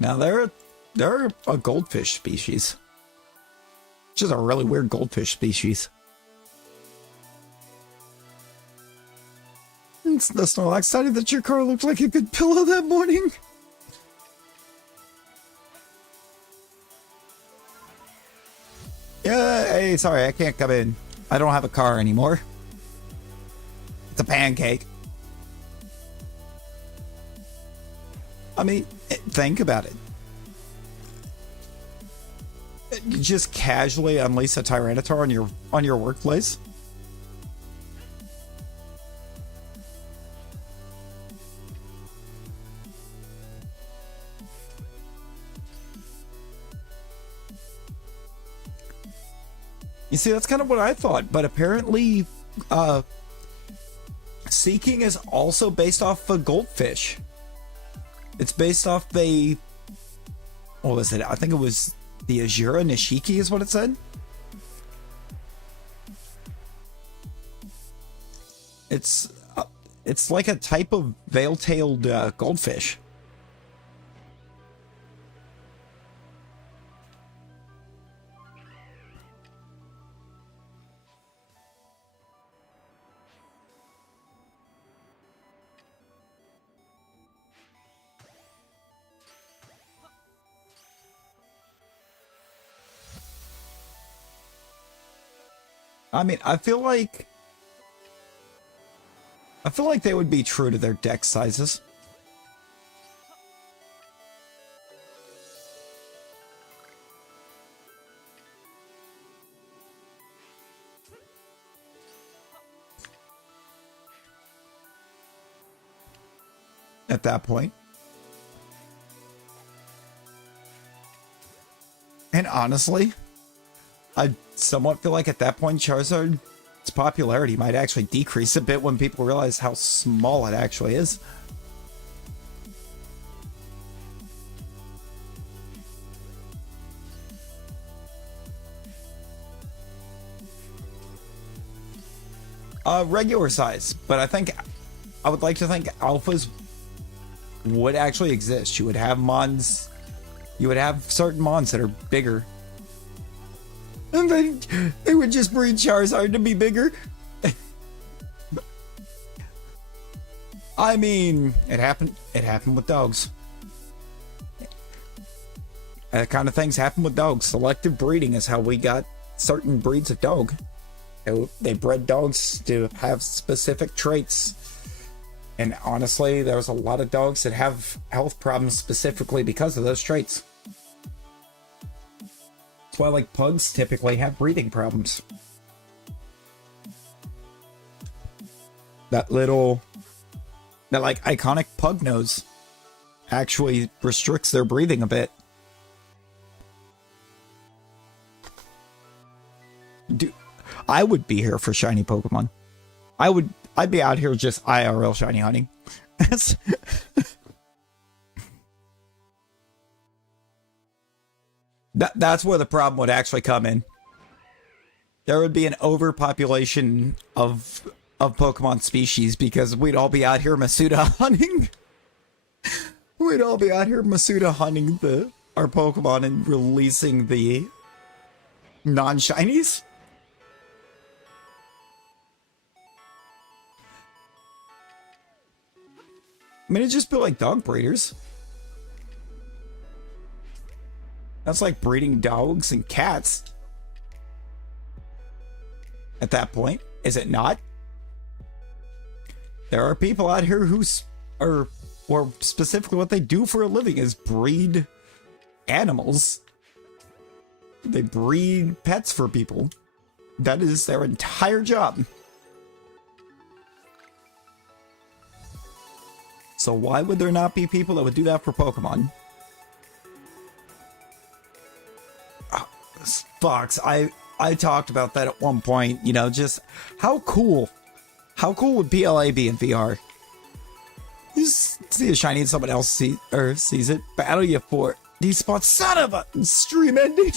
Now, they're a goldfish species. Which is a really weird goldfish species. It's the Snorlax decided that your car looked like a good pillow that morning. Yeah, hey, sorry, I can't come in. I don't have a car anymore. It's a pancake. I mean, think about it. You just casually unleash a Tyranitar on your workplace. You see, that's kind of what I thought, but apparently, Seeking is also based off a goldfish. It's based off what was it? I think it was the Azura Nishiki is what it said. It's like a type of veil-tailed goldfish. I mean, I feel like they would be true to their deck sizes. At that point. And honestly, I somewhat feel like at that point Charizard's popularity might actually decrease a bit when people realize how small it actually is. Regular size, but I would like to think alphas would actually exist. You would have mons, you would have certain mons that are bigger. And then they would just breed Charizard to be bigger. I mean, it happened with dogs. That kind of things happen with dogs. Selective breeding is how we got certain breeds of dog. They bred dogs to have specific traits. And honestly, there's a lot of dogs that have health problems specifically because of those traits. That's why, like, pugs typically have breathing problems. That iconic pug nose actually restricts their breathing a bit. Dude, I would be here for shiny Pokemon. I'd be out here just IRL shiny hunting. That's where the problem would actually come in. There would be an overpopulation of Pokemon species because we'd all be out here Masuda hunting. We'd all be out here Masuda hunting our Pokemon and releasing the non-shinies. I mean, it'd just be like dog breeders. That's like breeding dogs and cats. At that point, is it not? There are people out here or specifically what they do for a living is breed animals. They breed pets for people. That is their entire job. So why would there not be people that would do that for Pokemon? Fox, I talked about that at one point, you know, just how cool would PLA be in VR? You just see a shiny and someone else sees it, battle you for it. These spots, son of a stream ending.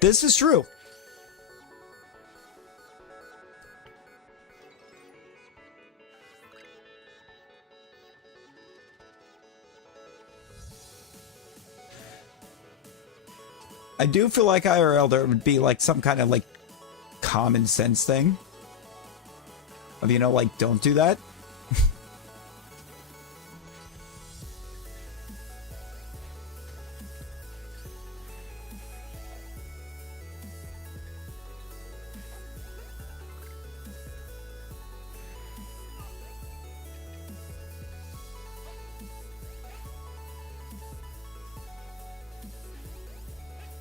This is true. I do feel like IRL there would be like some kind of like common sense thing of, you know, like, don't do that.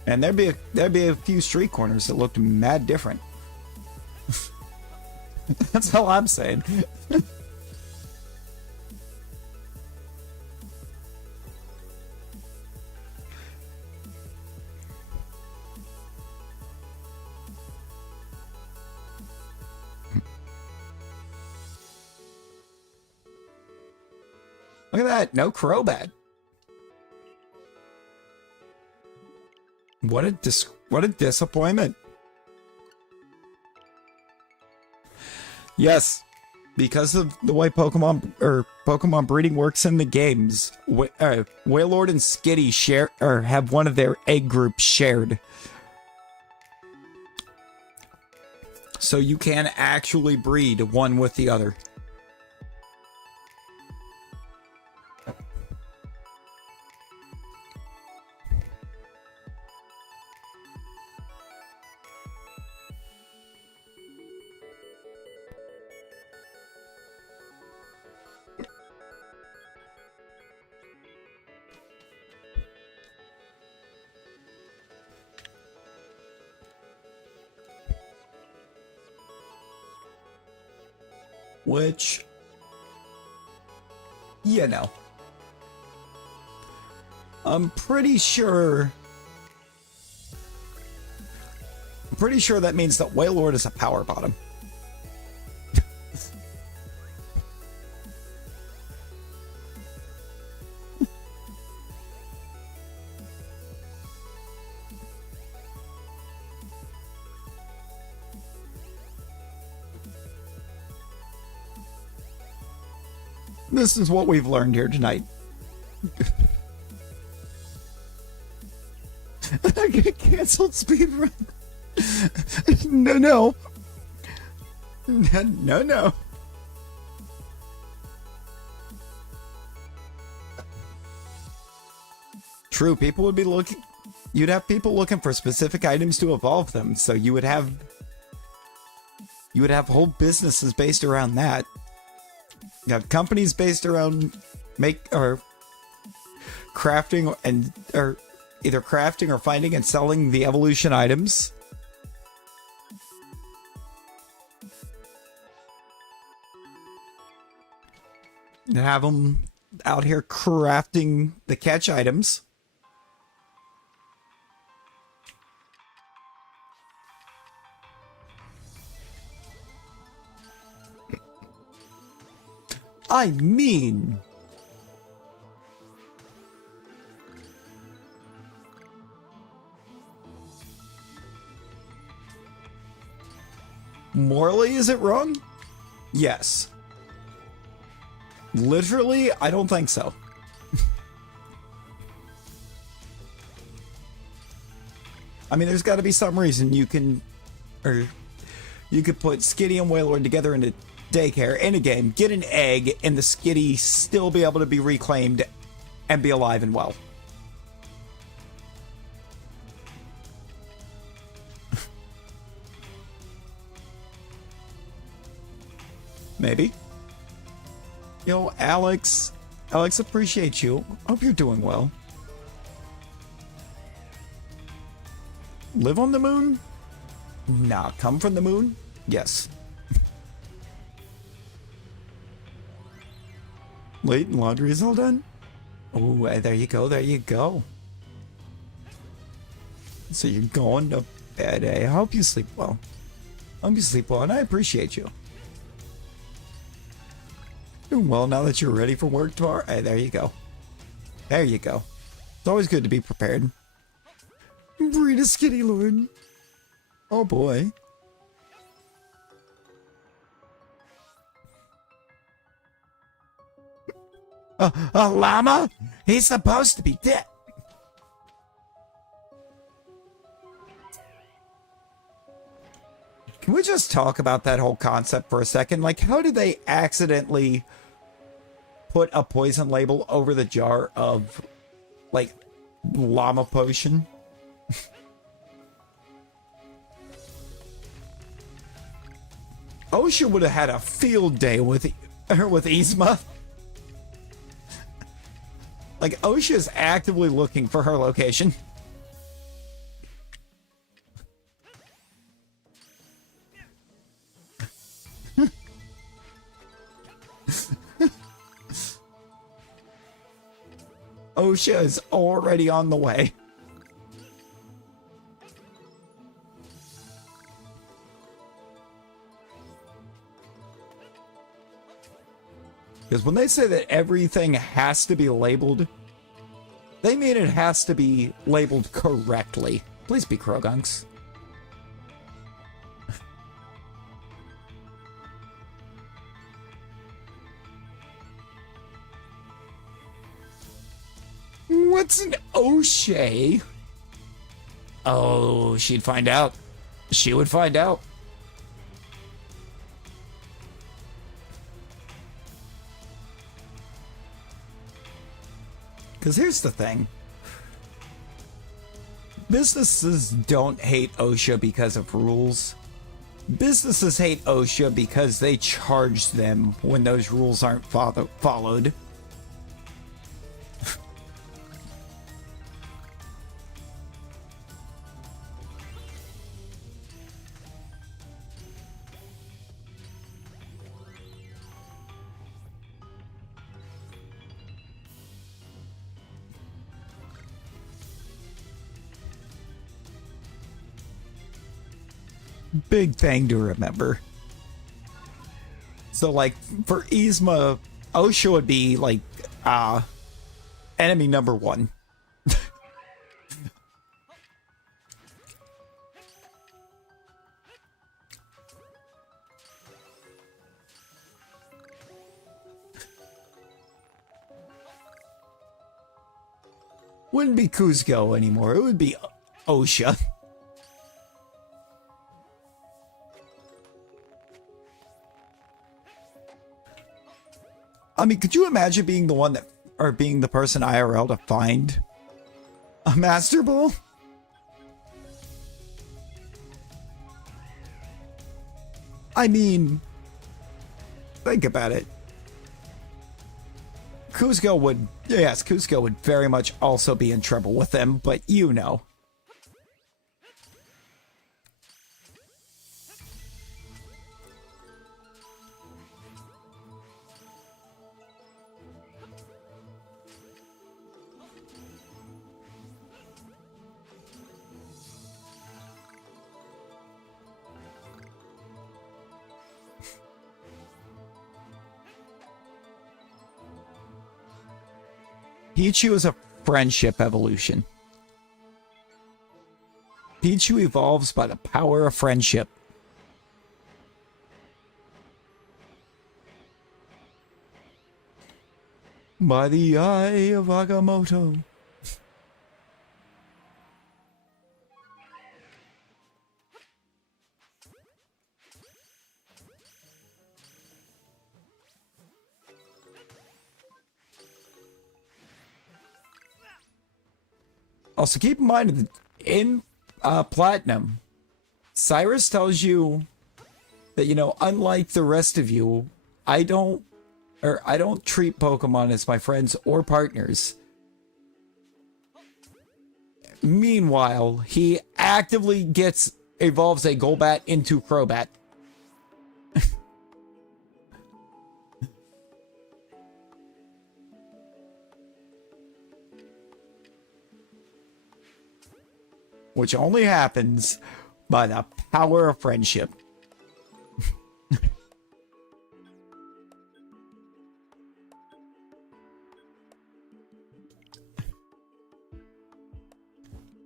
And there'd be a few street corners that looked mad different. That's all I'm saying. Look at that, no Crobat. What a disappointment. Yes, because of the way Pokemon breeding works in the games, Wailord and Skitty have one of their egg groups shared. So you can actually breed one with the other. Which, you know, I'm pretty sure that means that Wailord is a power bottom. This is what we've learned here tonight. I get canceled speedrun. No. True, people would be looking. You'd have people looking for specific items to evolve them, so you would have whole businesses based around that. You have companies based around crafting or either crafting or finding and selling the evolution items. You have them out here crafting the catch items. I mean, morally, is it wrong? Yes. Literally, I don't think so. I mean, there's got to be some reason you can, or you could put Skitty and Wailord together in a daycare in a game, get an egg, and the Skitty still be able to be reclaimed and be alive and well. Maybe. Yo, Alex. Alex, appreciate you. Hope you're doing well. Live on the moon? Nah, come from the moon? Yes. Late and laundry is all done? Oh, there you go, there you go. So you're going to bed, eh? I hope you sleep well. I hope you sleep well, and I appreciate you. Doing well now that you're ready for work tomorrow. Hey, there you go. There you go. It's always good to be prepared. Breed a Skitty Lord. Oh boy. A llama? He's supposed to be dead. Can we just talk about that whole concept for a second? Like, how did they accidentally put a poison label over the jar of, like, llama potion? Osha would have had a field day with Yzma. Like, Osha is actively looking for her location. Osha is already on the way. Because when they say that everything has to be labeled, they mean it has to be labeled correctly. Please be Krogunks. What's an O'Shea? Oh, she'd find out. She would find out. Because here's the thing. Businesses don't hate OSHA because of rules. Businesses hate OSHA because they charge them when those rules aren't followed. Big thing to remember. So, like, for Yzma, Osha would be, like, enemy number one. Wouldn't be Kuzco anymore. It would be Osha. I mean, could you imagine being the one that, or being the person IRL to find a Master Ball? I mean, think about it. Kuzco would, yes, Kuzco would very much also be in trouble with them, but you know. Pichu is a friendship evolution. Pichu evolves by the power of friendship. By the eye of Agamotto. Also, keep in mind in Platinum, Cyrus tells you that, you know, unlike the rest of you, I don't treat Pokemon as my friends or partners. Meanwhile, he actively evolves a Golbat into Crobat. Which only happens by the power of friendship.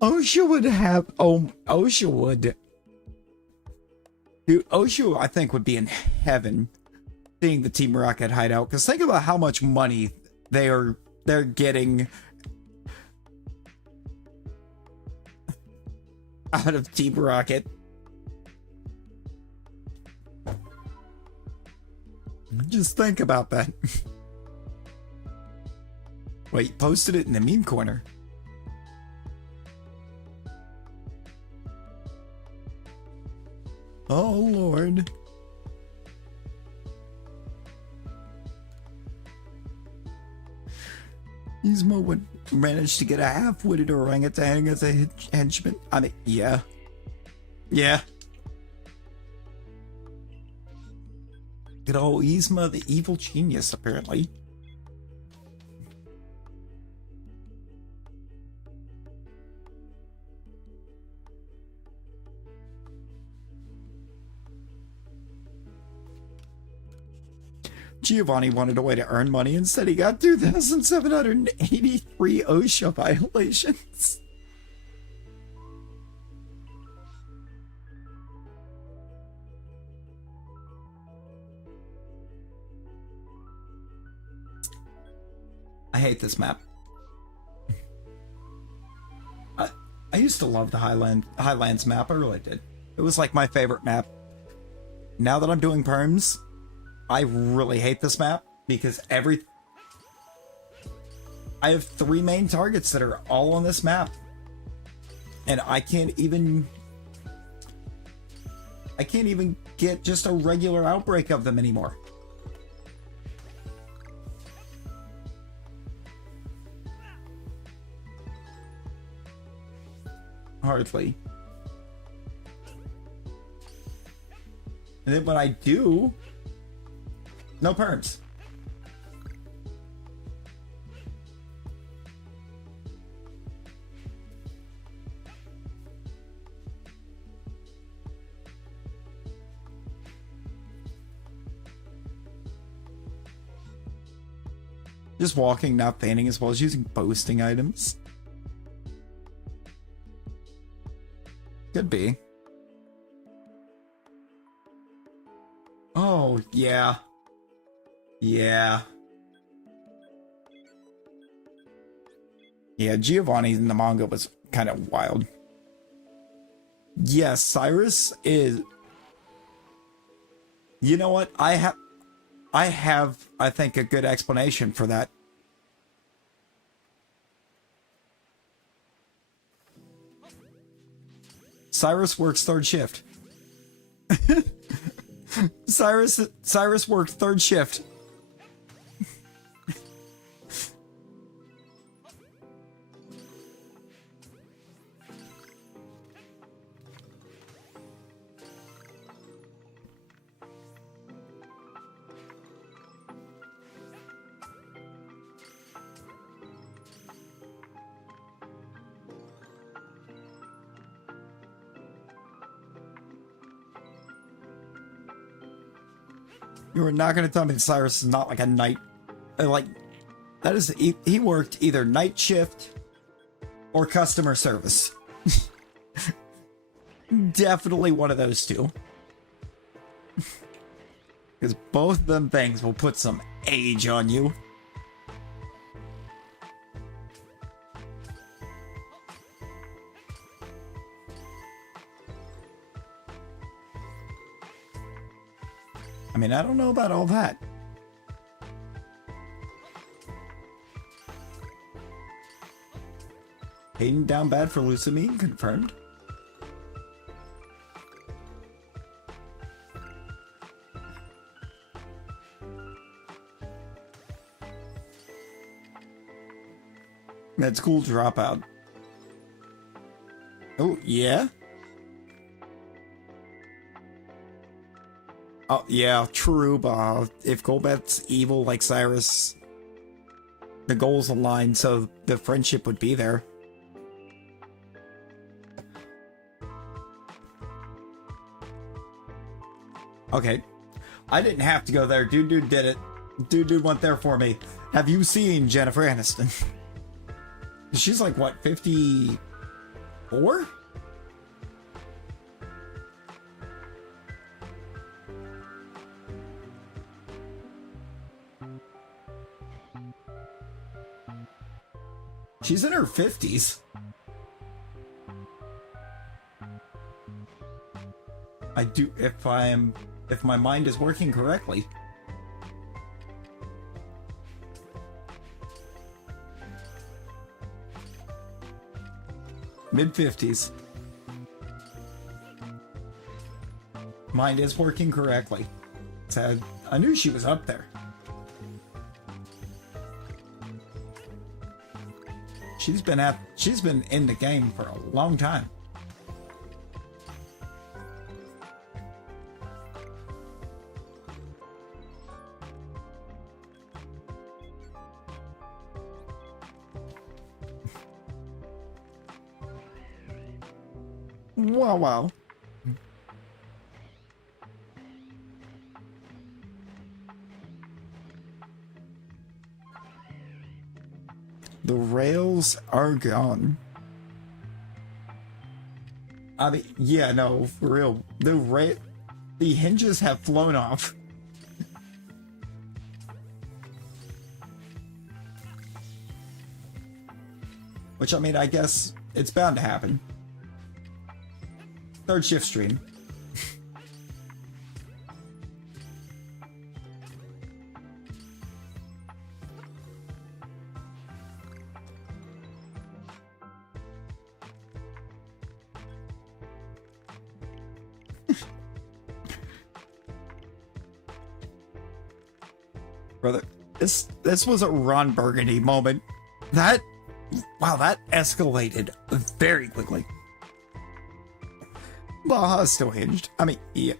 Osha would have... Oh, Osha would... Dude, Osha, I think, would be in heaven seeing the Team Rocket hideout. Because think about how much money they're getting out of Team Rocket. Just think about that. Wait, posted it in the meme corner. Oh, Lord. Yzma would manage to get a half-witted orangutan as a henchman. I mean, yeah. Yeah. Good old Yzma, the evil genius, apparently. Giovanni wanted a way to earn money. Instead, he got 2,783 OSHA violations. I hate this map. I used to love the Highlands map. I really did. It was like my favorite map. Now that I'm doing perms, I really hate this map because I have 3 main targets that are all on this map. And I can't even get just a regular outbreak of them anymore. Hardly. And then when I do, no perms. Just walking, not feigning, as well as using boasting items. Could be. Oh, yeah. Yeah. Yeah, Giovanni in the manga was kind of wild. Yes, Cyrus is... You know what? I have, I think, a good explanation for that. Cyrus works 3rd shift. Cyrus worked 3rd shift. You are not going to tell me Cyrus is not like a night... Like, that is... He worked either night shift or customer service. Definitely one of those two. Because both of them things will put some age on you. I mean, I don't know about all that. Hayden down bad for Lucamine, confirmed. Med school dropout. Oh, yeah? Oh, yeah, true, but if Golbeth's evil like Cyrus, the goals align, so the friendship would be there. Okay. I didn't have to go there. Dude did it. Dude went there for me. Have you seen Jennifer Aniston? She's like, what, 54? She's in her 50s. I do, if my mind is working correctly. Mid-50s. Mind is working correctly. Said, I knew she was up there. She's been in the game for a long time. Wow. The rails are gone. I mean, yeah, no, for real. The hinges have flown off. Which, I mean, I guess it's bound to happen. Third shift stream. Brother, this was a Ron Burgundy moment. That escalated very quickly. Baja's still hinged. I mean, yeah,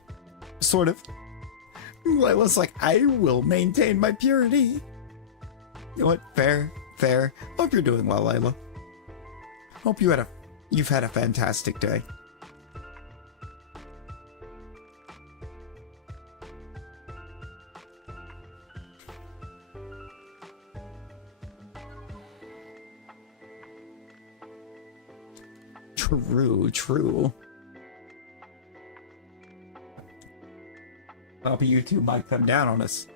sort of. Layla's like, I will maintain my purity. You know what? Fair. Hope you're doing well, Layla. Hope you've had a fantastic day. True. Probably YouTube might come down on us.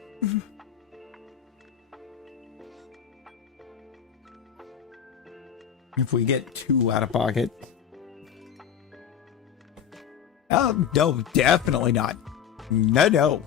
If we get too out of pocket. Oh, no, definitely not. No.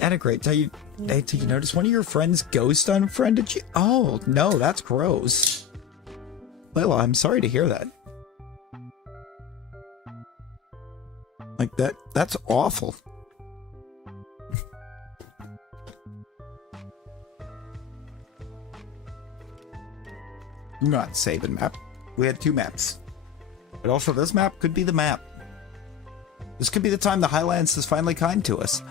Anna, great. Did you notice one of your friends ghost unfriended you? Oh, no, that's gross. Layla, I'm sorry to hear that. Like that's awful. Not saving map. We had 2 maps. But also this map could be the map. This could be the time the Highlands is finally kind to us.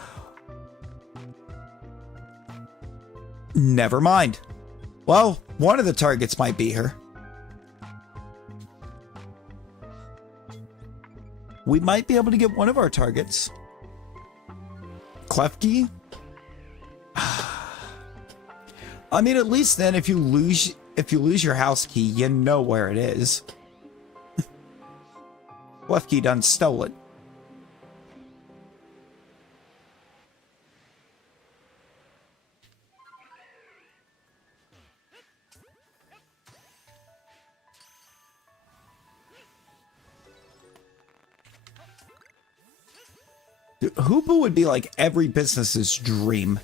Never mind. Well, one of the targets might be her. We might be able to get one of our targets. Klefki? I mean, at least then if you lose your house key, you know where it is. Klefki done stole it. Dude, Hoopa would be like every business's dream.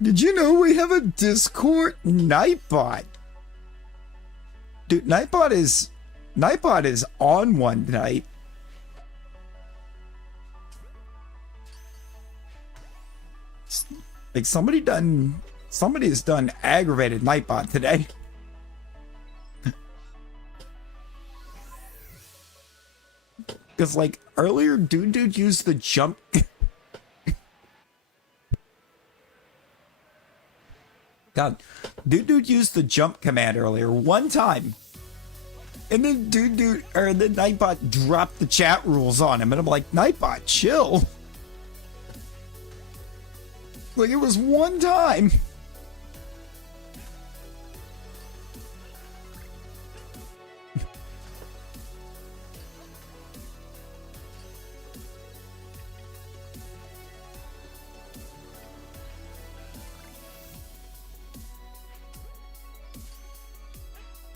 Did you know we have a Discord Nightbot? Dude, Nightbot is on one tonight. Like somebody has done aggravated Nightbot today. Because like earlier, dude used the jump. God, dude used the jump command earlier one time, and then the Nightbot dropped the chat rules on him, and I'm like, Nightbot, chill. Like it was one time.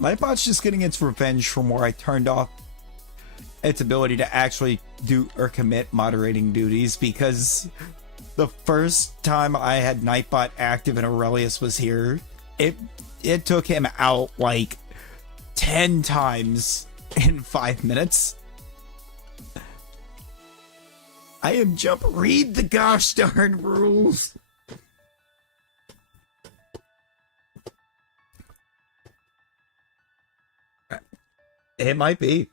Nightbot's just getting its revenge from where I turned off its ability to actually do or commit moderating duties, because the first time I had Nightbot active and Aurelius was here, it took him out like 10 times in 5 minutes. I am jump. Read the gosh darn rules. It might be.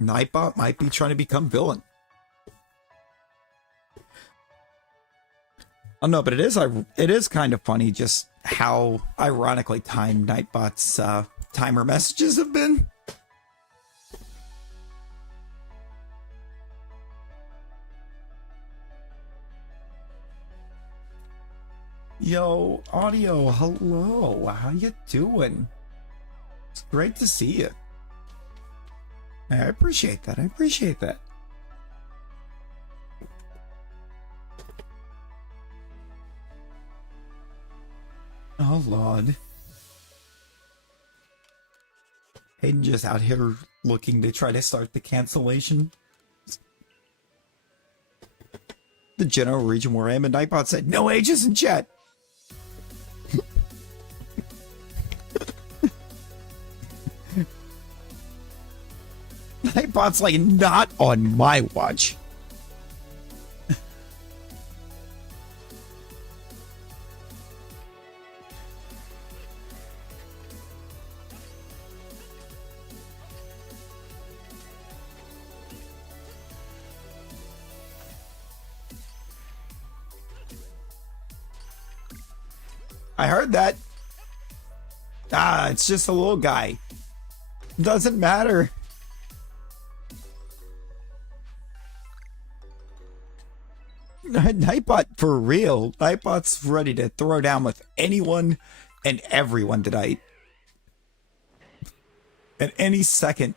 Nightbot might be trying to become villain. Oh no, but it is kind of funny just how ironically timed Nightbot's timer messages have been. Yo, Audio, hello. How you doing? It's great to see you. I appreciate that. I appreciate that. Oh, Lord. Hayden just out here looking to try to start the cancellation. The general region where I am, and Nightbot said, no ages in chat. Nightbot's like, not on my watch. I heard that. Ah, it's just a little guy. Doesn't matter. Nightbot for real. Nightbot's ready to throw down with anyone and everyone tonight. At any second.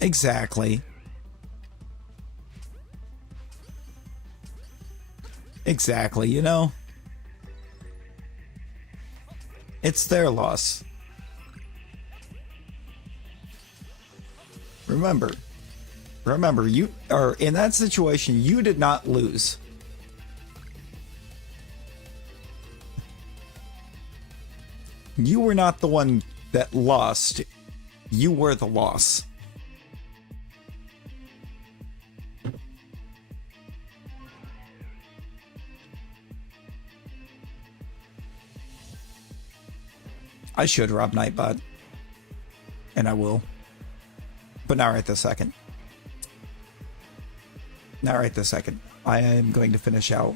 Exactly. Exactly, you know? It's their loss. Remember, you are in that situation, you did not lose. You were not the one that lost. You were the loss. I should rob Nightbot. And I will. But not right this second. Not right this second. I am going to finish out.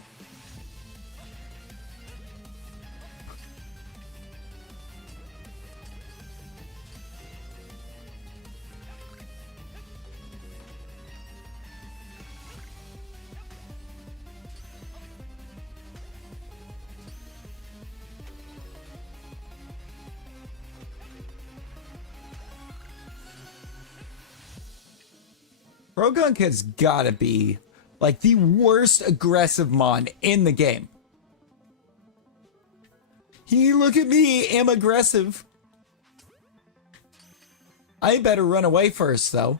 Rogunk has gotta be like the worst aggressive mon in the game. Look at me, am aggressive. I better run away first, though.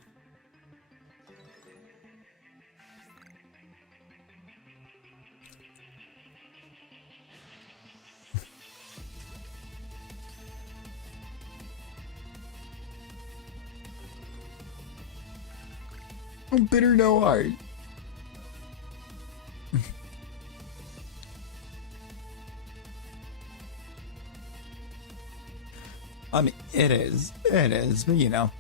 Bitter no heart. I mean, it is, but you know.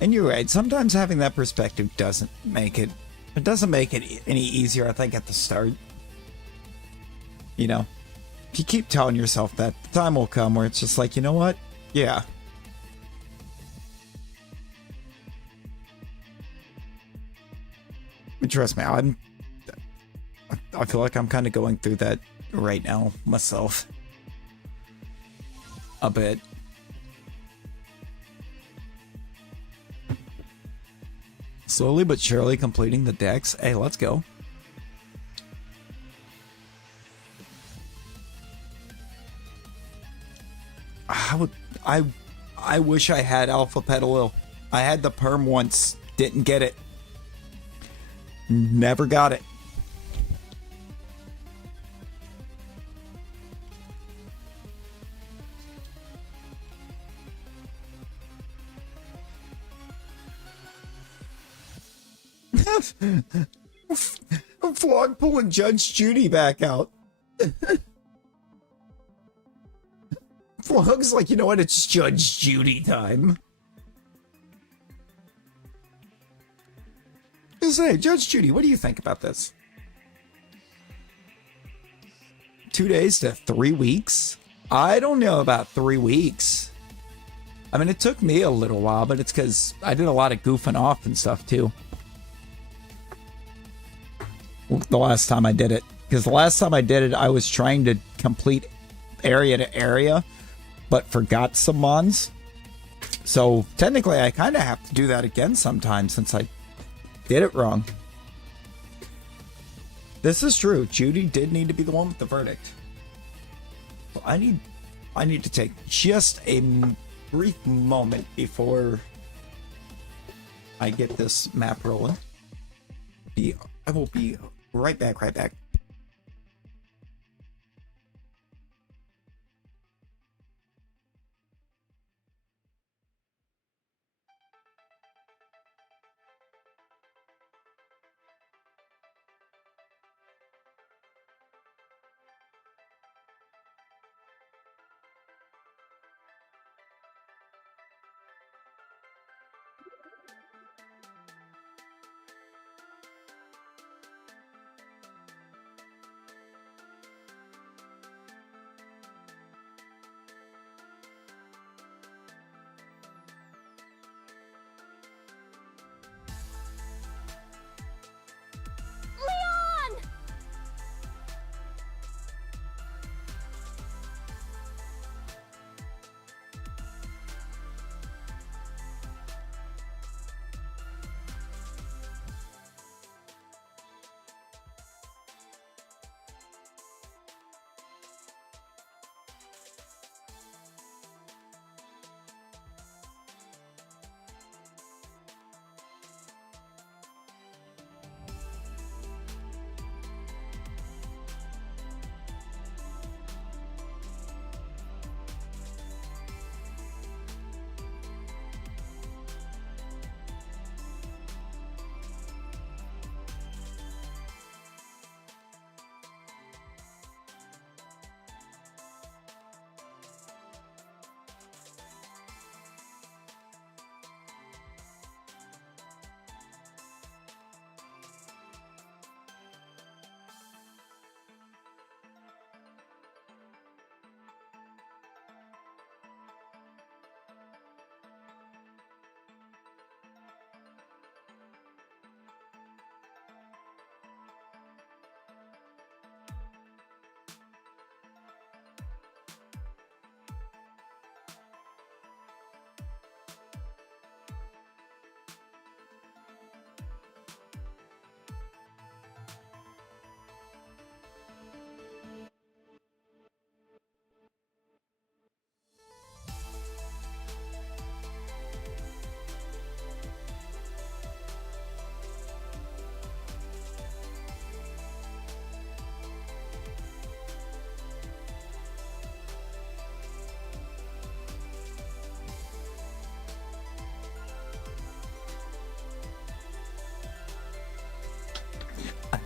And you're right, sometimes having that perspective doesn't make it any easier, I think, at the start. You know, if you keep telling yourself that, the time will come where it's just like, you know what? Yeah. But trust me, I feel like I'm kind of going through that right now myself. A bit. Slowly but surely completing the decks. Hey, let's go. I wish I had Alpha Petalil. I had the perm once, didn't get it. Never got it. Flog pulling Judge Judy back out. Flog's like, you know what? It's Judge Judy time. Say, Judge Judy, what do you think about this? 2 days to 3 weeks? I don't know about 3 weeks. I mean, it took me a little while, but it's because I did a lot of goofing off and stuff, too. The last time I did it. Because the last time I did it, I was trying to complete area to area, but forgot some mons. So, technically, I kind of have to do that again sometime since I did it wrong. This is true. Judy did need to be the one with the verdict. Well, I need to take just a brief moment before I get this map rolling. I will be right back.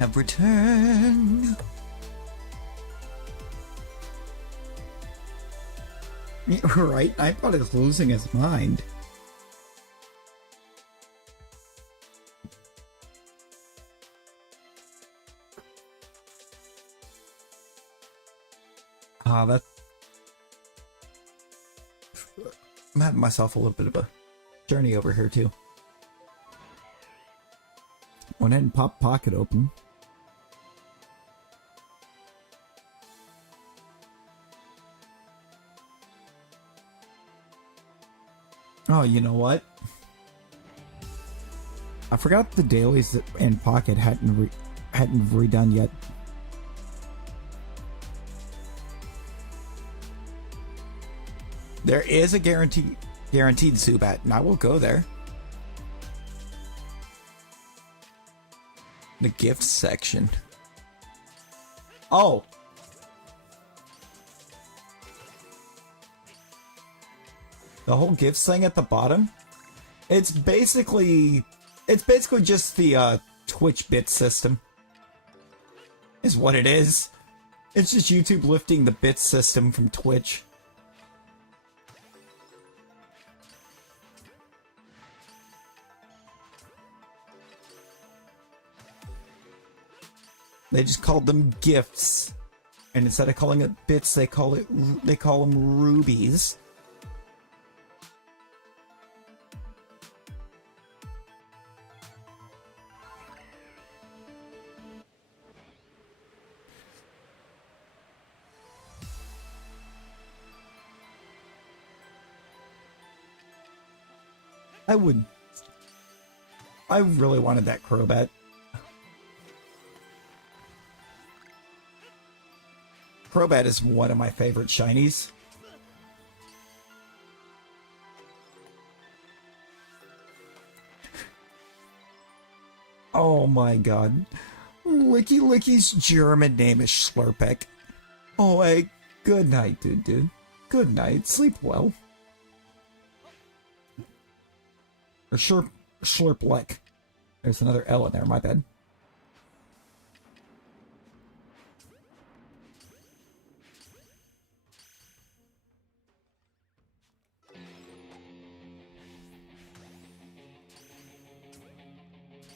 have returned. Right? I thought he was losing his mind. That's... I'm having myself a little bit of a journey over here, too. Went ahead and popped Pocket open. Oh, you know what? I forgot the dailies that in Pocket hadn't redone yet. There is a guaranteed Zubat, and I will go there. The gift section. Oh. The whole gifts thing at the bottom. It's basically just the Twitch bit system. Is what it is. It's just YouTube lifting the bit system from Twitch. They just called them gifts, and instead of calling it bits, they call them rubies. I really wanted that Crobat. Crobat is one of my favorite shinies. Oh my god. Licky Licky's German name is Slurpeck. Oh, hey, good night, dude. Good night. Sleep well. Or Slurpleck. There's another L in there, my bad.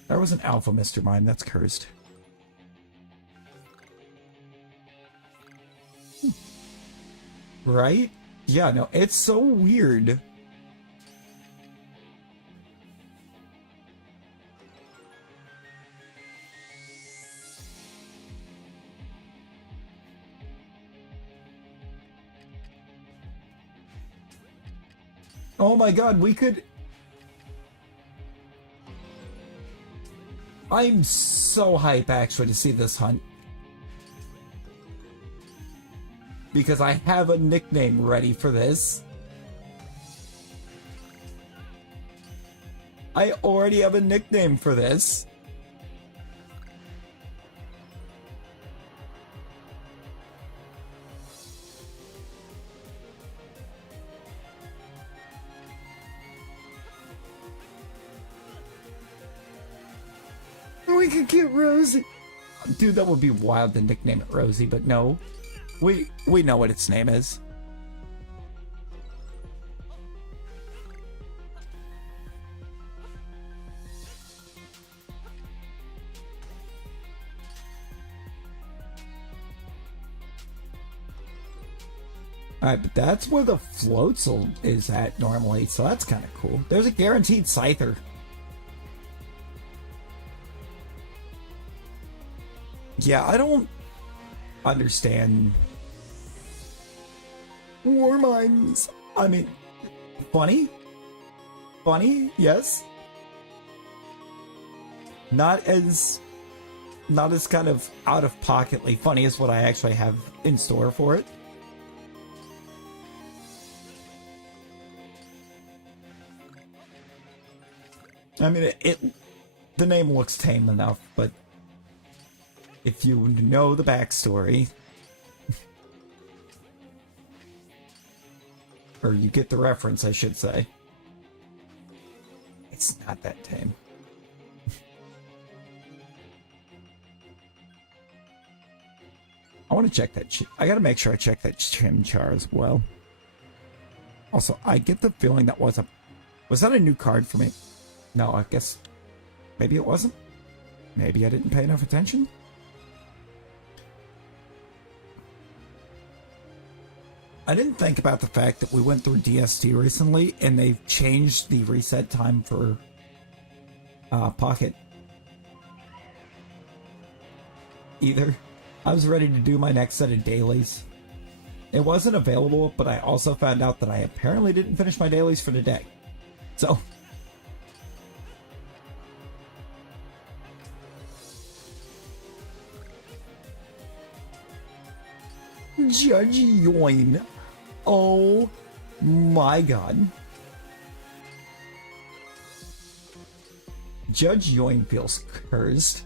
There was an Alpha Mr. Mime, that's cursed. Right? Yeah, no, it's so weird. Oh my god, we could... I'm so hype, actually, to see this hunt. Because I have a nickname ready for this. I already have a nickname for this. We could get Rosie. Dude, that would be wild to nickname it Rosie, but no. We know what its name is. Alright, but that's where the Floatzel is at normally, so that's kind of cool. There's a guaranteed Scyther. Yeah, I don't understand War Mimes. I mean, funny? Funny, yes. Not as kind of out-of-pocketly funny as what I actually have in store for it. I mean, the name looks tame enough, but if you know the backstory, or you get the reference, I should say, it's not that tame. want to check that. I got to make sure I check that Chimchar as well. Also, I get the feeling that was that a new card for me? No, I guess maybe it wasn't. Maybe I didn't pay enough attention. I didn't think about the fact that we went through DST recently and they've changed the reset time for Pocket. Either. I was ready to do my next set of dailies. It wasn't available, but I also found out that I apparently didn't finish my dailies for today. So... Judge Yoin. Oh my god. Judge Yoin feels cursed.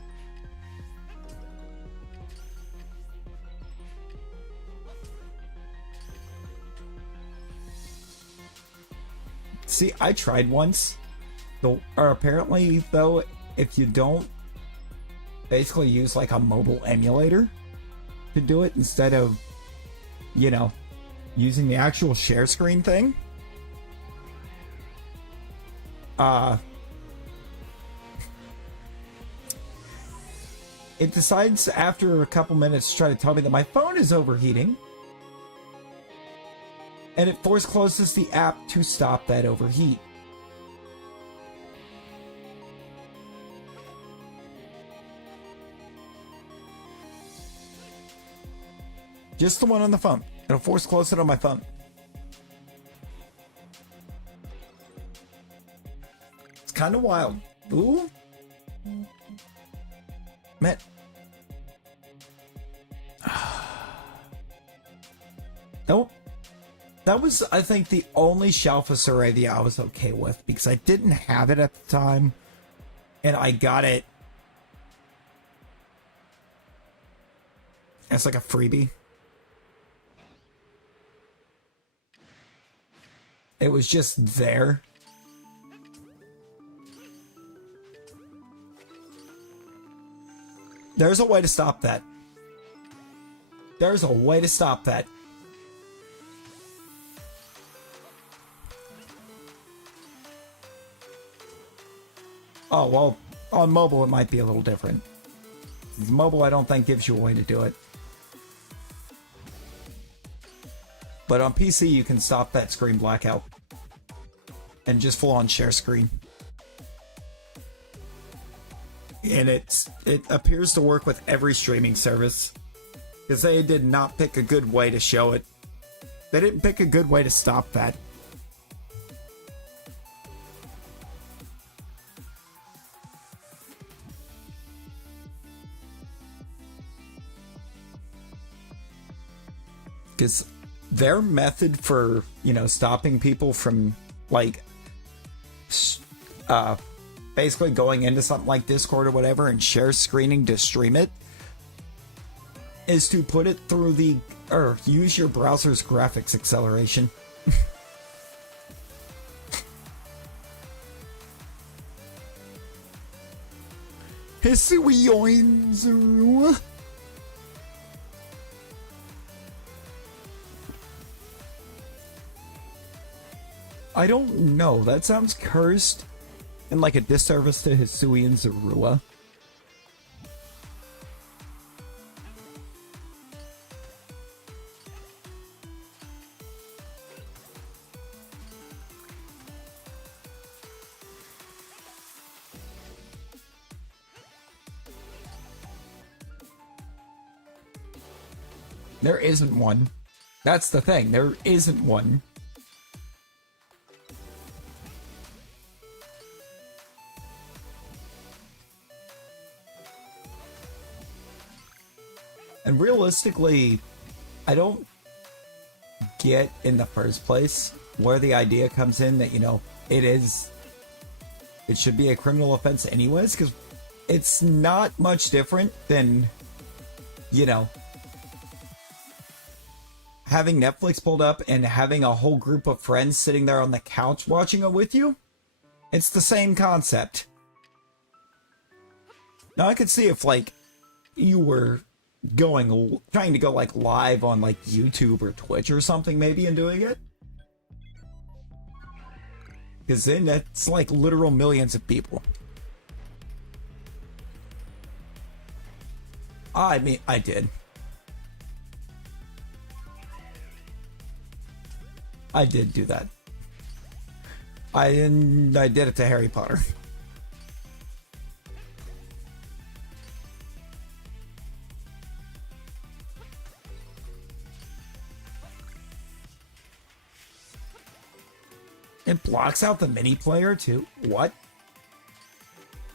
See, I tried once. Or apparently, though, if you don't basically use like a mobile emulator to do it instead of, you know, using the actual share screen thing, it decides after a couple minutes to try to tell me that my phone is overheating, and it force closes the app to stop that overheat. Just the one on the phone. It'll force close it on my phone. It's kind of wild. Ooh. Man. Nope. That was, I think, the only Shalpha Saravia I was okay with, because I didn't have it at the time, and I got it as like a freebie. It was just there. There's a way to stop that. There's a way to stop that. Oh, well, on mobile it might be a little different. Mobile I don't think gives you a way to do it. But on PC you can stop that screen blackout. And just full on share screen. And it appears to work with every streaming service. Because they did not pick a good way to show it. They didn't pick a good way to stop that. Because their method for, you know, stopping people from, like, basically going into something like Discord or whatever and share screening to stream it is to put it through the, or use your browser's graphics acceleration. Hisuioinzu. I don't know. That sounds cursed and like a disservice to Hisui and Zorua. There isn't one. That's the thing. There isn't one. And realistically, I don't get in the first place where the idea comes in that, you know, it should be a criminal offense anyways, because it's not much different than, you know, having Netflix pulled up and having a whole group of friends sitting there on the couch watching it with you. It's the same concept. Now, I could see if, like, you were trying to go like live on like YouTube or Twitch or something maybe and doing it. Because then that's like literal millions of people. I mean, I did. I did do that. I did it to Harry Potter. It blocks out the mini player too. What?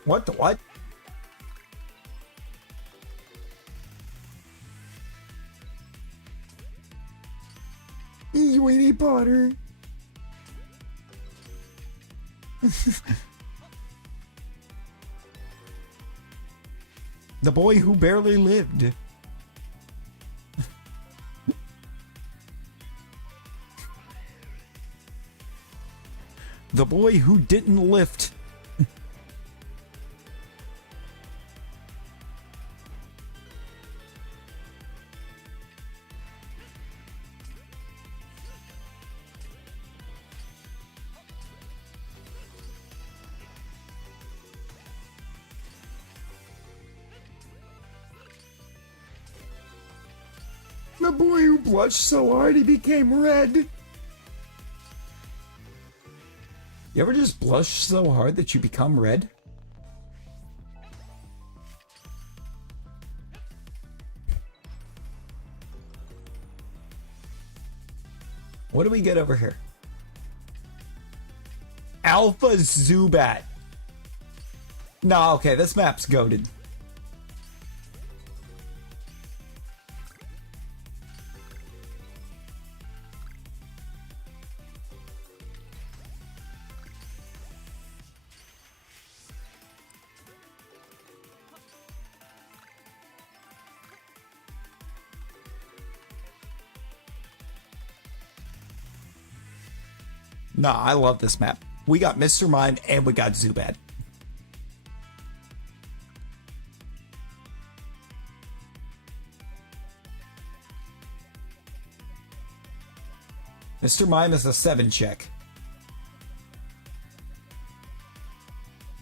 What the what? Weenie Potter. The boy who barely lived. The boy who didn't lift. The boy who blushed so hard he became red. You ever just blush so hard that you become red? What do we get over here? Alpha Zubat. No, okay, this map's goated. Nah, I love this map. We got Mr. Mime and we got Zubat. Mr. Mime is a 7 check.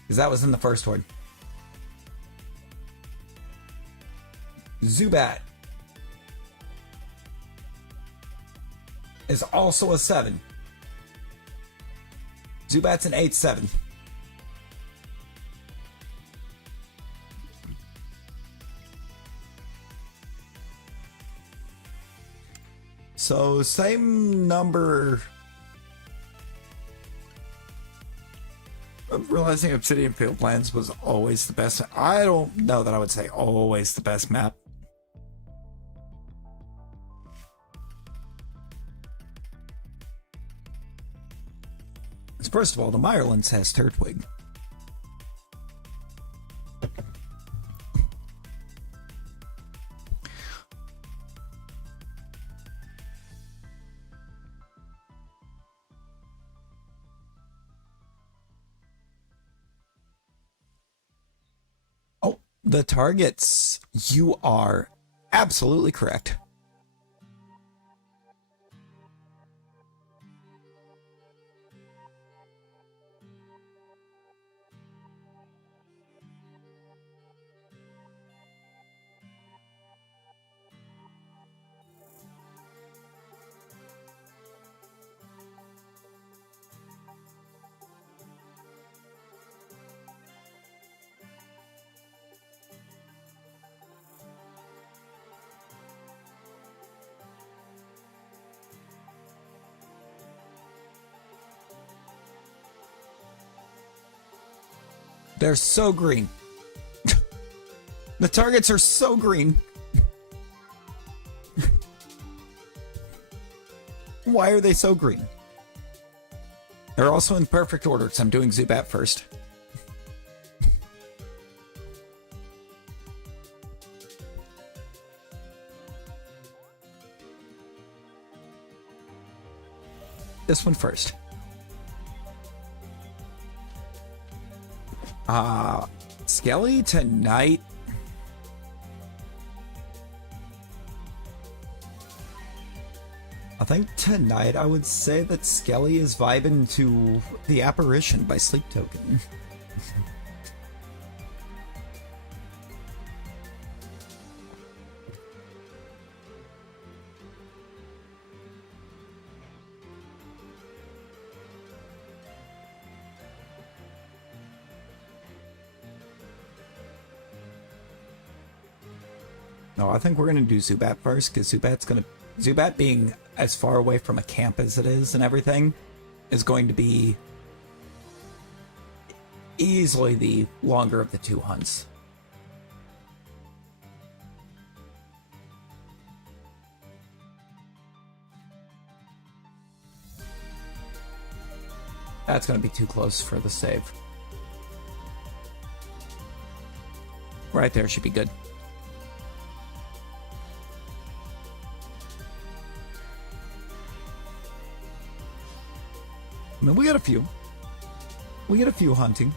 Because that was in the first one. Zubat is also a 7. Zubat's an 8-7. So, same number. I'm realizing Obsidian Field Plans was always the best. I don't know that I would say always the best map. First of all, the Mirelands has Turtwig. Oh, the targets. You are absolutely correct. They're so green. The targets are so green. Why are they so green? They're also in perfect order, so I'm doing Zubat first. This one first. Skelly tonight. think tonight I would say that Skelly is vibing to The Apparition by Sleep Token. No, I think we're gonna do Zubat first, because Zubat being as far away from a camp as it is and everything is going to be easily the longer of the two hunts. That's gonna be too close for the save. Right there should be good. I mean, we got a few. We get a few hunting.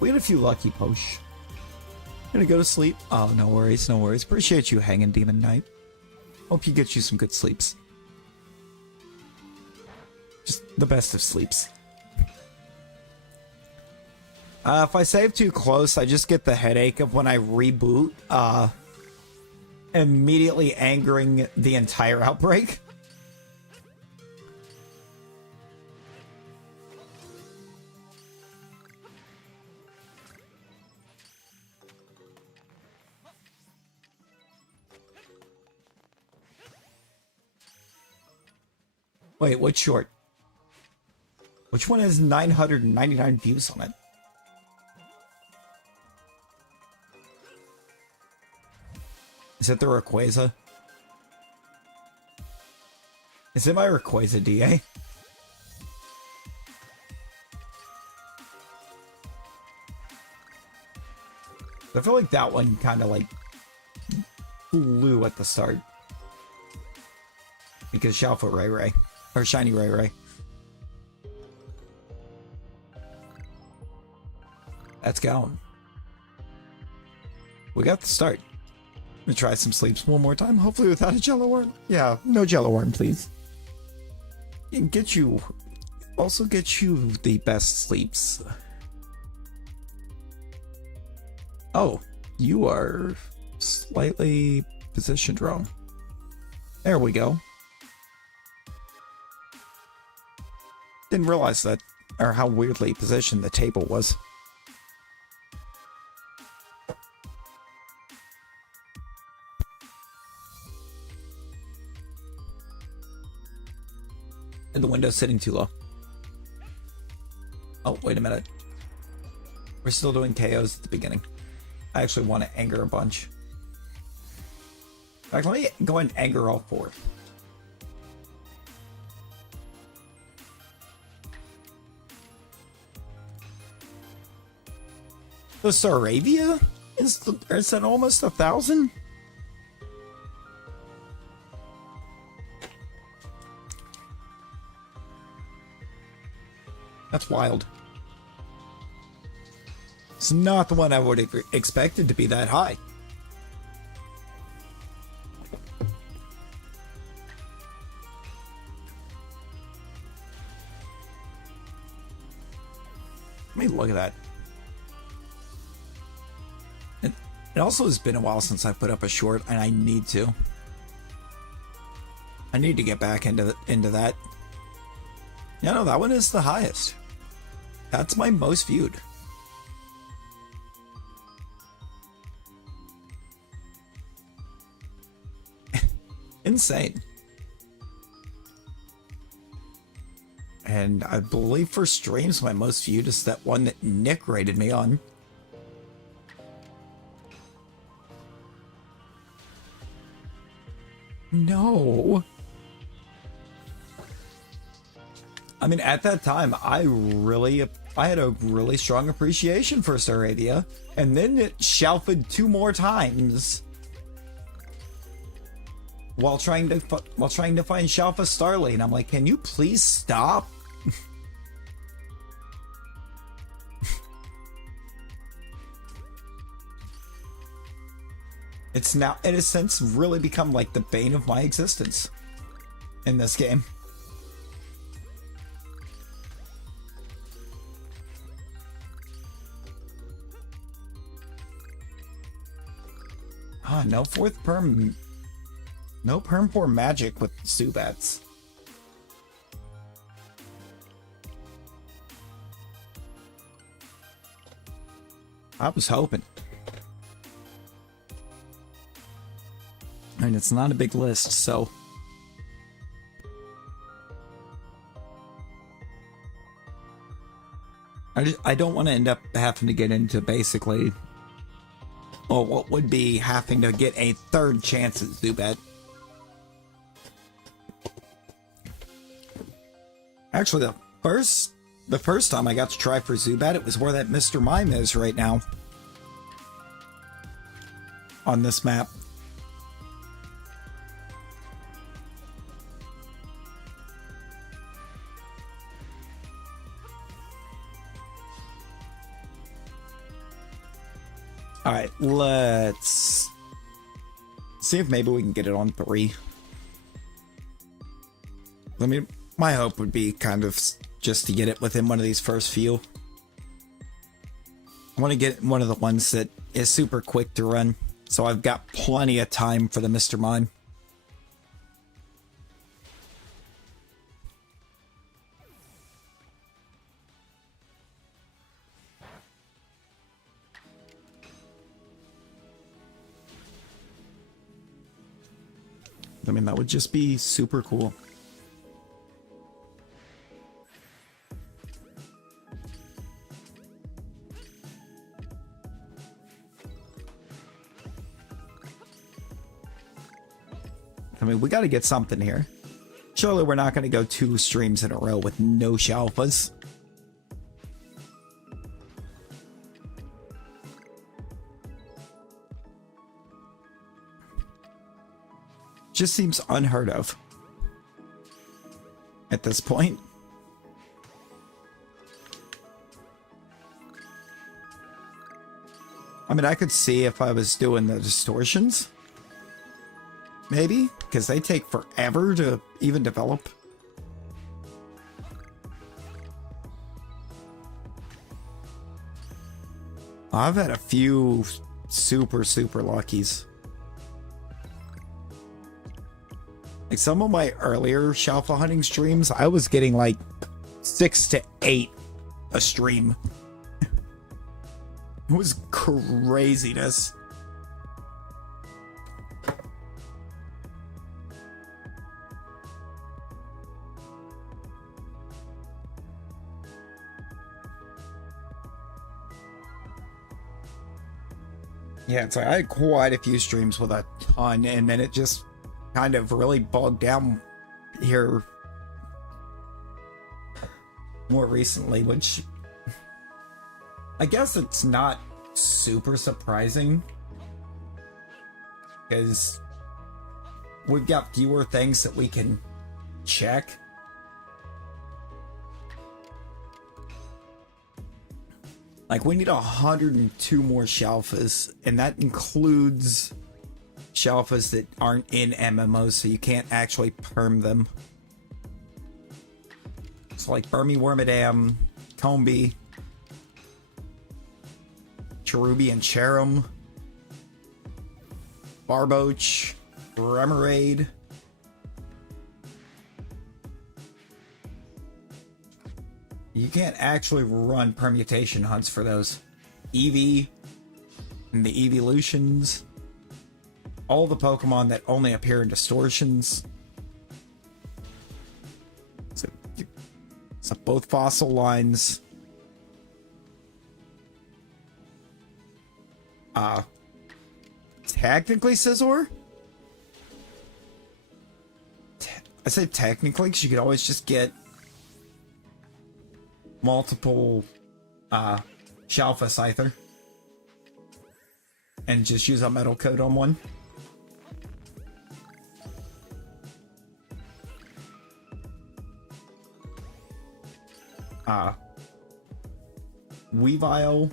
We get a few lucky posh. Gonna go to sleep. Oh, no worries, no worries. Appreciate you hanging, Demon Knight. Hope you get you some good sleeps. Just the best of sleeps. If I save too close, I just get the headache of when I reboot, immediately angering the entire outbreak. Wait, what short? Which one has 999 views on it? Is it the Rayquaza? Is it my Rayquaza DA? I feel like that one kind of like flew at the start. Because Shalpha Ray. Or Shiny Ray. Let's go. We got the start. I'm gonna try some sleeps one more time, hopefully without a Jello worm. Yeah, no Jello worm, please. And get you the best sleeps. Oh, you are slightly positioned wrong. There we go. Didn't realize that, or how weirdly positioned the table was. And the window's sitting too low. Oh, wait a minute. We're still doing KOs at the beginning. I actually want to anger a bunch. In fact, let me go and anger all four. The Staravia? Is that almost 1,000? That's wild. It's not the one I would have expected to be that high. Let me look at that. It also has been a while since I put up a short, and I need to. I need to get back into that. Yeah, no, that one is the highest. That's my most viewed. Insane. And I believe for streams, my most viewed is that one that Nick rated me on. No. I mean, at that time, I had a really strong appreciation for Staravia, and then it Shalpha'd 2 more times while trying to find Shalpha Starly, and I'm like, can you please stop? It's now, in a sense, really become like the bane of my existence. in this game. Ah, no fourth perm. No perm for magic with Zubats. I was hoping. And it's not a big list, so. I don't want to end up having to get into basically, well, what would be having to get a third chance at Zubat. Actually, the first time I got to try for Zubat, it was where that Mr. Mime is right now. On this map. Alright, let's see if maybe we can get it on 3. My hope would be kind of just to get it within one of these first few. I want to get one of the ones that is super quick to run, so I've got plenty of time for the Mr. Mime. I mean, that would just be super cool. I mean, we got to get something here. Surely we're not going to go 2 streams in a row with no Shalphas. Just seems unheard of at this point. I mean, I could see if I was doing the distortions. Maybe, because they take forever to even develop. I've had a few super luckies. Like some of my earlier Shalpha hunting streams, I was getting like 6 to 8 a stream. It was craziness. Yeah, it's like I had quite a few streams with a ton, and then it just kind of really bogged down here more recently, which I guess it's not super surprising because we've got fewer things that we can check. Like, we need 102 more Shalphas, and that includes Shalphas that aren't in MMOs, so you can't actually perm them. So like Burmy Wormadam, Combi, Cherubi and Cherum, Barboach, Remoraid. You can't actually run permutation hunts for those. Eevee and the Evolutions. All the Pokemon that only appear in distortions. So both fossil lines. Technically Scizor? I say technically because you could always just get multiple Shalpha Scyther and just use a metal coat on one. Weavile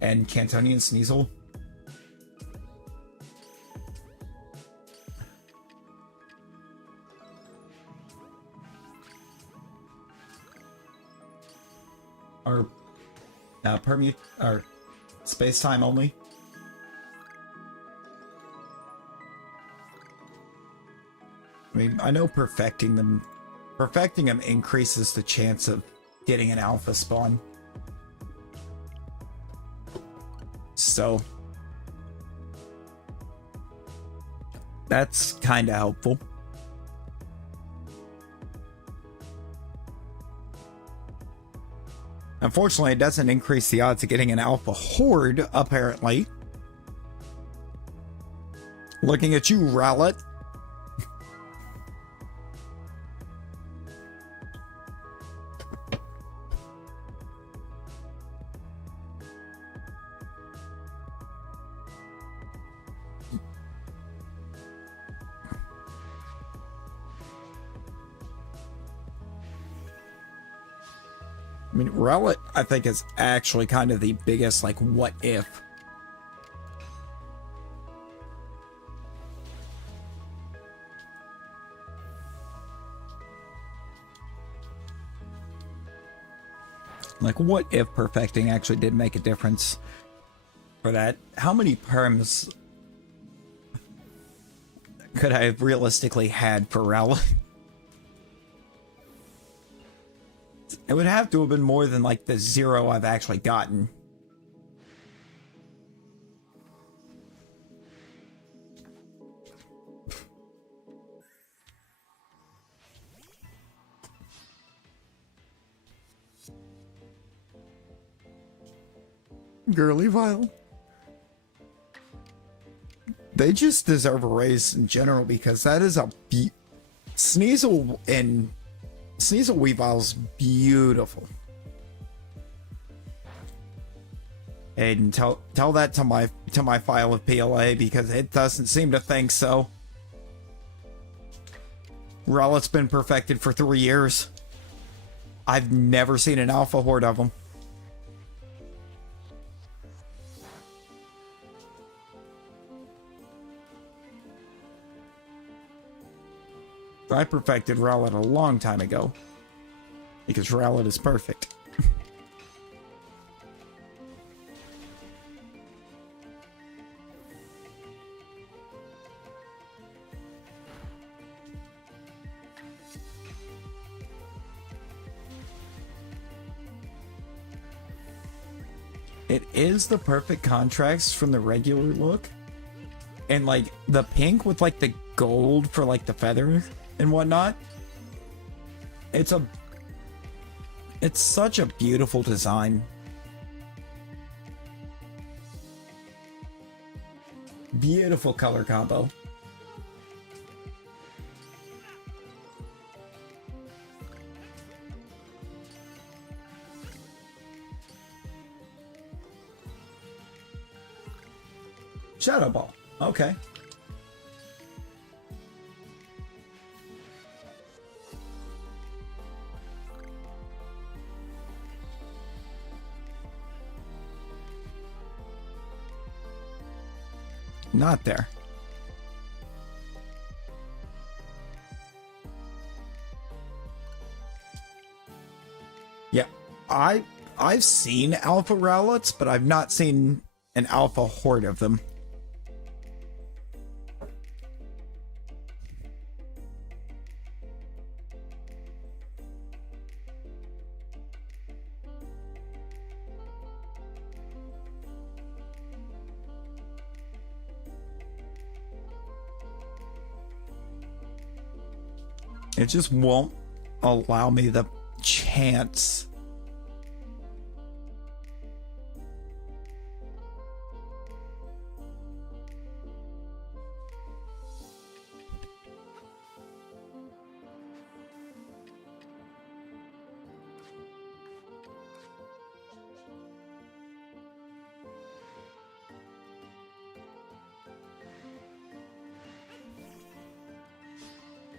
and Cantonian Sneasel. Or or space time only. I mean, I know perfecting them increases the chance of getting an alpha spawn. So that's kind of helpful. Unfortunately, it doesn't increase the odds of getting an alpha horde, apparently. Looking at you, Rowlet. I mean, Rowlet, I think, is actually kind of the biggest, like, what if. Like, what if perfecting actually did make a difference for that? How many perms could I have realistically had for Rowlet? It would have to have been more than, like, the 0 I've actually gotten. Girly Vile. They just deserve a raise in general because that is a Sneasel and Sneasel Weavile's beautiful. Aiden, tell that to my file of PLA because it doesn't seem to think so. Rowlet's been perfected for 3 years. I've never seen an alpha horde of them. I perfected Rowlet a long time ago. Because Rowlet is perfect. It is the perfect contrast from the regular look. And like the pink with like the gold for like the feather and whatnot. It's such a beautiful design. Beautiful color combo. Shadow Ball. Okay. Not there. Yeah, I've seen alpha Rowlets, but I've not seen an alpha horde of them. It just won't allow me the chance.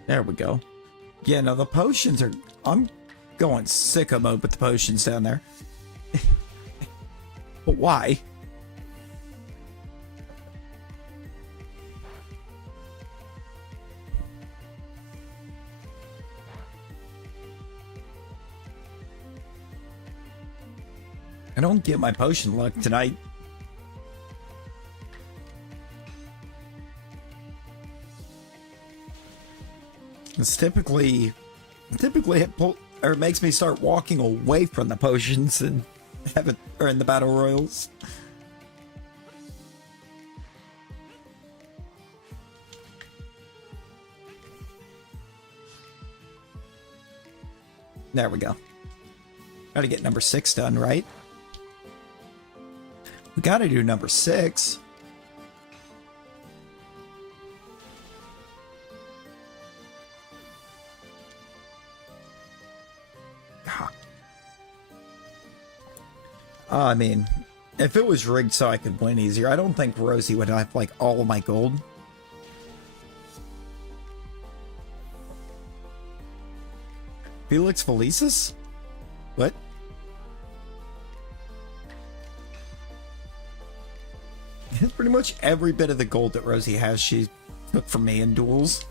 There we go. Yeah, no, the potions are... I'm going sicko mode with the potions down there. But why? I don't get my potion luck tonight. It's typically it makes me start walking away from the potions and have it or in the battle royals. There we go. Gotta get number 6 done, right? We gotta do number 6. I mean, if it was rigged so I could win easier, I don't think Rosie would have, like, all of my gold. Felix Felicis? What? Pretty much every bit of the gold that Rosie has, she took from me in duels.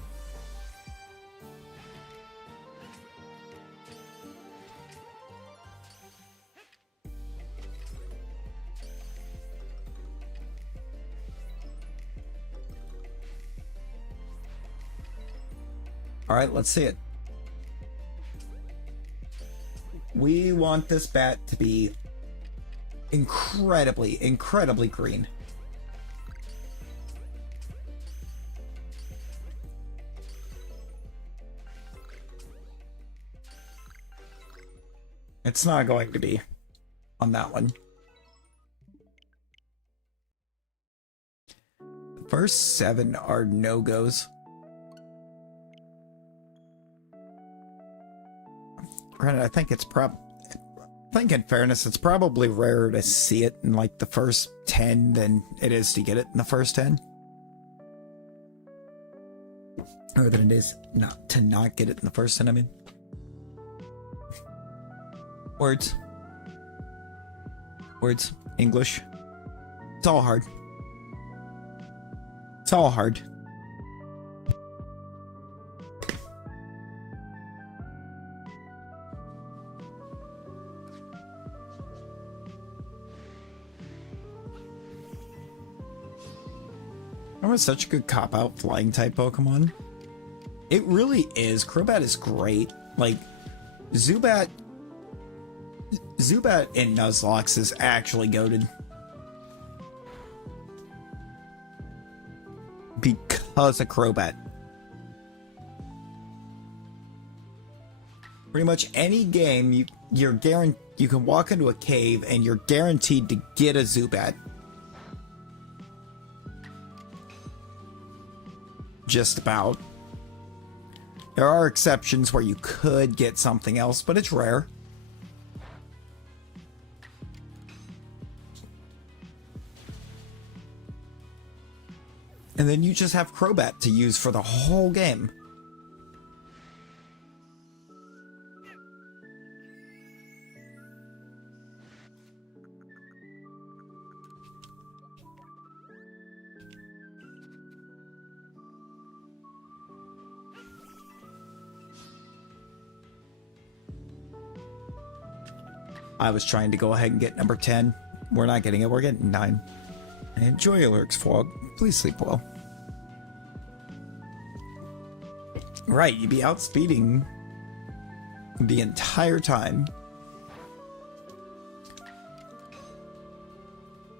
All right, let's see it. We want this bat to be incredibly, incredibly green. It's not going to be on that one. The first 7 are no-goes. Granted, I think it's I think in fairness, it's probably rarer to see it in like the first 10 than it is to get it in the first 10. Or than it is not to not get it in the first 10, I mean. Words. English. It's all hard. It's all hard. That was such a good cop-out flying type Pokemon. It really is. Crobat is great. Like, Zubat in Nuzlocke is actually goated. Because of Crobat. Pretty much any game, you can walk into a cave and you're guaranteed to get a Zubat. Just about. There are exceptions where you could get something else, but it's rare. And then you just have Crobat to use for the whole game. I was trying to go ahead and get number 10. We're not getting it. We're getting 9. Enjoy your lyrics, Fog. Please sleep well. Right, you'd be outspeeding the entire time.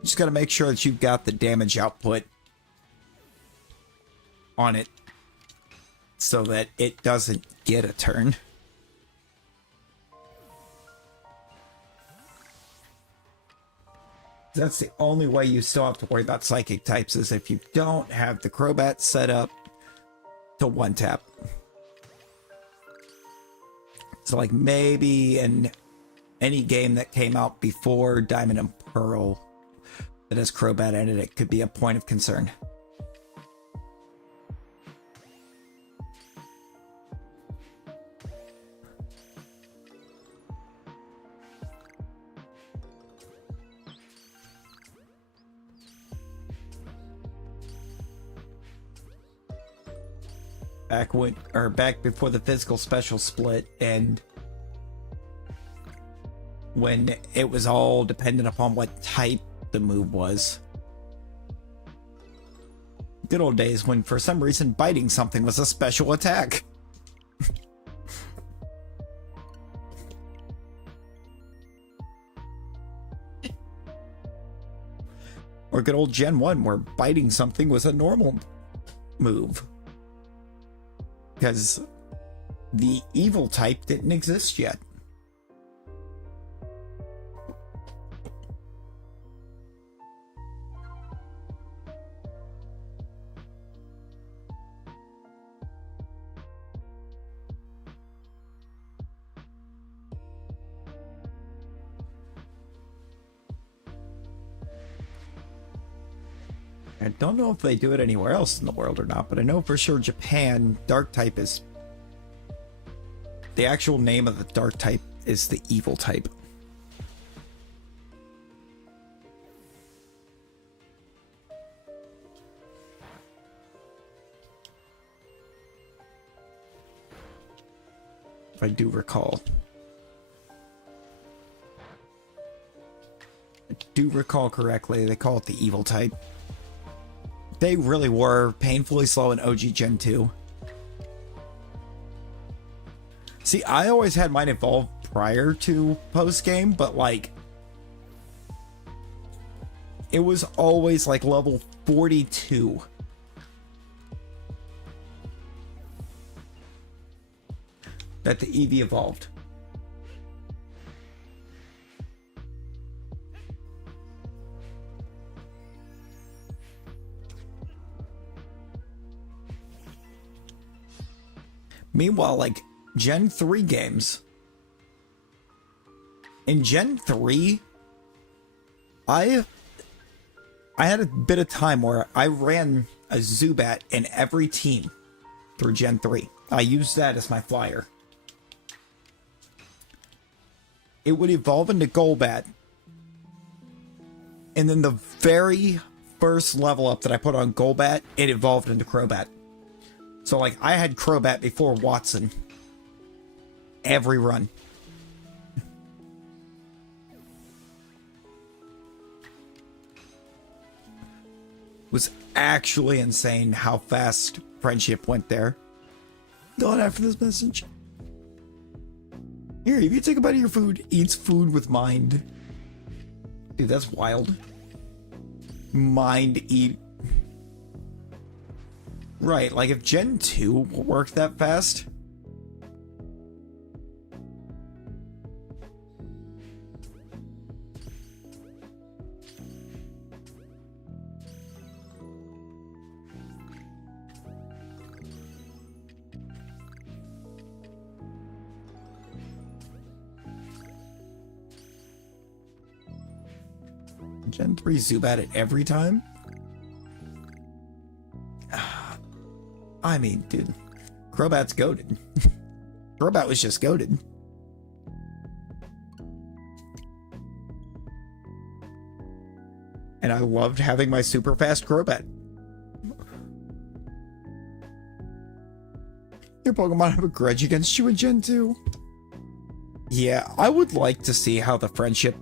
Just gotta make sure that you've got the damage output on it so that it doesn't get a turn. That's the only way you still have to worry about psychic types is if you don't have the Crobat set up to one tap. So like maybe in any game that came out before Diamond and Pearl that has Crobat in it, it could be a point of concern. Back before the physical special split, and when it was all dependent upon what type the move was. Good old days when for some reason biting something was a special attack. Or good old Gen 1 where biting something was a normal move. Because the evil type didn't exist yet. I don't know if they do it anywhere else in the world or not, but I know for sure Japan, dark type is... The actual name of the dark type is the evil type. If I do recall. I do recall correctly, they call it the evil type. They really were painfully slow in OG Gen 2. See, I always had mine evolve prior to post-game, but like... It was always like level 42. That the Eevee evolved. Meanwhile, like, Gen 3 games. In Gen 3, I had a bit of time where I ran a Zubat in every team through Gen 3. I used that as my flyer. It would evolve into Golbat. And then the very first level up that I put on Golbat, it evolved into Crobat. So, like, I had Crobat before Watson. Every run. It was actually insane how fast friendship went there. Going after this message. Here, if you take a bite of your food, eats food with mind. Dude, that's wild. Mind eat. Right, like if Gen 2 worked that fast. Gen 3 Zubat it every time? I mean, dude, Crobat's goated. Crobat was just goated. And I loved having my super fast Crobat. Your Pokemon have a grudge against you in Gen 2? Yeah, I would like to see how the friendship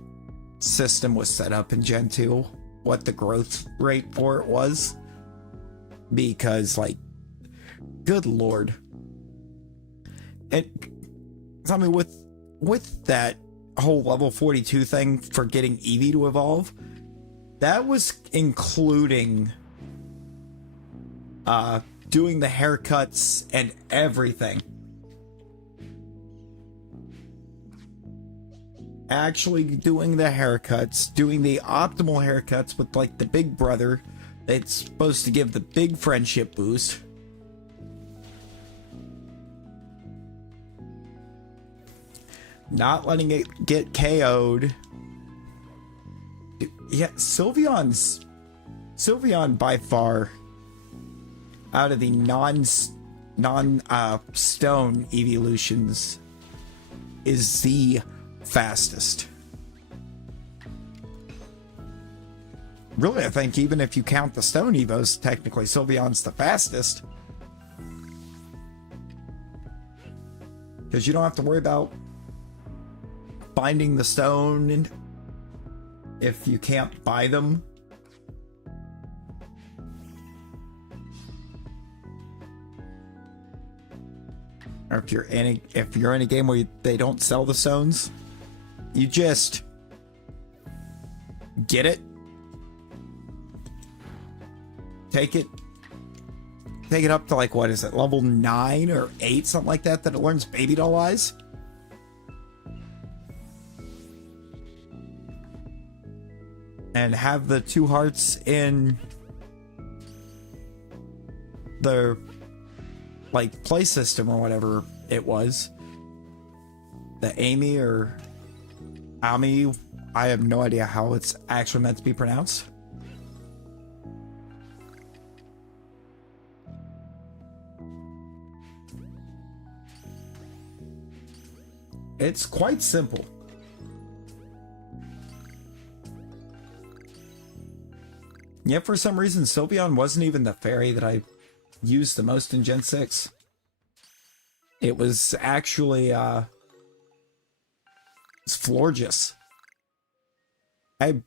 system was set up in Gen 2. What the growth rate for it was. Because, like, good lord. And I mean, with that whole level 42 thing for getting Eevee to evolve, that was including doing the haircuts and everything. Actually doing the haircuts, doing the optimal haircuts with like the big brother that's supposed to give the big friendship boost. Not letting it get KO'd. Yeah, Sylveon by far out of the non-stone evolutions is the fastest. Really, I think even if you count the stone evos, technically Sylveon's the fastest. Because you don't have to worry about binding the stone, and if you can't buy them. Or if you're in a game where they don't sell the stones, you just get it, take it up to, like, what is it, level 9 or 8, something like that it learns baby doll eyes. And have the 2 hearts in the, like, play system or whatever it was. The Amy or Ami, I have no idea how it's actually meant to be pronounced. It's quite simple. Yet for some reason, Sylveon wasn't even the fairy that I used the most in Gen 6. It was actually, it's Florges. I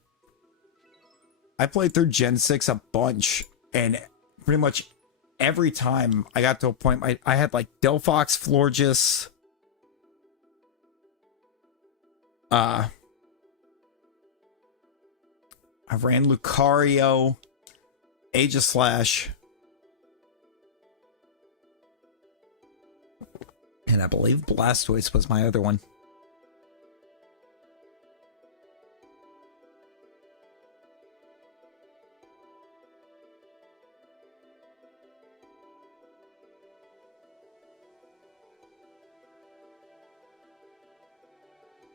played through Gen 6 a bunch, and pretty much every time I got to a point, I had, like, Delphox, Florges, I ran Lucario, Aegislash, and I believe Blastoise was my other one.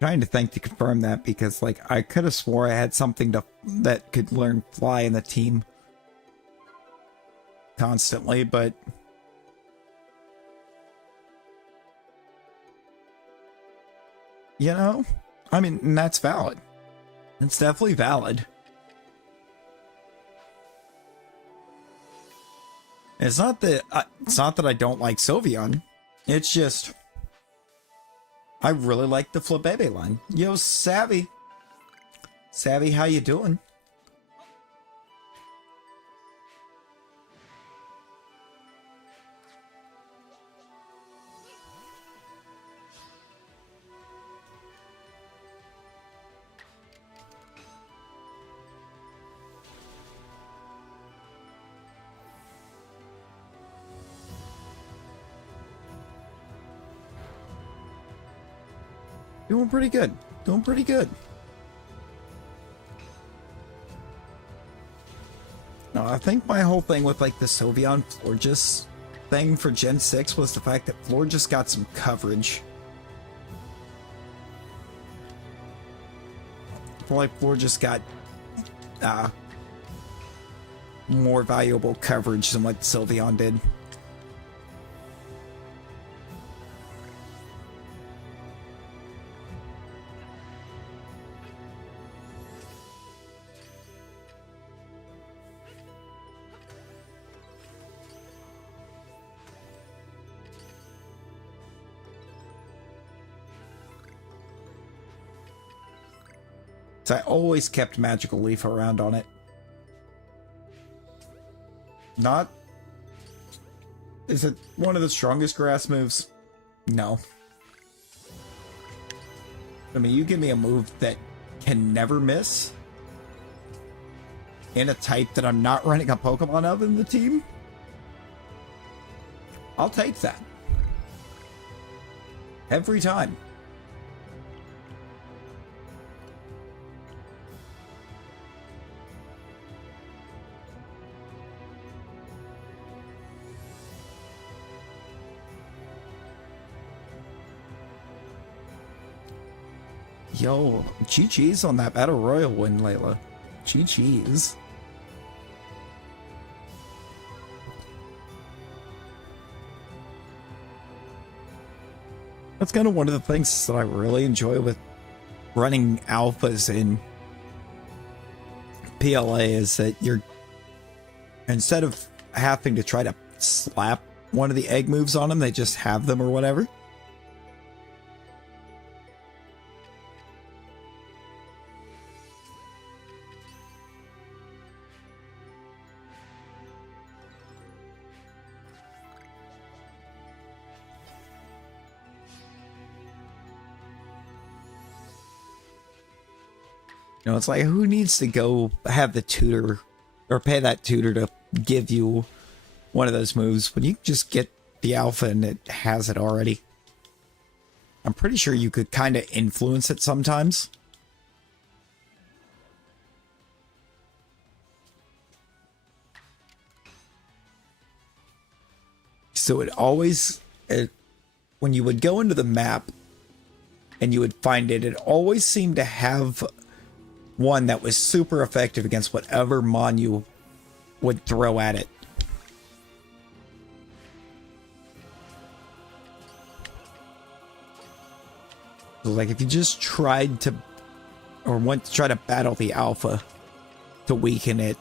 Trying to think to confirm that, because, like, I could have swore I had something that could learn Fly in the team constantly, but you know, I mean, and that's valid. It's definitely valid. It's not that I don't like Sylveon. It's just I really like the Flabébé line. Yo, Savvy. Savvy, how you doing? Doing pretty good. Doing pretty good. No, I think my whole thing with, like, the Sylveon Florges thing for Gen 6 was the fact that Florges got some coverage. I feel like Florges got more valuable coverage than what Sylveon did. So I always kept Magical Leaf around on it. Not... Is it one of the strongest grass moves? No. I mean, you give me a move that can never miss in a type that I'm not running a Pokemon of in the team, I'll take that. Every time. Yo, GG's on that Battle Royal win, Layla. GG's. That's kind of one of the things that I really enjoy with running alphas in PLA, is that you're, instead of having to try to slap one of the egg moves on them, they just have them or whatever. You know, it's like, who needs to go have the tutor or pay that tutor to give you one of those moves when you can just get the alpha and it has it already? I'm pretty sure you could kind of influence it sometimes. So it always, when you would go into the map and you would find it, it always seemed to have one that was super effective against whatever mon you would throw at it. So like if you just tried to, or went to try to battle the alpha to weaken it,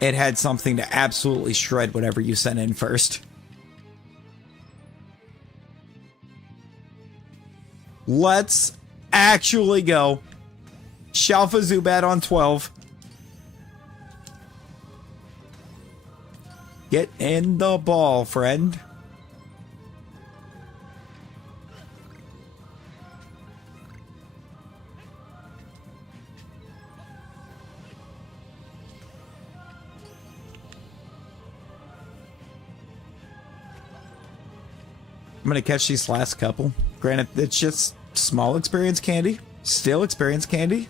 it had something to absolutely shred whatever you sent in first. Let's actually go. Shalpha Zubat on 12. Get in the ball, friend. I'm gonna catch these last couple. Granted, it's just small experience candy. Still experience candy.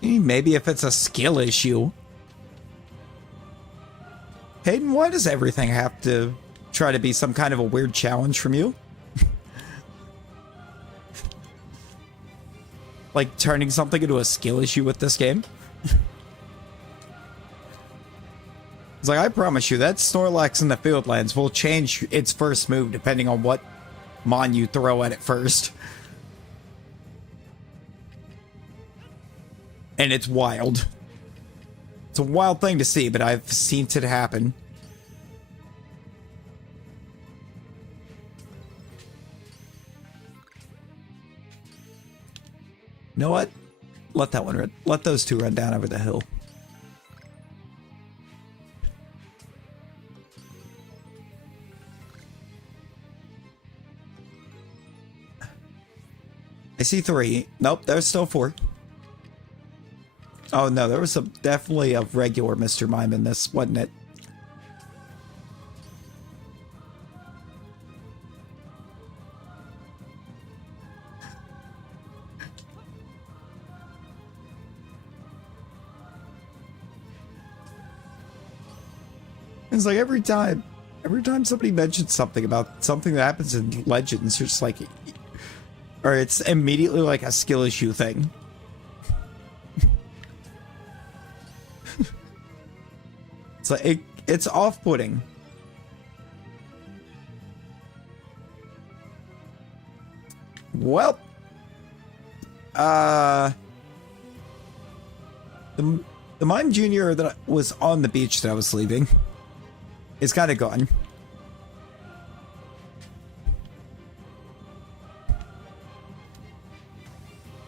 Maybe if it's a skill issue. Hayden, why does everything have to try to be some kind of a weird challenge from you? Like turning something into a skill issue with this game? It's like, I promise you, that Snorlax in the Fieldlands will change its first move depending on what mon you throw at it first. And it's wild. It's a wild thing to see, but I've seen it happen. You know what? Let that one run. Let those two run down over the hill. I see 3. Nope, there's still 4. Oh no, there was definitely a regular Mr. Mime in this, wasn't it? It's like every time somebody mentions something about something that happens in Legends, you're just like, or it's immediately like a skill issue thing. It's like it's off-putting. Well, the Mime Junior that was on the beach that I was leaving is kind of gone.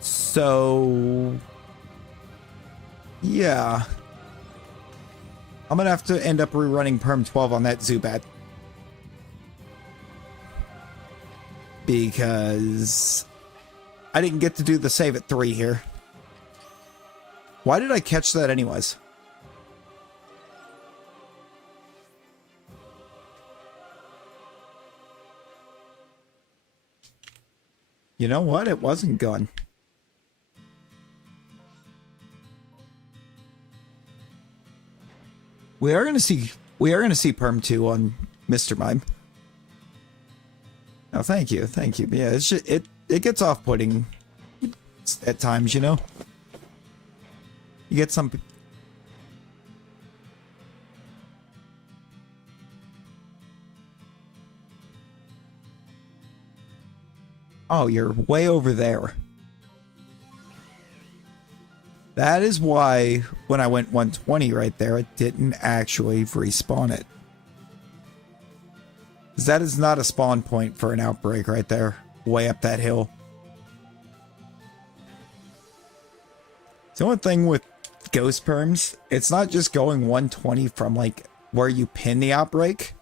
So, yeah. I'm gonna have to end up rerunning Perm 12 on that Zubat. Because I didn't get to do the save at 3 here. Why did I catch that anyways? You know what? It wasn't gone. We are gonna see Perm 2 on Mr. Mime. Oh, thank you. Yeah, it's just, it gets off-putting at times, you know. You get some. Oh, you're way over there. That is why when I went 120 right there, it didn't actually respawn it. 'Cause that is not a spawn point for an outbreak right there, way up that hill. The only thing with ghost perms, it's not just going 120 from like where you pin the outbreak.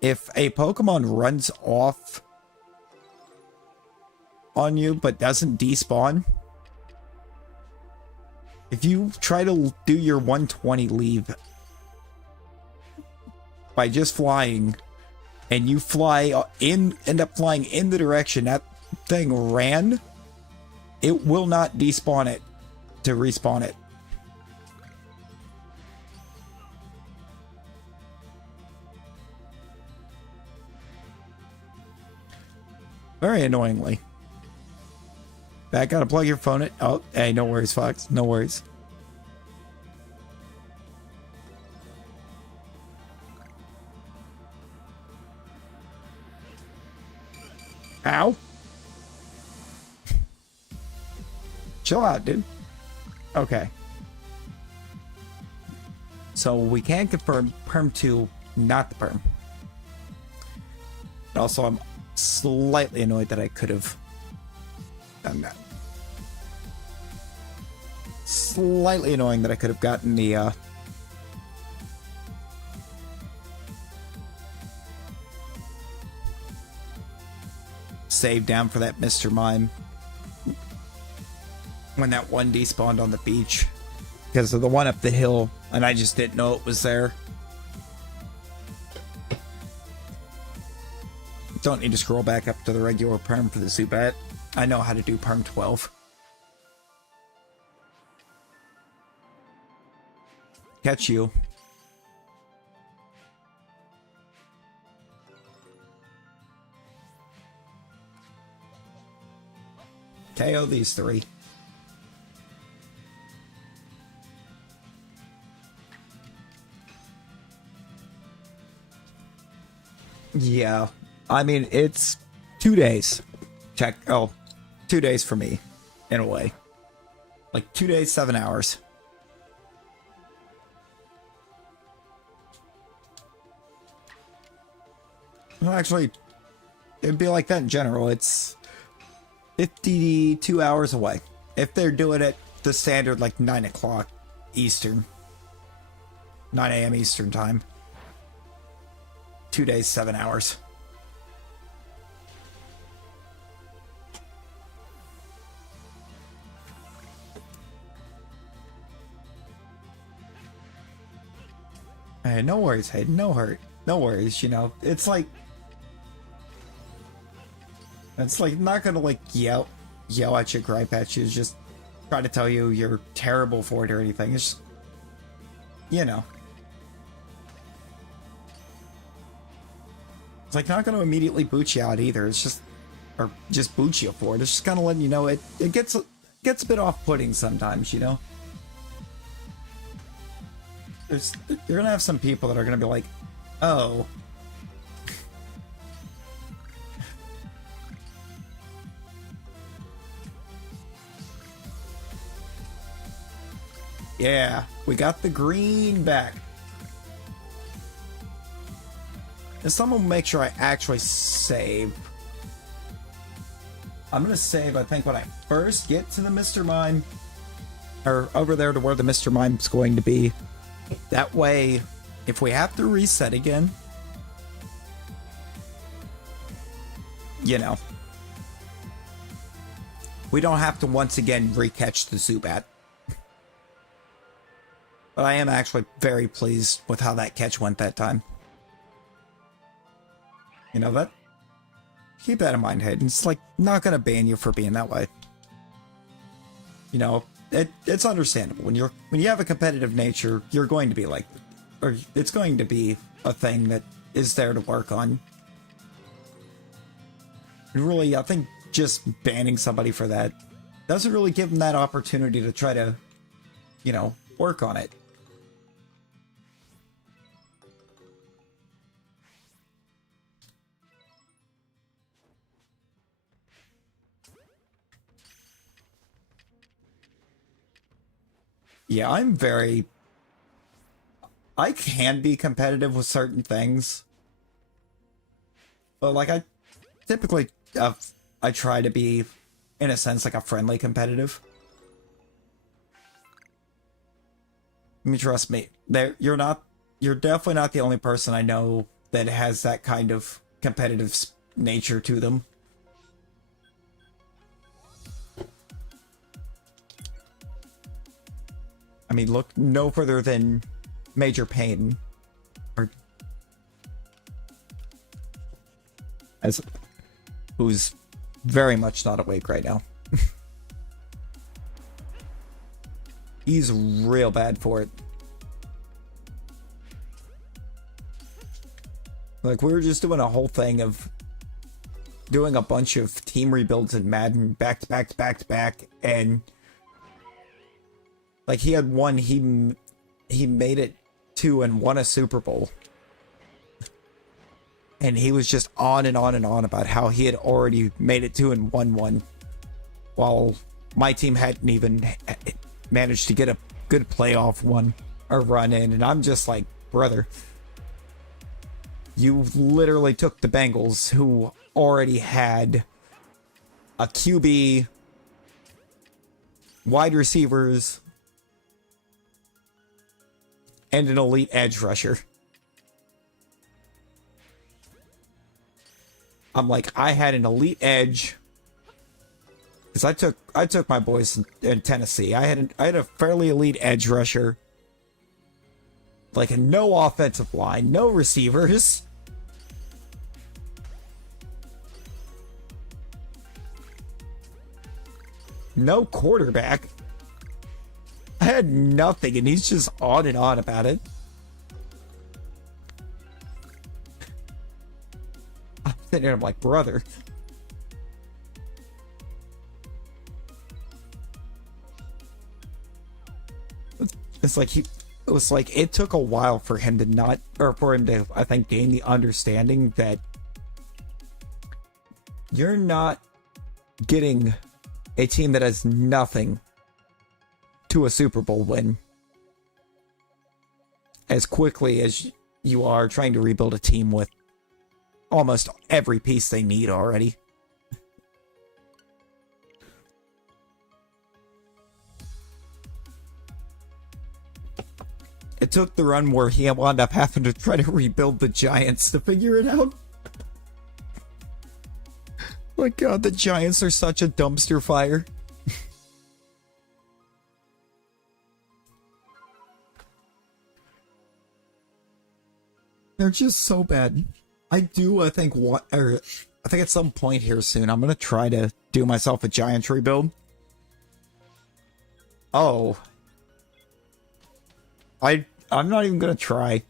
If a Pokemon runs off on you but doesn't despawn, if you try to do your 120 leave by just flying, and you end up flying in the direction that thing ran, it will not despawn it to respawn it. Very annoyingly. I gotta plug your phone in. Oh, hey, no worries, Fox. No worries. Ow. Chill out, dude. Okay. So we can confirm Perm 2, not the Perm. Also, I'm slightly annoyed that I could have done that. Slightly annoying that I could have gotten the save down for that Mr. Mime when that one despawned on the beach because of the one up the hill, and I just didn't know it was there. Don't need to scroll back up to the regular perm for the Zubat. I know how to do perm 12. Catch you. KO these three. Yeah. I mean, it's 2 days. 2 days for me, in a way. Like 2 days, 7 hours. Well, actually, it'd be like that in general. It's 52 hours away. If they're doing it the standard, like 9 o'clock Eastern. 9 a.m. Eastern time. 2 days, 7 hours. Hey, no worries, Hayden. No hurt. No worries, you know. It's like not gonna like yell at you, gripe at you, just try to tell you you're terrible for it or anything. It's just, you know. It's like not gonna immediately boot you out either. It's just, or just boot you for it. It's just kind of letting you know it gets a bit off-putting sometimes, you know. You're gonna have some people that are gonna be like, oh. Yeah, we got the green back. And someone will make sure I actually save. I'm gonna save, I think, when I first get to the Mr. Mime. Or over there to where the Mr. Mime's going to be. That way, if we have to reset again, you know, we don't have to once again recatch the Zubat. But I am actually very pleased with how that catch went that time. You know that? Keep that in mind, Hayden. It's like not gonna ban you for being that way. You know, it's understandable when you have a competitive nature. You're going to be like, or it's going to be a thing that is there to work on. And really, I think just banning somebody for that doesn't really give them that opportunity to try to, you know, work on it. Yeah, I can be competitive with certain things. But, like, I typically, I try to be, in a sense, like a friendly competitive. I mean, trust me, you're not. You're definitely not the only person I know that has that kind of competitive nature to them. I mean, look no further than Major Pain, who's very much not awake right now. He's real bad for it. Like, we were just doing a whole thing of doing a bunch of team rebuilds in Madden back to back to back to back, and like he had one, he made it to and won a Super Bowl. And he was just on and on and on about how he had already made it to and won one, while my team hadn't even managed to get a good playoff one or run in. And I'm just like, brother, you literally took the Bengals, who already had a QB, wide receivers, and an elite edge rusher. I'm like, I had an elite edge because I took my boys in Tennessee. I had a fairly elite edge rusher, like a no offensive line, no receivers. No quarterback. I had nothing, and he's just on and on about it. I'm sitting there, I'm like, brother. It's like it was like it took a while for him to not, or for him to, I think, gain the understanding that you're not getting a team that has nothing to a Super Bowl win as quickly as you are trying to rebuild a team with almost every piece they need already. It took the run where he wound up having to try to rebuild the Giants to figure it out. My God, the Giants are such a dumpster fire. They're just so bad. I think at some point here soon, I'm gonna try to do myself a Giants rebuild. Oh. I'm not even gonna try.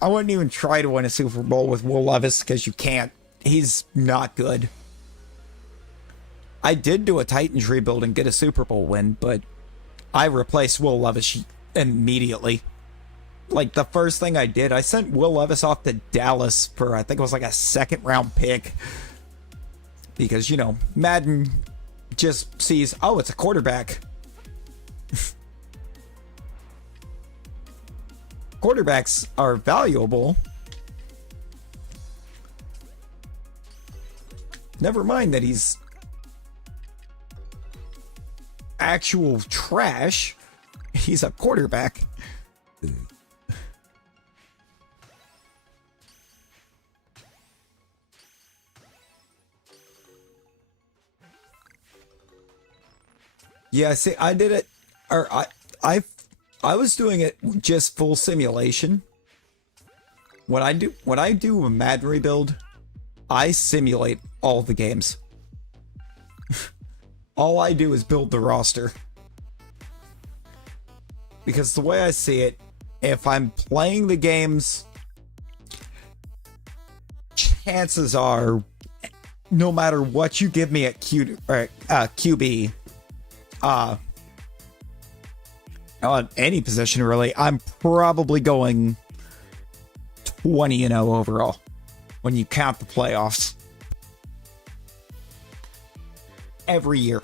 I wouldn't even try to win a Super Bowl with Will Levis because you can't. He's not good. I did do a Titans rebuild and get a Super Bowl win, but I replaced Will Levis immediately. Like, the first thing I did, I sent Will Levis off to Dallas for, I think it was like a second round pick. Because, you know, Madden just sees, oh, it's a quarterback. Quarterbacks are valuable. Never mind that he's actual trash. He's a quarterback. Yeah, see, I did it, or I was doing it just full simulation. When I do a Madden rebuild, I simulate all the games. All I do is build the roster. Because the way I see it, if I'm playing the games, chances are, no matter what you give me at QB, on any position really, I'm probably going 20-0 overall when you count the playoffs. Every year.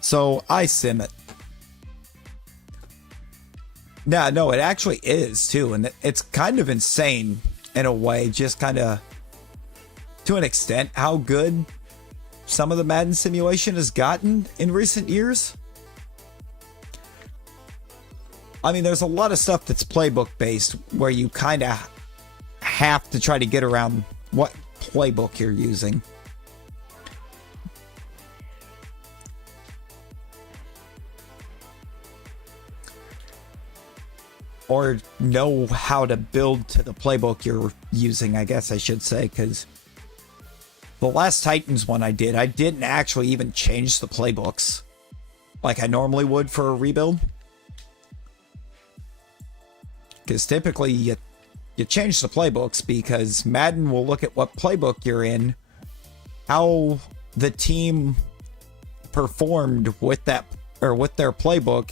So I sim it. No, it actually is too, and it's kind of insane in a way, just kind of to an extent, how good some of the Madden simulation has gotten in recent years. I mean, there's a lot of stuff that's playbook based where you kind of have to try to get around what playbook you're using. Or know how to build to the playbook you're using, I guess I should say, because the last Titans one I didn't actually even change the playbooks like I normally would for a rebuild. Because typically you change the playbooks because Madden will look at what playbook you're in, how the team performed with that or with their playbook,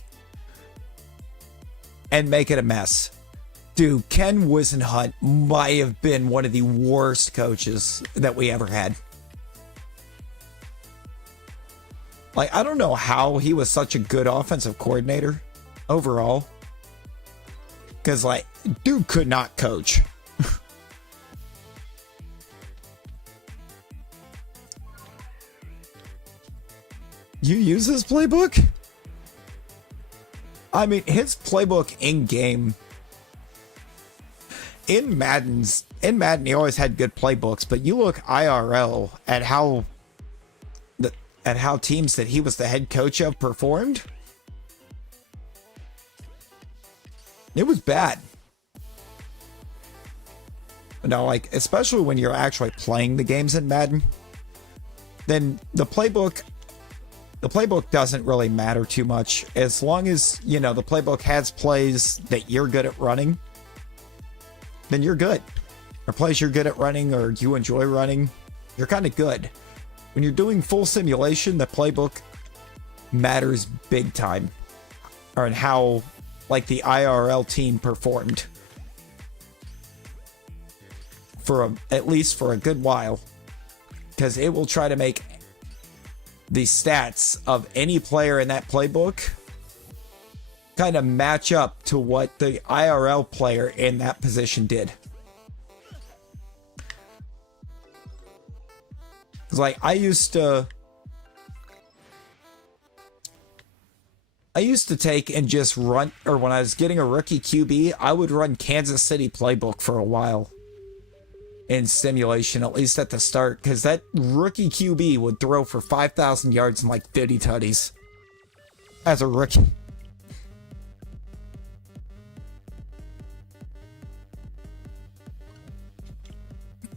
and make it a mess. Dude, Ken Wisenhunt might have been one of the worst coaches that we ever had. Like, I don't know how he was such a good offensive coordinator overall. Because, like, dude could not coach. You use his playbook? I mean, his playbook in-game... In Madden, he always had good playbooks, but you look IRL at how teams that he was the head coach of performed. It was bad. Now, like, especially when you're actually playing the games in Madden, then the playbook doesn't really matter too much. As long as, you know, the playbook has plays that you're good at running, then you're good. Or plays you're good at running or you enjoy running, you're kind of good. When you're doing full simulation, the playbook matters big time. Or in how, like, the IRL team performed. At least for a good while. Because it will try to make the stats of any player in that playbook kind of match up to what the IRL player in that position did. It's like I used to take and just run, or when I was getting a rookie QB, I would run Kansas City playbook for a while in simulation, at least at the start, because that rookie QB would throw for 5,000 yards and like 50 tutties as a rookie.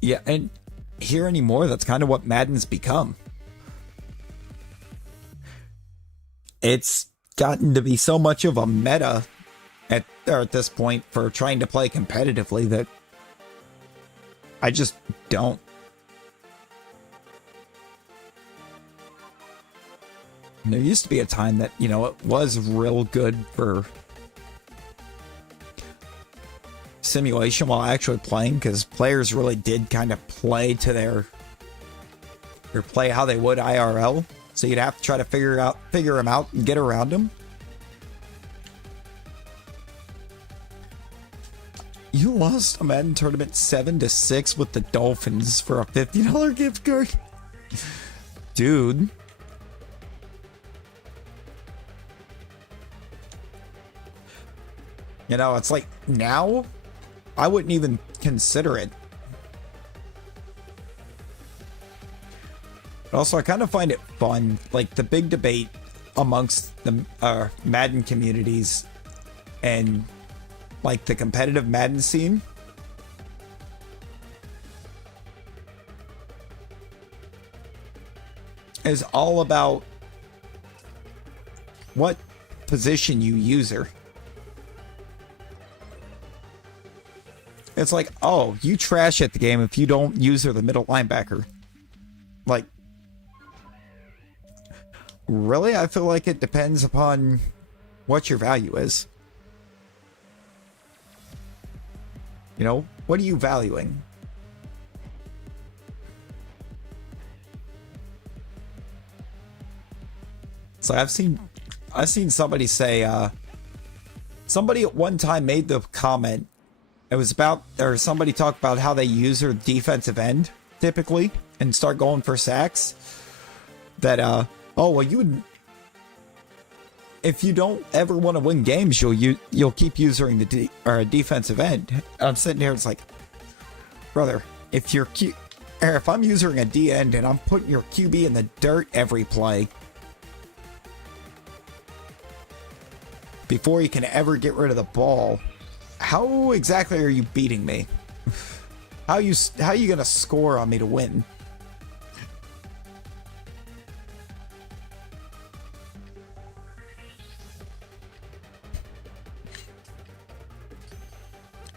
Yeah, and here anymore, that's kind of what Madden's become. It's gotten to be so much of a meta at this point for trying to play competitively that I just don't. There used to be a time that, you know, it was real good for simulation while actually playing, because players really did kind of play to or play how they would IRL. So you'd have to try to figure them out and get around them. You lost a Madden tournament 7-6 with the Dolphins for a $50 gift card. Dude. You know, it's like now I wouldn't even consider it. But also, I kind of find it fun, like the big debate amongst the Madden communities and like the competitive Madden scene. Is all about what position you user. It's like, oh, you trash at the game if you don't user the middle linebacker. Like, really? I feel like it depends upon what your value is. You know, what are you valuing? So I've seen somebody say, somebody at one time made the comment It was about, or somebody talked about how they use their defensive end typically and start going for sacks. That, oh, well, you would, if you don't ever want to win games, you'll keep using the defensive end. I'm sitting here, it's like, brother, if I'm using a D end and I'm putting your QB in the dirt every play before you can ever get rid of the ball, how exactly are you beating me? How you gonna score on me to win?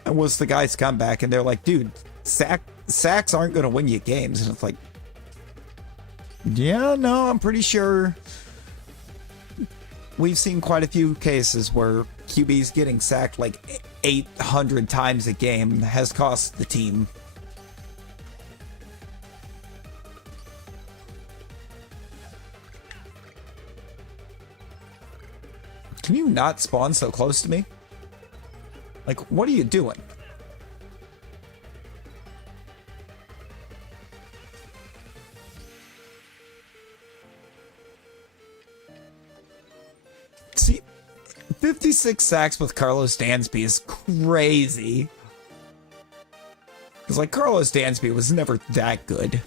And was the guys come back and they're like, dude, sacks aren't gonna win you games. And it's like, yeah, no, I'm pretty sure we've seen quite a few cases where QBs getting sacked like 800 times a game has cost the team. Can you not spawn so close to me? Like, what are you doing? See, 56 sacks with Carlos Dansby is crazy. Because, like, Carlos Dansby was never that good.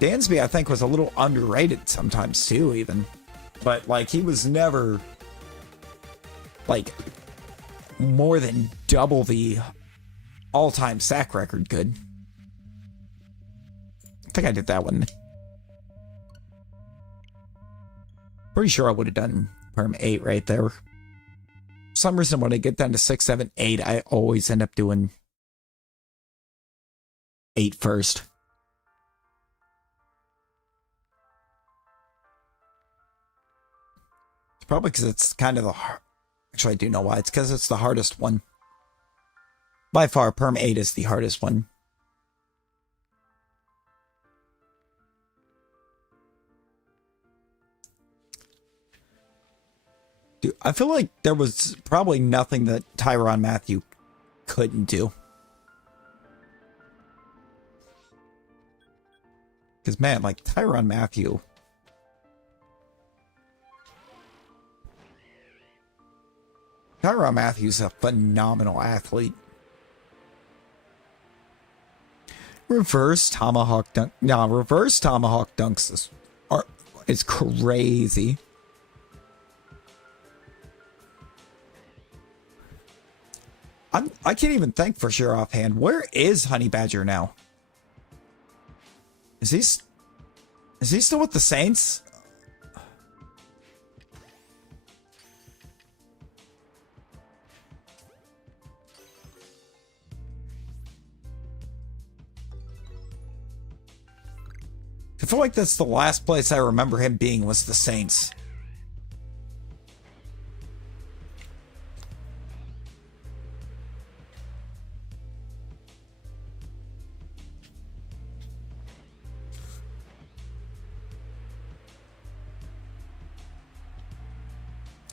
Dansby, I think, was a little underrated sometimes, too, even. But, like, he was never, like, more than double the all-time sack record good. I think I did that one. Pretty sure I would have done perm 8 right there. For some reason, when I get down to 6, 7, 8, I always end up doing 8 first. It's probably because it's kind of the... Actually, I do know why. It's because it's the hardest one. By far, perm 8 is the hardest one. Dude, I feel like there was probably nothing that Tyrann Mathieu couldn't do. Because, man, like, Tyrann Mathieu... Tyrann Mathieu's a phenomenal athlete. Reverse tomahawk dunk. No, reverse tomahawk dunks is crazy. I can't even think for sure offhand. Where is Honey Badger now? Is he still with the Saints? I feel like that's the last place I remember him being was the Saints.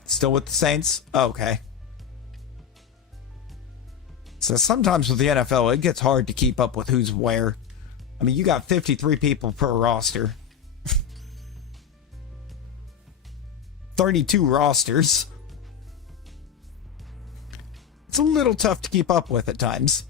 Still with the Saints? Oh, okay. So sometimes with the NFL, it gets hard to keep up with who's where. I mean, you got 53 people per roster. 32 rosters. It's a little tough to keep up with at times.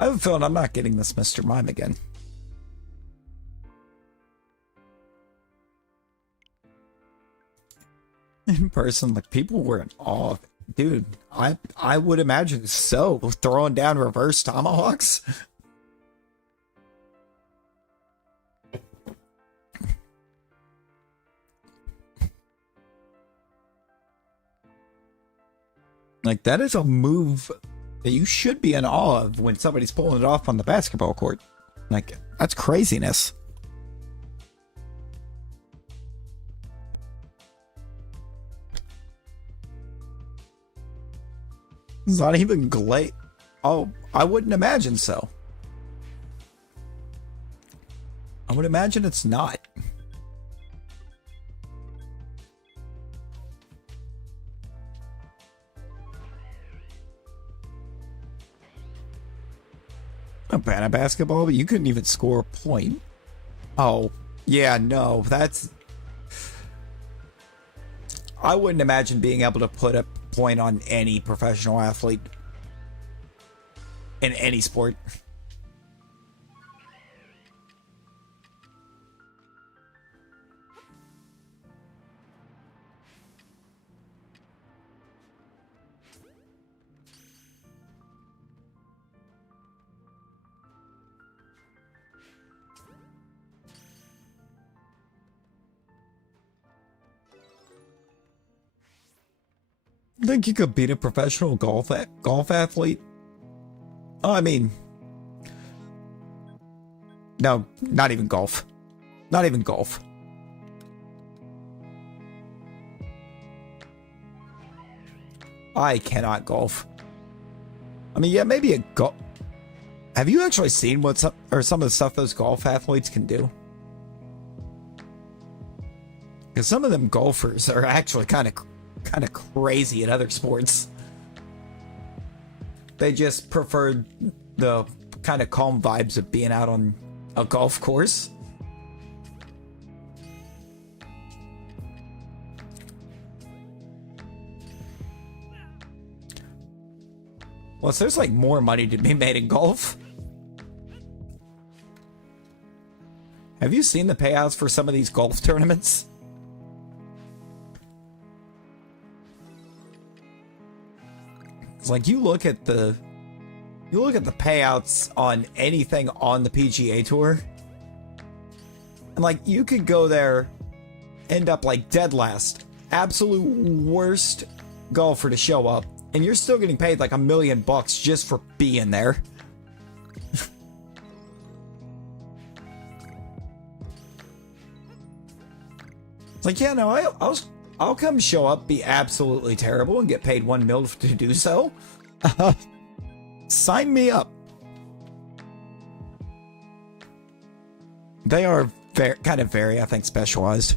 I have a feeling I'm not getting this Mr. Mime again. In person, like, people were in awe of it. Dude, I would imagine so. Throwing down reverse tomahawks. Like, that is a move that you should be in awe of when somebody's pulling it off on the basketball court. Like, that's craziness. It's not even glazed. Oh, I wouldn't imagine so. I would imagine it's not. Not bad at basketball, but you couldn't even score a point. Oh, yeah, no, that's... I wouldn't imagine being able to put a point on any professional athlete in any sport. Think you could beat a professional golf athlete? Oh, I mean, no, not even golf. Not even golf. I cannot golf. I mean, yeah, maybe a golf. Have you actually seen what's up or some of the stuff those golf athletes can do? Because some of them golfers are actually kind of crazy at other sports. They just prefer the kind of calm vibes of being out on a golf course. Plus, there's like more money to be made in golf. Have you seen the payouts for some of these golf tournaments? It's like you look at the payouts on anything on the PGA Tour, and like you could go there, end up like dead last, absolute worst golfer to show up, and you're still getting paid like $1 million just for being there. It's like, yeah, no, I'll come show up, be absolutely terrible, and get paid $1 million to do so. Sign me up. They are very, I think, specialized.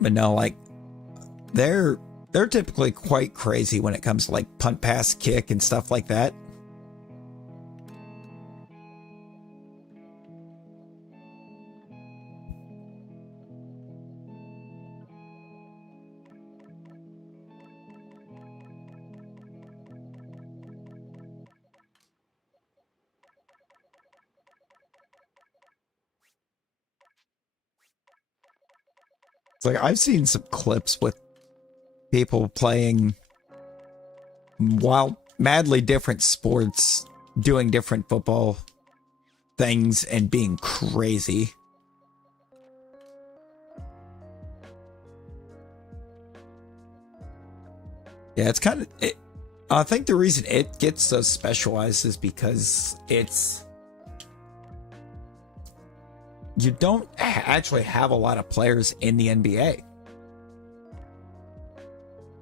But no, like, they're typically quite crazy when it comes to like punt, pass, kick, and stuff like that. It's like I've seen some clips with people playing madly different sports, doing different football things, and being crazy. Yeah, it's kind of... I think the reason it gets so specialized is because you don't actually have a lot of players in the NBA.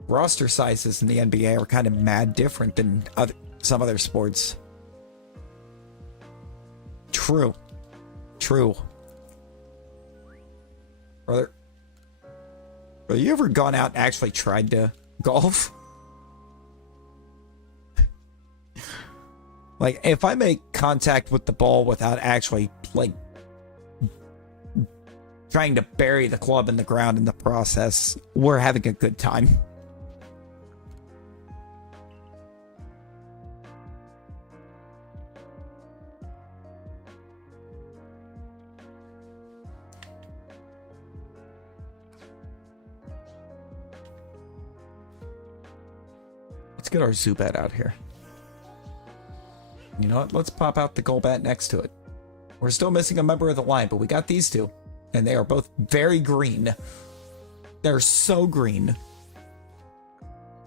Roster sizes in the NBA are kind of mad different than some other sports. True. Brother, you ever gone out and actually tried to golf? Like, if I make contact with the ball without actually, like, trying to bury the club in the ground in the process, we're having a good time. Let's get our Zubat out here. You know what? Let's pop out the Golbat next to it. We're still missing a member of the line, but we got these two. And they are both very green. They're so green.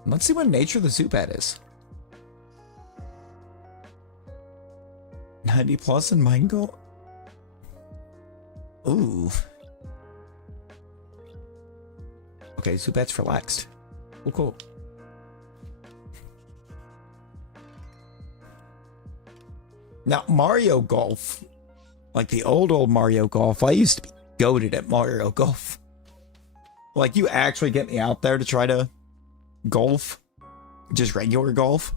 Let's see what nature the Zubat is. 90 plus in Mind Goal. Ooh. Okay, Zubat's relaxed. Cool, cool. Now, Mario Golf, like the old Mario Golf, I used to be goated at Mario Golf. Like, you actually get me out there to try to golf? Just regular golf?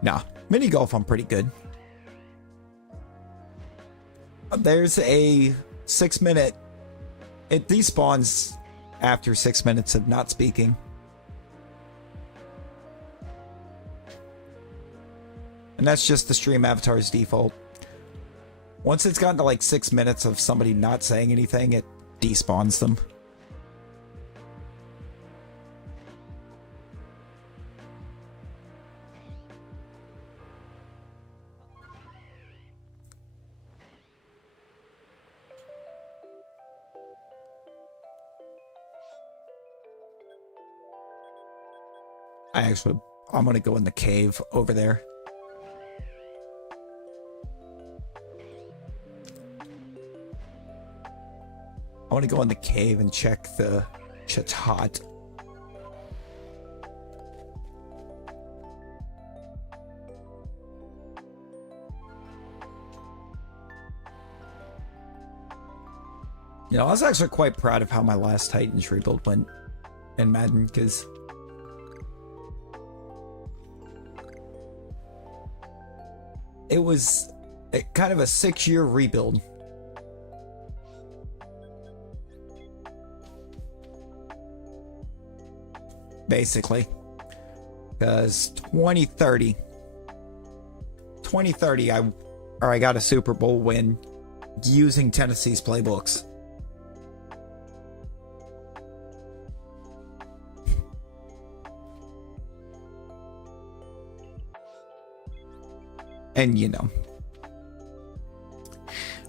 Nah, mini golf I'm pretty good. There's a 6-minute... It despawns after 6 minutes of not speaking. And that's just the stream avatar's default. Once it's gotten to like 6 minutes of somebody not saying anything, it despawns them. I'm gonna go in the cave over there. I want to go in the cave and check the Chatot. You know, I was actually quite proud of how my last Titans rebuild went in Madden, because it was kind of a 6-year rebuild. Basically, because 2030 I got a Super Bowl win using Tennessee's playbooks. And you know,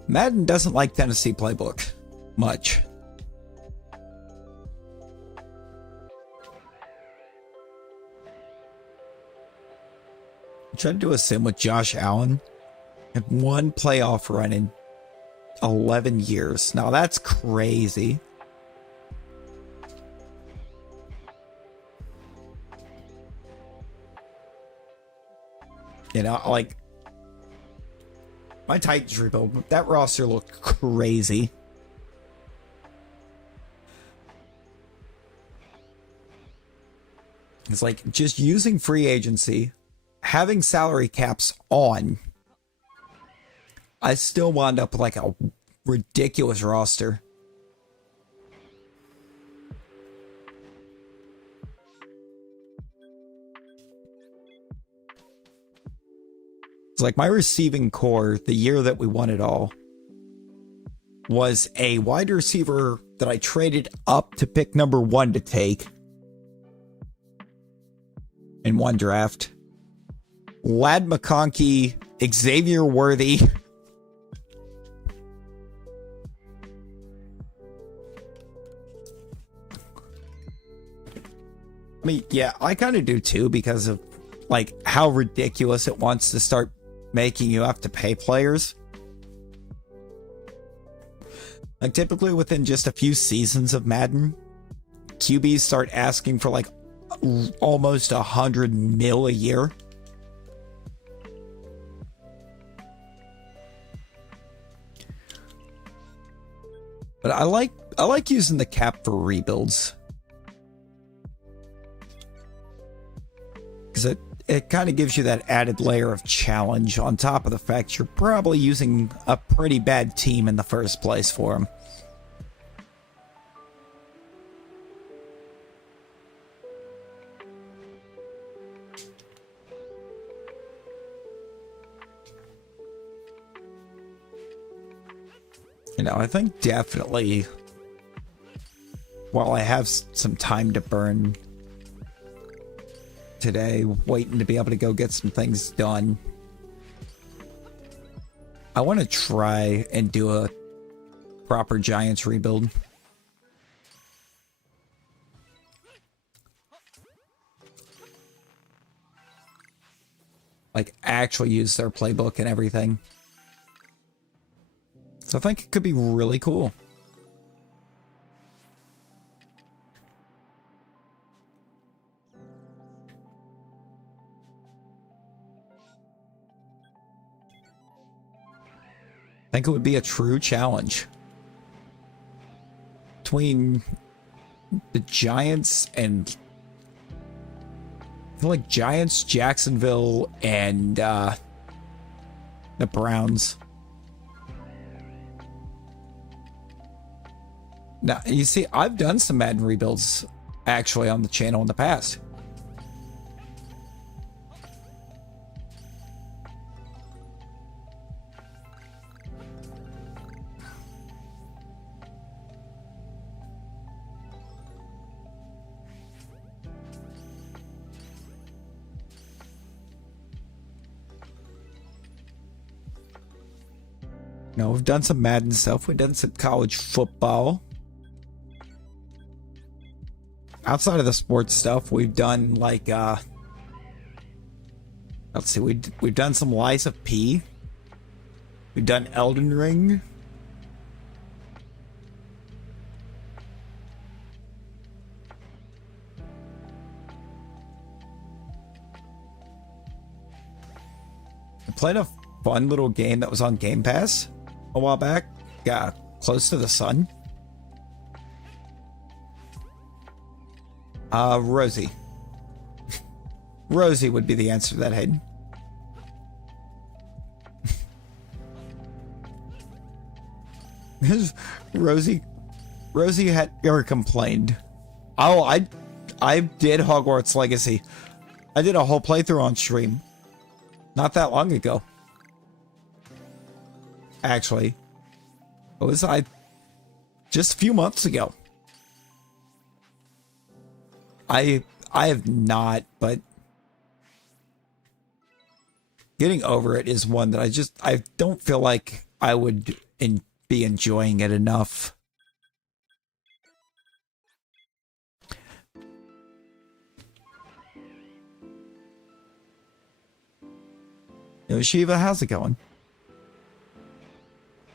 Madden doesn't like Tennessee playbook much. I tried to do a sim with Josh Allen and one playoff run in 11 years. Now that's crazy. You know, like, my Titans rebuild, that roster looked crazy. It's like just using free agency, having salary caps on, I still wound up with like a ridiculous roster. It's like my receiving core, the year that we won it all, was a wide receiver that I traded up to pick number 1 to take in one draft. Lad McConkey, Xavier Worthy. I mean, yeah, I kind of do too, because of like how ridiculous it wants to start making you have to pay players. Like typically within just a few seasons of Madden, QBs start asking for like almost 100 mil a year. But I like using the cap for rebuilds, because it kind of gives you that added layer of challenge on top of the fact you're probably using a pretty bad team in the first place for them. You know, I think definitely, while I have some time to burn today, waiting to be able to go get some things done, I want to try and do a proper Giants rebuild. Like, actually use their playbook and everything. So I think it could be really cool. think it would be a true challenge between the Giants and I feel like Giants, Jacksonville, and the Browns. Now, you see, I've done some Madden rebuilds actually on the channel in the past. No, we've done some Madden stuff. We've done some college football. Outside of the sports stuff, we've done like let's see, we've done some Lies of P. We've done Elden Ring. I played a fun little game that was on Game Pass a while back. Close to the Sun. Rosie. Rosie would be the answer to that, Hayden. Rosie had ever complained. Oh, I did Hogwarts Legacy. I did a whole playthrough on stream not that long ago. Actually, it was just a few months ago. I have not, but getting over it is one that I don't feel like I would be enjoying it enough. Yo, Shiva, how's it going?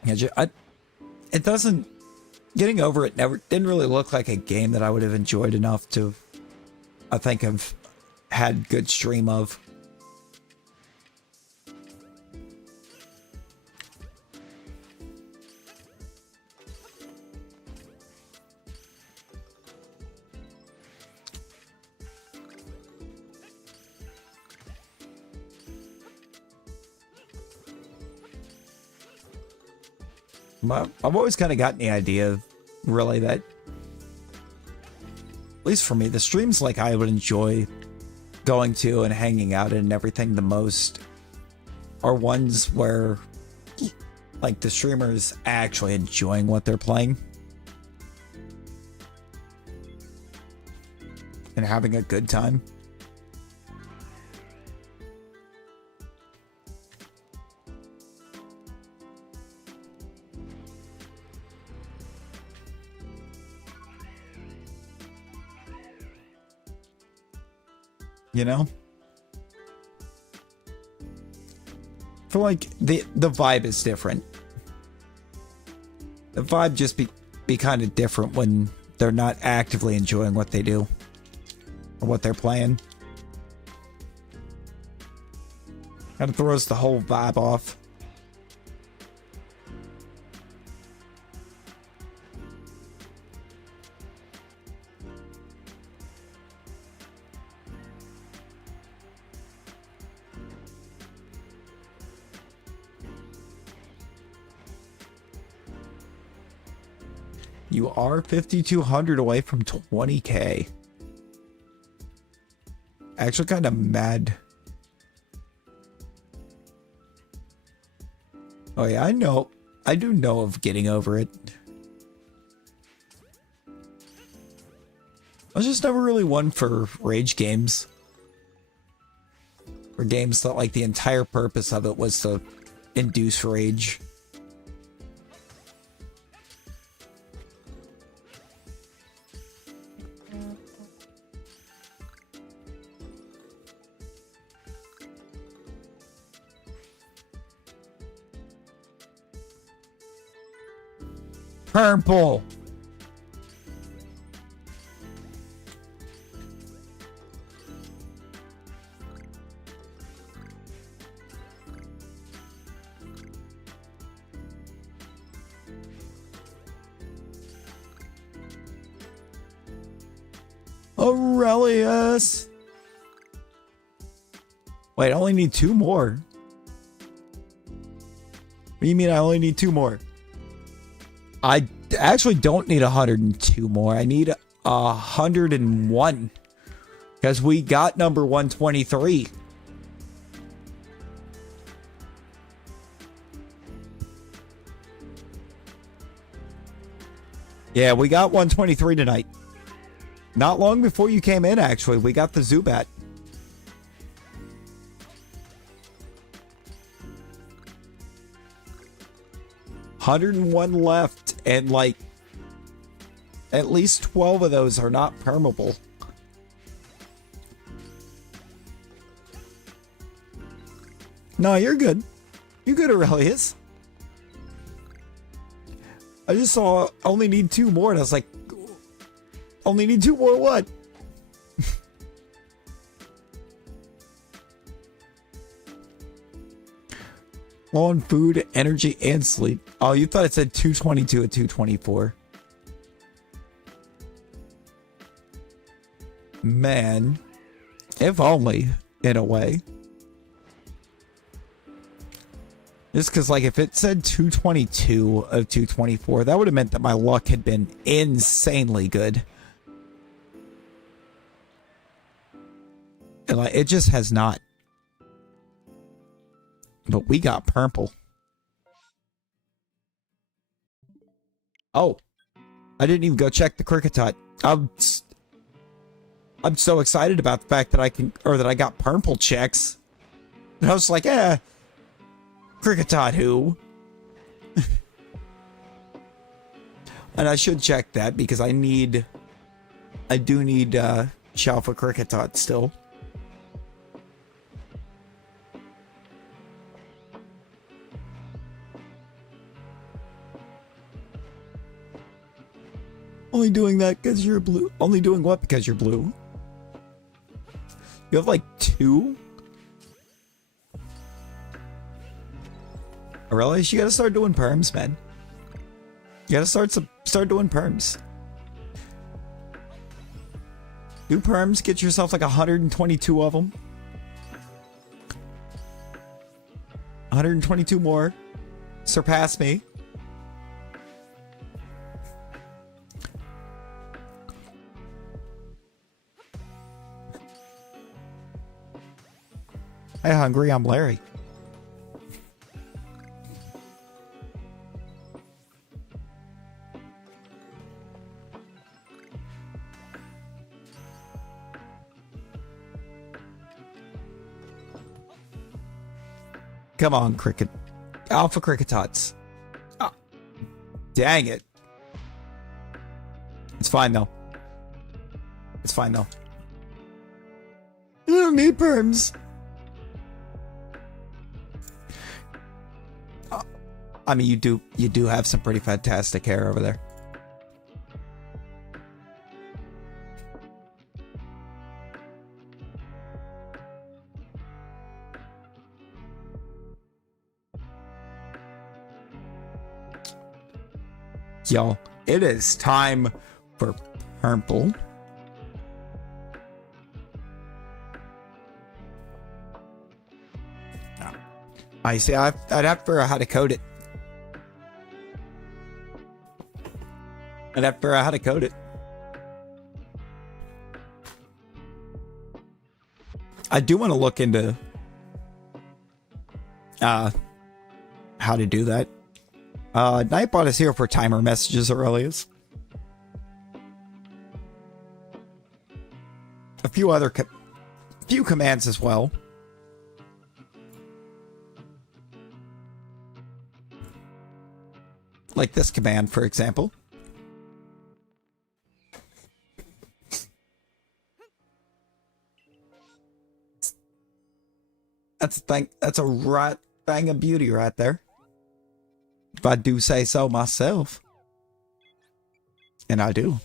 Yeah, it doesn't. Getting over it didn't really look like a game that I would have enjoyed enough to. I think I've had good stream of. I've always kind of gotten the idea, really, that, at least for me, the streams like I would enjoy going to and hanging out and everything the most are ones where, like, the streamer's actually enjoying what they're playing and having a good time. You know? I feel like the vibe is different. The vibe just be kind of different when they're not actively enjoying what they do or what they're playing. Kind of throws the whole vibe off. You are 5,200 away from 20K. Actually, kind of mad. Oh yeah, I know. I do know of getting over it. I was just never really one for rage games. Or games that, like, the entire purpose of it was to induce rage. Purple. Aurelius. Wait, I only need 2 more. What do you mean I only need 2 more? I actually don't need 102 more. I need 101. Because we got number 123. Yeah, we got 123 tonight. Not long before you came in, actually. We got the Zubat. $101 left, and like at least 12 of those are not permable. No, you're good. You're good, Aurelius. I just saw only need 2 more, and I was like, only need 2 more what? Low on food, energy, and sleep. Oh, you thought it said 222 at 224. Man, if only, in a way. Just because, like, if it said 222 of 224, that would have meant that my luck had been insanely good. And, like, it just has not. But we got purple. Oh, I didn't even go check the Kricketot. I'm so excited about the fact that I got purple checks. And I was like, Kricketot who? And I should check that because I do need Shalpha Kricketot still. Only doing that because you're blue. Only doing what because you're blue? You have like 2? Aurelius, you gotta start doing perms, man. You gotta start doing perms. Do perms, get yourself like 122 of them. 122 more. Surpass me. Hey, hungry, I'm Larry. Come on, Cricket. Alpha Cricketots. Oh, dang it. It's fine, though. It's fine, though. I don't need perms. I mean, you do have some pretty fantastic hair over there. Y'all, it is time for purple. I see. I'd have to figure out how to code it. I'd have to figure out how to code it. I do want to look into how to do that. Nightbot is here for timer messages, Aurelius. A few other few commands as well. Like this command, for example. That's a right thing of beauty right there. If I do say so myself. And I do.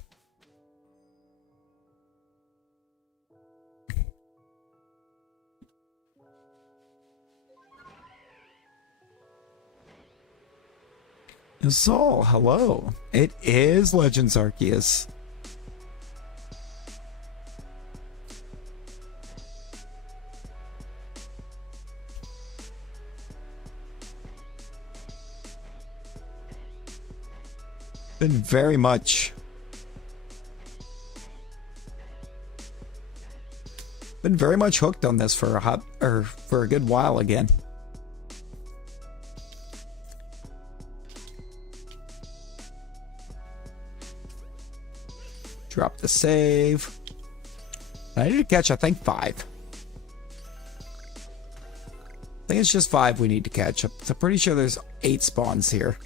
So, hello. It is Legends Arceus. Been very much hooked on this for a good while again. Drop the save. I need to catch, I think, 5. I think it's just 5 we need to catch. I'm pretty sure there's 8 spawns here.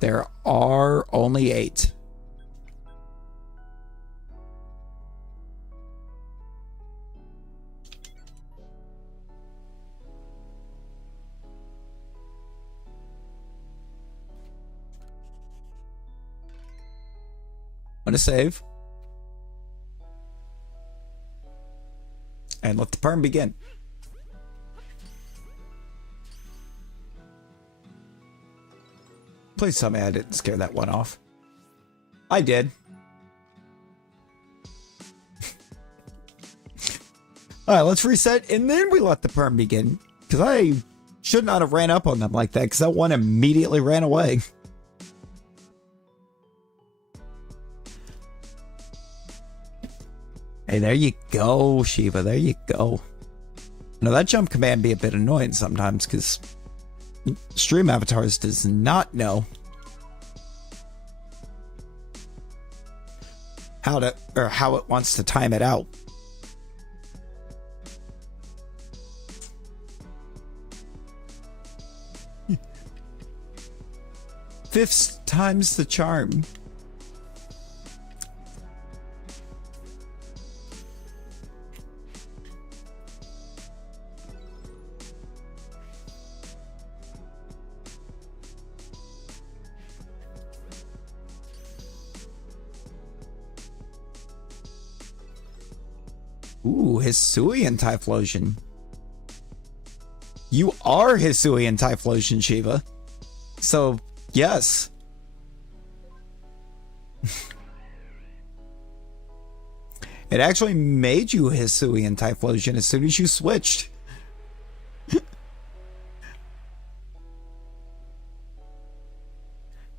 There are only 8. I'm gonna save. And let the perm begin. Please tell me I didn't scare that one off. I did. Alright, let's reset and then we let the perm begin. Because I should not have ran up on them like that because that one immediately ran away. Hey, there you go, Shiva. There you go. Now, that jump command be a bit annoying sometimes because Stream Avatars does not know how it wants to time it out. Fifth time's the charm. Ooh, Hisuian Typhlosion. You are Hisuian Typhlosion, Shiva. So, yes. It actually made you Hisuian Typhlosion as soon as you switched.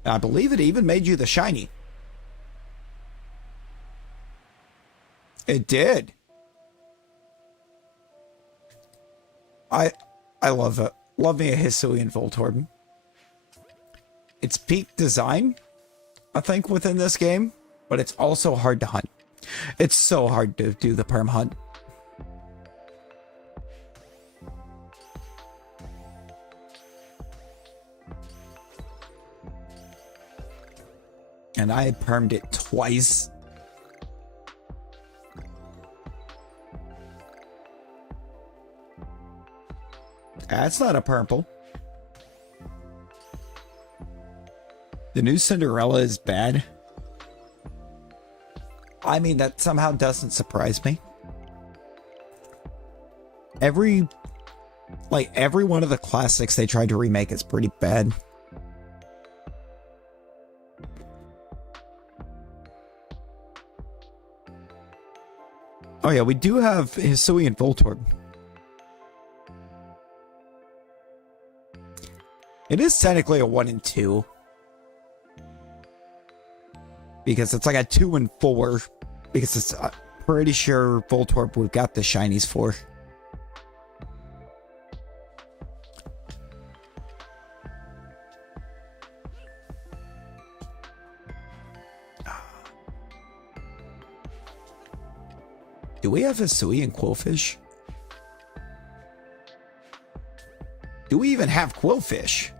I believe it even made you the shiny. It did. I love it. Love me a Hisuian Voltorb. It's peak design, I think, within this game, but it's also hard to hunt. It's so hard to do the perm hunt. And I permed it twice. That's not a purple. The new Cinderella is bad. I mean, that somehow doesn't surprise me. Every one of the classics they tried to remake is pretty bad. Oh yeah, we do have Hisuian Voltorb. It is technically a 1 and 2. Because it's like a 2 and 4. Because it's pretty sure Voltorb we've got the shinies for. Do we have Hisuian Quillfish? Do we even have Quillfish?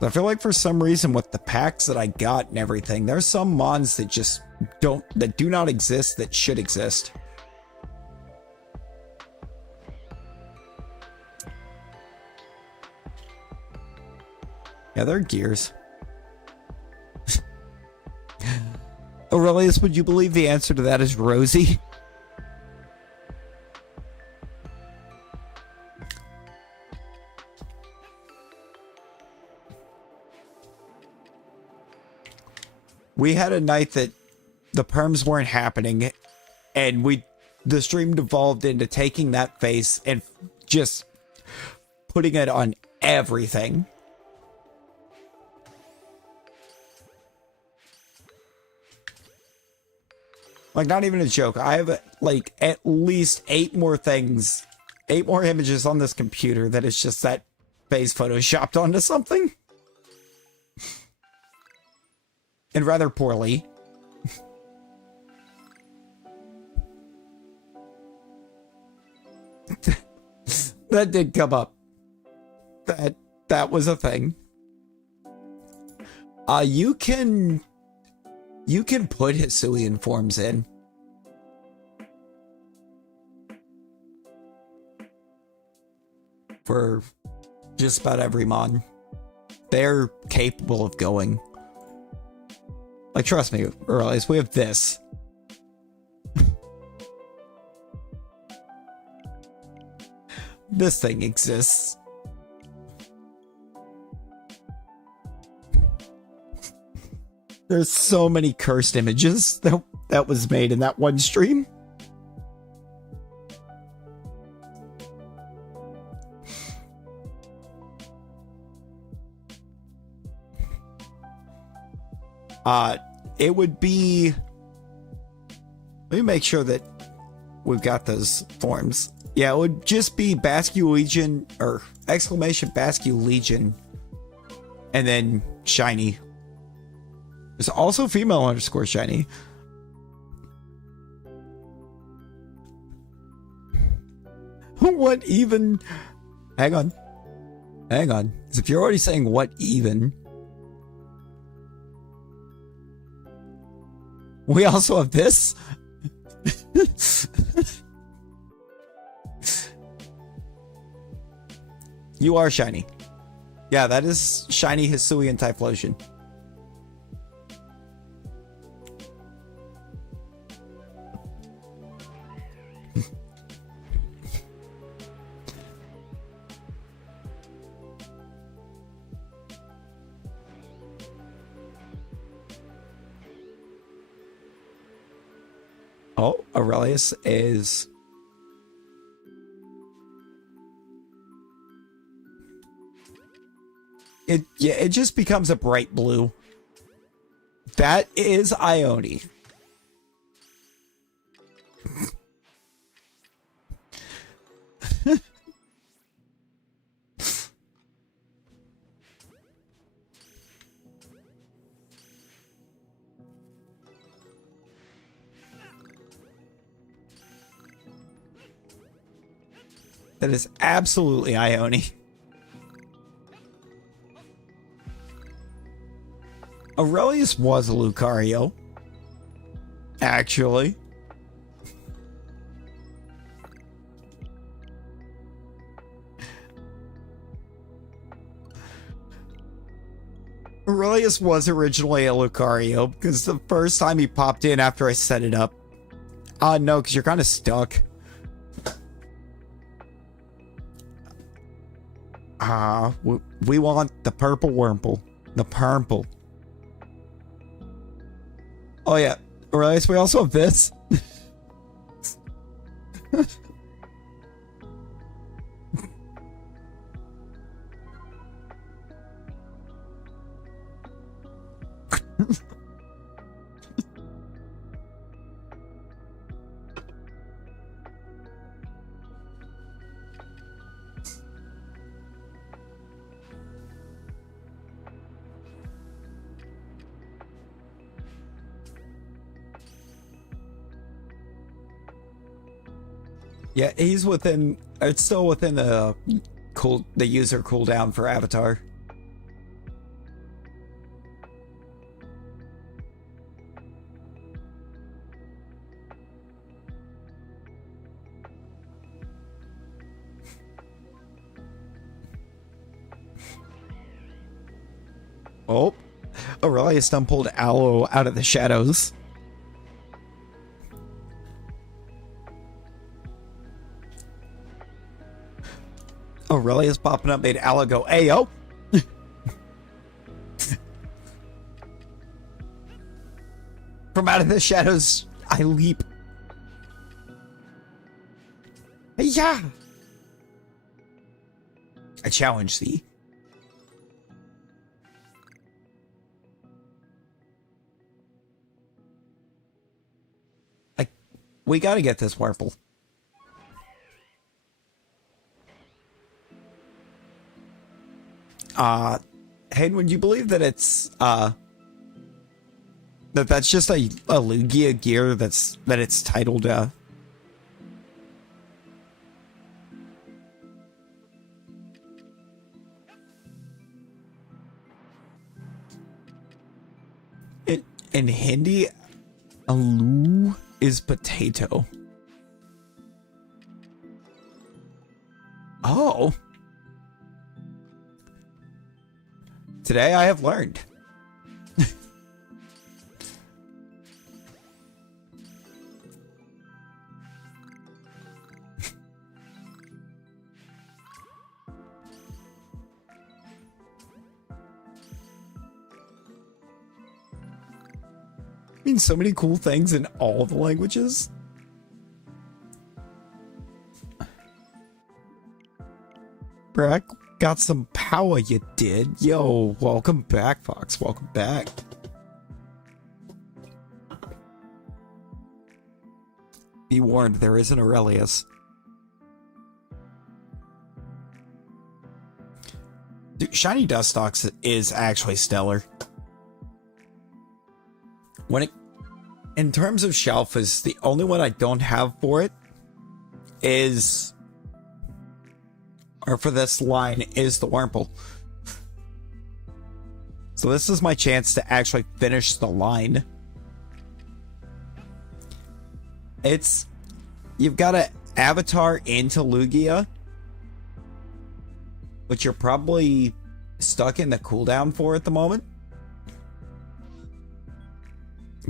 I feel like for some reason with the packs that I got and everything, there's some mons that just do not exist that should exist. Yeah, they're gears. Aurelius, would you believe the answer to that is Rosie? We had a night that the perms weren't happening, and we the stream devolved into taking that face and just putting it on everything. Like, not even a joke. I have, like, at least 8 more things, 8 more images on this computer that is just that face photoshopped onto something. And rather poorly. That did come up. That was a thing. You can put Hisuian forms in. For just about every mon. They're capable of going. Like, trust me, or at least we have this. This thing exists. There's so many cursed images that was made in that one stream. It would be... Let me make sure that we've got those forms. Yeah, it would just be Bascule Legion, or exclamation Bascule Legion, and then shiny. There's also female underscore shiny. What even? Hang on. Hang on. 'Cause if you're already saying what even, we also have this. You are shiny. Yeah, that is shiny Hisuian Typhlosion. Oh, Aurelius is... It just becomes a bright blue. That is Ione. That is absolutely Ione. Aurelius was a Lucario. Actually. Aurelius was originally a Lucario because the first time he popped in after I set it up. No, because you're kind of stuck. We want the purple Wurmple. The purple. Oh yeah, Aurelius, we also have this. Yeah, he's within. It's still within the user cooldown for Avatar. Oh, Aurelius done pulled Aloe out of the shadows. Aurelius popping up made Aloe go, "Ayo!" From out of the shadows, I leap. Yeah. I challenge thee. We gotta get this Warple. Hayden, would you believe that it's that's just a Lugia gear that it's titled it in Hindi, Alu is potato. Oh. Today I have learned. Means so many cool things in all the languages. Brack got some power, you did. Yo, welcome back, Fox. Welcome back. Be warned, there is an Aurelius. Dude, Shiny Dustox is actually stellar. In terms of Shalphas, the only one I don't have for it is, or for this line, is the Wurmple. So this is my chance to actually finish the line. You've got to avatar into Lugia, which you're probably stuck in the cooldown for at the moment.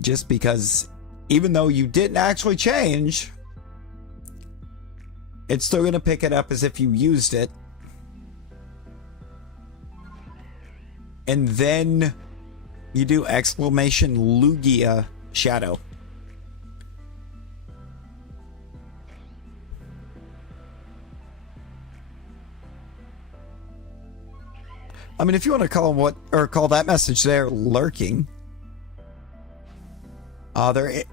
Just because, even though you didn't actually change, it's still going to pick it up as if you used it. And then you do exclamation Lugia Shadow. I mean, if you want to call that message there lurking. It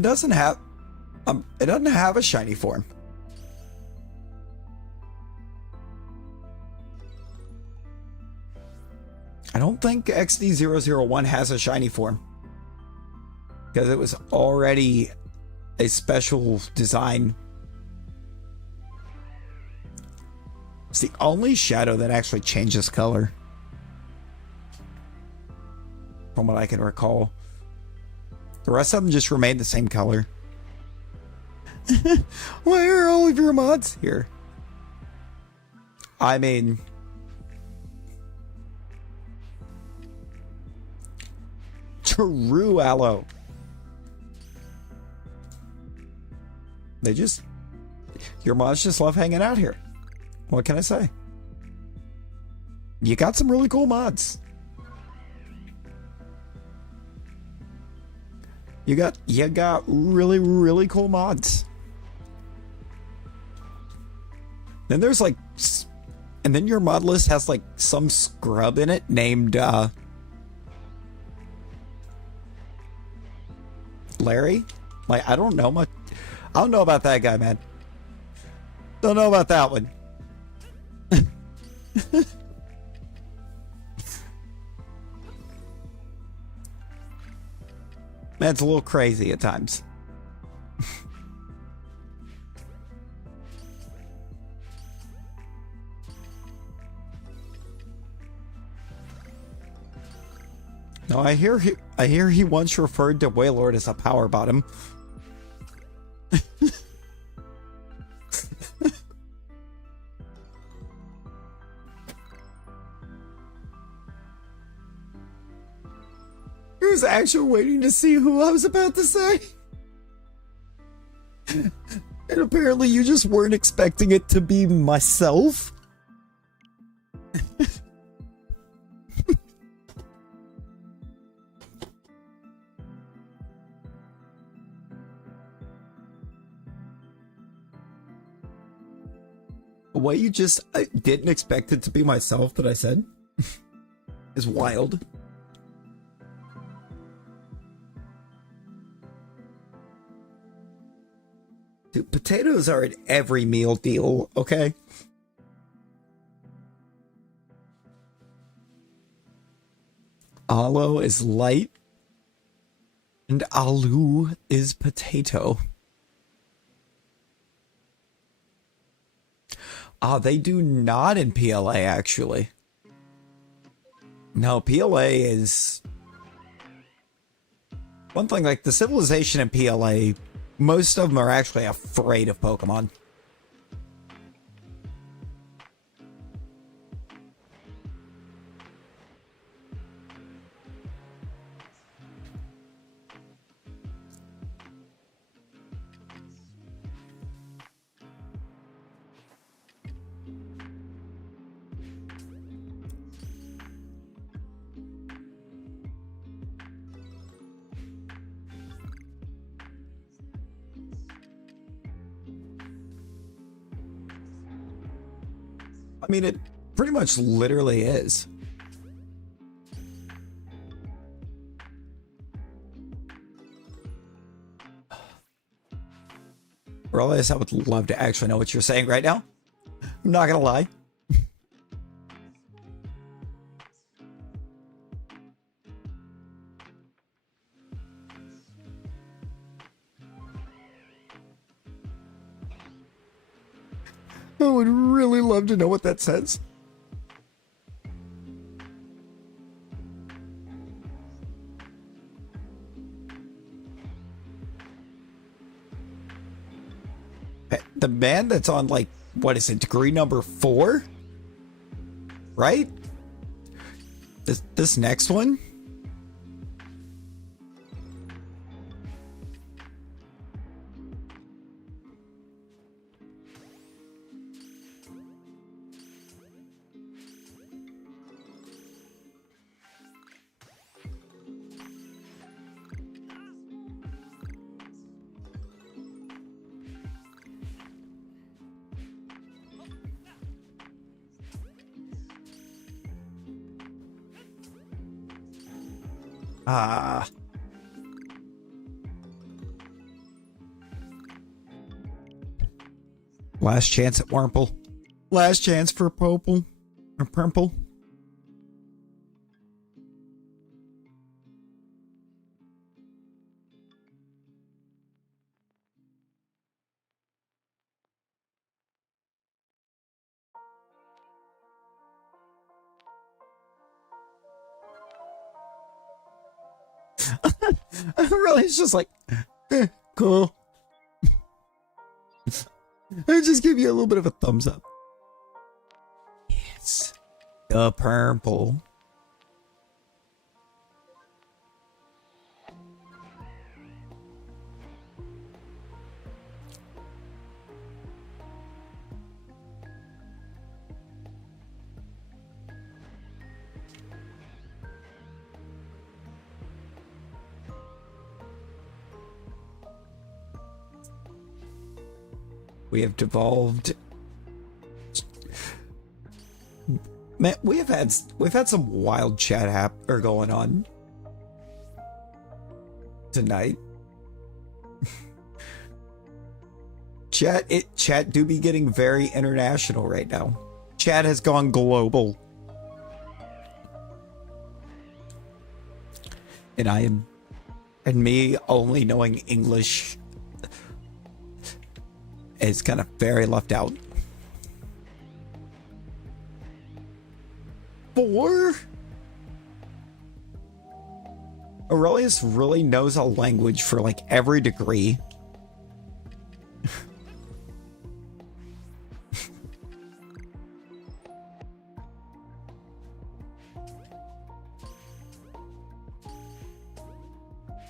doesn't have a shiny form. I don't think XD001 has a shiny form, because it was already a special design. It's the only shadow that actually changes color, from what I can recall. The rest of them just remain the same color. Why are all of your mods here? I mean, true aloe. Your mods just love hanging out here. What can I say? You got some really cool mods. You got really, really cool mods. Then there's like, and then your mod list has like some scrub in it named Larry. Like, I don't know much. I don't know about that guy, man. Don't know about that one. Man, it's a little crazy at times. No, I hear he once referred to Wailord as a power bottom. I was actually waiting to see who I was about to say. And apparently you just weren't expecting it to be myself. way you just didn't expect it to be myself that I said is wild. Dude, potatoes are in every meal deal, okay? Aloe is light, and aloo is potato. They do not in PLA, actually. No, PLA is... One thing, like, the civilization in PLA, most of them are actually afraid of Pokemon. I mean, it pretty much literally is. Realize I would love to actually know what you're saying right now. I'm not gonna lie. I would really love to know what that says. The man that's on, like, what is it, degree number 4? Right? This next one? Last chance at Wurmple. Last chance for Popple. Or Purple. Really, it's just like, cool. I just give you a little bit of a thumbs up. It's the purple. We have devolved. Man, we've had some wild chat going on tonight. Chat do be getting very international right now. Chat has gone global. And me only knowing English is kind of very left out. 4? Aurelius really knows a language for like every degree.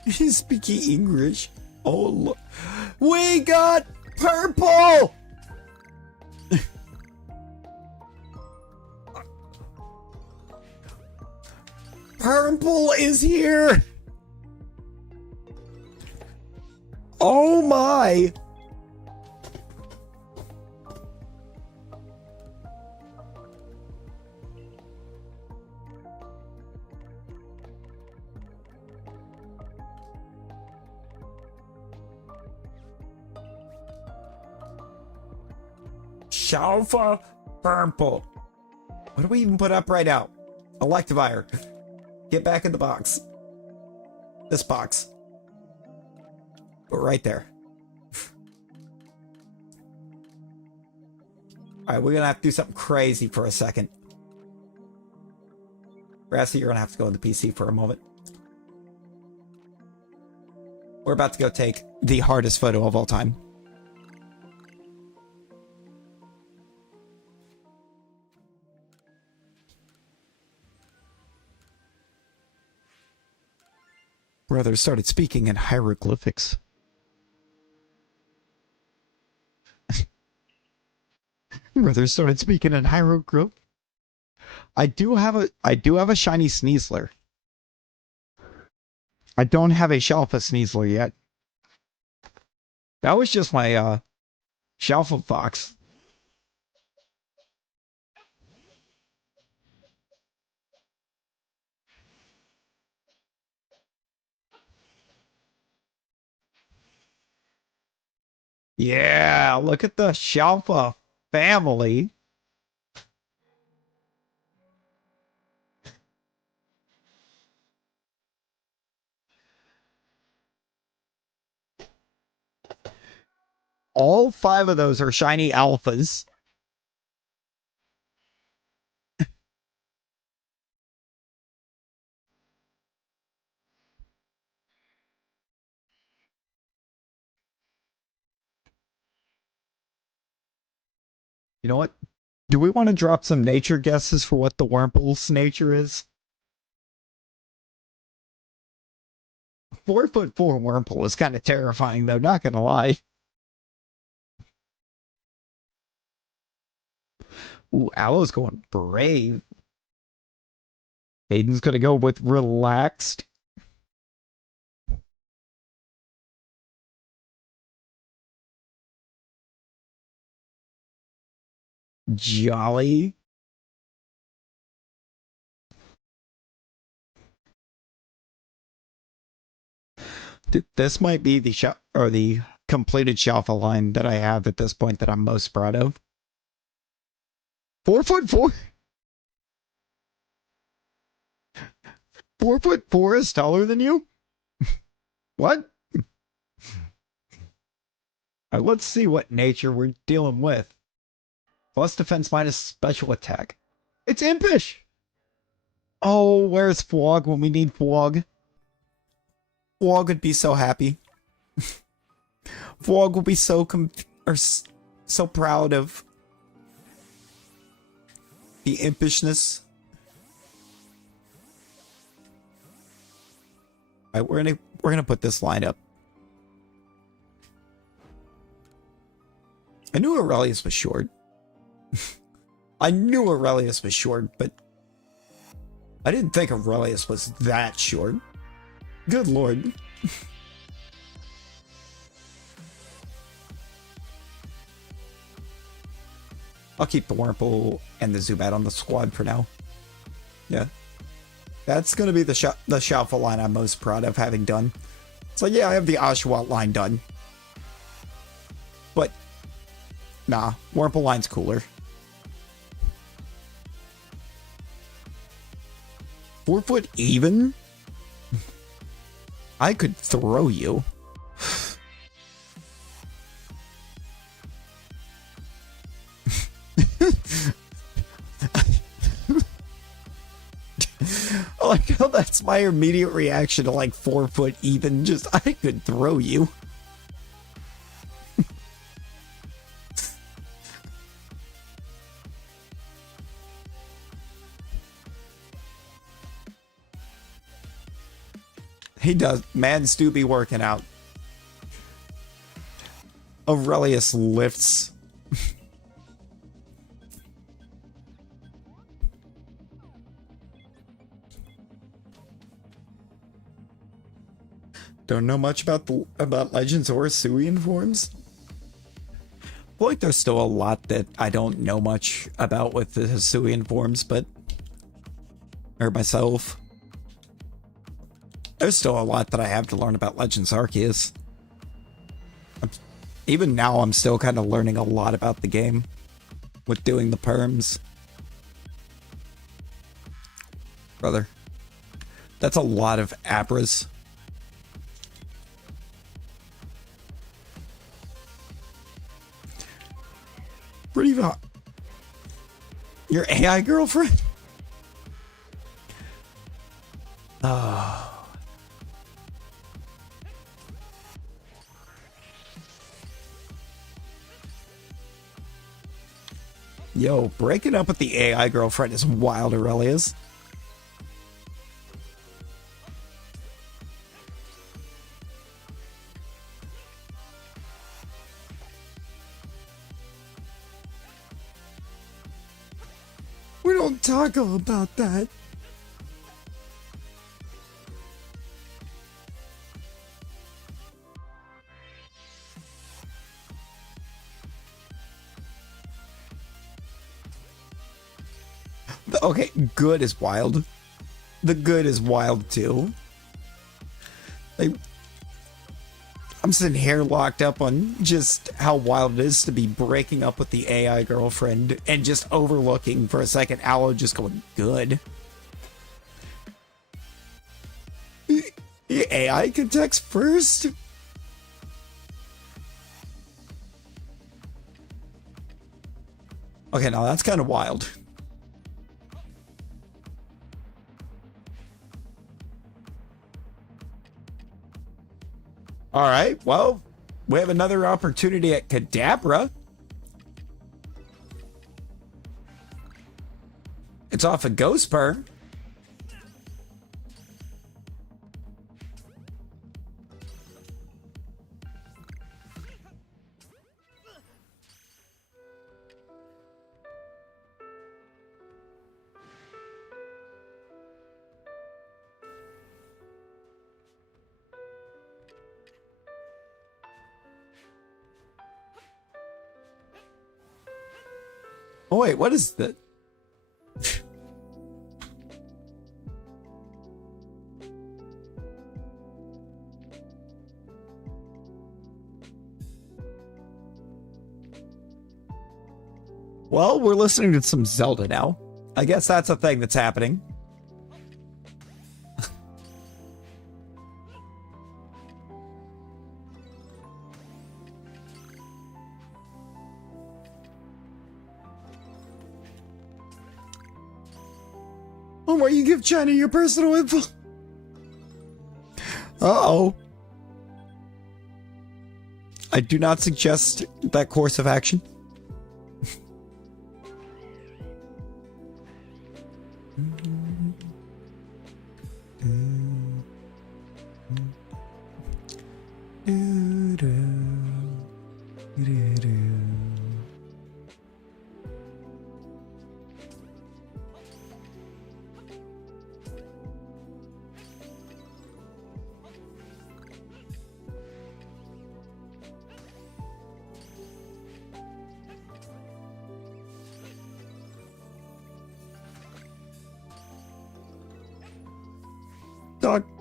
He's speaking English. Oh, look. We got purple! Purple is here! Oh my! Shalpha Purple. What do we even put up right now? Electivire. Get back in the box. This box. But right there. Alright, we're gonna have to do something crazy for a second. Grassy, you're gonna have to go in the PC for a moment. We're about to go take the hardest photo of all time. Brother started speaking in hieroglyphics. Brother started speaking in hieroglyphics. I do have a shiny Sneasler. I don't have a Shalpha Sneasler yet. That was just my Shalpha Fox. Yeah, look at the Shalpha family. All 5 of those are shiny alphas. You know what? Do we want to drop some nature guesses for what the Wurmple's nature is? 4'4" Wurmple is kind of terrifying, though, not gonna lie. Ooh, Aloe's going brave. Hayden's gonna go with relaxed. Jolly. This might be the completed Shalpha line that I have at this point that I'm most proud of. 4'4". 4'4" is taller than you? What? Alright, let's see what nature we're dealing with. Plus defense minus special attack. It's impish! Oh, where's Fwog when we need Fwog? Fwog would be so happy. Fwog will be so so proud of the impishness. Alright, we're gonna put this line up. I knew Aurelius was short. I knew Aurelius was short, but I didn't think Aurelius was that short. Good lord. I'll keep the Wurmple and the Zubat on the squad for now. Yeah. That's going to be the Shalpha line I'm most proud of having done. So yeah, I have the Oshawott line done. But, nah, Wurmple line's cooler. 4 foot even? I could throw you. I like how that's my immediate reaction to like 4 foot even. Just, I could throw you. He does. Mans do be working out. Aurelius lifts. Don't know much about Legends or Arceus forms. I feel like there's still a lot that I don't know much about with the Hisuian forms, but or myself. There's still a lot that I have to learn about Legends Arceus. Even now, I'm still kind of learning a lot about the game. with doing the perms. Brother. That's a lot of abras. Pretty hot. Your AI girlfriend? Oh. Yo, breaking up with the AI girlfriend is wild, Aurelius. We don't talk about that. Okay, good is wild. The good is wild too. Like, I'm sitting here locked up on just how wild it is to be breaking up with the AI girlfriend and just overlooking for a second Aloe just going, good. The AI can text first? Okay, now that's kind of wild. All right, well, we have another opportunity at Kadabra. It's off a Ghost Purr. Oh wait, what is that? Well, we're listening to some Zelda now. I guess that's a thing that's happening. Oh, why you give China your personal info? Uh-oh. I do not suggest that course of action.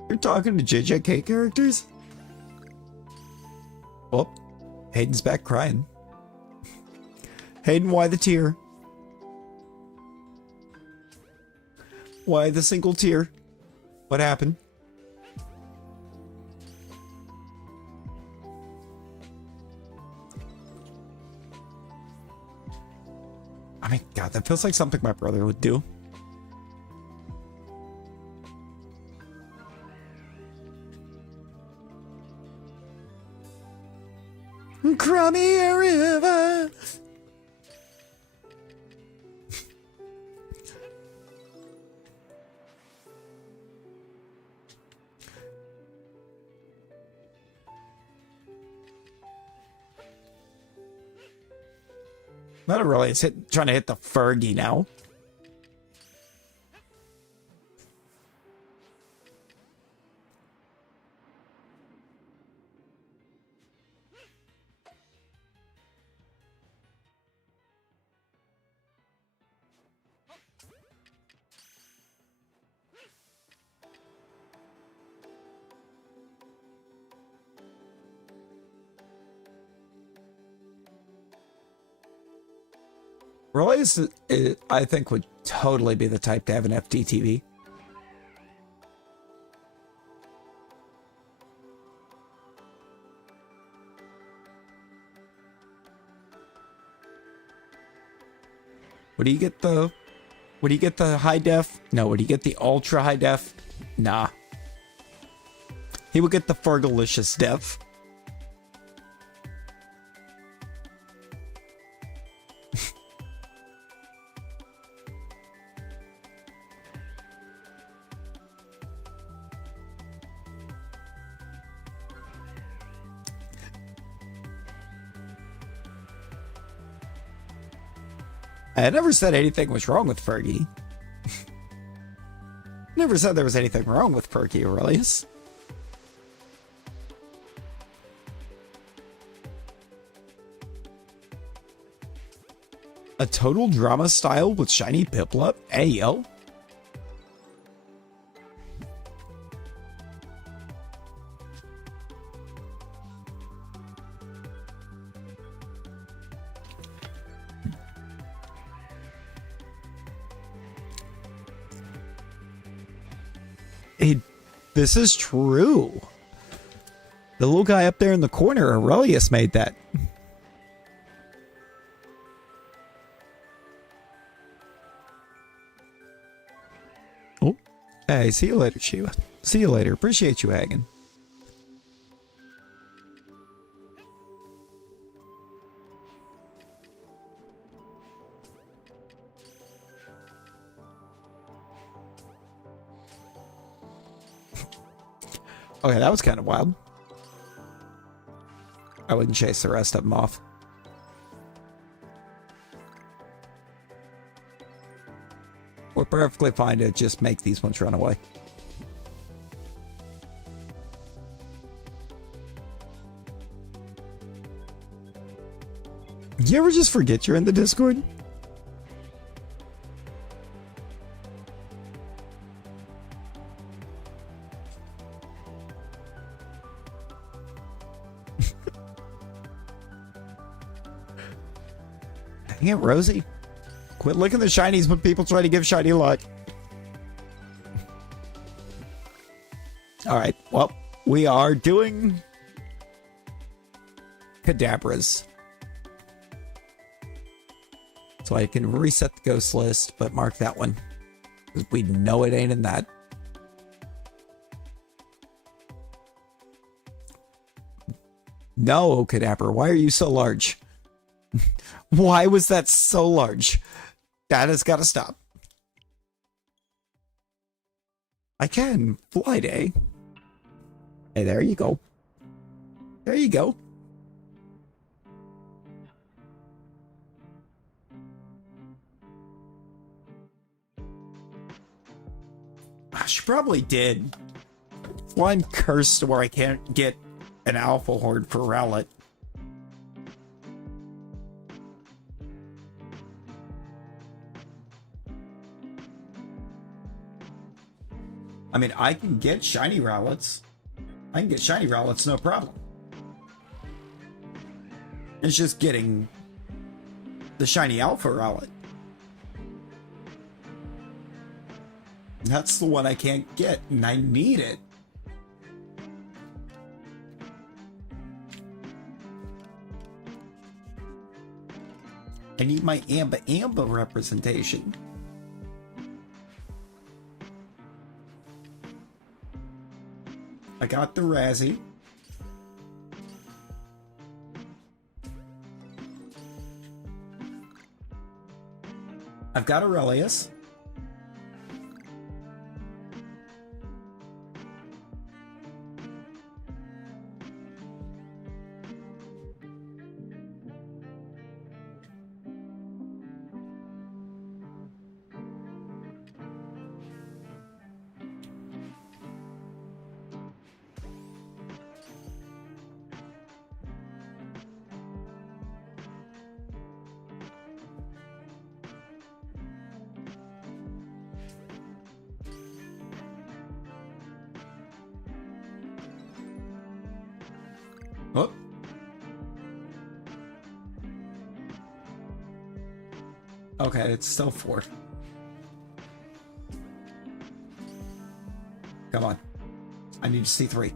You're talking to JJK characters? Oh, Hayden's back crying. Hayden, why the tear? Why the single tear? What happened? I mean, God, that feels like something my brother would do. Cry me a river. Not really. It's trying to hit the Fergie now. Aurelius, I think, would totally be the type to have an FTTV. Would he get the high def? No. Would he get the ultra high def? Nah. He would get the Fergalicious def. I never said anything was wrong with Fergie. Never said there was anything wrong with Fergie, Aurelius. A total drama style with shiny Piplup? Hey, yo. This is true. The little guy up there in the corner, Aurelius, made that. Oh, hey, see you later, Sheila. See you later. Appreciate you hanging. Okay, that was kind of wild. I wouldn't chase the rest of them off. We're perfectly fine to just make these ones run away. You ever just forget you're in the Discord? Dang it, Rosie. Quit licking the shinies when people try to give shiny luck. Alright, well, we are doing Kadabras. So I can reset the ghost list, but mark that one. Because we know it ain't in that. No, Kadabra, why are you so large? Why was that so large? That has got to stop. I can. Fly day. Hey, there you go. There you go. She probably did. Well, I'm cursed where I can't get an alpha horde for Rowlet. I mean, I can get shiny Rowlets. I can get shiny Rowlets, no problem. It's just getting the shiny alpha Rowlet. That's the one I can't get, and I need it. I need my Amba representation. I got the Razzie. I've got Aurelius. Okay, it's still 4. Come on. I need to see 3.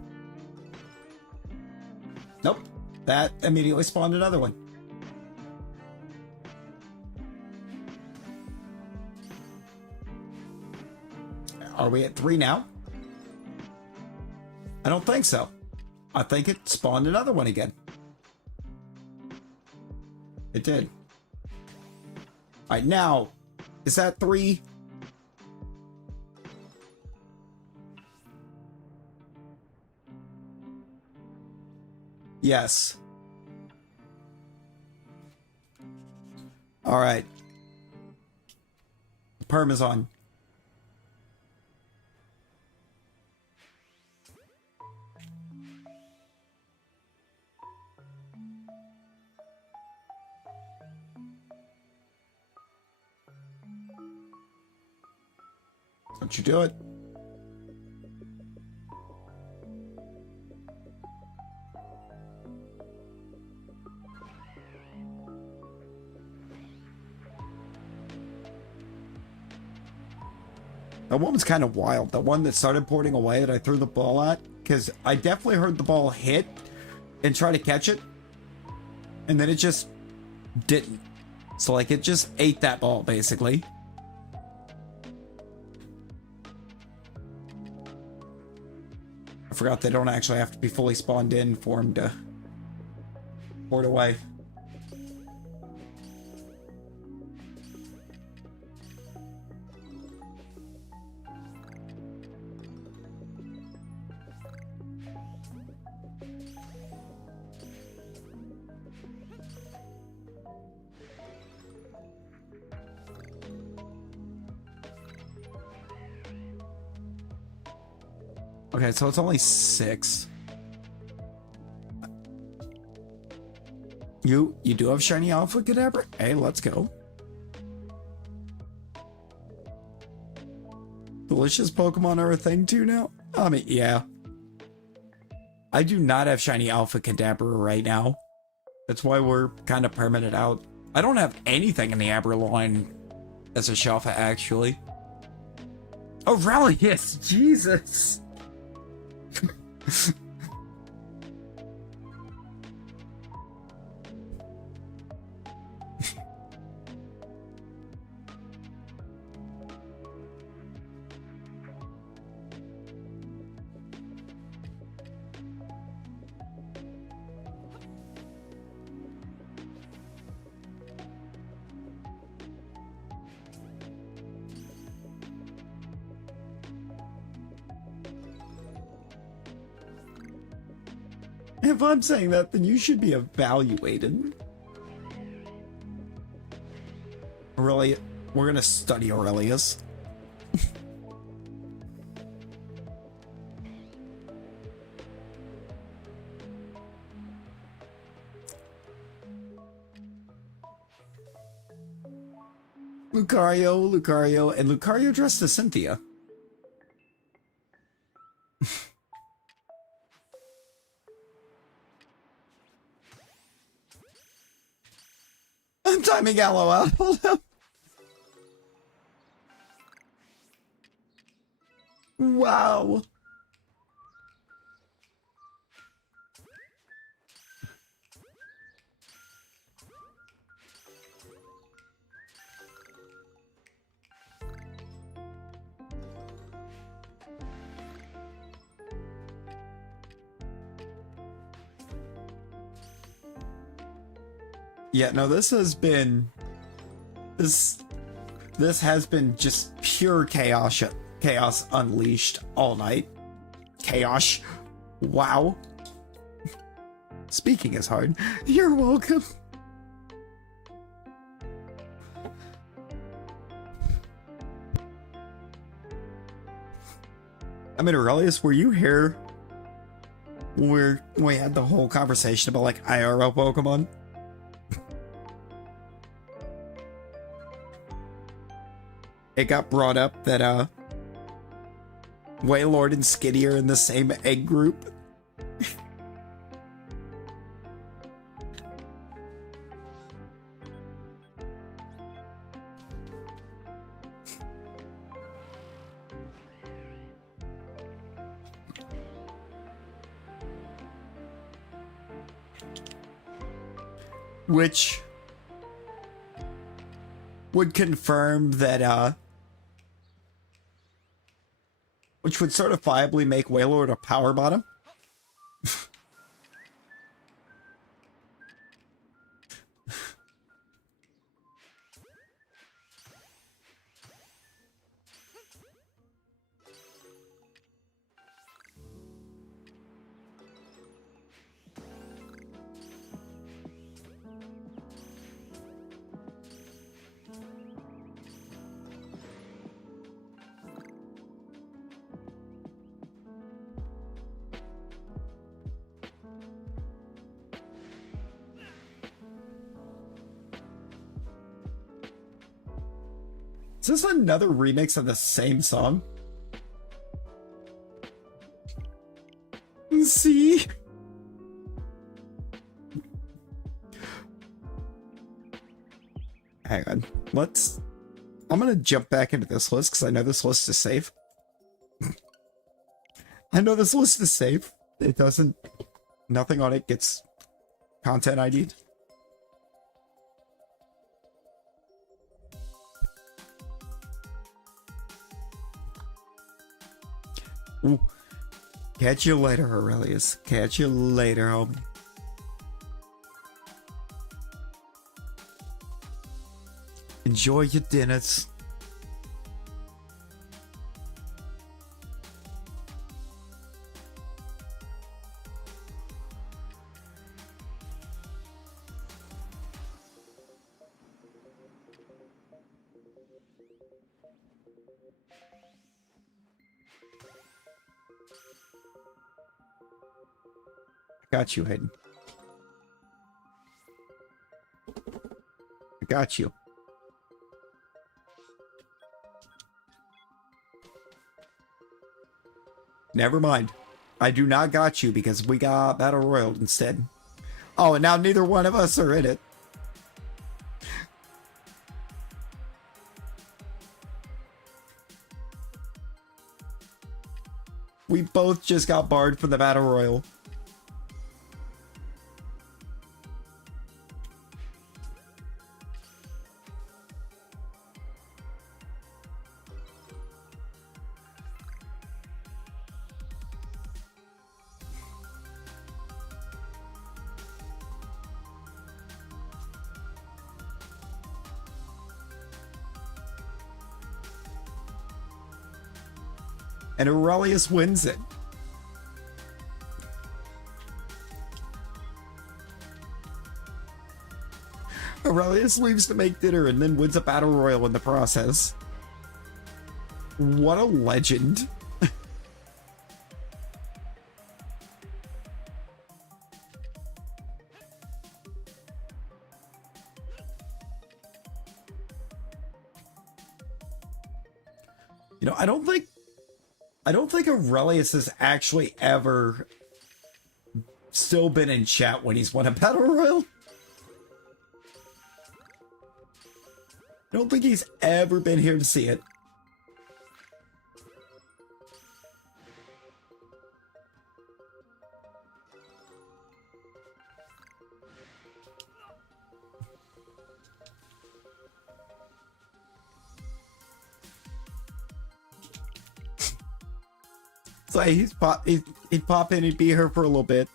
Nope. That immediately spawned another one. Are we at 3 now? I don't think so. I think it spawned another one again. It did. Alright, now, is that 3? Yes. Alright. Parmesan. Don't you do it. That one was kind of wild. The one that started porting away that I threw the ball at. Because I definitely heard the ball hit and try to catch it. And then it just didn't. So like it just ate that ball basically. I forgot they don't actually have to be fully spawned in for him to port away. Okay, so it's only 6. You do have shiny Alpha Kadabra? Hey, let's go. Delicious Pokemon are a thing too now? I mean, yeah. I do not have shiny Alpha Kadabra right now. That's why we're kind of permanent out. I don't have anything in the Abra line as a Shalpha, actually. Oh, Relius! Jesus! If I'm saying that, then you should be evaluated. Aurelia, we're gonna study Aurelius. Lucario, and Lucario dressed as Cynthia. I'm timing Aloe out. Hold up. Wow. Yeah, no, this has been just pure chaos unleashed all night. Chaos. Wow. Speaking is hard. You're welcome. I mean, Aurelius, were you here where we had the whole conversation about like IRL Pokemon? It got brought up that Wailord and Skitty are in the same egg group. which would confirm that, which would certifiably make Wailord a power bottom. Is this another remix of the same song? See? Hang on. I'm gonna jump back into this list because I know this list is safe. I know this list is safe. It doesn't... Nothing on it gets content ID'd. Ooh. Catch you later, Aurelius. Catch you later, homie. Enjoy your dinners. Got you, Hayden. I got you. Never mind. I do not got you because we got Battle Royale instead. Oh, and now neither one of us are in it. We both just got barred from the Battle Royale. And Aurelius wins it. Aurelius leaves to make dinner and then wins a battle royal in the process. What a legend. You know, I don't think Aurelius has actually ever still been in chat when he's won a battle royal. I don't think he's ever been here to see it. So he'd pop in, he'd be here for a little bit.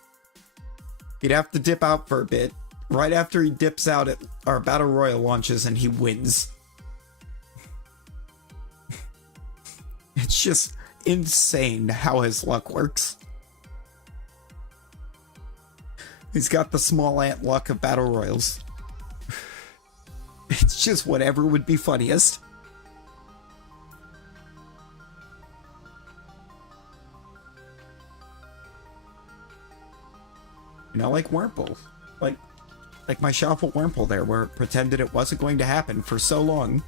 He'd have to dip out for a bit. Right after he dips out, our battle royal launches and he wins. It's just insane how his luck works. He's got the small ant luck of battle royals. It's just whatever would be funniest. You know, like Wurmple. Like my Shalpha Wurmple there, where it pretended it wasn't going to happen for so long.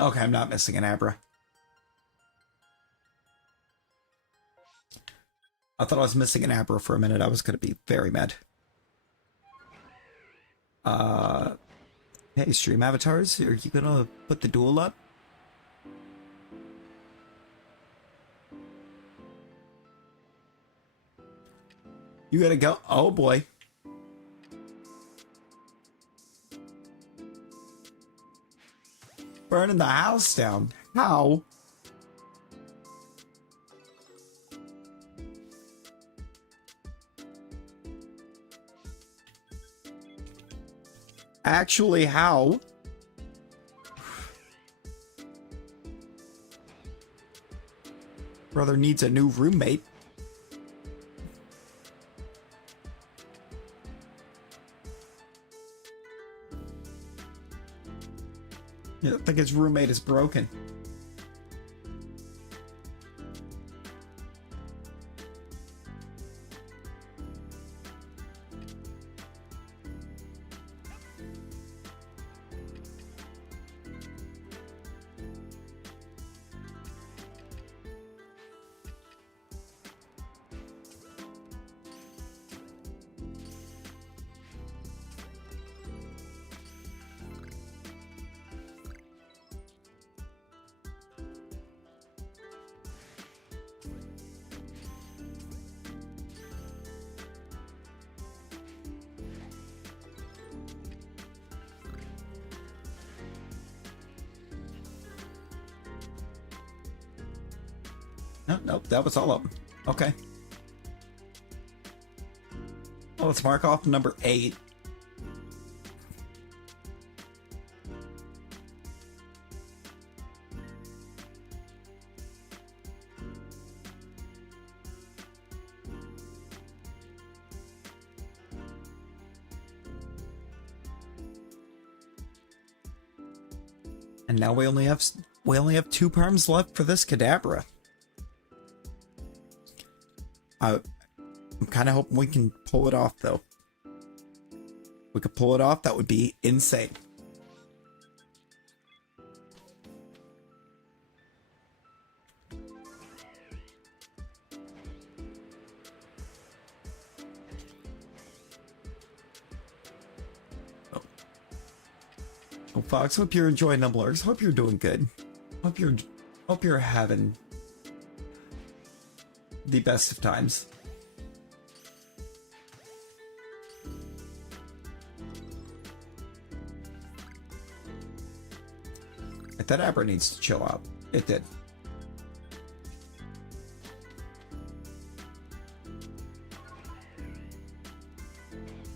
Okay, I'm not missing an Abra. I thought I was missing an Abra for a minute. I was going to be very mad. Hey, stream avatars, are you going to put the duel up? You gotta go. Oh boy. Burning the house down. How? Actually, how? Brother needs a new roommate. I think his roommate is broken. Nope, that was all of them. Okay. Well, let's mark off number 8. And now we only have 2 perms left for this Kadabra. I'm kind of hoping we can pull it off, though. If we could pull it off, that would be insane. Oh, Fox, hope you're enjoying Numblers. Hope you're doing good. Hope you're having the best of times. That Abra needs to chill out. It did.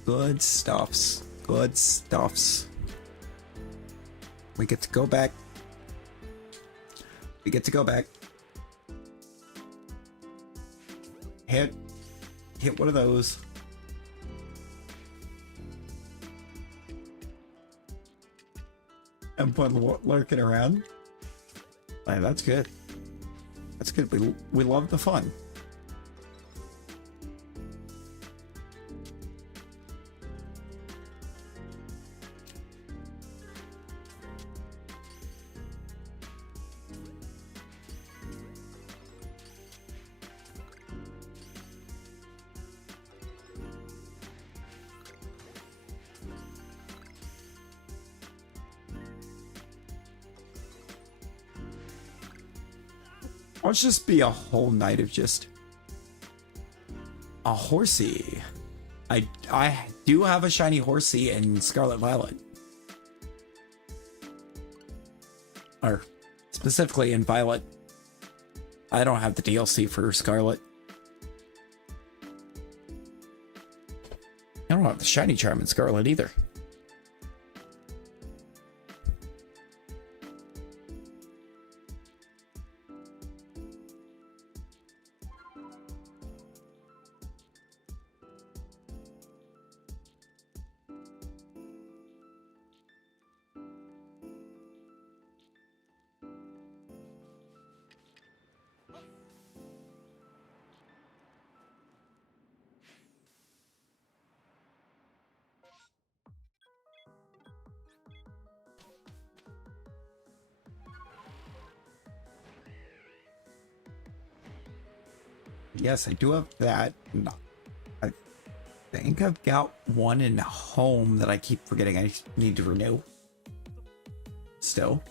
Good stuffs. Good stuffs. We get to go back. We get to go back. Hit one of those. And put lurking around. Hey, that's good. That's good. We love the fun. Let's just be a whole night of just a horsey. I do have a shiny horsey in Scarlet Violet. Or specifically in Violet. I don't have the DLC for Scarlet. I don't have the shiny charm in Scarlet either. yes, I do have that. No, I think I've got one in home that I keep forgetting I need to renew. Still.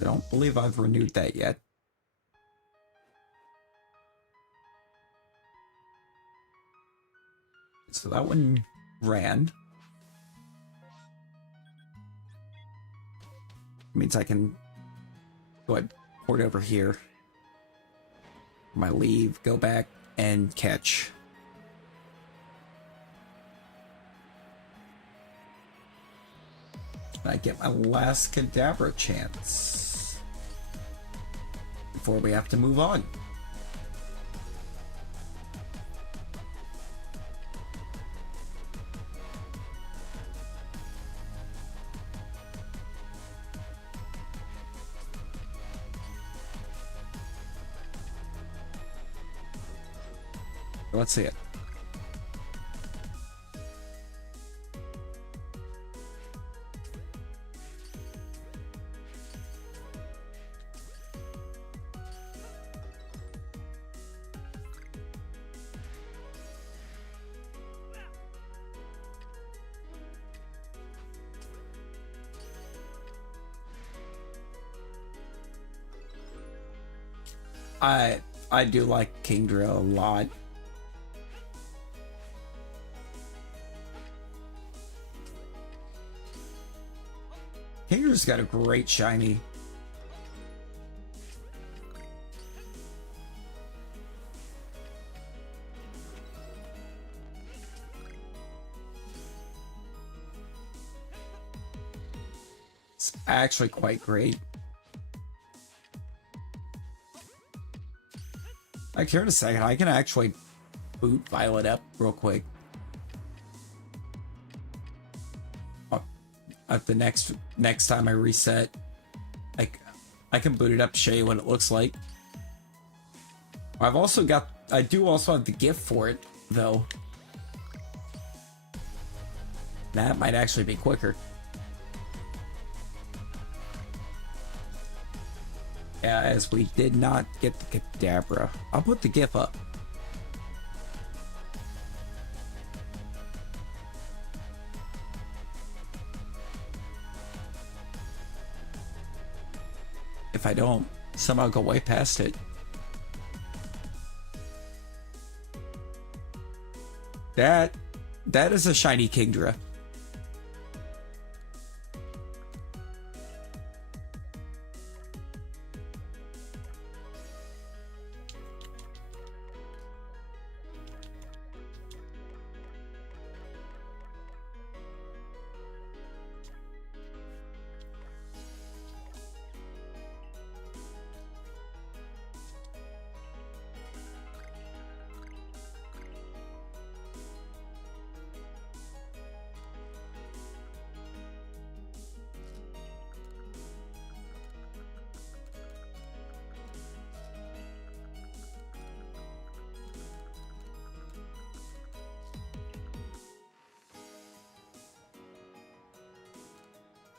I don't believe I've renewed that yet. So that one ran. Means I can go ahead, port over here. My leave, go back and catch. I get my last Kadabra chance before we have to move on. Let's see it. I do like Kingdra a lot. Kingdra's got a great shiny. It's actually quite great. Like, here in a second, I can actually boot Violet up real quick. At the next time I reset, like, I can boot it up to show you what it looks like. I do also have the gift for it, though. That might actually be quicker. Yeah, as we did not get the Kadabra. I'll put the GIF up. If I don't somehow go way past it. That is a shiny Kingdra.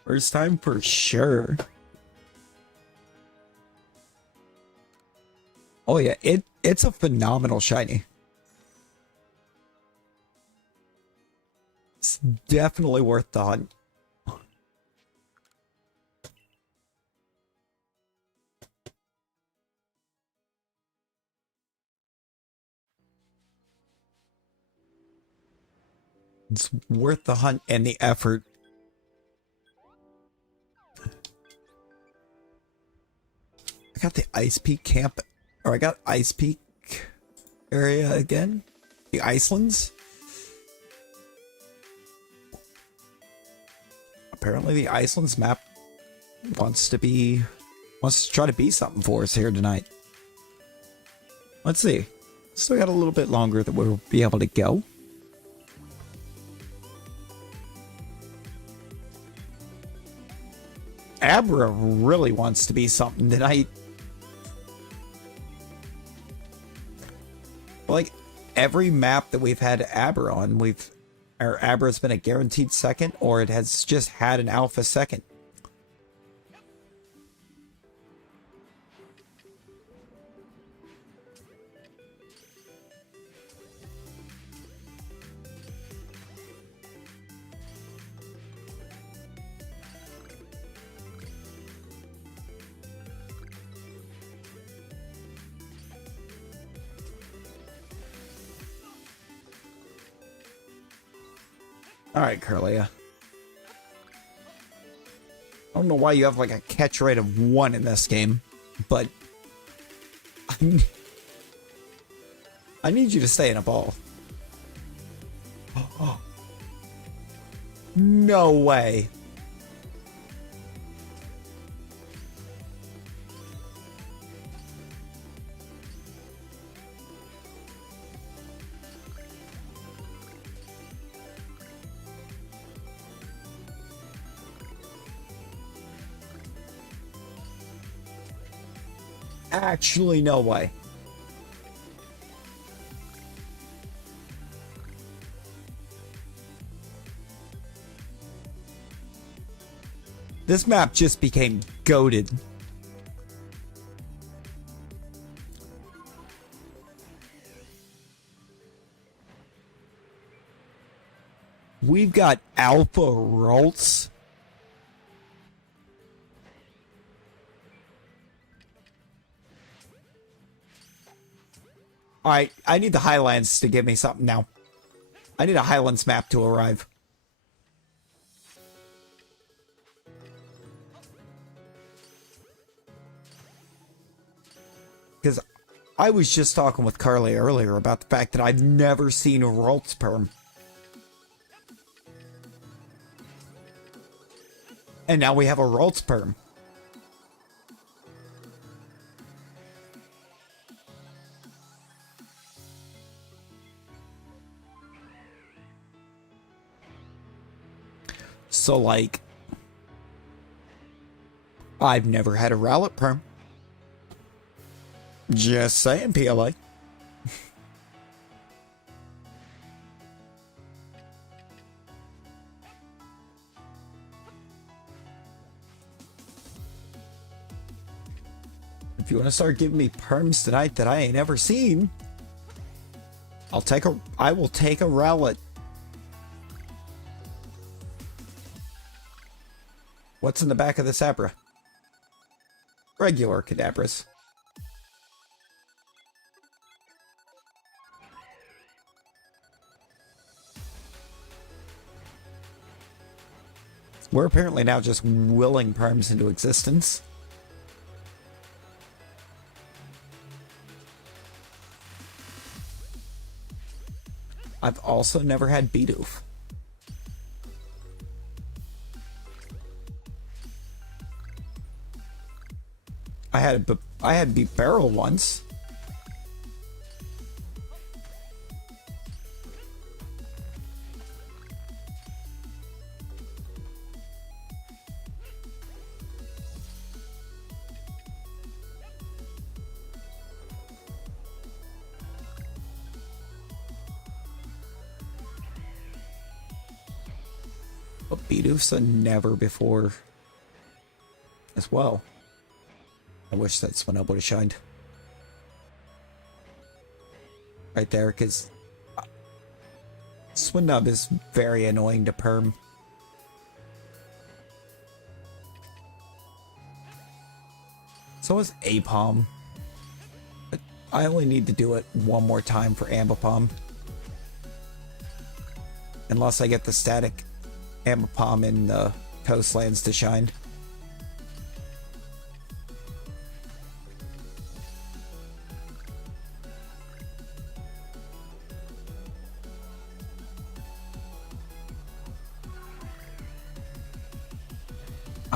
First time for sure. Oh yeah, it's a phenomenal shiny. It's definitely worth the hunt. It's worth the hunt and the effort. I got the Ice Peak camp, or I got Ice Peak area again. The Icelands. Apparently the Icelands map wants to try to be something for us here tonight. Let's see. Still got a little bit longer that we'll be able to go. Abra really wants to be something tonight. Like, every map that we've had Abra on, Abra's been a guaranteed second, or it has just had an alpha second. Alright, Curlia. I don't know why you have like a catch rate of 1 in this game, but I need you to stay in a ball. No way. Actually, no way. This map just became goated. We've got Alpha Rolts. Alright, I need the Highlands to give me something now. I need a Highlands map to arrive. Because I was just talking with Carly earlier about the fact that I've never seen a Rolts perm. And now we have a Rolts perm. So, like, I've never had a Rowlet perm. Just saying, PLA. If you want to start giving me perms tonight that I ain't ever seen, I will take a Rowlet. What's in the back of this Abra? Regular Kadabras. We're apparently now just willing perms into existence. I've also never had Bidoof. I had Beat Barrel once. But Bidoof's a never before as well. I wish that's when I would have shined. Right there, because Swinub is very annoying to perm. So is Apom. But I only need to do it one more time for Ambipom. Unless I get the static Ambipom in the Coastlands to shine.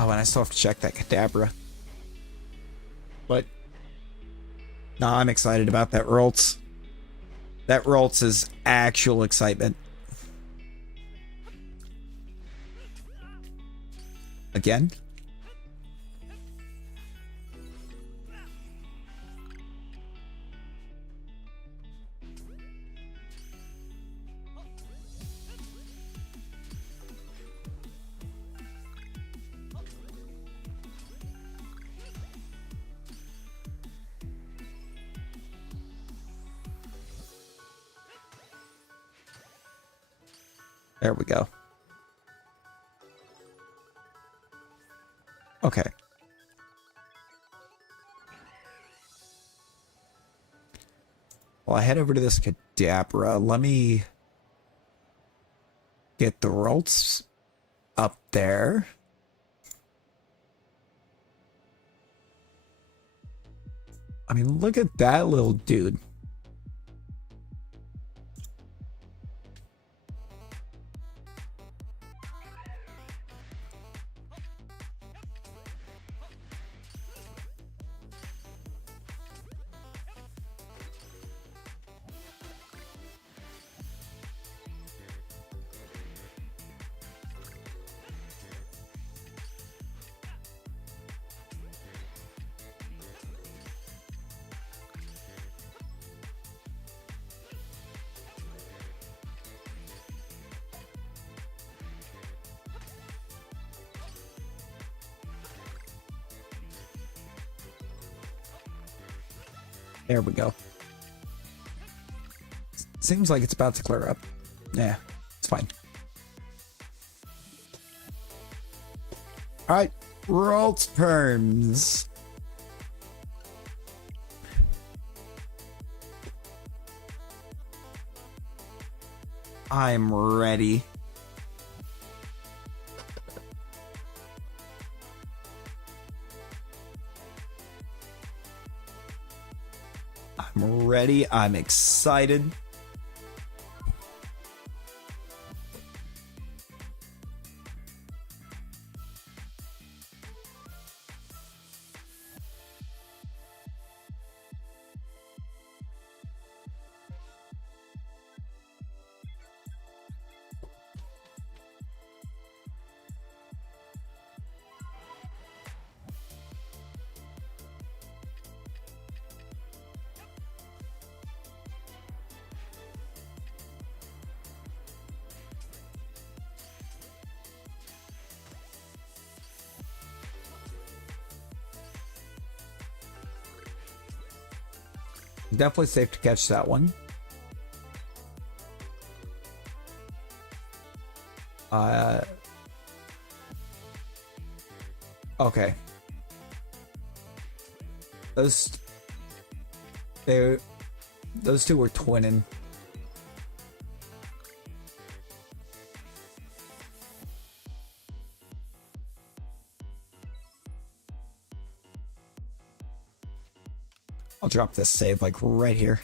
Oh, and I still have to check that Kadabra. But no, I'm excited about that Rolts. That Rolts is actual excitement. Again? There we go. Okay. Well, I head over to this Kadabra. Let me Get the rolls up there. I mean, look at that little dude. There we go. Seems like it's about to clear up. Yeah, it's fine. Alright, Ralts Perms. I'm ready. I'm ready. I'm excited. Definitely safe to catch that one. Okay. Those two were twinning. I'll drop this save like right here.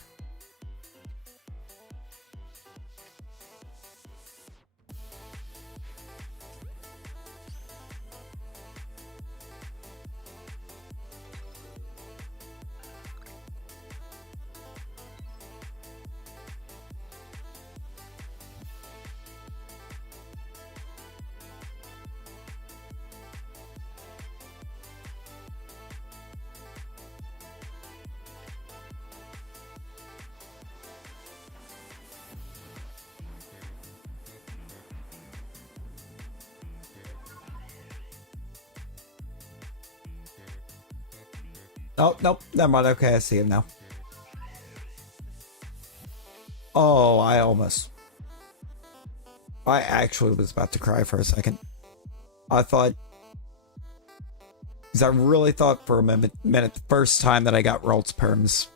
Oh, nope, never mind. Okay, I see him now. Oh, I actually was about to cry for a second. I thought, because I really thought for a minute, the first time that I got Ralts Perms,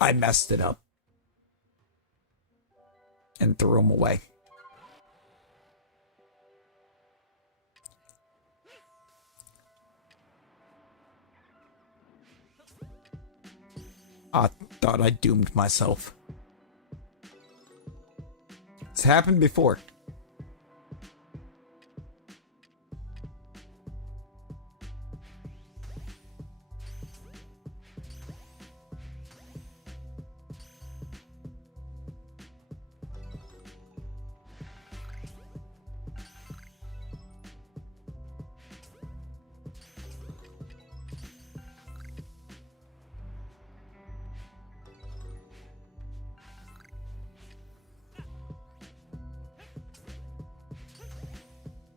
I messed it up and threw them away. I thought I doomed myself. It's happened before.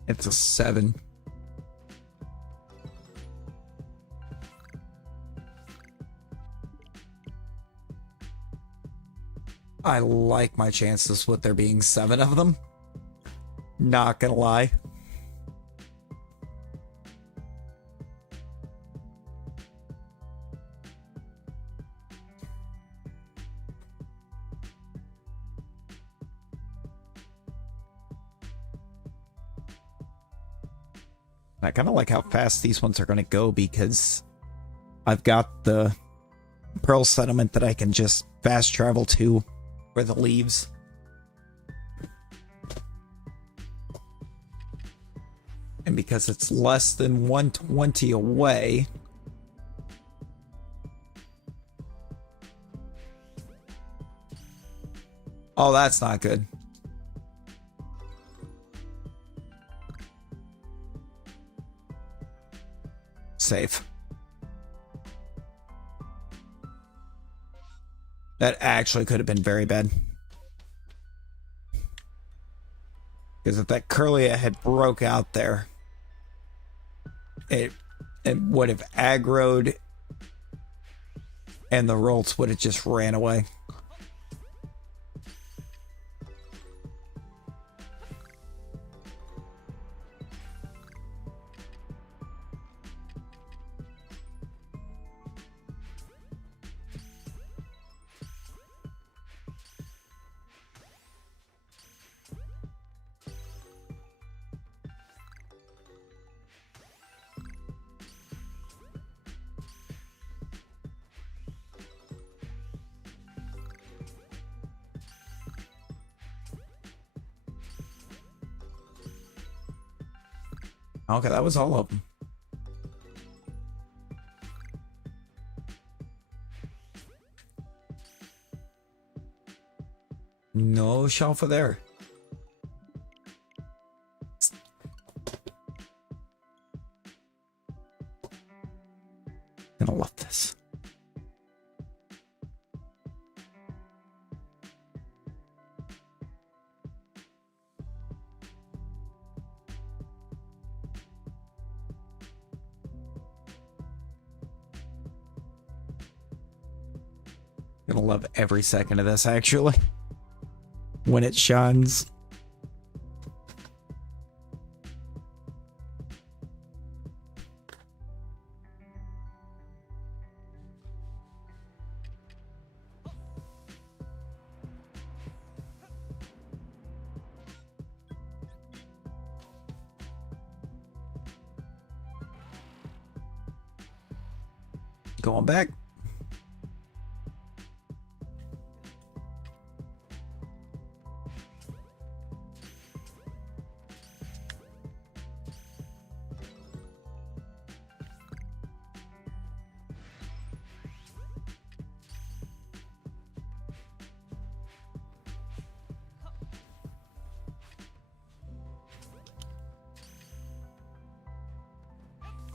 It's a 7. I like my chances with there being 7 of them. Not gonna lie. I kind of like how fast these ones are going to go because I've got the Pearl Settlement that I can just fast travel to for the leaves. And because it's less than 120 away, oh, that's not good. Safe. That actually could have been very bad. Because if that Curlia had broke out there, it would have aggroed and the Rolts would have just ran away. Okay, that was all of them. No Shalpha there. Gonna love this. Gonna love every second of this, actually. When it shines. Going back.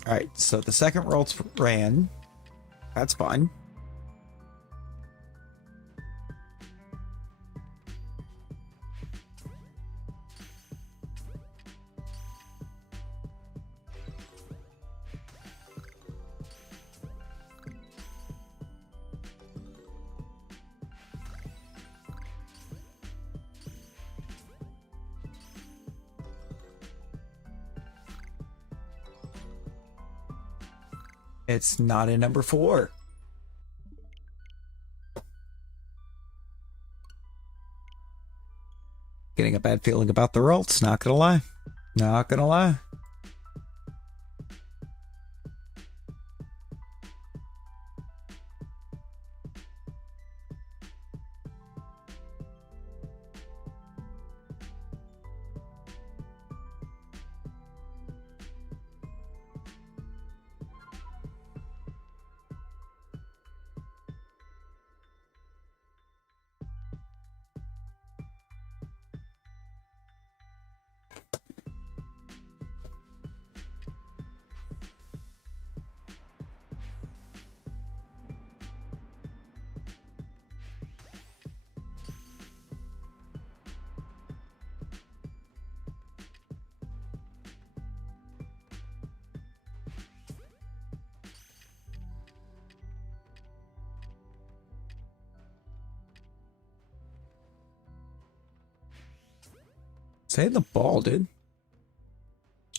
All right, so the second rolls ran. That's fine. It's not a number 4. Getting a bad feeling about the rolls, not gonna lie. Not gonna lie. Say the ball, dude.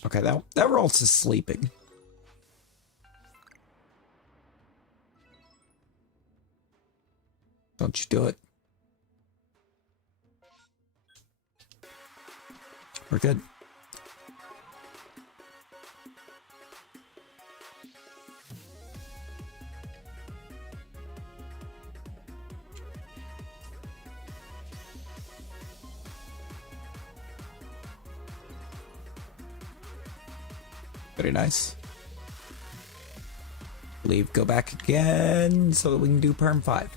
Okay, that rolls is sleeping. Don't you do it. We're good. Very nice. Leave, go back again so that we can do perm 5.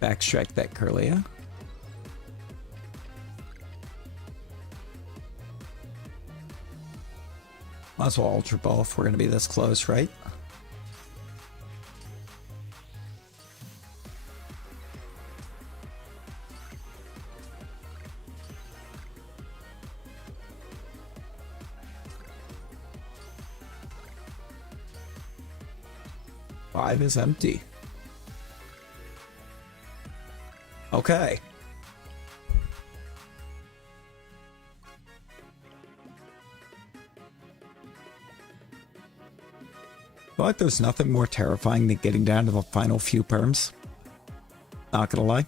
Backstrike that Curlia. Might as well Ultra Ball if we're going to be this close, right? Five is empty. Okay. But there's nothing more terrifying than getting down to the final few perms. Not gonna lie.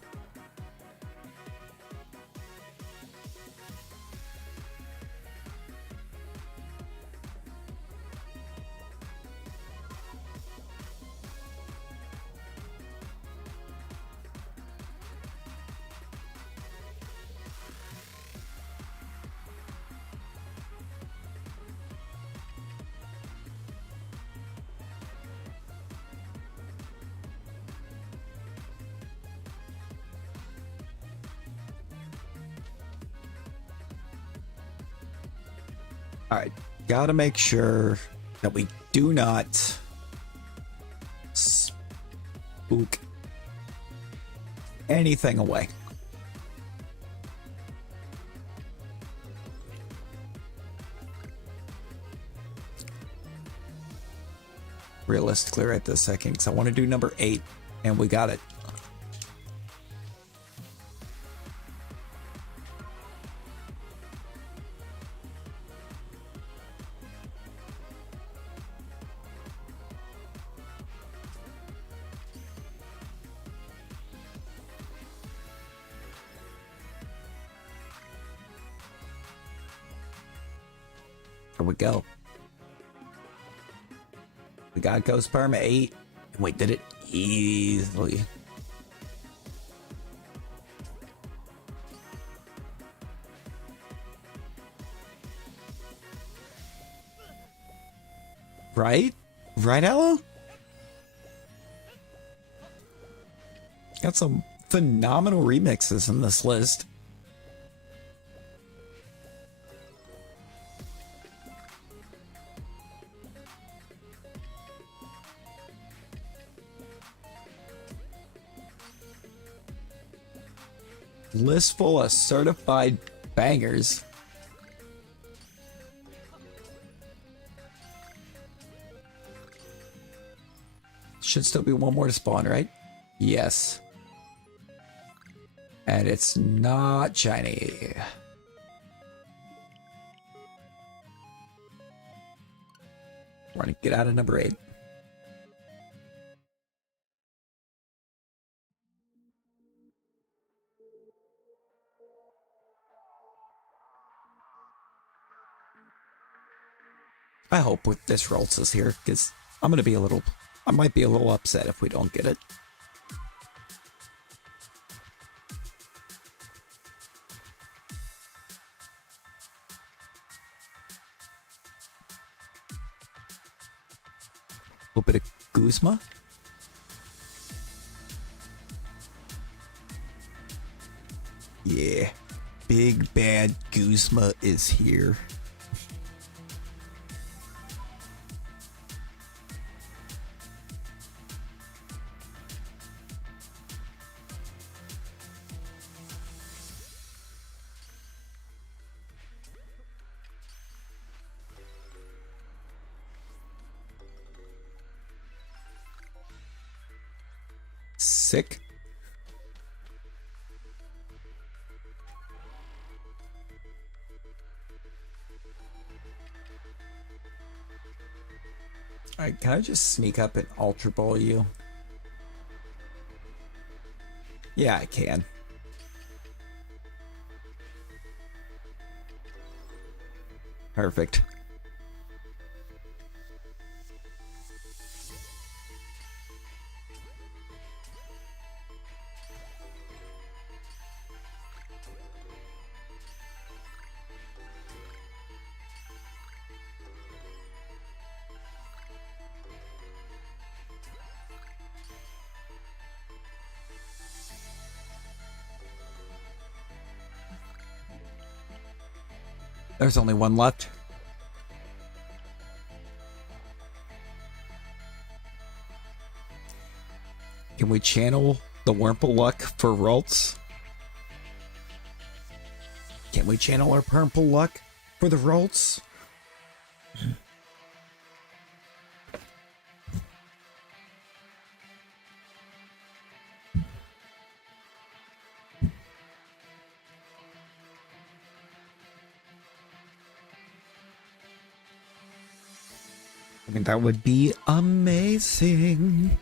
Alright, gotta make sure that we do not spook anything away. Realistically right this second, because I want to do number 8, and we got it. Here we go. We got Ghost Perm at 8, and we did it easily. Right? Right, Aloe? Got some phenomenal remixes in this list. List full of certified bangers. Should still be one more to spawn, right? Yes. And it's not shiny. We're gonna get out of number 8. I hope with this Rolls is here, because I'm gonna be a little, I might be a little upset if we don't get it. A little bit of Guzma. Yeah, big bad Guzma is here. Sick. Alright, can I just sneak up and Ultra Ball you? Yeah, I can. Perfect. There's only one left. Can we channel the Wurmple luck for Ralts? Can we channel our Purple luck for the Ralts? I mean, that would be amazing.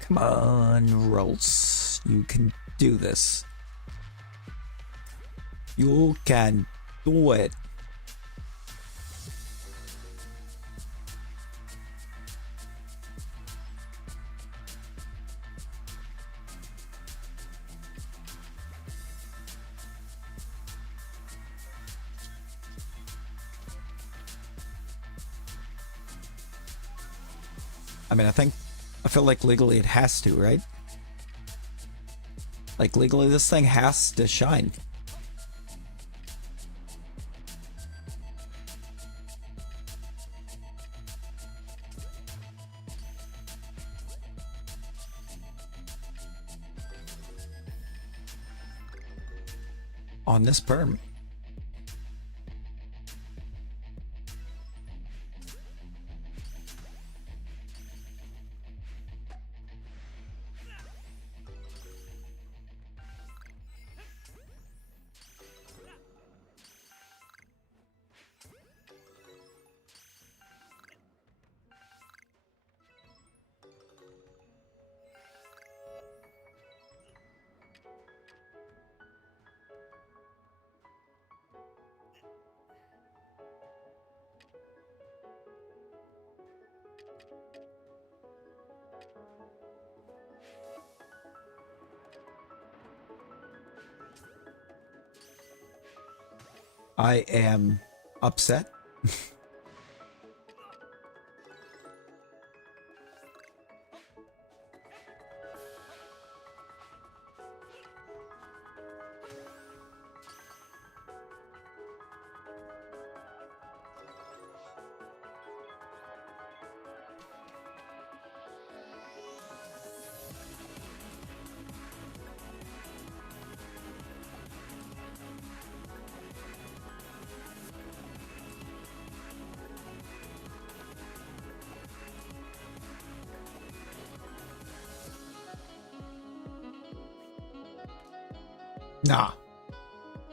Come on, Rolls. You can do this. You can do it. I mean, I feel like legally it has to, right? Like legally this thing has to shine. On this perm. I am upset. Nah.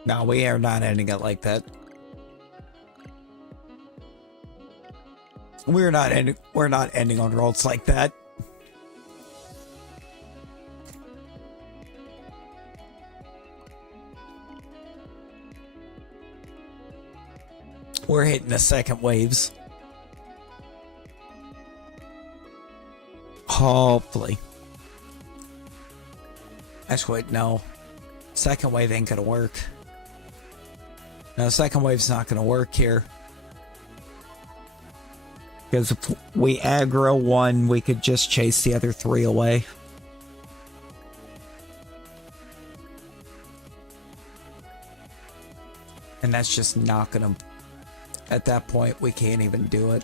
No, we are not ending it like that. We're not ending on rolls like that. We're hitting the second waves. Hopefully. Actually, wait, no. Second wave ain't gonna work. No, second wave's not gonna work here. Because if we aggro one, we could just chase the other three away. And that's just not gonna... At that point, we can't even do it.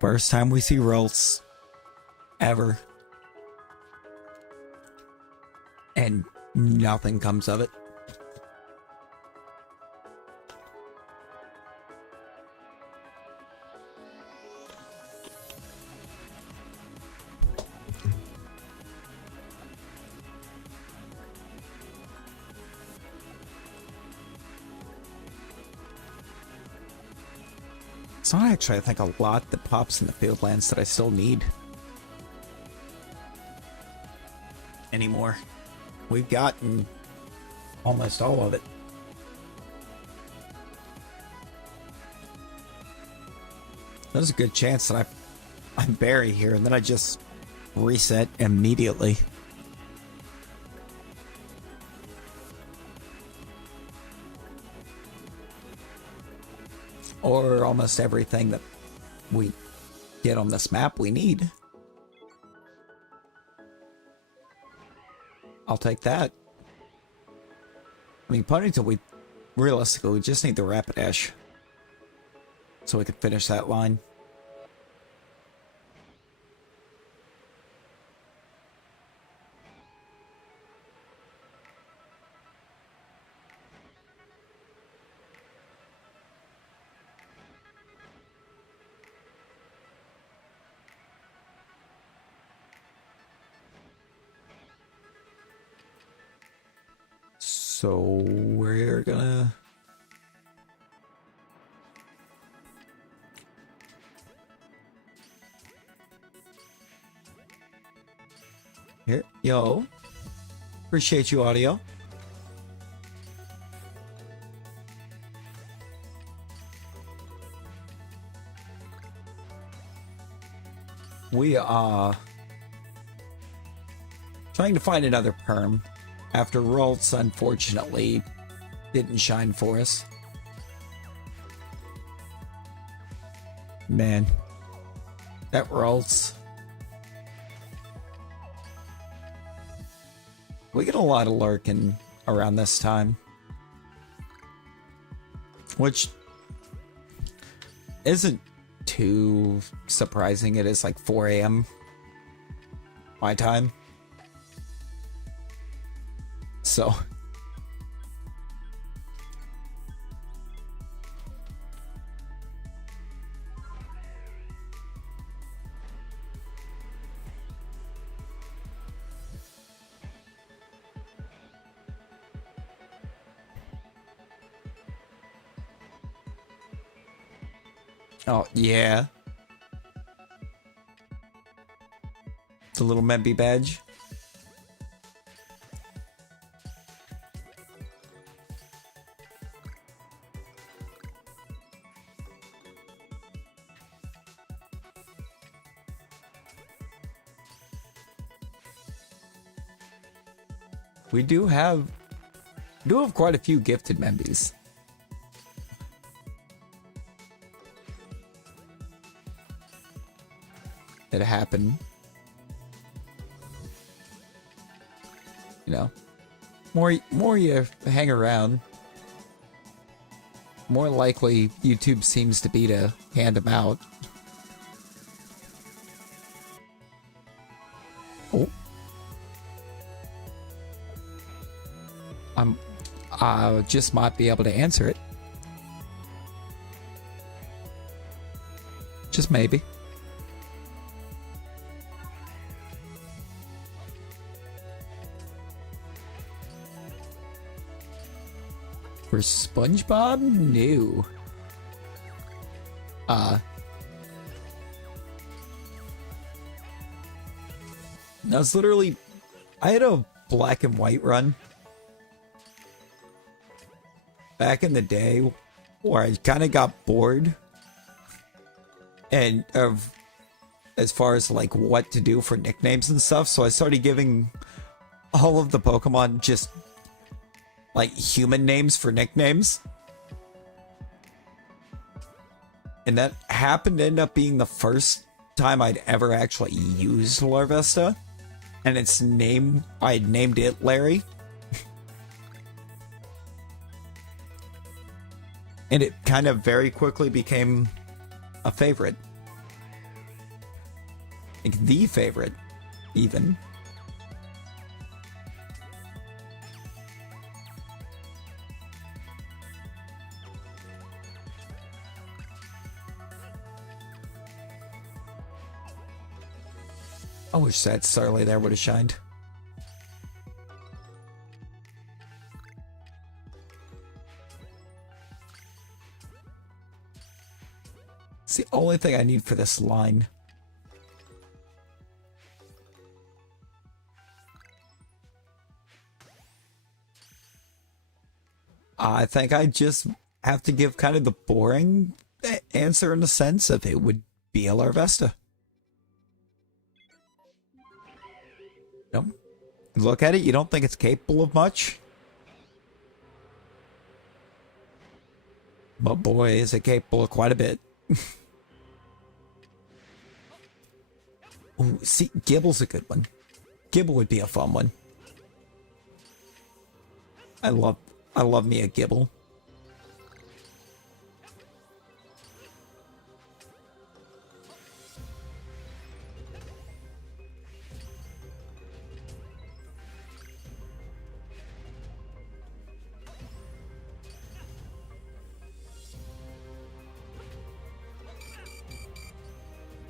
First time we see Rolls ever. And nothing comes of it. It's not actually, I think, a lot that pops in the field lands that I still need anymore. We've gotten almost all of it. There's a good chance that I bury here and then I just reset immediately. Or almost everything that we get on this map we need. I'll take that. I mean, Ponytail, we realistically, we just need the Rapidash so we can finish that line. So we're gonna here, yo. Appreciate you, audio. We are trying to find another perm. After Ralts, unfortunately, didn't shine for us. Man, that Ralts. We get a lot of lurking around this time. Which isn't too surprising. It is like 4 a.m. my time. So oh yeah, the little Memby badge. We do have quite a few gifted Membys. That happen. You know, more you hang around, more likely YouTube seems to be to hand them out. Oh. I just might be able to answer it. Just maybe. For SpongeBob? No. That's literally... I had a black and white run back in the day where I kind of got bored and of as far as like what to do for nicknames and stuff, so I started giving all of the Pokemon just like human names for nicknames, and that happened to end up being the first time I'd ever actually used Larvesta, and its name, I named it Larry. And it kind of very quickly became a favorite. Like the favorite, even. I wish that Starly there would have shined. It's the only thing I need for this line. I think I just have to give kind of the boring answer in the sense of it would be a Larvesta. No. Look at it, you don't think it's capable of much? But boy, is it capable of quite a bit. Ooh, see, Gibble's a good one. Gibble would be a fun one. I love me a Gibble.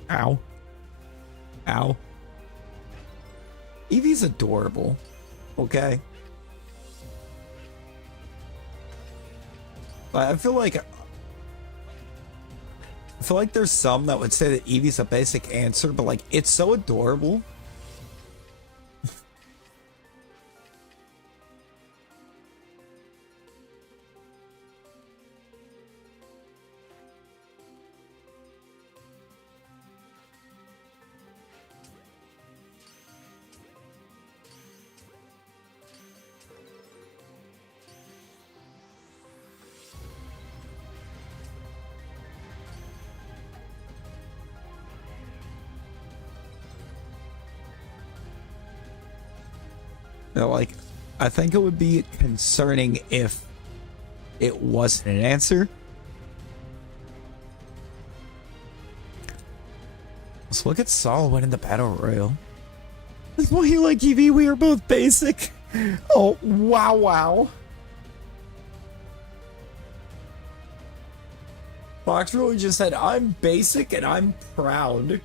Ow. Ow. Eevee's adorable. Okay. I feel like there's some that would say that Eevee's a basic answer, but like it's so adorable. You know, like, I think it would be concerning if it wasn't an answer. Let's look at Saul winning the Battle Royal. That's why you like Eevee, we are both basic. Oh, wow, wow. Fox really just said, I'm basic and I'm proud.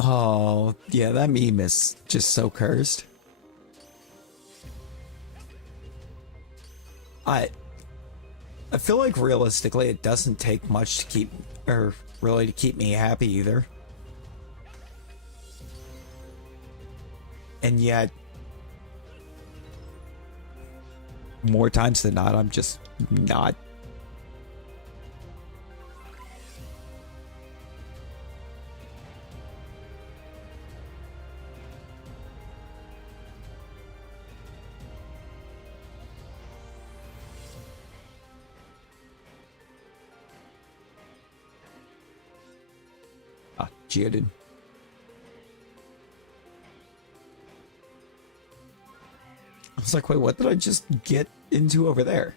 Oh, yeah, that meme is just so cursed. I feel like realistically it doesn't take much to keep, or really to keep me happy either. And yet, more times than not, I'm just not. Geodude. I was like, wait, what did I just get into over there?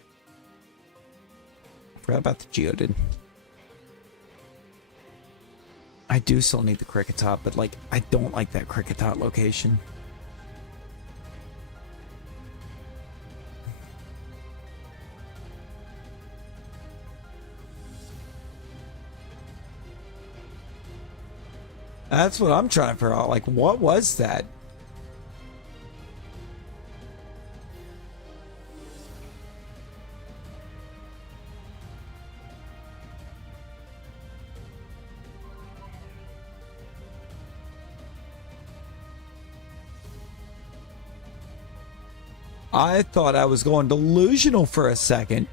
Forgot about the Geodude. I do still need the Kricketot, but like, I don't like that Kricketot location. That's what I'm trying to figure out. Like, what was that? I thought I was going delusional for a second.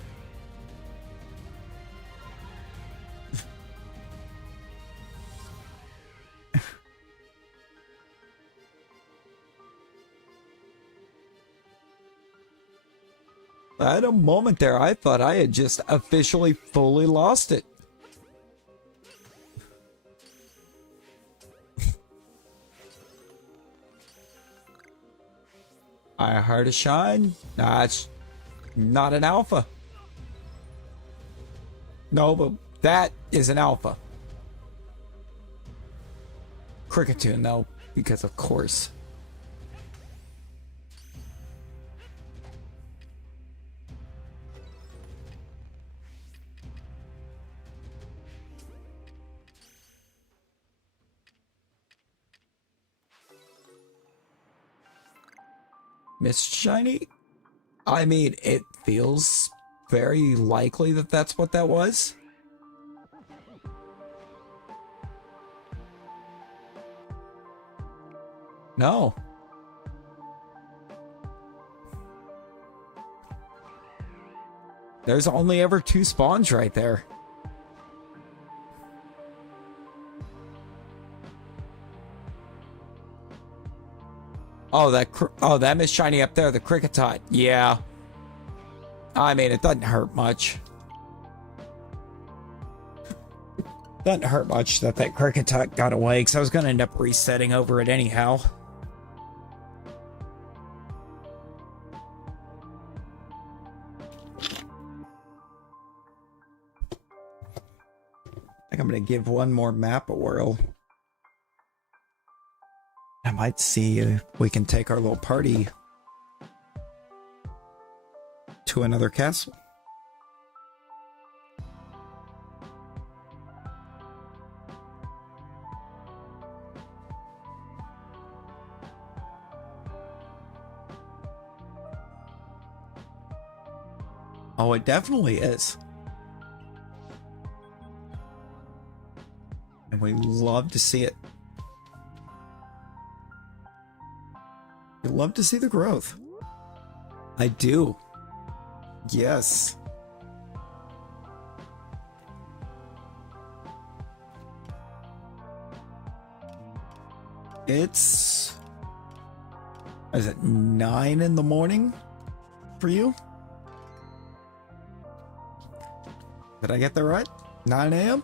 I had a moment there. I thought I had just officially fully lost it. I heard a shine. Nah, it's not an alpha. No, but that is an alpha. Cricketune, though, because of course. Miss Shiny? I mean, it feels very likely that that's what that was. No. There's only ever 2 spawns right there. Oh, that Miss Shiny up there, the Cricketot. Yeah. I mean, it doesn't hurt much. Doesn't hurt much that Cricketot got away, because I was going to end up resetting over it anyhow. I think I'm going to give one more map a whirl. I might see if we can take our little party to another castle. Oh, it definitely is. And we love to see it. We love to see the growth. I do. Yes. It's... Is it 9 in the morning for you? Did I get that right? 9 a.m.?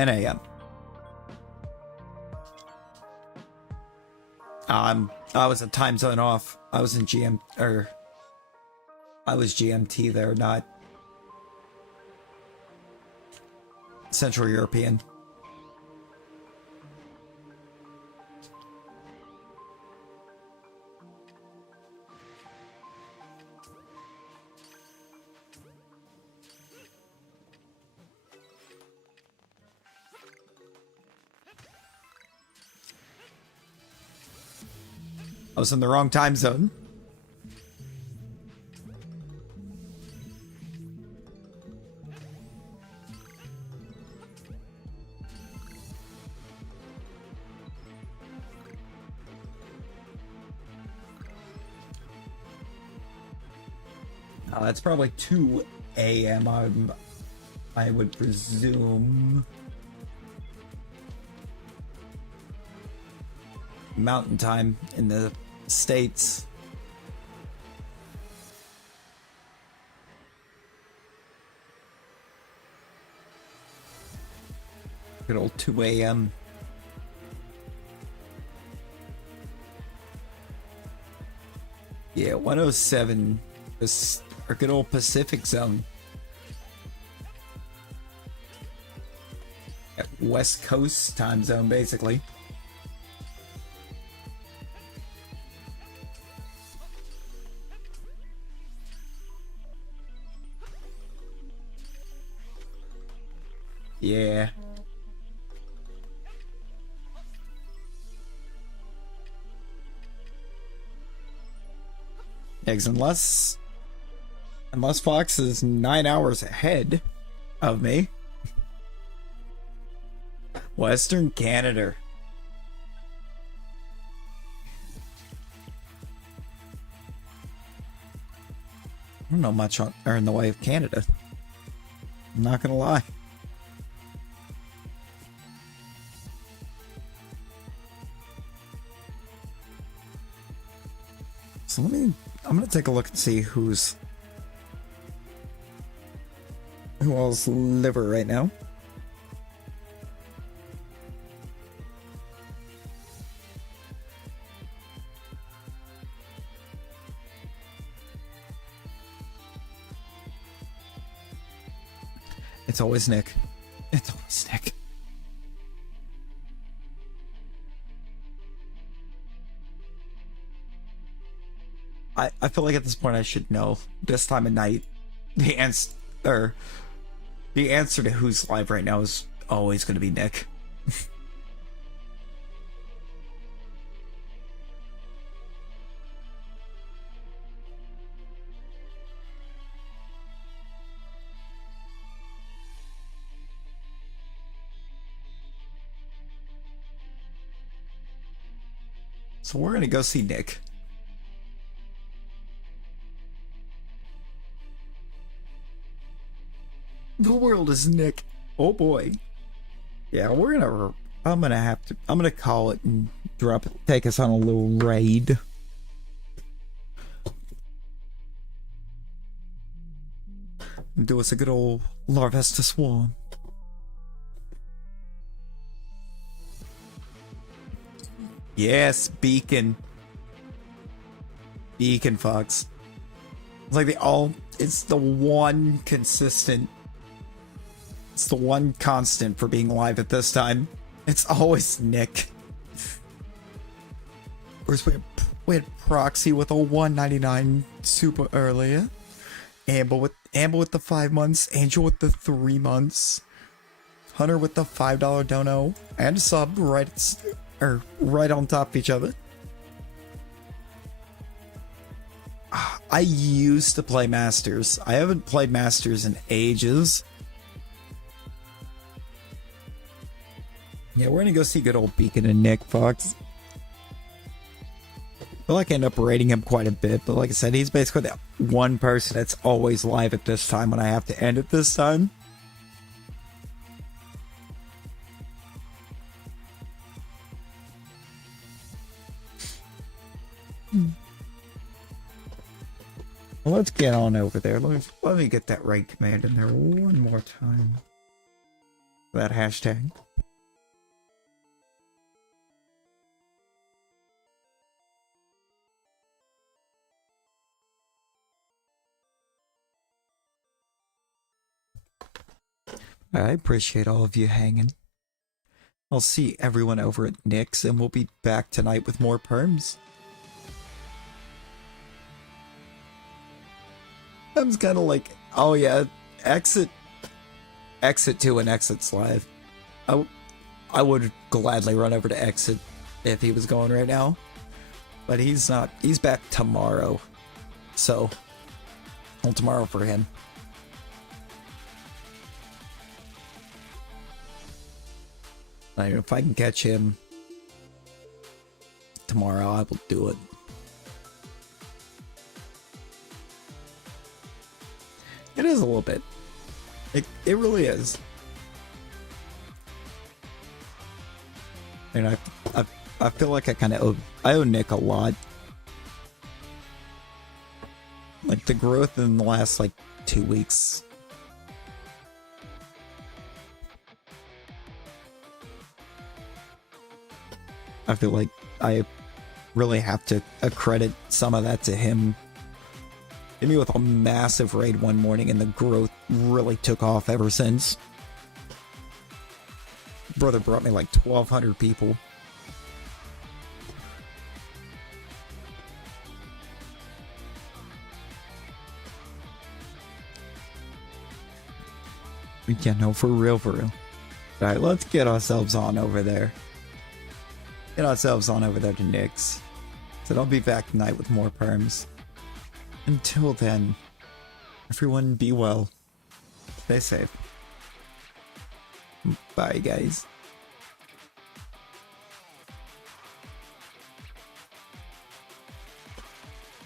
a.m. I was a time zone off. I was in I was GMT there, not Central European. I was in the wrong time zone. That's probably 2 a.m. I would presume. Mountain time in the States. Good old 2 a.m. Yeah, 107. This our good old Pacific zone. At West Coast time zone, basically. Yeah. Eggs, unless Fox is 9 hours ahead of me. Western Canada. I don't know much in the way of Canada. I'm not gonna lie. So I'm gonna take a look and see who all's liver right now. It's always Nick. It's always Nick. I feel like at this point I should know this time of night the answer to who's live right now is always going to be Nick. So we're going to go see Nick. The world is Nick. Oh boy. Yeah, I'm gonna call it and take us on a little raid. Do us a good old Larvesta Swan. Yes, Beacon. Beacon Fox. It's like it's the one consistent. It's the one constant for being live at this time. It's always Nick. Whereas we had Proxy with a 199 super earlier. Amber with the 5 months. Angel with the 3 months. Hunter with the $5 dono. And a sub right on top of each other. I used to play Masters. I haven't played Masters in ages. Yeah, we're gonna go see good old Beacon and Nick Fox. I feel like I end up rating him quite a bit, but like I said, he's basically that one person that's always live at this time when I have to end it this time. Well, let's get on over there. Let me get that right command in there one more time. That hashtag. I appreciate all of you hanging. I'll see everyone over at Nick's, and we'll be back tonight with more perms. I was kind of like, oh yeah, exit 2 and Exit's live. I would gladly run over to Exit if he was going right now. But he's not. He's back tomorrow. So, well, tomorrow for him. If I can catch him tomorrow, I will do it. It is a little bit. It really is. And I feel like I kind of owe Nick a lot. Like the growth in the last like 2 weeks. I feel like I really have to accredit some of that to him. Hit me with a massive raid one morning, and the growth really took off ever since. Brother brought me like 1,200 people. Yeah, no, for real, for real. Alright, let's get ourselves on over there. Get ourselves on over there to Nick's. So I'll be back tonight with more perms. Until then, everyone be well. Stay safe. Bye, guys.